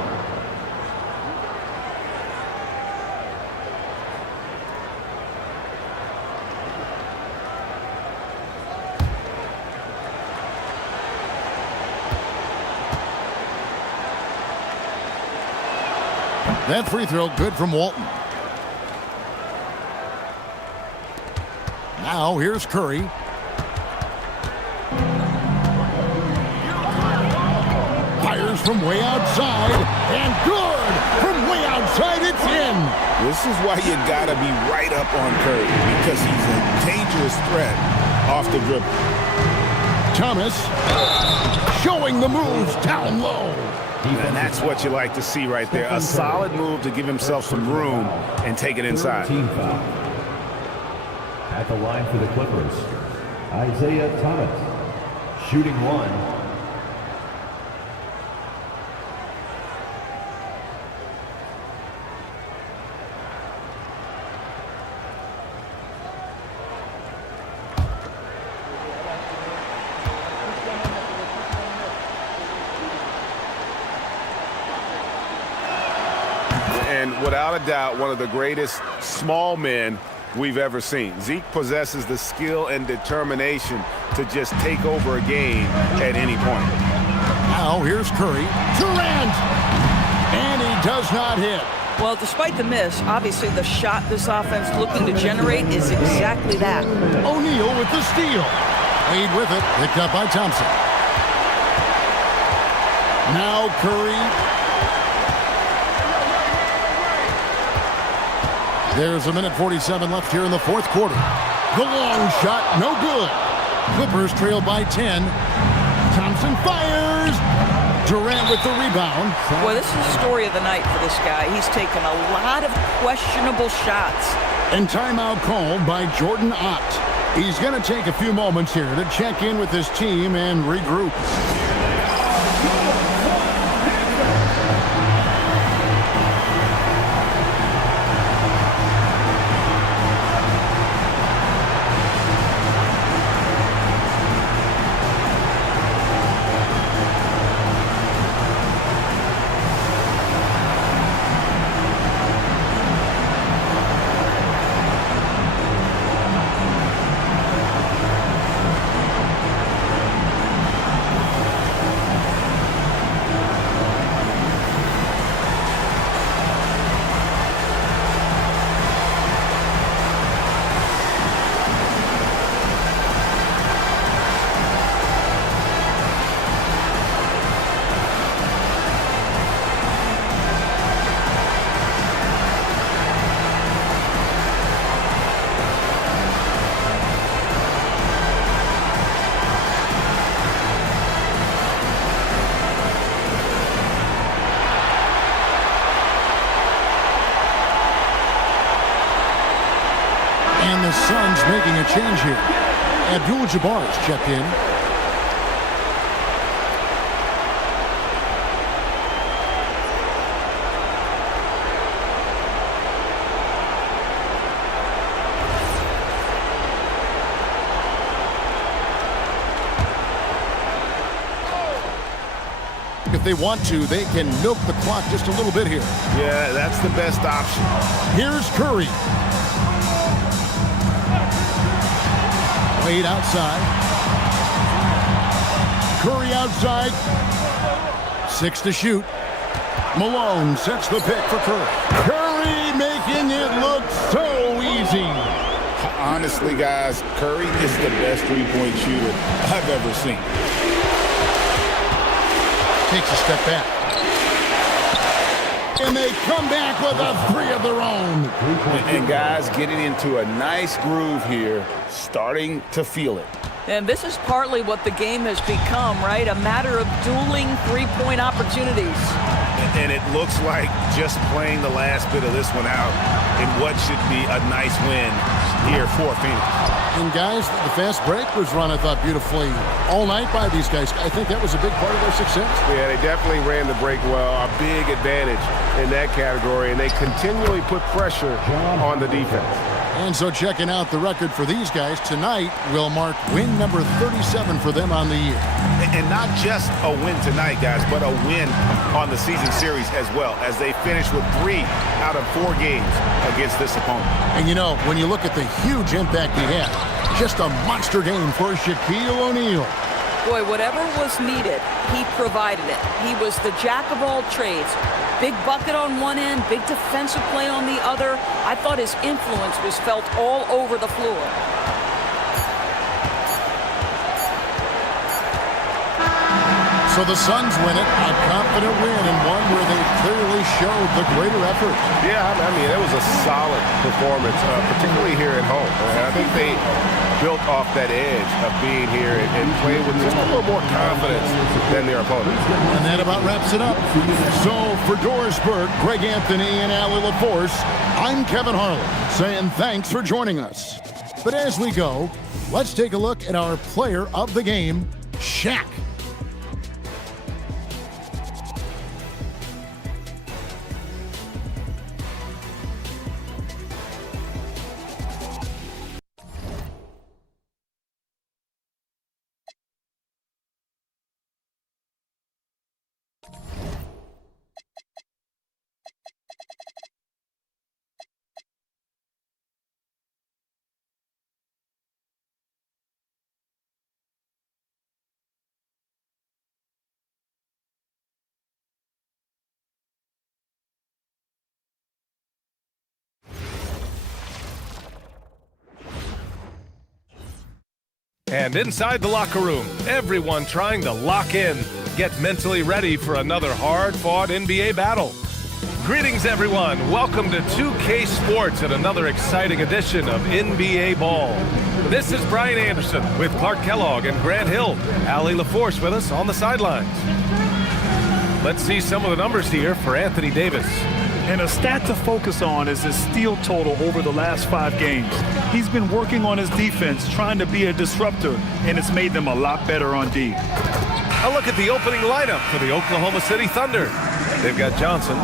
That free throw good from Walton. Now here's Curry. Fires from way outside, and good! From way outside, it's in! This is why you gotta be right up on Curry, because he's a dangerous threat off the dribble. Thomas showing the moves down low. And that's what you like to see right there. A solid move to give himself some room and take it inside. Team foul. At the line for the Clippers, Isaiah Thomas, shooting one. And without a doubt, one of the greatest small men we've ever seen. Zeke possesses the skill and determination to just take over a game at any point. Now here's Curry. Durant! And he does not hit. Well, despite the miss, obviously the shot this offense looking to generate is exactly that. O'Neal with the steal. Wade with it, picked up by Thompson. Now Curry. There's a minute 47 left here in the fourth quarter. The long shot, no good. Clippers trail by 10. Thompson fires. Durant with the rebound. Boy, this is the story of the night for this guy. He's taken a lot of questionable shots. And timeout called by Jordan Ott. He's going to take a few moments here to check in with his team and regroup. And the Suns making a change here. Abdul-Jabbar is checked in. If they want to, they can milk the clock just a little bit here. Yeah, that's the best option. Here's Curry. Wade outside. Curry outside. 6 to shoot. Malone sets the pick for Curry. Curry making it look so easy. Honestly, guys, Curry is the best three-point shooter I've ever seen. Takes a step back. And they come back with a three of their own. And guys, getting into a nice groove here, starting to feel it. And this is partly what the game has become, right? A matter of dueling three-point opportunities. And it looks like just playing the last bit of this one out in what should be a nice win here for Phoenix. And guys, the fast break was run, I thought, beautifully all night by these guys. I think that was a big part of their success. Yeah, they definitely ran the break well. A big advantage in that category, and they continually put pressure on the defense. And so checking out the record for these guys, tonight will mark win number 37 for them on the year. And not just a win tonight, guys, but a win on the season series as well, as they finish with 3 out of 4 games against this opponent. And you know, when you look at the huge impact he had, just a monster game for Shaquille O'Neal. Boy, whatever was needed, he provided it. He was the jack of all trades. Big bucket on one end, big defensive play on the other. I thought his influence was felt all over the floor. So the Suns win it, a confident win, and one where they clearly showed the greater effort. Yeah, I mean, it was a solid performance, particularly here at home. And I think they built off that edge of being here and played with just a little more confidence than their opponents. And that about wraps it up. So for Doris Burke, Greg Anthony, and Allie LaForce, I'm Kevin Harlan saying thanks for joining us. But as we go, let's take a look at our player of the game, Shaq. And inside the locker room, everyone trying to lock in, get mentally ready for another hard-fought NBA battle. Greetings, everyone. Welcome to 2K Sports and another exciting edition of NBA Ball. This is Brian Anderson with Clark Kellogg and Grant Hill. Allie LaForce with us on the sidelines. Let's see some of the numbers here for Anthony Davis. And a stat to focus on is his steal total over the last 5 games. He's been working on his defense, trying to be a disruptor, and it's made them a lot better on D. A look at the opening lineup for the Oklahoma City Thunder. They've got Johnson,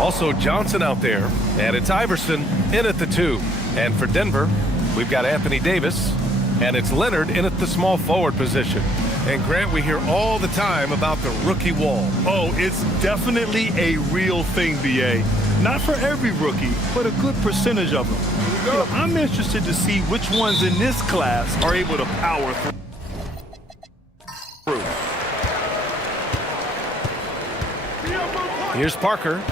also Johnson out there, and it's Iverson in at the 2. And for Denver, we've got Anthony Davis, and it's Leonard in at the small forward position. And Grant, we hear all the time about the rookie wall. Oh, it's definitely a real thing, B.A. Not for every rookie, but a good percentage of them. You know, I'm interested to see which ones in this class are able to power through. Here's Parker.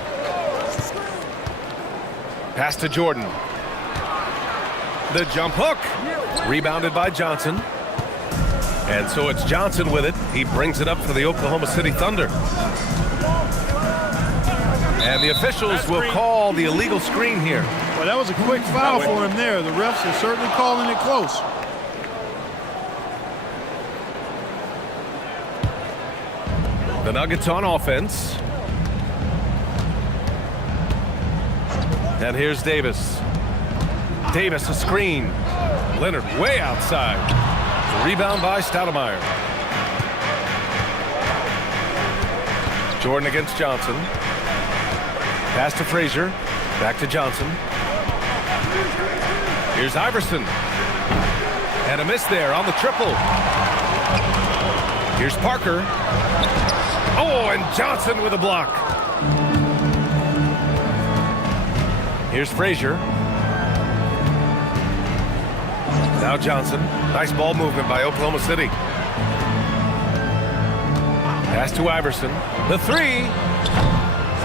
Pass to Jordan. The jump hook. Rebounded by Johnson. And so it's Johnson with it. He brings it up for the Oklahoma City Thunder. And the officials will call the illegal screen here. Well, that was a quick foul for him there. The refs are certainly calling it close. The Nuggets on offense. And here's Davis. Davis a screen. Leonard way outside. Rebound by Stoudemire. Jordan against Johnson. Pass to Frazier. Back to Johnson. Here's Iverson. And a miss there on the triple. Here's Parker. Oh, and Johnson with a block. Here's Frazier. Now Johnson. Nice ball movement by Oklahoma City. Pass to Iverson. The 3.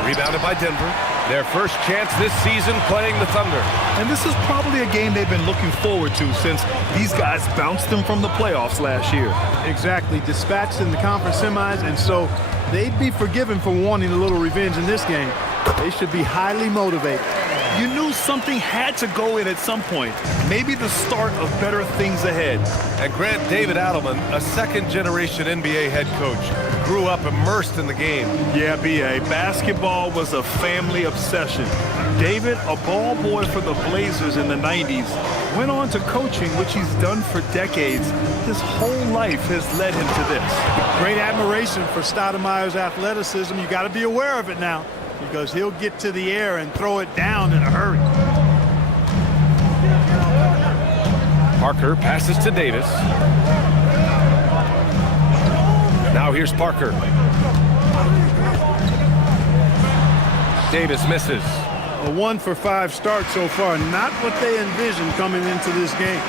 Rebounded by Denver. Their first chance this season playing the Thunder. And this is probably a game they've been looking forward to since these guys bounced them from the playoffs last year. Exactly. Dispatched in the conference semis, and so they'd be forgiven for wanting a little revenge in this game. They should be highly motivated. You knew something had to go in at some point. Maybe the start of better things ahead. And Grant, David Adelman, a second-generation NBA head coach, grew up immersed in the game. Yeah, B.A. Basketball was a family obsession. David, a ball boy for the Blazers in the 90s, went on to coaching, which he's done for decades. His whole life has led him to this. Great admiration for Stoudemire's athleticism. You got to be aware of it now, because he'll get to the air and throw it down in a hurry. Parker passes to Davis. Now here's Parker. Davis misses. A 1 for 5 start so far. Not what they envisioned coming into this game.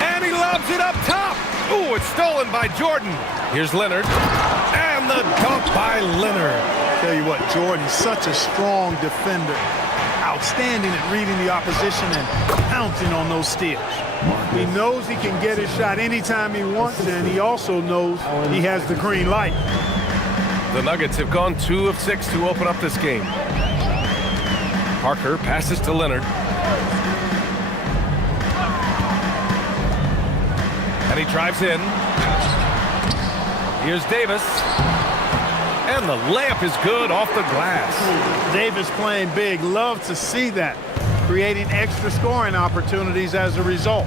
And he lobs it up top. Ooh, it's stolen by Jordan. Here's Leonard. And the dunk by Leonard. Tell you what, Jordan's such a strong defender. Outstanding at reading the opposition and pouncing on those steals. He knows he can get his shot anytime he wants, and he also knows he has the green light. The Nuggets have gone 2 of 6 to open up this game. Parker passes to Leonard. And he drives in. Here's Davis. And the layup is good off the glass. Davis playing big. Love to see that. Creating extra scoring opportunities as a result.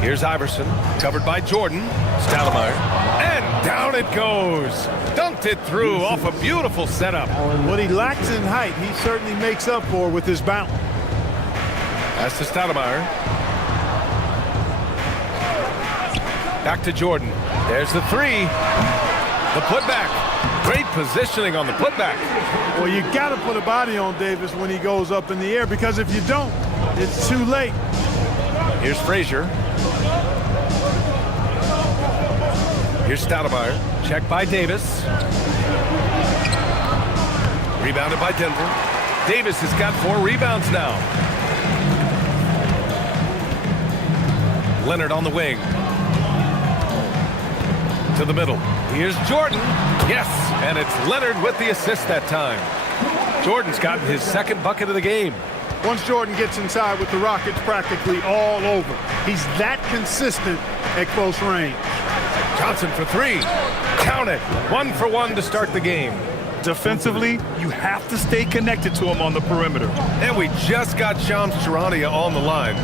Here's Iverson, covered by Jordan. Stoudemire. And down it goes. Dunked it through off a beautiful setup. What he lacks in height, he certainly makes up for with his bounce. Pass to Stoudemire. Back to Jordan. There's the three. The putback. Great positioning on the putback. Well, you got to put a body on Davis when he goes up in the air, because if you don't, it's too late. Here's Frazier. Here's Stoudemire. Checked by Davis. Rebounded by Denver. Davis has got 4 rebounds now. Leonard on the wing. To the middle. Here's Jordan. Yes, and it's Leonard with the assist that time. Jordan's gotten his 2nd bucket of the game. Once Jordan gets inside with the Rockets, practically all over. He's that consistent at close range. Johnson for 3. Count it. 1 for 1 to start the game. Defensively, you have to stay connected to him on the perimeter. And we just got Shams Charania on the line.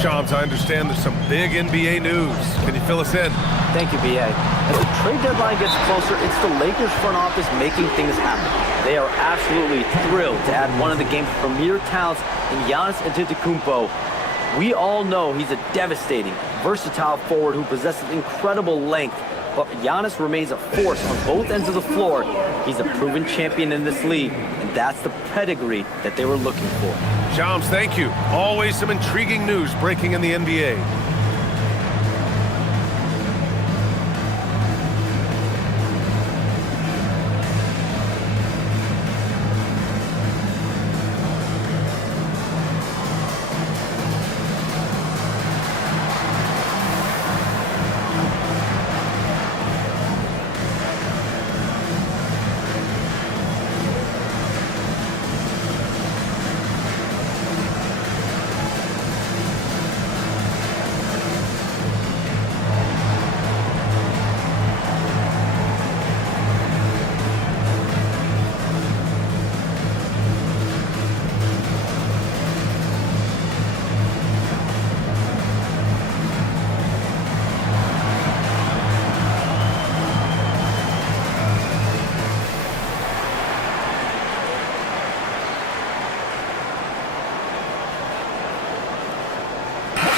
Shams, I understand there's some big NBA news. Can you fill us in? Thank you, B.A. As the trade deadline gets closer, it's the Lakers front office making things happen. They are absolutely thrilled to add one of the game's premier talents in Giannis Antetokounmpo. We all know he's a devastating, versatile forward who possesses incredible length, but Giannis remains a force on both ends of the floor. He's a proven champion in this league, and that's the pedigree that they were looking for. Shams, thank you. Always some intriguing news breaking in the NBA.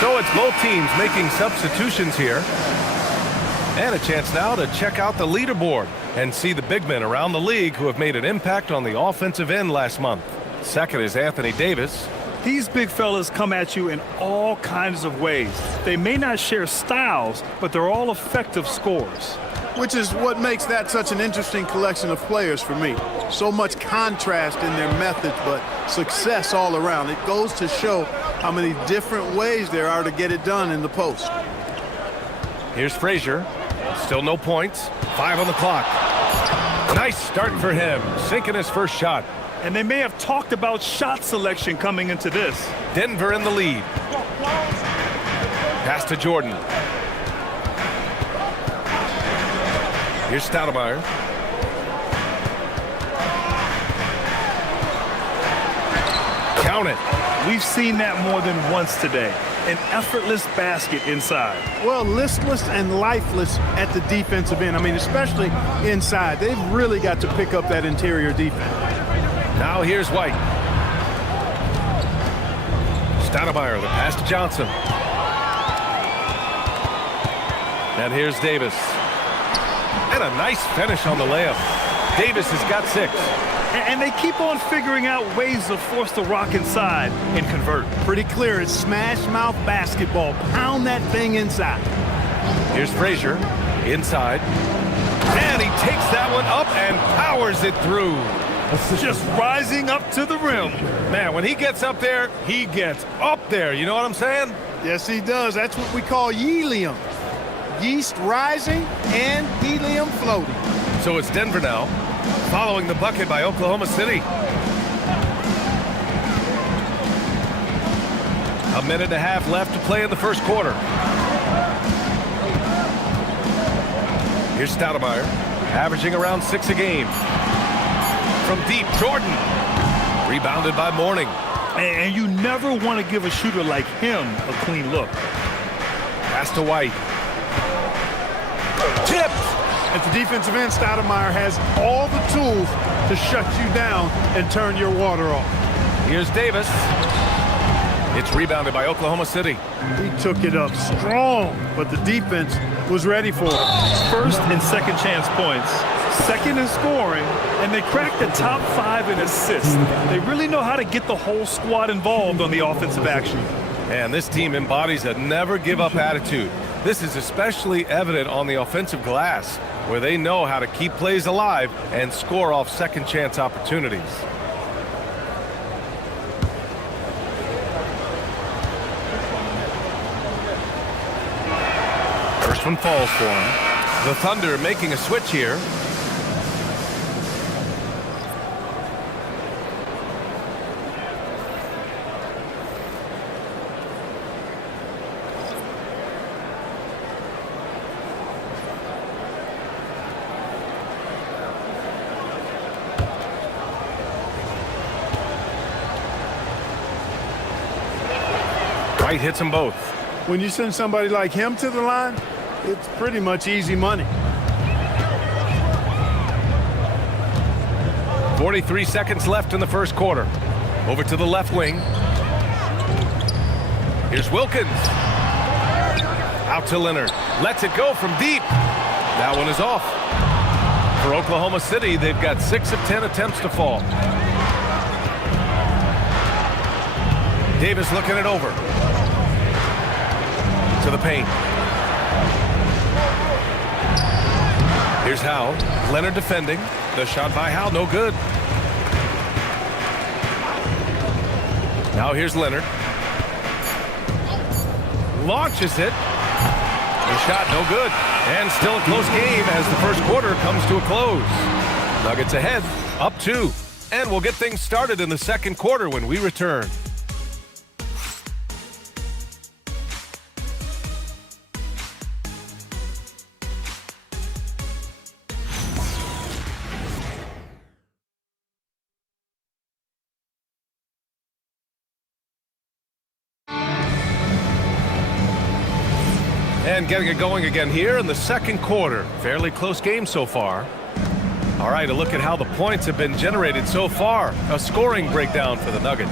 So it's both teams making substitutions here. And a chance now to check out the leaderboard and see the big men around the league who have made an impact on the offensive end last month. Second is Anthony Davis. These big fellas come at you in all kinds of ways. They may not share styles, but they're all effective scorers. Which is what makes that such an interesting collection of players for me. So much contrast in their methods, but success all around. It goes to show how many different ways there are to get it done in the post. Here's Frazier. Still no points. 5 on the clock. Nice start for him. Sinking his first shot. And they may have talked about shot selection coming into this. Denver in the lead. Pass to Jordan. Here's Stoudemire. Count it. We've seen that more than once today. An effortless basket inside. Well, listless and lifeless at the defensive end. I mean, especially inside. They've really got to pick up that interior defense. Now here's White. Stoudemire, the pass to Johnson. And here's Davis. And a nice finish on the layup. Davis has got 6. And they keep on figuring out ways to force the rock inside and convert. Pretty clear. It's smash mouth basketball. Pound that thing inside. Here's Frazier. Inside. And he takes that one up and powers it through. Just rising up to the rim. Man, when he gets up there, he gets up there. You know what I'm saying? Yes, he does. That's what we call helium. Yeast rising and helium floating. So it's Denver now, following the bucket by Oklahoma City. A minute and a half left to play in the first quarter. Here's Stoudemire, averaging around 6 a game. From deep, Jordan. Rebounded by Mourning. And you never want to give a shooter like him a clean look. Pass to White. Tipped. At the defensive end, Stoudemire has all the tools to shut you down and turn your water off. Here's Davis. It's rebounded by Oklahoma City. He took it up strong, but the defense was ready for it. First and second chance points, second in scoring, and they cracked the top 5 in assists. They really know how to get the whole squad involved on the offensive action. And this team embodies a never-give-up attitude. This is especially evident on the offensive glass, where they know how to keep plays alive and score off second chance opportunities. First one falls for him. The Thunder making a switch here. White hits them both. When you send somebody like him to the line, it's pretty much easy money. 43 seconds left in the first quarter. Over to the left wing. Here's Wilkins. Out to Leonard. Lets it go from deep. That one is off. For Oklahoma City, they've got 6 of 10 attempts to fall. Davis looking it over. To the paint. Here's Howe. Leonard defending. The shot by Howe, no good. Now here's Leonard. Launches it. The shot no good. And still a close game as the first quarter comes to a close. Nuggets ahead, up 2. And we'll get things started in the second quarter when we return. And getting it going again here in the second quarter. Fairly close game so far. All right, a look at how the points have been generated so far. A scoring breakdown for the Nuggets.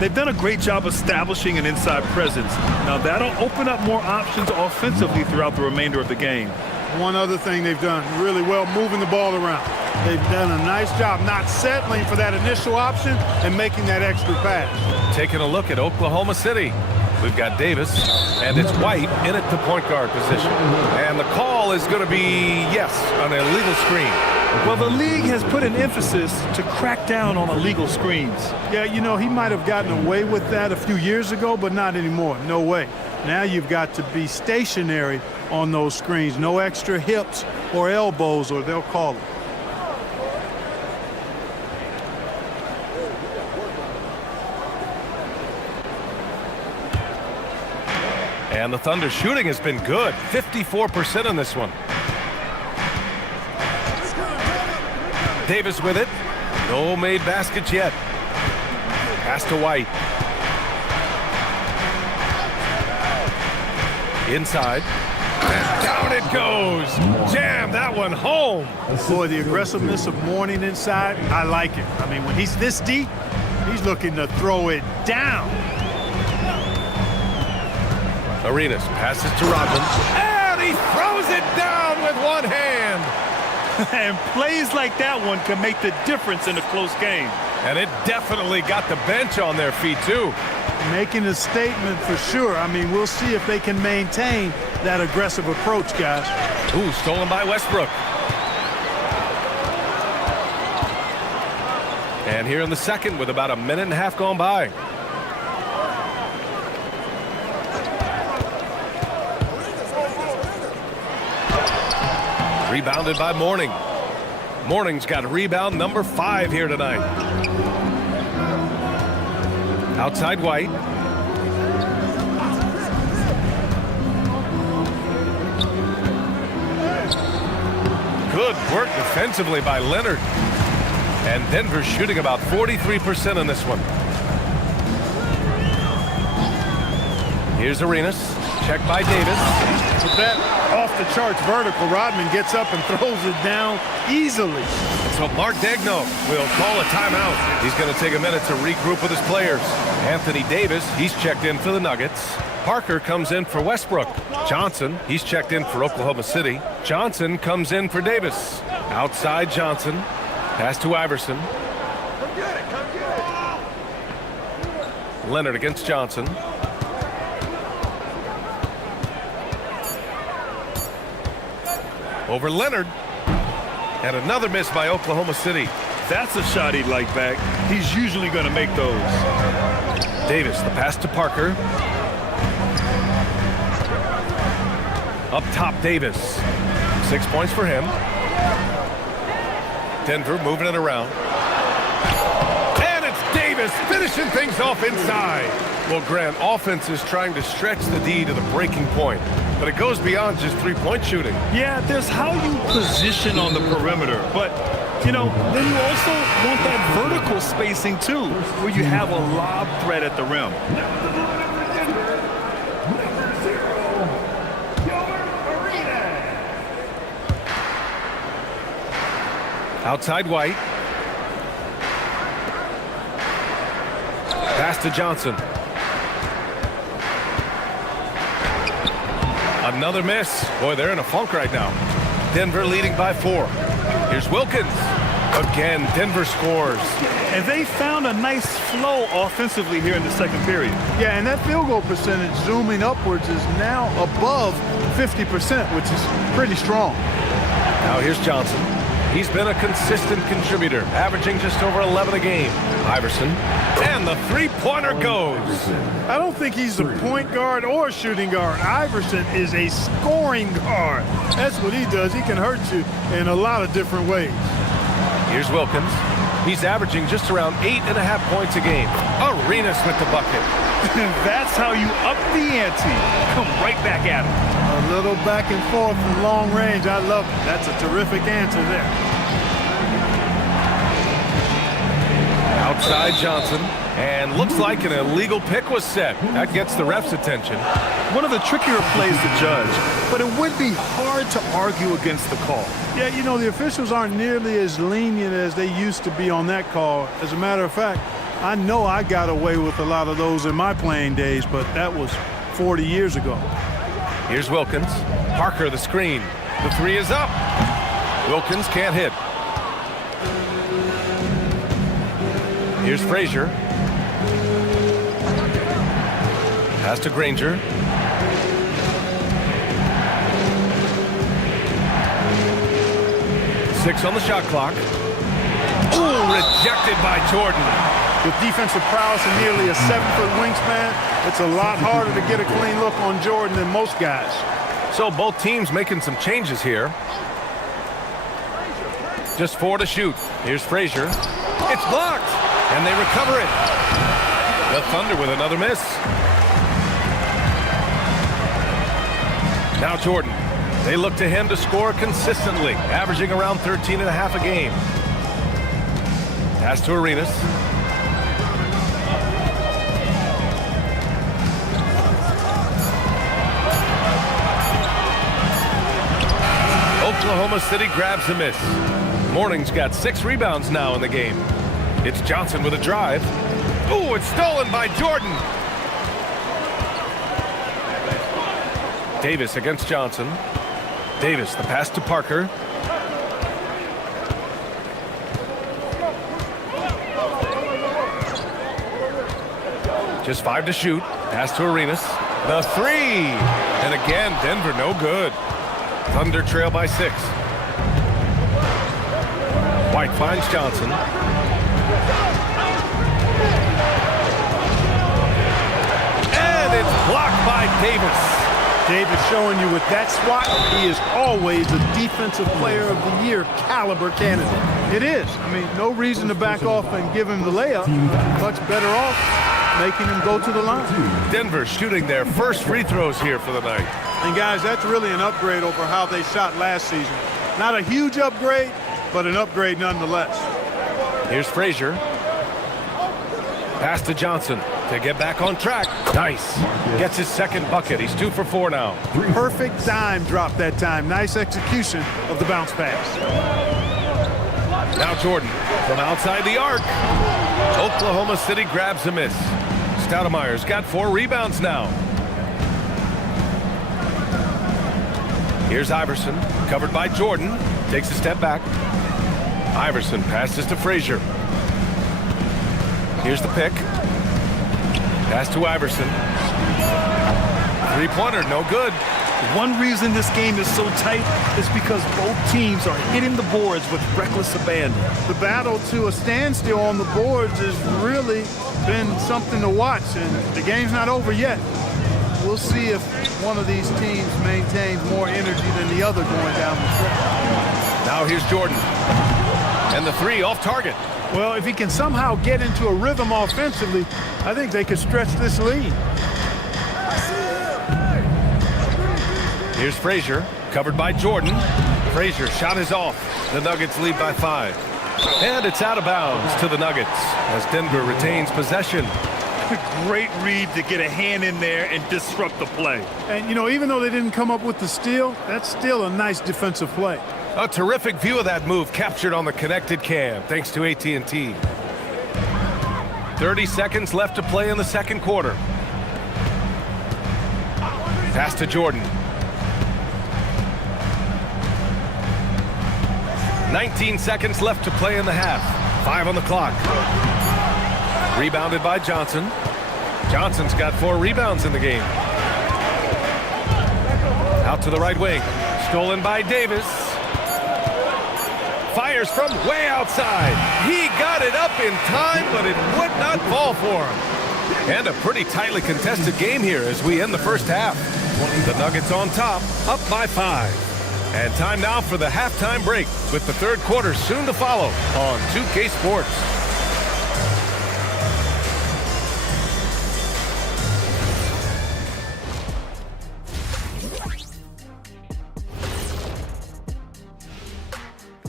They've done a great job establishing an inside presence. Now that'll open up more options offensively throughout the remainder of the game. One other thing they've done really well, moving the ball around. They've done a nice job not settling for that initial option and making that extra pass. Taking a look at Oklahoma City. We've got Davis, and it's White in at the point guard position. And the call is going to be, yes, an illegal screen. Well, the league has put an emphasis to crack down on illegal screens. Yeah, you know, he might have gotten away with that a few years ago, but not anymore. No way. Now you've got to be stationary on those screens. No extra hips or elbows, or they'll call it. And the Thunder shooting has been good. 54% on this one. Davis with it. No made baskets yet. Pass to White. Inside. And down it goes. Jam that one home. Boy, the aggressiveness of Mourning inside, I like it. I mean, when he's this deep, he's looking to throw it down. Arenas passes to Rodman. And he throws it down with one hand. And plays like that one can make the difference in a close game. And it definitely got the bench on their feet, too. Making a statement for sure. I mean, we'll see if they can maintain that aggressive approach, guys. Ooh, stolen by Westbrook. And here in the second with about a minute and a half gone by. Rebounded by Mourning. Mourning's got rebound number 5 here tonight. Outside White. Good work defensively by Leonard. And Denver's shooting about 43% on this one. Here's Arenas. Check by Davis. With that off-the-charts vertical, Rodman gets up and throws it down easily. So Mark Daigneault will call a timeout. He's going to take a minute to regroup with his players. Anthony Davis, he's checked in for the Nuggets. Parker comes in for Westbrook. Johnson, he's checked in for Oklahoma City. Johnson comes in for Davis. Outside Johnson. Pass to Iverson. Leonard against Johnson. Over Leonard. And another miss by Oklahoma City. That's a shot he'd like back. He's usually going to make those. Davis, the pass to Parker. Up top, Davis. 6 points for him. Denver moving it around. And it's Davis finishing things off inside. Well, Grant, offense is trying to stretch the D to the breaking point, but it goes beyond just three-point shooting. Yeah, there's how you position on the perimeter, but, you know, then you also want that vertical spacing, too, where you have a lob threat at the rim. Outside White. Pass to Johnson. Another miss. Boy, they're in a funk right now. Denver leading by 4. Here's Wilkins. Again, Denver scores. And they found a nice flow offensively here in the second period. Yeah, and that field goal percentage zooming upwards is now above 50%, which is pretty strong. Now here's Johnson. He's been a consistent contributor, averaging just over 11 a game. Iverson, and the three-pointer goes. I don't think he's a point guard or a shooting guard. Iverson is a scoring guard. That's what he does. He can hurt you in a lot of different ways. Here's Wilkins. He's averaging just around 8.5 points a game. Arenas with the bucket. That's how you up the ante. Come right back at him. A little back and forth from long range. I love it. That's a terrific answer there. Outside Johnson. And looks like an illegal pick was set. That gets the ref's attention. One of the trickier plays to judge, but it would be hard to argue against the call. Yeah, you know, the officials aren't nearly as lenient as they used to be on that call. As a matter of fact, I know I got away with a lot of those in my playing days, but that was 40 years ago. Here's Wilkins. Parker, the screen. The three is up. Wilkins can't hit. Here's Frazier. Pass to Granger. Six on the shot clock. Ooh, rejected by Jordan. With defensive prowess and nearly a 7-foot wingspan, it's a lot harder to get a clean look on Jordan than most guys. So both teams making some changes here. Just 4 to shoot. Here's Frazier. It's blocked, and they recover it. The Thunder with another miss. Now Jordan. They look to him to score consistently, averaging around 13.5 a game. Pass to Arenas. Oklahoma City grabs the miss. Mourning's got 6 rebounds now in the game. It's Johnson with a drive. Ooh, it's stolen by Jordan. Davis against Johnson. Davis, the pass to Parker. Just 5 to shoot. Pass to Arenas. The 3. And again, Denver no good. Thunder trail by 6. White finds Johnson. And it's blocked by Davis. Davis showing you with that swat, he is always a Defensive Player of the Year caliber candidate. It is. I mean, no reason to back off and give him the layup. Much better off making him go to the line. Denver shooting their first free throws here for the night. And guys, that's really an upgrade over how they shot last season. Not a huge upgrade, but an upgrade nonetheless. Here's Frazier. Pass to Johnson to get back on track. Nice. Gets his second bucket. He's 2 for 4 now. Perfect dime drop that time. Nice execution of the bounce pass. Now Jordan from outside the arc. Oklahoma City grabs a miss. Stoudemire's got 4 rebounds now. Here's Iverson, covered by Jordan. Takes a step back. Iverson passes to Frazier. Here's the pick. Pass to Iverson. Three-pointer, no good. One reason this game is so tight is because both teams are hitting the boards with reckless abandon. The battle to a standstill on the boards has really been something to watch, and the game's not over yet. We'll see if one of these teams maintains more energy than the other going down the stretch. Now here's Jordan. And the 3 off target. Well, if he can somehow get into a rhythm offensively, I think they could stretch this lead. Here's Frazier, covered by Jordan. Frazier shot is off. The Nuggets lead by 5. And it's out of bounds to the Nuggets as Denver retains possession. Great read to get a hand in there and disrupt the play. And, you know, even though they didn't come up with the steal, that's still a nice defensive play. A terrific view of that move captured on the connected cam, thanks to AT&T. 30 seconds left to play in the second quarter. Pass to Jordan. 19 seconds left to play in the half. 5 on the clock. Rebounded by Johnson. Johnson's got 4 rebounds in the game. Out to the right wing. Stolen by Davis. Fires from way outside. He got it up in time, but it would not fall for him. And a pretty tightly contested game here as we end the first half. The Nuggets on top, up by 5. And time now for the halftime break, with the third quarter soon to follow on 2K Sports.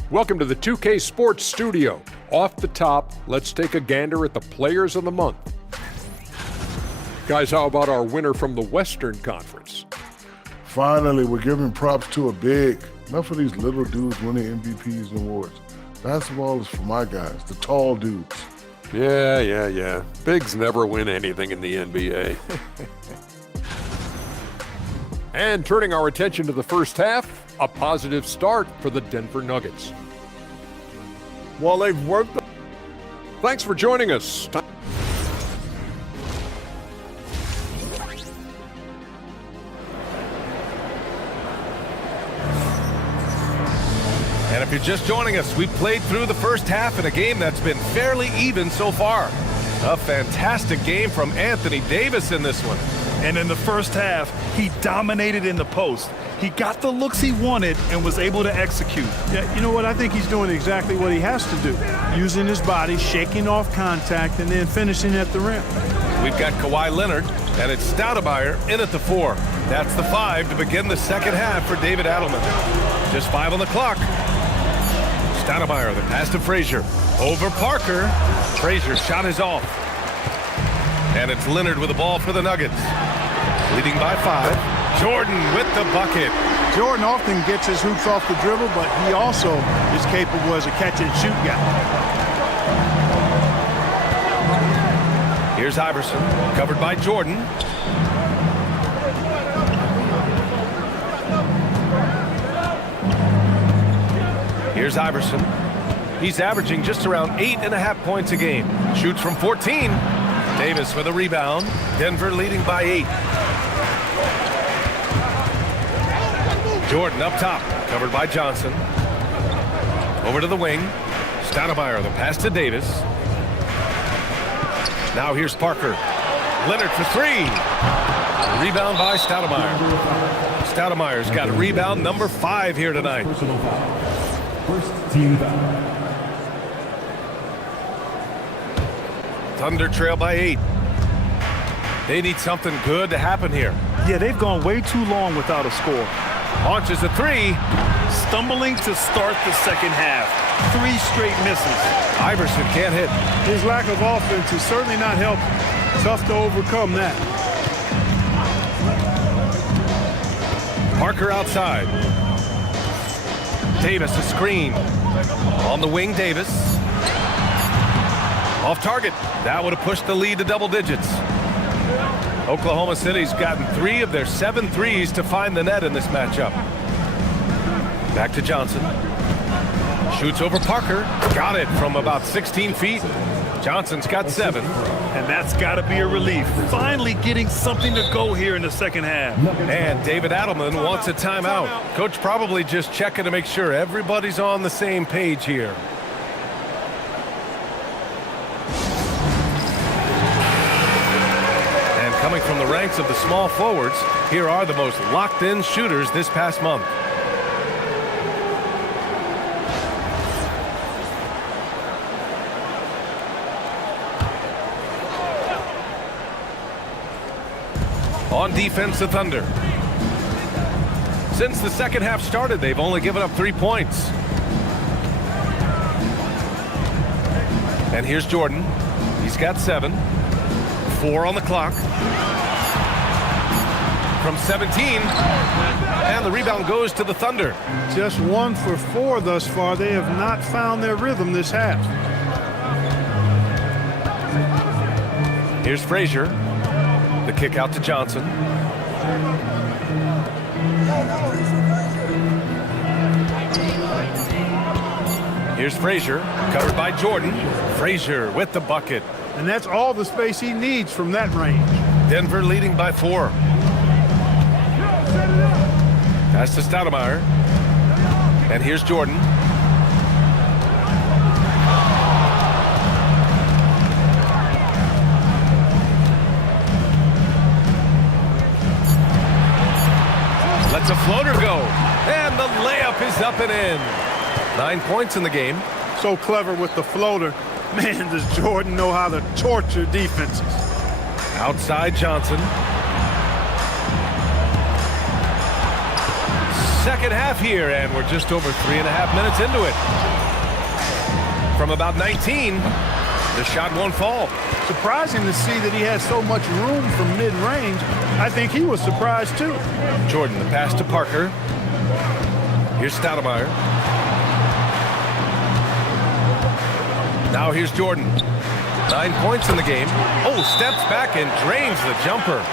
Welcome to the 2K Sports Studio. Off the top, let's take a gander at the Players of the Month. Guys, how about our winner from the Western Conference? Finally, we're giving props to a big. Enough of these little dudes winning MVPs and awards. Basketball is for my guys, the tall dudes. Yeah. Bigs never win anything in the NBA. And turning our attention to the first half, a positive start for the Denver Nuggets. Well, they've worked. Thanks for joining us. And if you're just joining us, we've played through the first half in a game that's been fairly even so far. A fantastic game from Anthony Davis in this one. And in the first half, he dominated in the post. He got the looks he wanted and was able to execute. Yeah, you know what? I think he's doing exactly what he has to do. Using his body, shaking off contact, and then finishing at the rim. We've got Kawhi Leonard, and it's Stoudemire in at the 4. That's the 5 to begin the second half for David Adelman. Just 5 on the clock. Stoudemire, the pass to Frazier. Over Parker. Frazier's shot is off. And it's Leonard with the ball for the Nuggets. Leading by 5. Jordan with the bucket. Jordan often gets his hoops off the dribble, but he also is capable as a catch-and-shoot guy. Here's Iverson, covered by Jordan. Here's Iverson. He's averaging just around 8.5 points a game. Shoots from 14. Davis with a rebound. Denver leading by 8. Jordan up top, covered by Johnson. Over to the wing. Stoudemire, the pass to Davis. Now here's Parker. Leonard for three. Rebound by Stoudemire. Stoudemire's got a rebound number 5 here tonight. First team foul. Thunder trail by 8. They need something good to happen here. Yeah, they've gone way too long without a score. Launches a three. Stumbling to start the second half. 3 straight misses. Iverson can't hit. His lack of offense is certainly not helping. Tough to overcome that. Parker outside. Davis a screen. On the wing, Davis. Off target. That would have pushed the lead to double digits. Oklahoma City's gotten 3 of their 7 threes to find the net in this matchup. Back to Johnson. Shoots over Parker. Got it from about 16 feet. Johnson's got 7. And that's got to be a relief. Finally getting something to go here in the second half. And David Adelman wants a timeout. Coach probably just checking to make sure everybody's on the same page here. And coming from the ranks of the small forwards, here are the most locked-in shooters this past month. On defense, the Thunder. Since the second half started, they've only given up 3 points. And here's Jordan. He's got 7. 4 on the clock. From 17. And the rebound goes to the Thunder. Just 1 for 4 thus far. They have not found their rhythm this half. Here's Frazier. The kick out to Johnson. Here's Frazier, covered by Jordan. Frazier with the bucket. And that's all the space he needs from that range. Denver leading by 4. Pass to Stoudemire. And here's Jordan. Lets a floater go. And the layup is up and in. 9 points in the game. So clever with the floater. Man, does Jordan know how to torture defenses. Outside Johnson. Second half here, and we're just over 3.5 minutes into it. From about 19, the shot won't fall. Surprising to see that he has so much room from mid-range. I think he was surprised too. Jordan, the pass to Parker. Here's Stoudemire. Now here's Jordan. 9 points in the game. Oh, steps back and drains the jumper.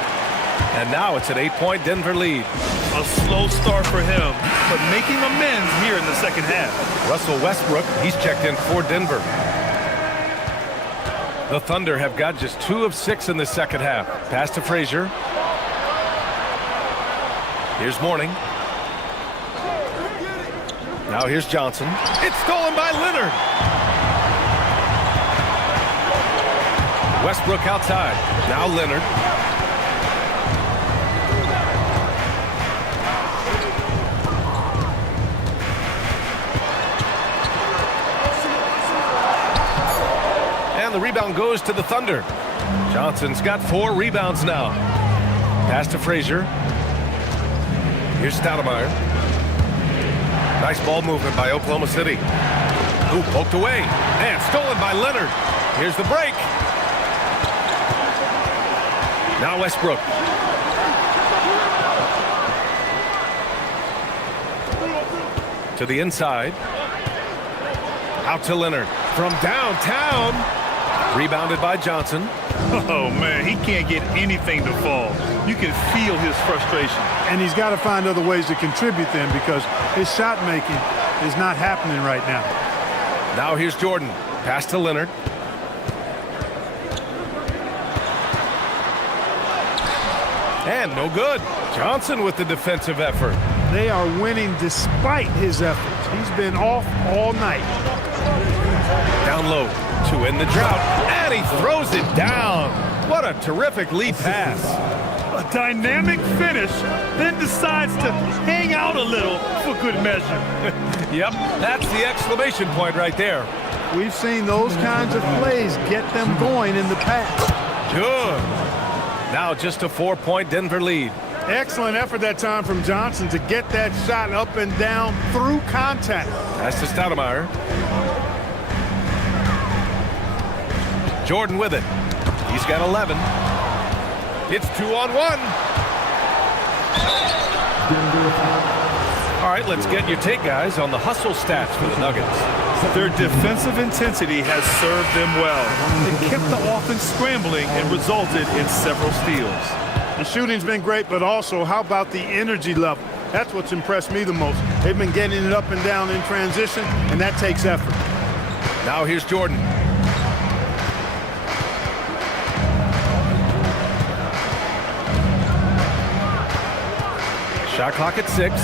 And now it's an 8-point Denver lead. A slow start for him, but making amends here in the second half. Russell Westbrook, he's checked in for Denver. The Thunder have got just 2 of 6 in the second half. Pass to Frazier. Here's Mourning. Now here's Johnson. It's stolen by Leonard. Westbrook outside. Now Leonard. And the rebound goes to the Thunder. Johnson's got 4 rebounds now. Pass to Frazier. Here's Stoudemire. Nice ball movement by Oklahoma City. Ooh, poked away. And stolen by Leonard. Here's the break. Now Westbrook. To the inside. Out to Leonard. From downtown. Rebounded by Johnson. Oh, man, he can't get anything to fall. You can feel his frustration. And he's got to find other ways to contribute then because his shot making is not happening right now. Now here's Jordan. Pass to Leonard. And no good. Johnson with the defensive effort. They are winning despite his efforts. He's been off all night. Down low to end the drought. And he throws it down. What a terrific lead pass. A dynamic finish, then decides to hang out a little for good measure. Yep, that's the exclamation point right there. We've seen those kinds of plays get them going in the past. Good. Now just a 4-point Denver lead. Excellent effort that time from Johnson to get that shot up and down through contact. That's to Stoudemire. Jordan with it. He's got 11. It's 2-on-1. All right, let's get your take, guys, on the hustle stats for the Nuggets. Their defensive intensity has served them well. It kept the offense scrambling and resulted in several steals. The shooting's been great, but also how about the energy level? That's what's impressed me the most. They've been getting it up and down in transition, and that takes effort. Now here's Jordan. Shot clock at 6.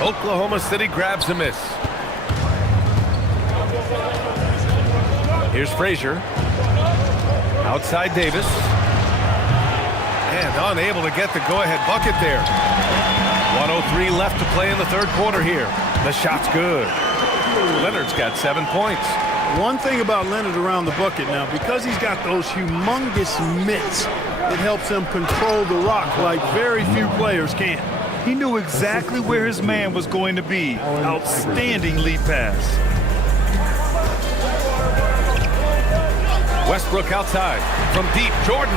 Oklahoma City grabs a miss. Here's Frazier. Outside Davis. And unable to get the go-ahead bucket there. 1:03 left to play in the third quarter here. The shot's good. Leonard's got 7 points. One thing about Leonard around the bucket now, because he's got those humongous mitts, it helps him control the rock like very few players can. He knew exactly where his man was going to be. Outstanding lead pass. Westbrook outside. From deep, Jordan.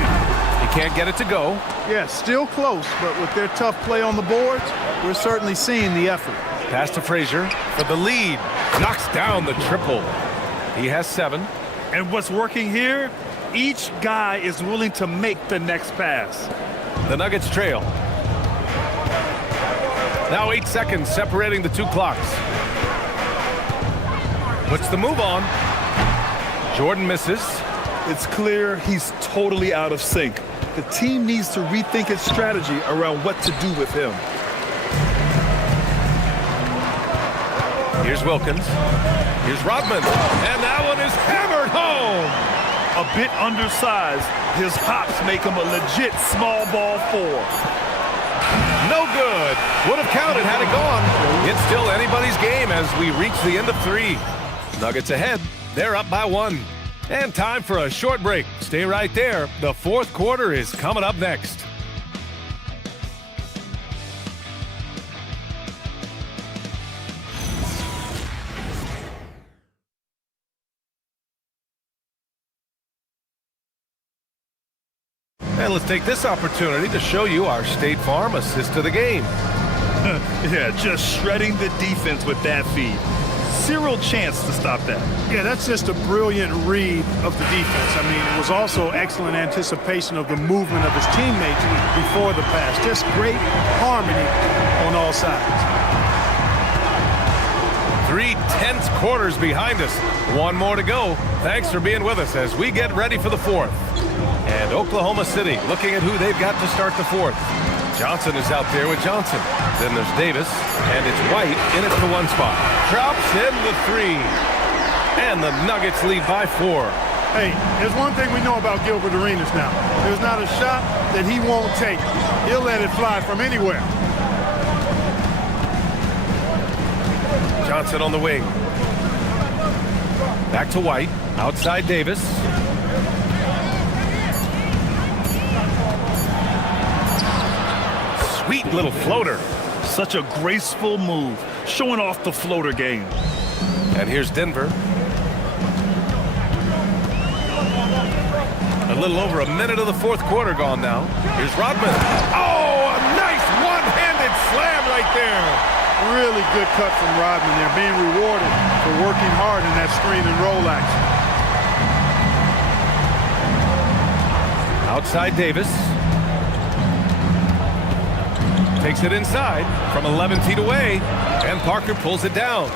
He can't get it to go. Yeah, still close, but with their tough play on the boards, we're certainly seeing the effort. Pass to Frazier for the lead. Knocks down the triple. He has 7. And what's working here? Each guy is willing to make the next pass. The Nuggets trail. Now 8 seconds separating the two clocks. Puts the move on. Jordan misses. It's clear he's totally out of sync. The team needs to rethink its strategy around what to do with him. Here's Wilkins. Here's Rodman. And that one is hammered home. A bit undersized, his hops make him a legit small ball 4. No good. Would have counted had it gone. It's still anybody's game as we reach the end of 3. Nuggets ahead. They're up by 1. And time for a short break. Stay right there. The fourth quarter is coming up next. And let's take this opportunity to show you our State Farm assist to the game. Yeah, just shredding the defense with that feed. Zero chance to stop that. Yeah, that's just a brilliant read of the defense. I mean, it was also excellent anticipation of the movement of his teammates before the pass. Just great harmony on all sides. 3 tense quarters behind us. 1 more to go. Thanks for being with us as we get ready for the 4th. And Oklahoma City looking at who they've got to start the 4th. Johnson is out there with Johnson. Then there's Davis, and it's White in it for 1 spot. Drops in the 3. And the Nuggets lead by 4. Hey, there's one thing we know about Gilbert Arenas now. There's not a shot that he won't take. He'll let it fly from anywhere. Johnson on the wing. Back to White. Outside Davis. Sweet little floater. Such a graceful move, showing off the floater game. And here's Denver. A little over a minute of the 4th quarter gone now. Here's Rodman. Oh, a nice one-handed slam right there. Really good cut from Rodman. They're being rewarded for working hard in that screen and roll action. Outside Davis. Takes it inside from 11 feet away, and Parker pulls it down.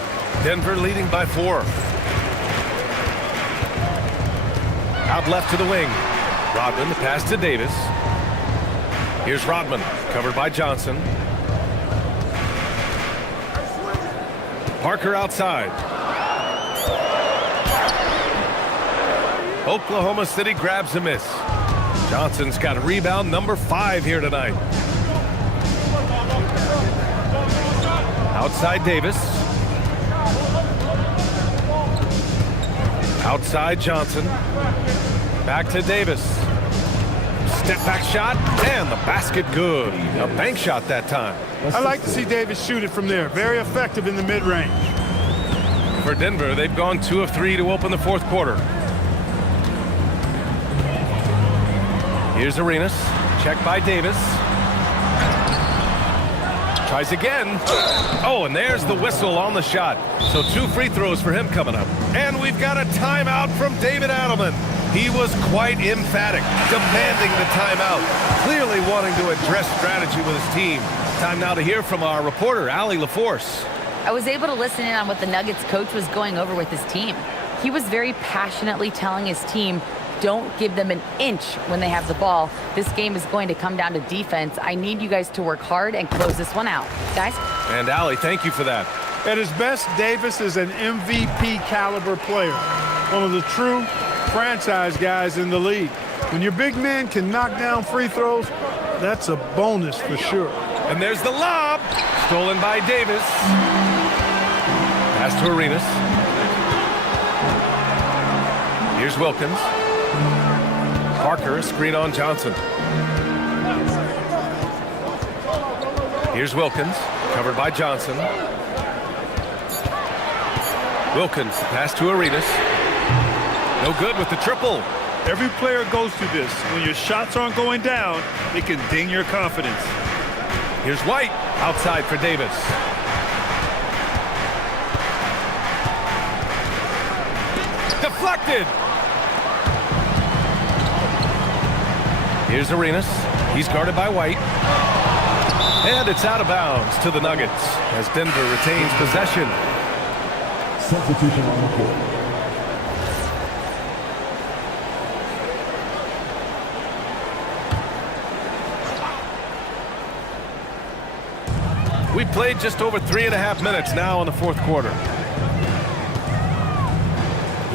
Denver leading by 4. Out left to the wing. Rodman, the pass to Davis. Here's Rodman, covered by Johnson. Parker outside. Oklahoma City grabs a miss. Johnson's got a rebound number 5 here tonight. Outside Davis. Outside Johnson. Back to Davis. Step back shot, and the basket good. A bank shot that time. I like to see Davis shoot it from there. Very effective in the mid-range. For Denver, they've gone 2 of 3 to open the fourth quarter. Here's Arenas. Check by Davis. Tries again. Oh, and there's the whistle on the shot. So 2 free throws for him coming up. And we've got a timeout from David Adelman. He was quite emphatic, demanding the timeout, clearly wanting to address strategy with his team. Time now to hear from our reporter, Allie LaForce. I was able to listen in on what the Nuggets coach was going over with his team. He was very passionately telling his team, don't give them an inch when they have the ball. This game is going to come down to defense. I need you guys to work hard and close this one out. Guys? And Allie, thank you for that. At his best, Davis is an MVP caliber player. One of the true franchise guys in the league. When your big man can knock down free throws, that's a bonus for sure. And there's the lob. Stolen by Davis. Pass to Arenas. Here's Wilkins. Parker, a screen on Johnson. Here's Wilkins, covered by Johnson. Wilkins, pass to Arenas. No good with the triple. Every player goes through this. When your shots aren't going down, it can ding your confidence. Here's White, outside for Davis. Deflected. Here's Arenas. He's guarded by White. And it's out of bounds to the Nuggets as Denver retains possession. Substitution on the court. We played just over 3.5 minutes now in the fourth quarter.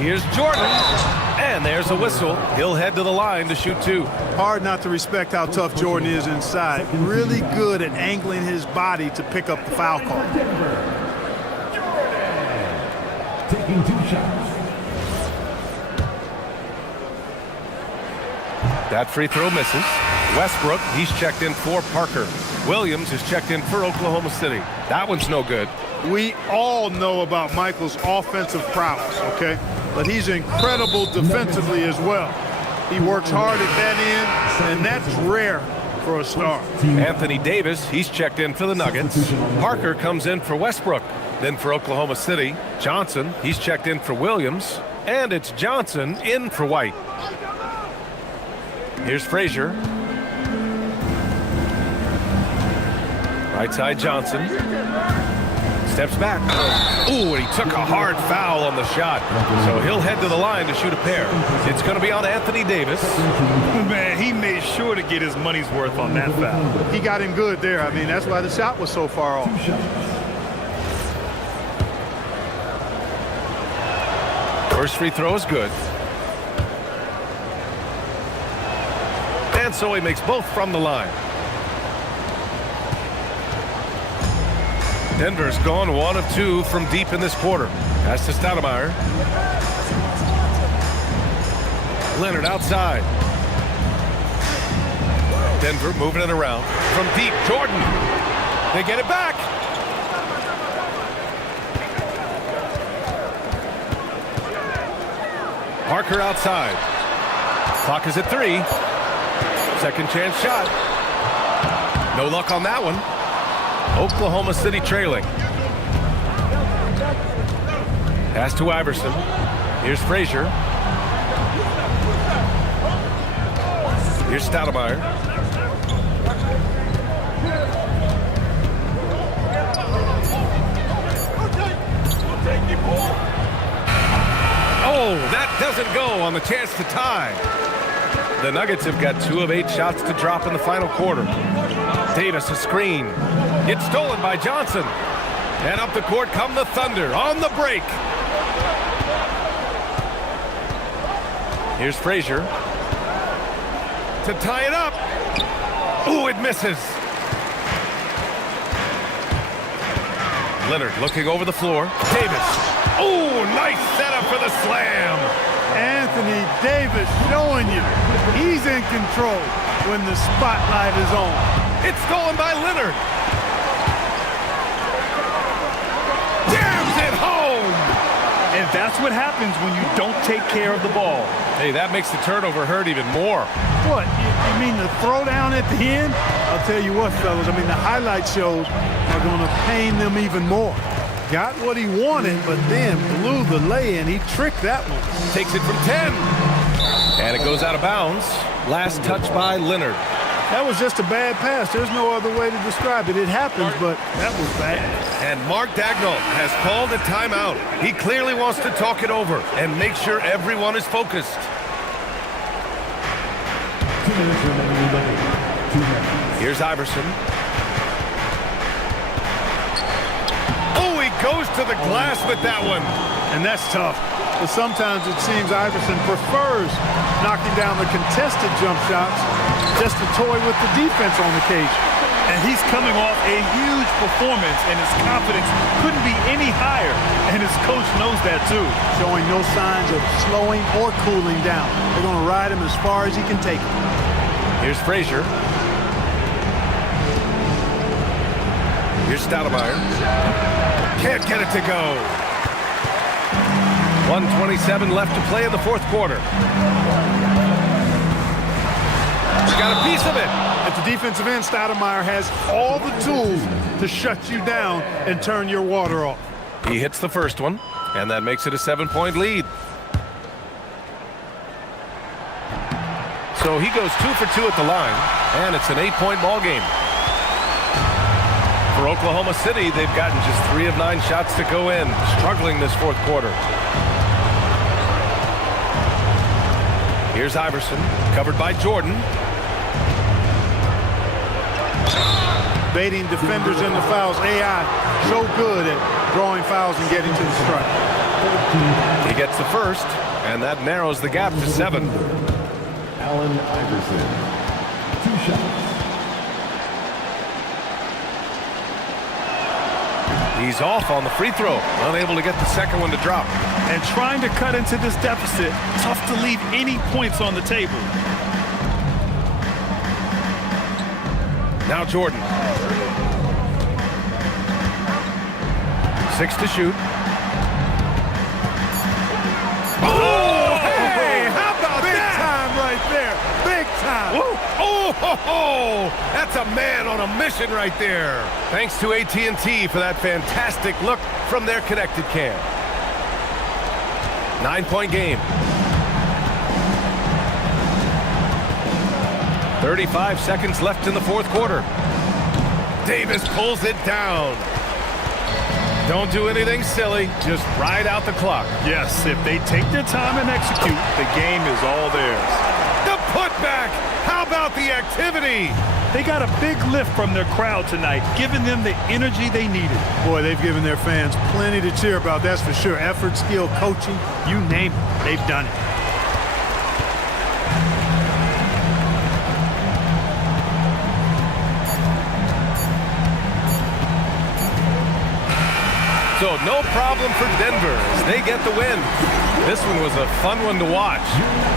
Here's Jordan, and there's a whistle. He'll head to the line to shoot 2. Hard not to respect how tough Jordan is inside. Really good at angling his body to pick up the foul call. Taking 2 shots. That free throw misses. Westbrook, he's checked in for Parker. Williams is checked in for Oklahoma City. That one's no good. We all know about Michael's offensive prowess, okay? But he's incredible defensively as well. He works hard at that end, and that's rare for a star. Anthony Davis, he's checked in for the Nuggets. Parker comes in for Westbrook. Then for Oklahoma City, Johnson, he's checked in for Williams. And it's Johnson in for White. Here's Frazier. Right side Johnson. Steps back. Ooh, and he took a hard foul on the shot. So he'll head to the line to shoot a pair. It's going to be on Anthony Davis. Man, he made sure to get his money's worth on that foul. He got him good there. I mean, that's why the shot was so far off. First free throw is good. And so he makes both from the line. Denver's gone 1 of 2 from deep in this quarter. Pass to Stoudemire. Leonard outside. Denver moving it around. From deep, Jordan. They get it back. Parker outside. Clock is at 3. Second chance shot. No luck on that one. Oklahoma City trailing. Pass to Iverson. Here's Frazier. Here's Stoudemire. Oh, that doesn't go on the chance to tie. The Nuggets have got 2 of 8 shots to drop in the final quarter. Davis a screen. It's stolen by Johnson. And up the court come the Thunder on the break. Here's Frazier to tie it up. Ooh, it misses. Leonard looking over the floor. Davis. Ooh, nice setup for the slam. Anthony Davis showing you he's in control when the spotlight is on. It's stolen by Leonard. Jams it home. And that's what happens when you don't take care of the ball. Hey, that makes the turnover hurt even more. What, you mean the throwdown at the end? I'll tell you what, fellas, I mean, the highlight shows are going to pain them even more. Got what he wanted, but then blew the lay-in. He tricked that one. Takes it from 10. And it goes out of bounds. Last touch by Leonard. That was just a bad pass. There's no other way to describe it. It happens, but that was bad. And Mark Dagnall has called a timeout. He clearly wants to talk it over and make sure everyone is focused. 2 minutes remaining. 2 minutes. Here's Iverson. Oh, he goes to the glass with that one. And that's tough. But sometimes it seems Iverson prefers knocking down the contested jump shots just to toy with the defense on occasion. And he's coming off a huge performance, and his confidence couldn't be any higher. And his coach knows that, too. Showing no signs of slowing or cooling down. They're going to ride him as far as he can take him. Here's Frazier. Here's Stoudemire. Can't get it to go. 1:27 left to play in the fourth quarter. He got a piece of it. At the defensive end, Stoudemire has all the tools to shut you down and turn your water off. He hits the first one, and that makes it a 7-point lead. So he goes 2 for 2 at the line, and it's an 8-point ball game. For Oklahoma City, they've gotten just 3 of 9 shots to go in, struggling this fourth quarter. Here's Iverson, covered by Jordan. Baiting defenders into fouls. AI so good at drawing fouls and getting to the strike. He gets the first, and that narrows the gap to 7. Allen Iverson, 2 shots. He's off on the free throw, unable to get the second one to drop. And trying to cut into this deficit, tough to leave any points on the table. Now Jordan. 6 to shoot. Oh, hey, how about Big that? time right there. Big time. Oh, ho, ho. That's a man on a mission right there. Thanks to AT&T for that fantastic look from their connected cam. 9-point game. 35 seconds left in the fourth quarter. Davis pulls it down. Don't do anything silly. Just ride out the clock. Yes, if they take their time and execute, the game is all theirs. The putback. How about the activity? They got a big lift from their crowd tonight, giving them the energy they needed. Boy, they've given their fans plenty to cheer about, that's for sure. Effort, skill, coaching, you name it, they've done it. So no problem for Denver as they get the win. This one was a fun one to watch.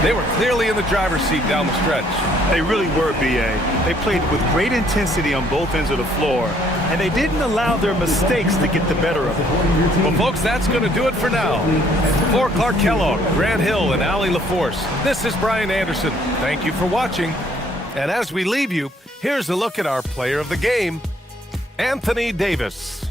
They were clearly in the driver's seat down the stretch. They really were, B.A. They played with great intensity on both ends of the floor, and they didn't allow their mistakes to get the better of them. Well, folks, that's going to do it for now. For Clark Kellogg, Grant Hill, and Allie LaForce, this is Brian Anderson. Thank you for watching. And as we leave you, here's a look at our player of the game, Anthony Davis.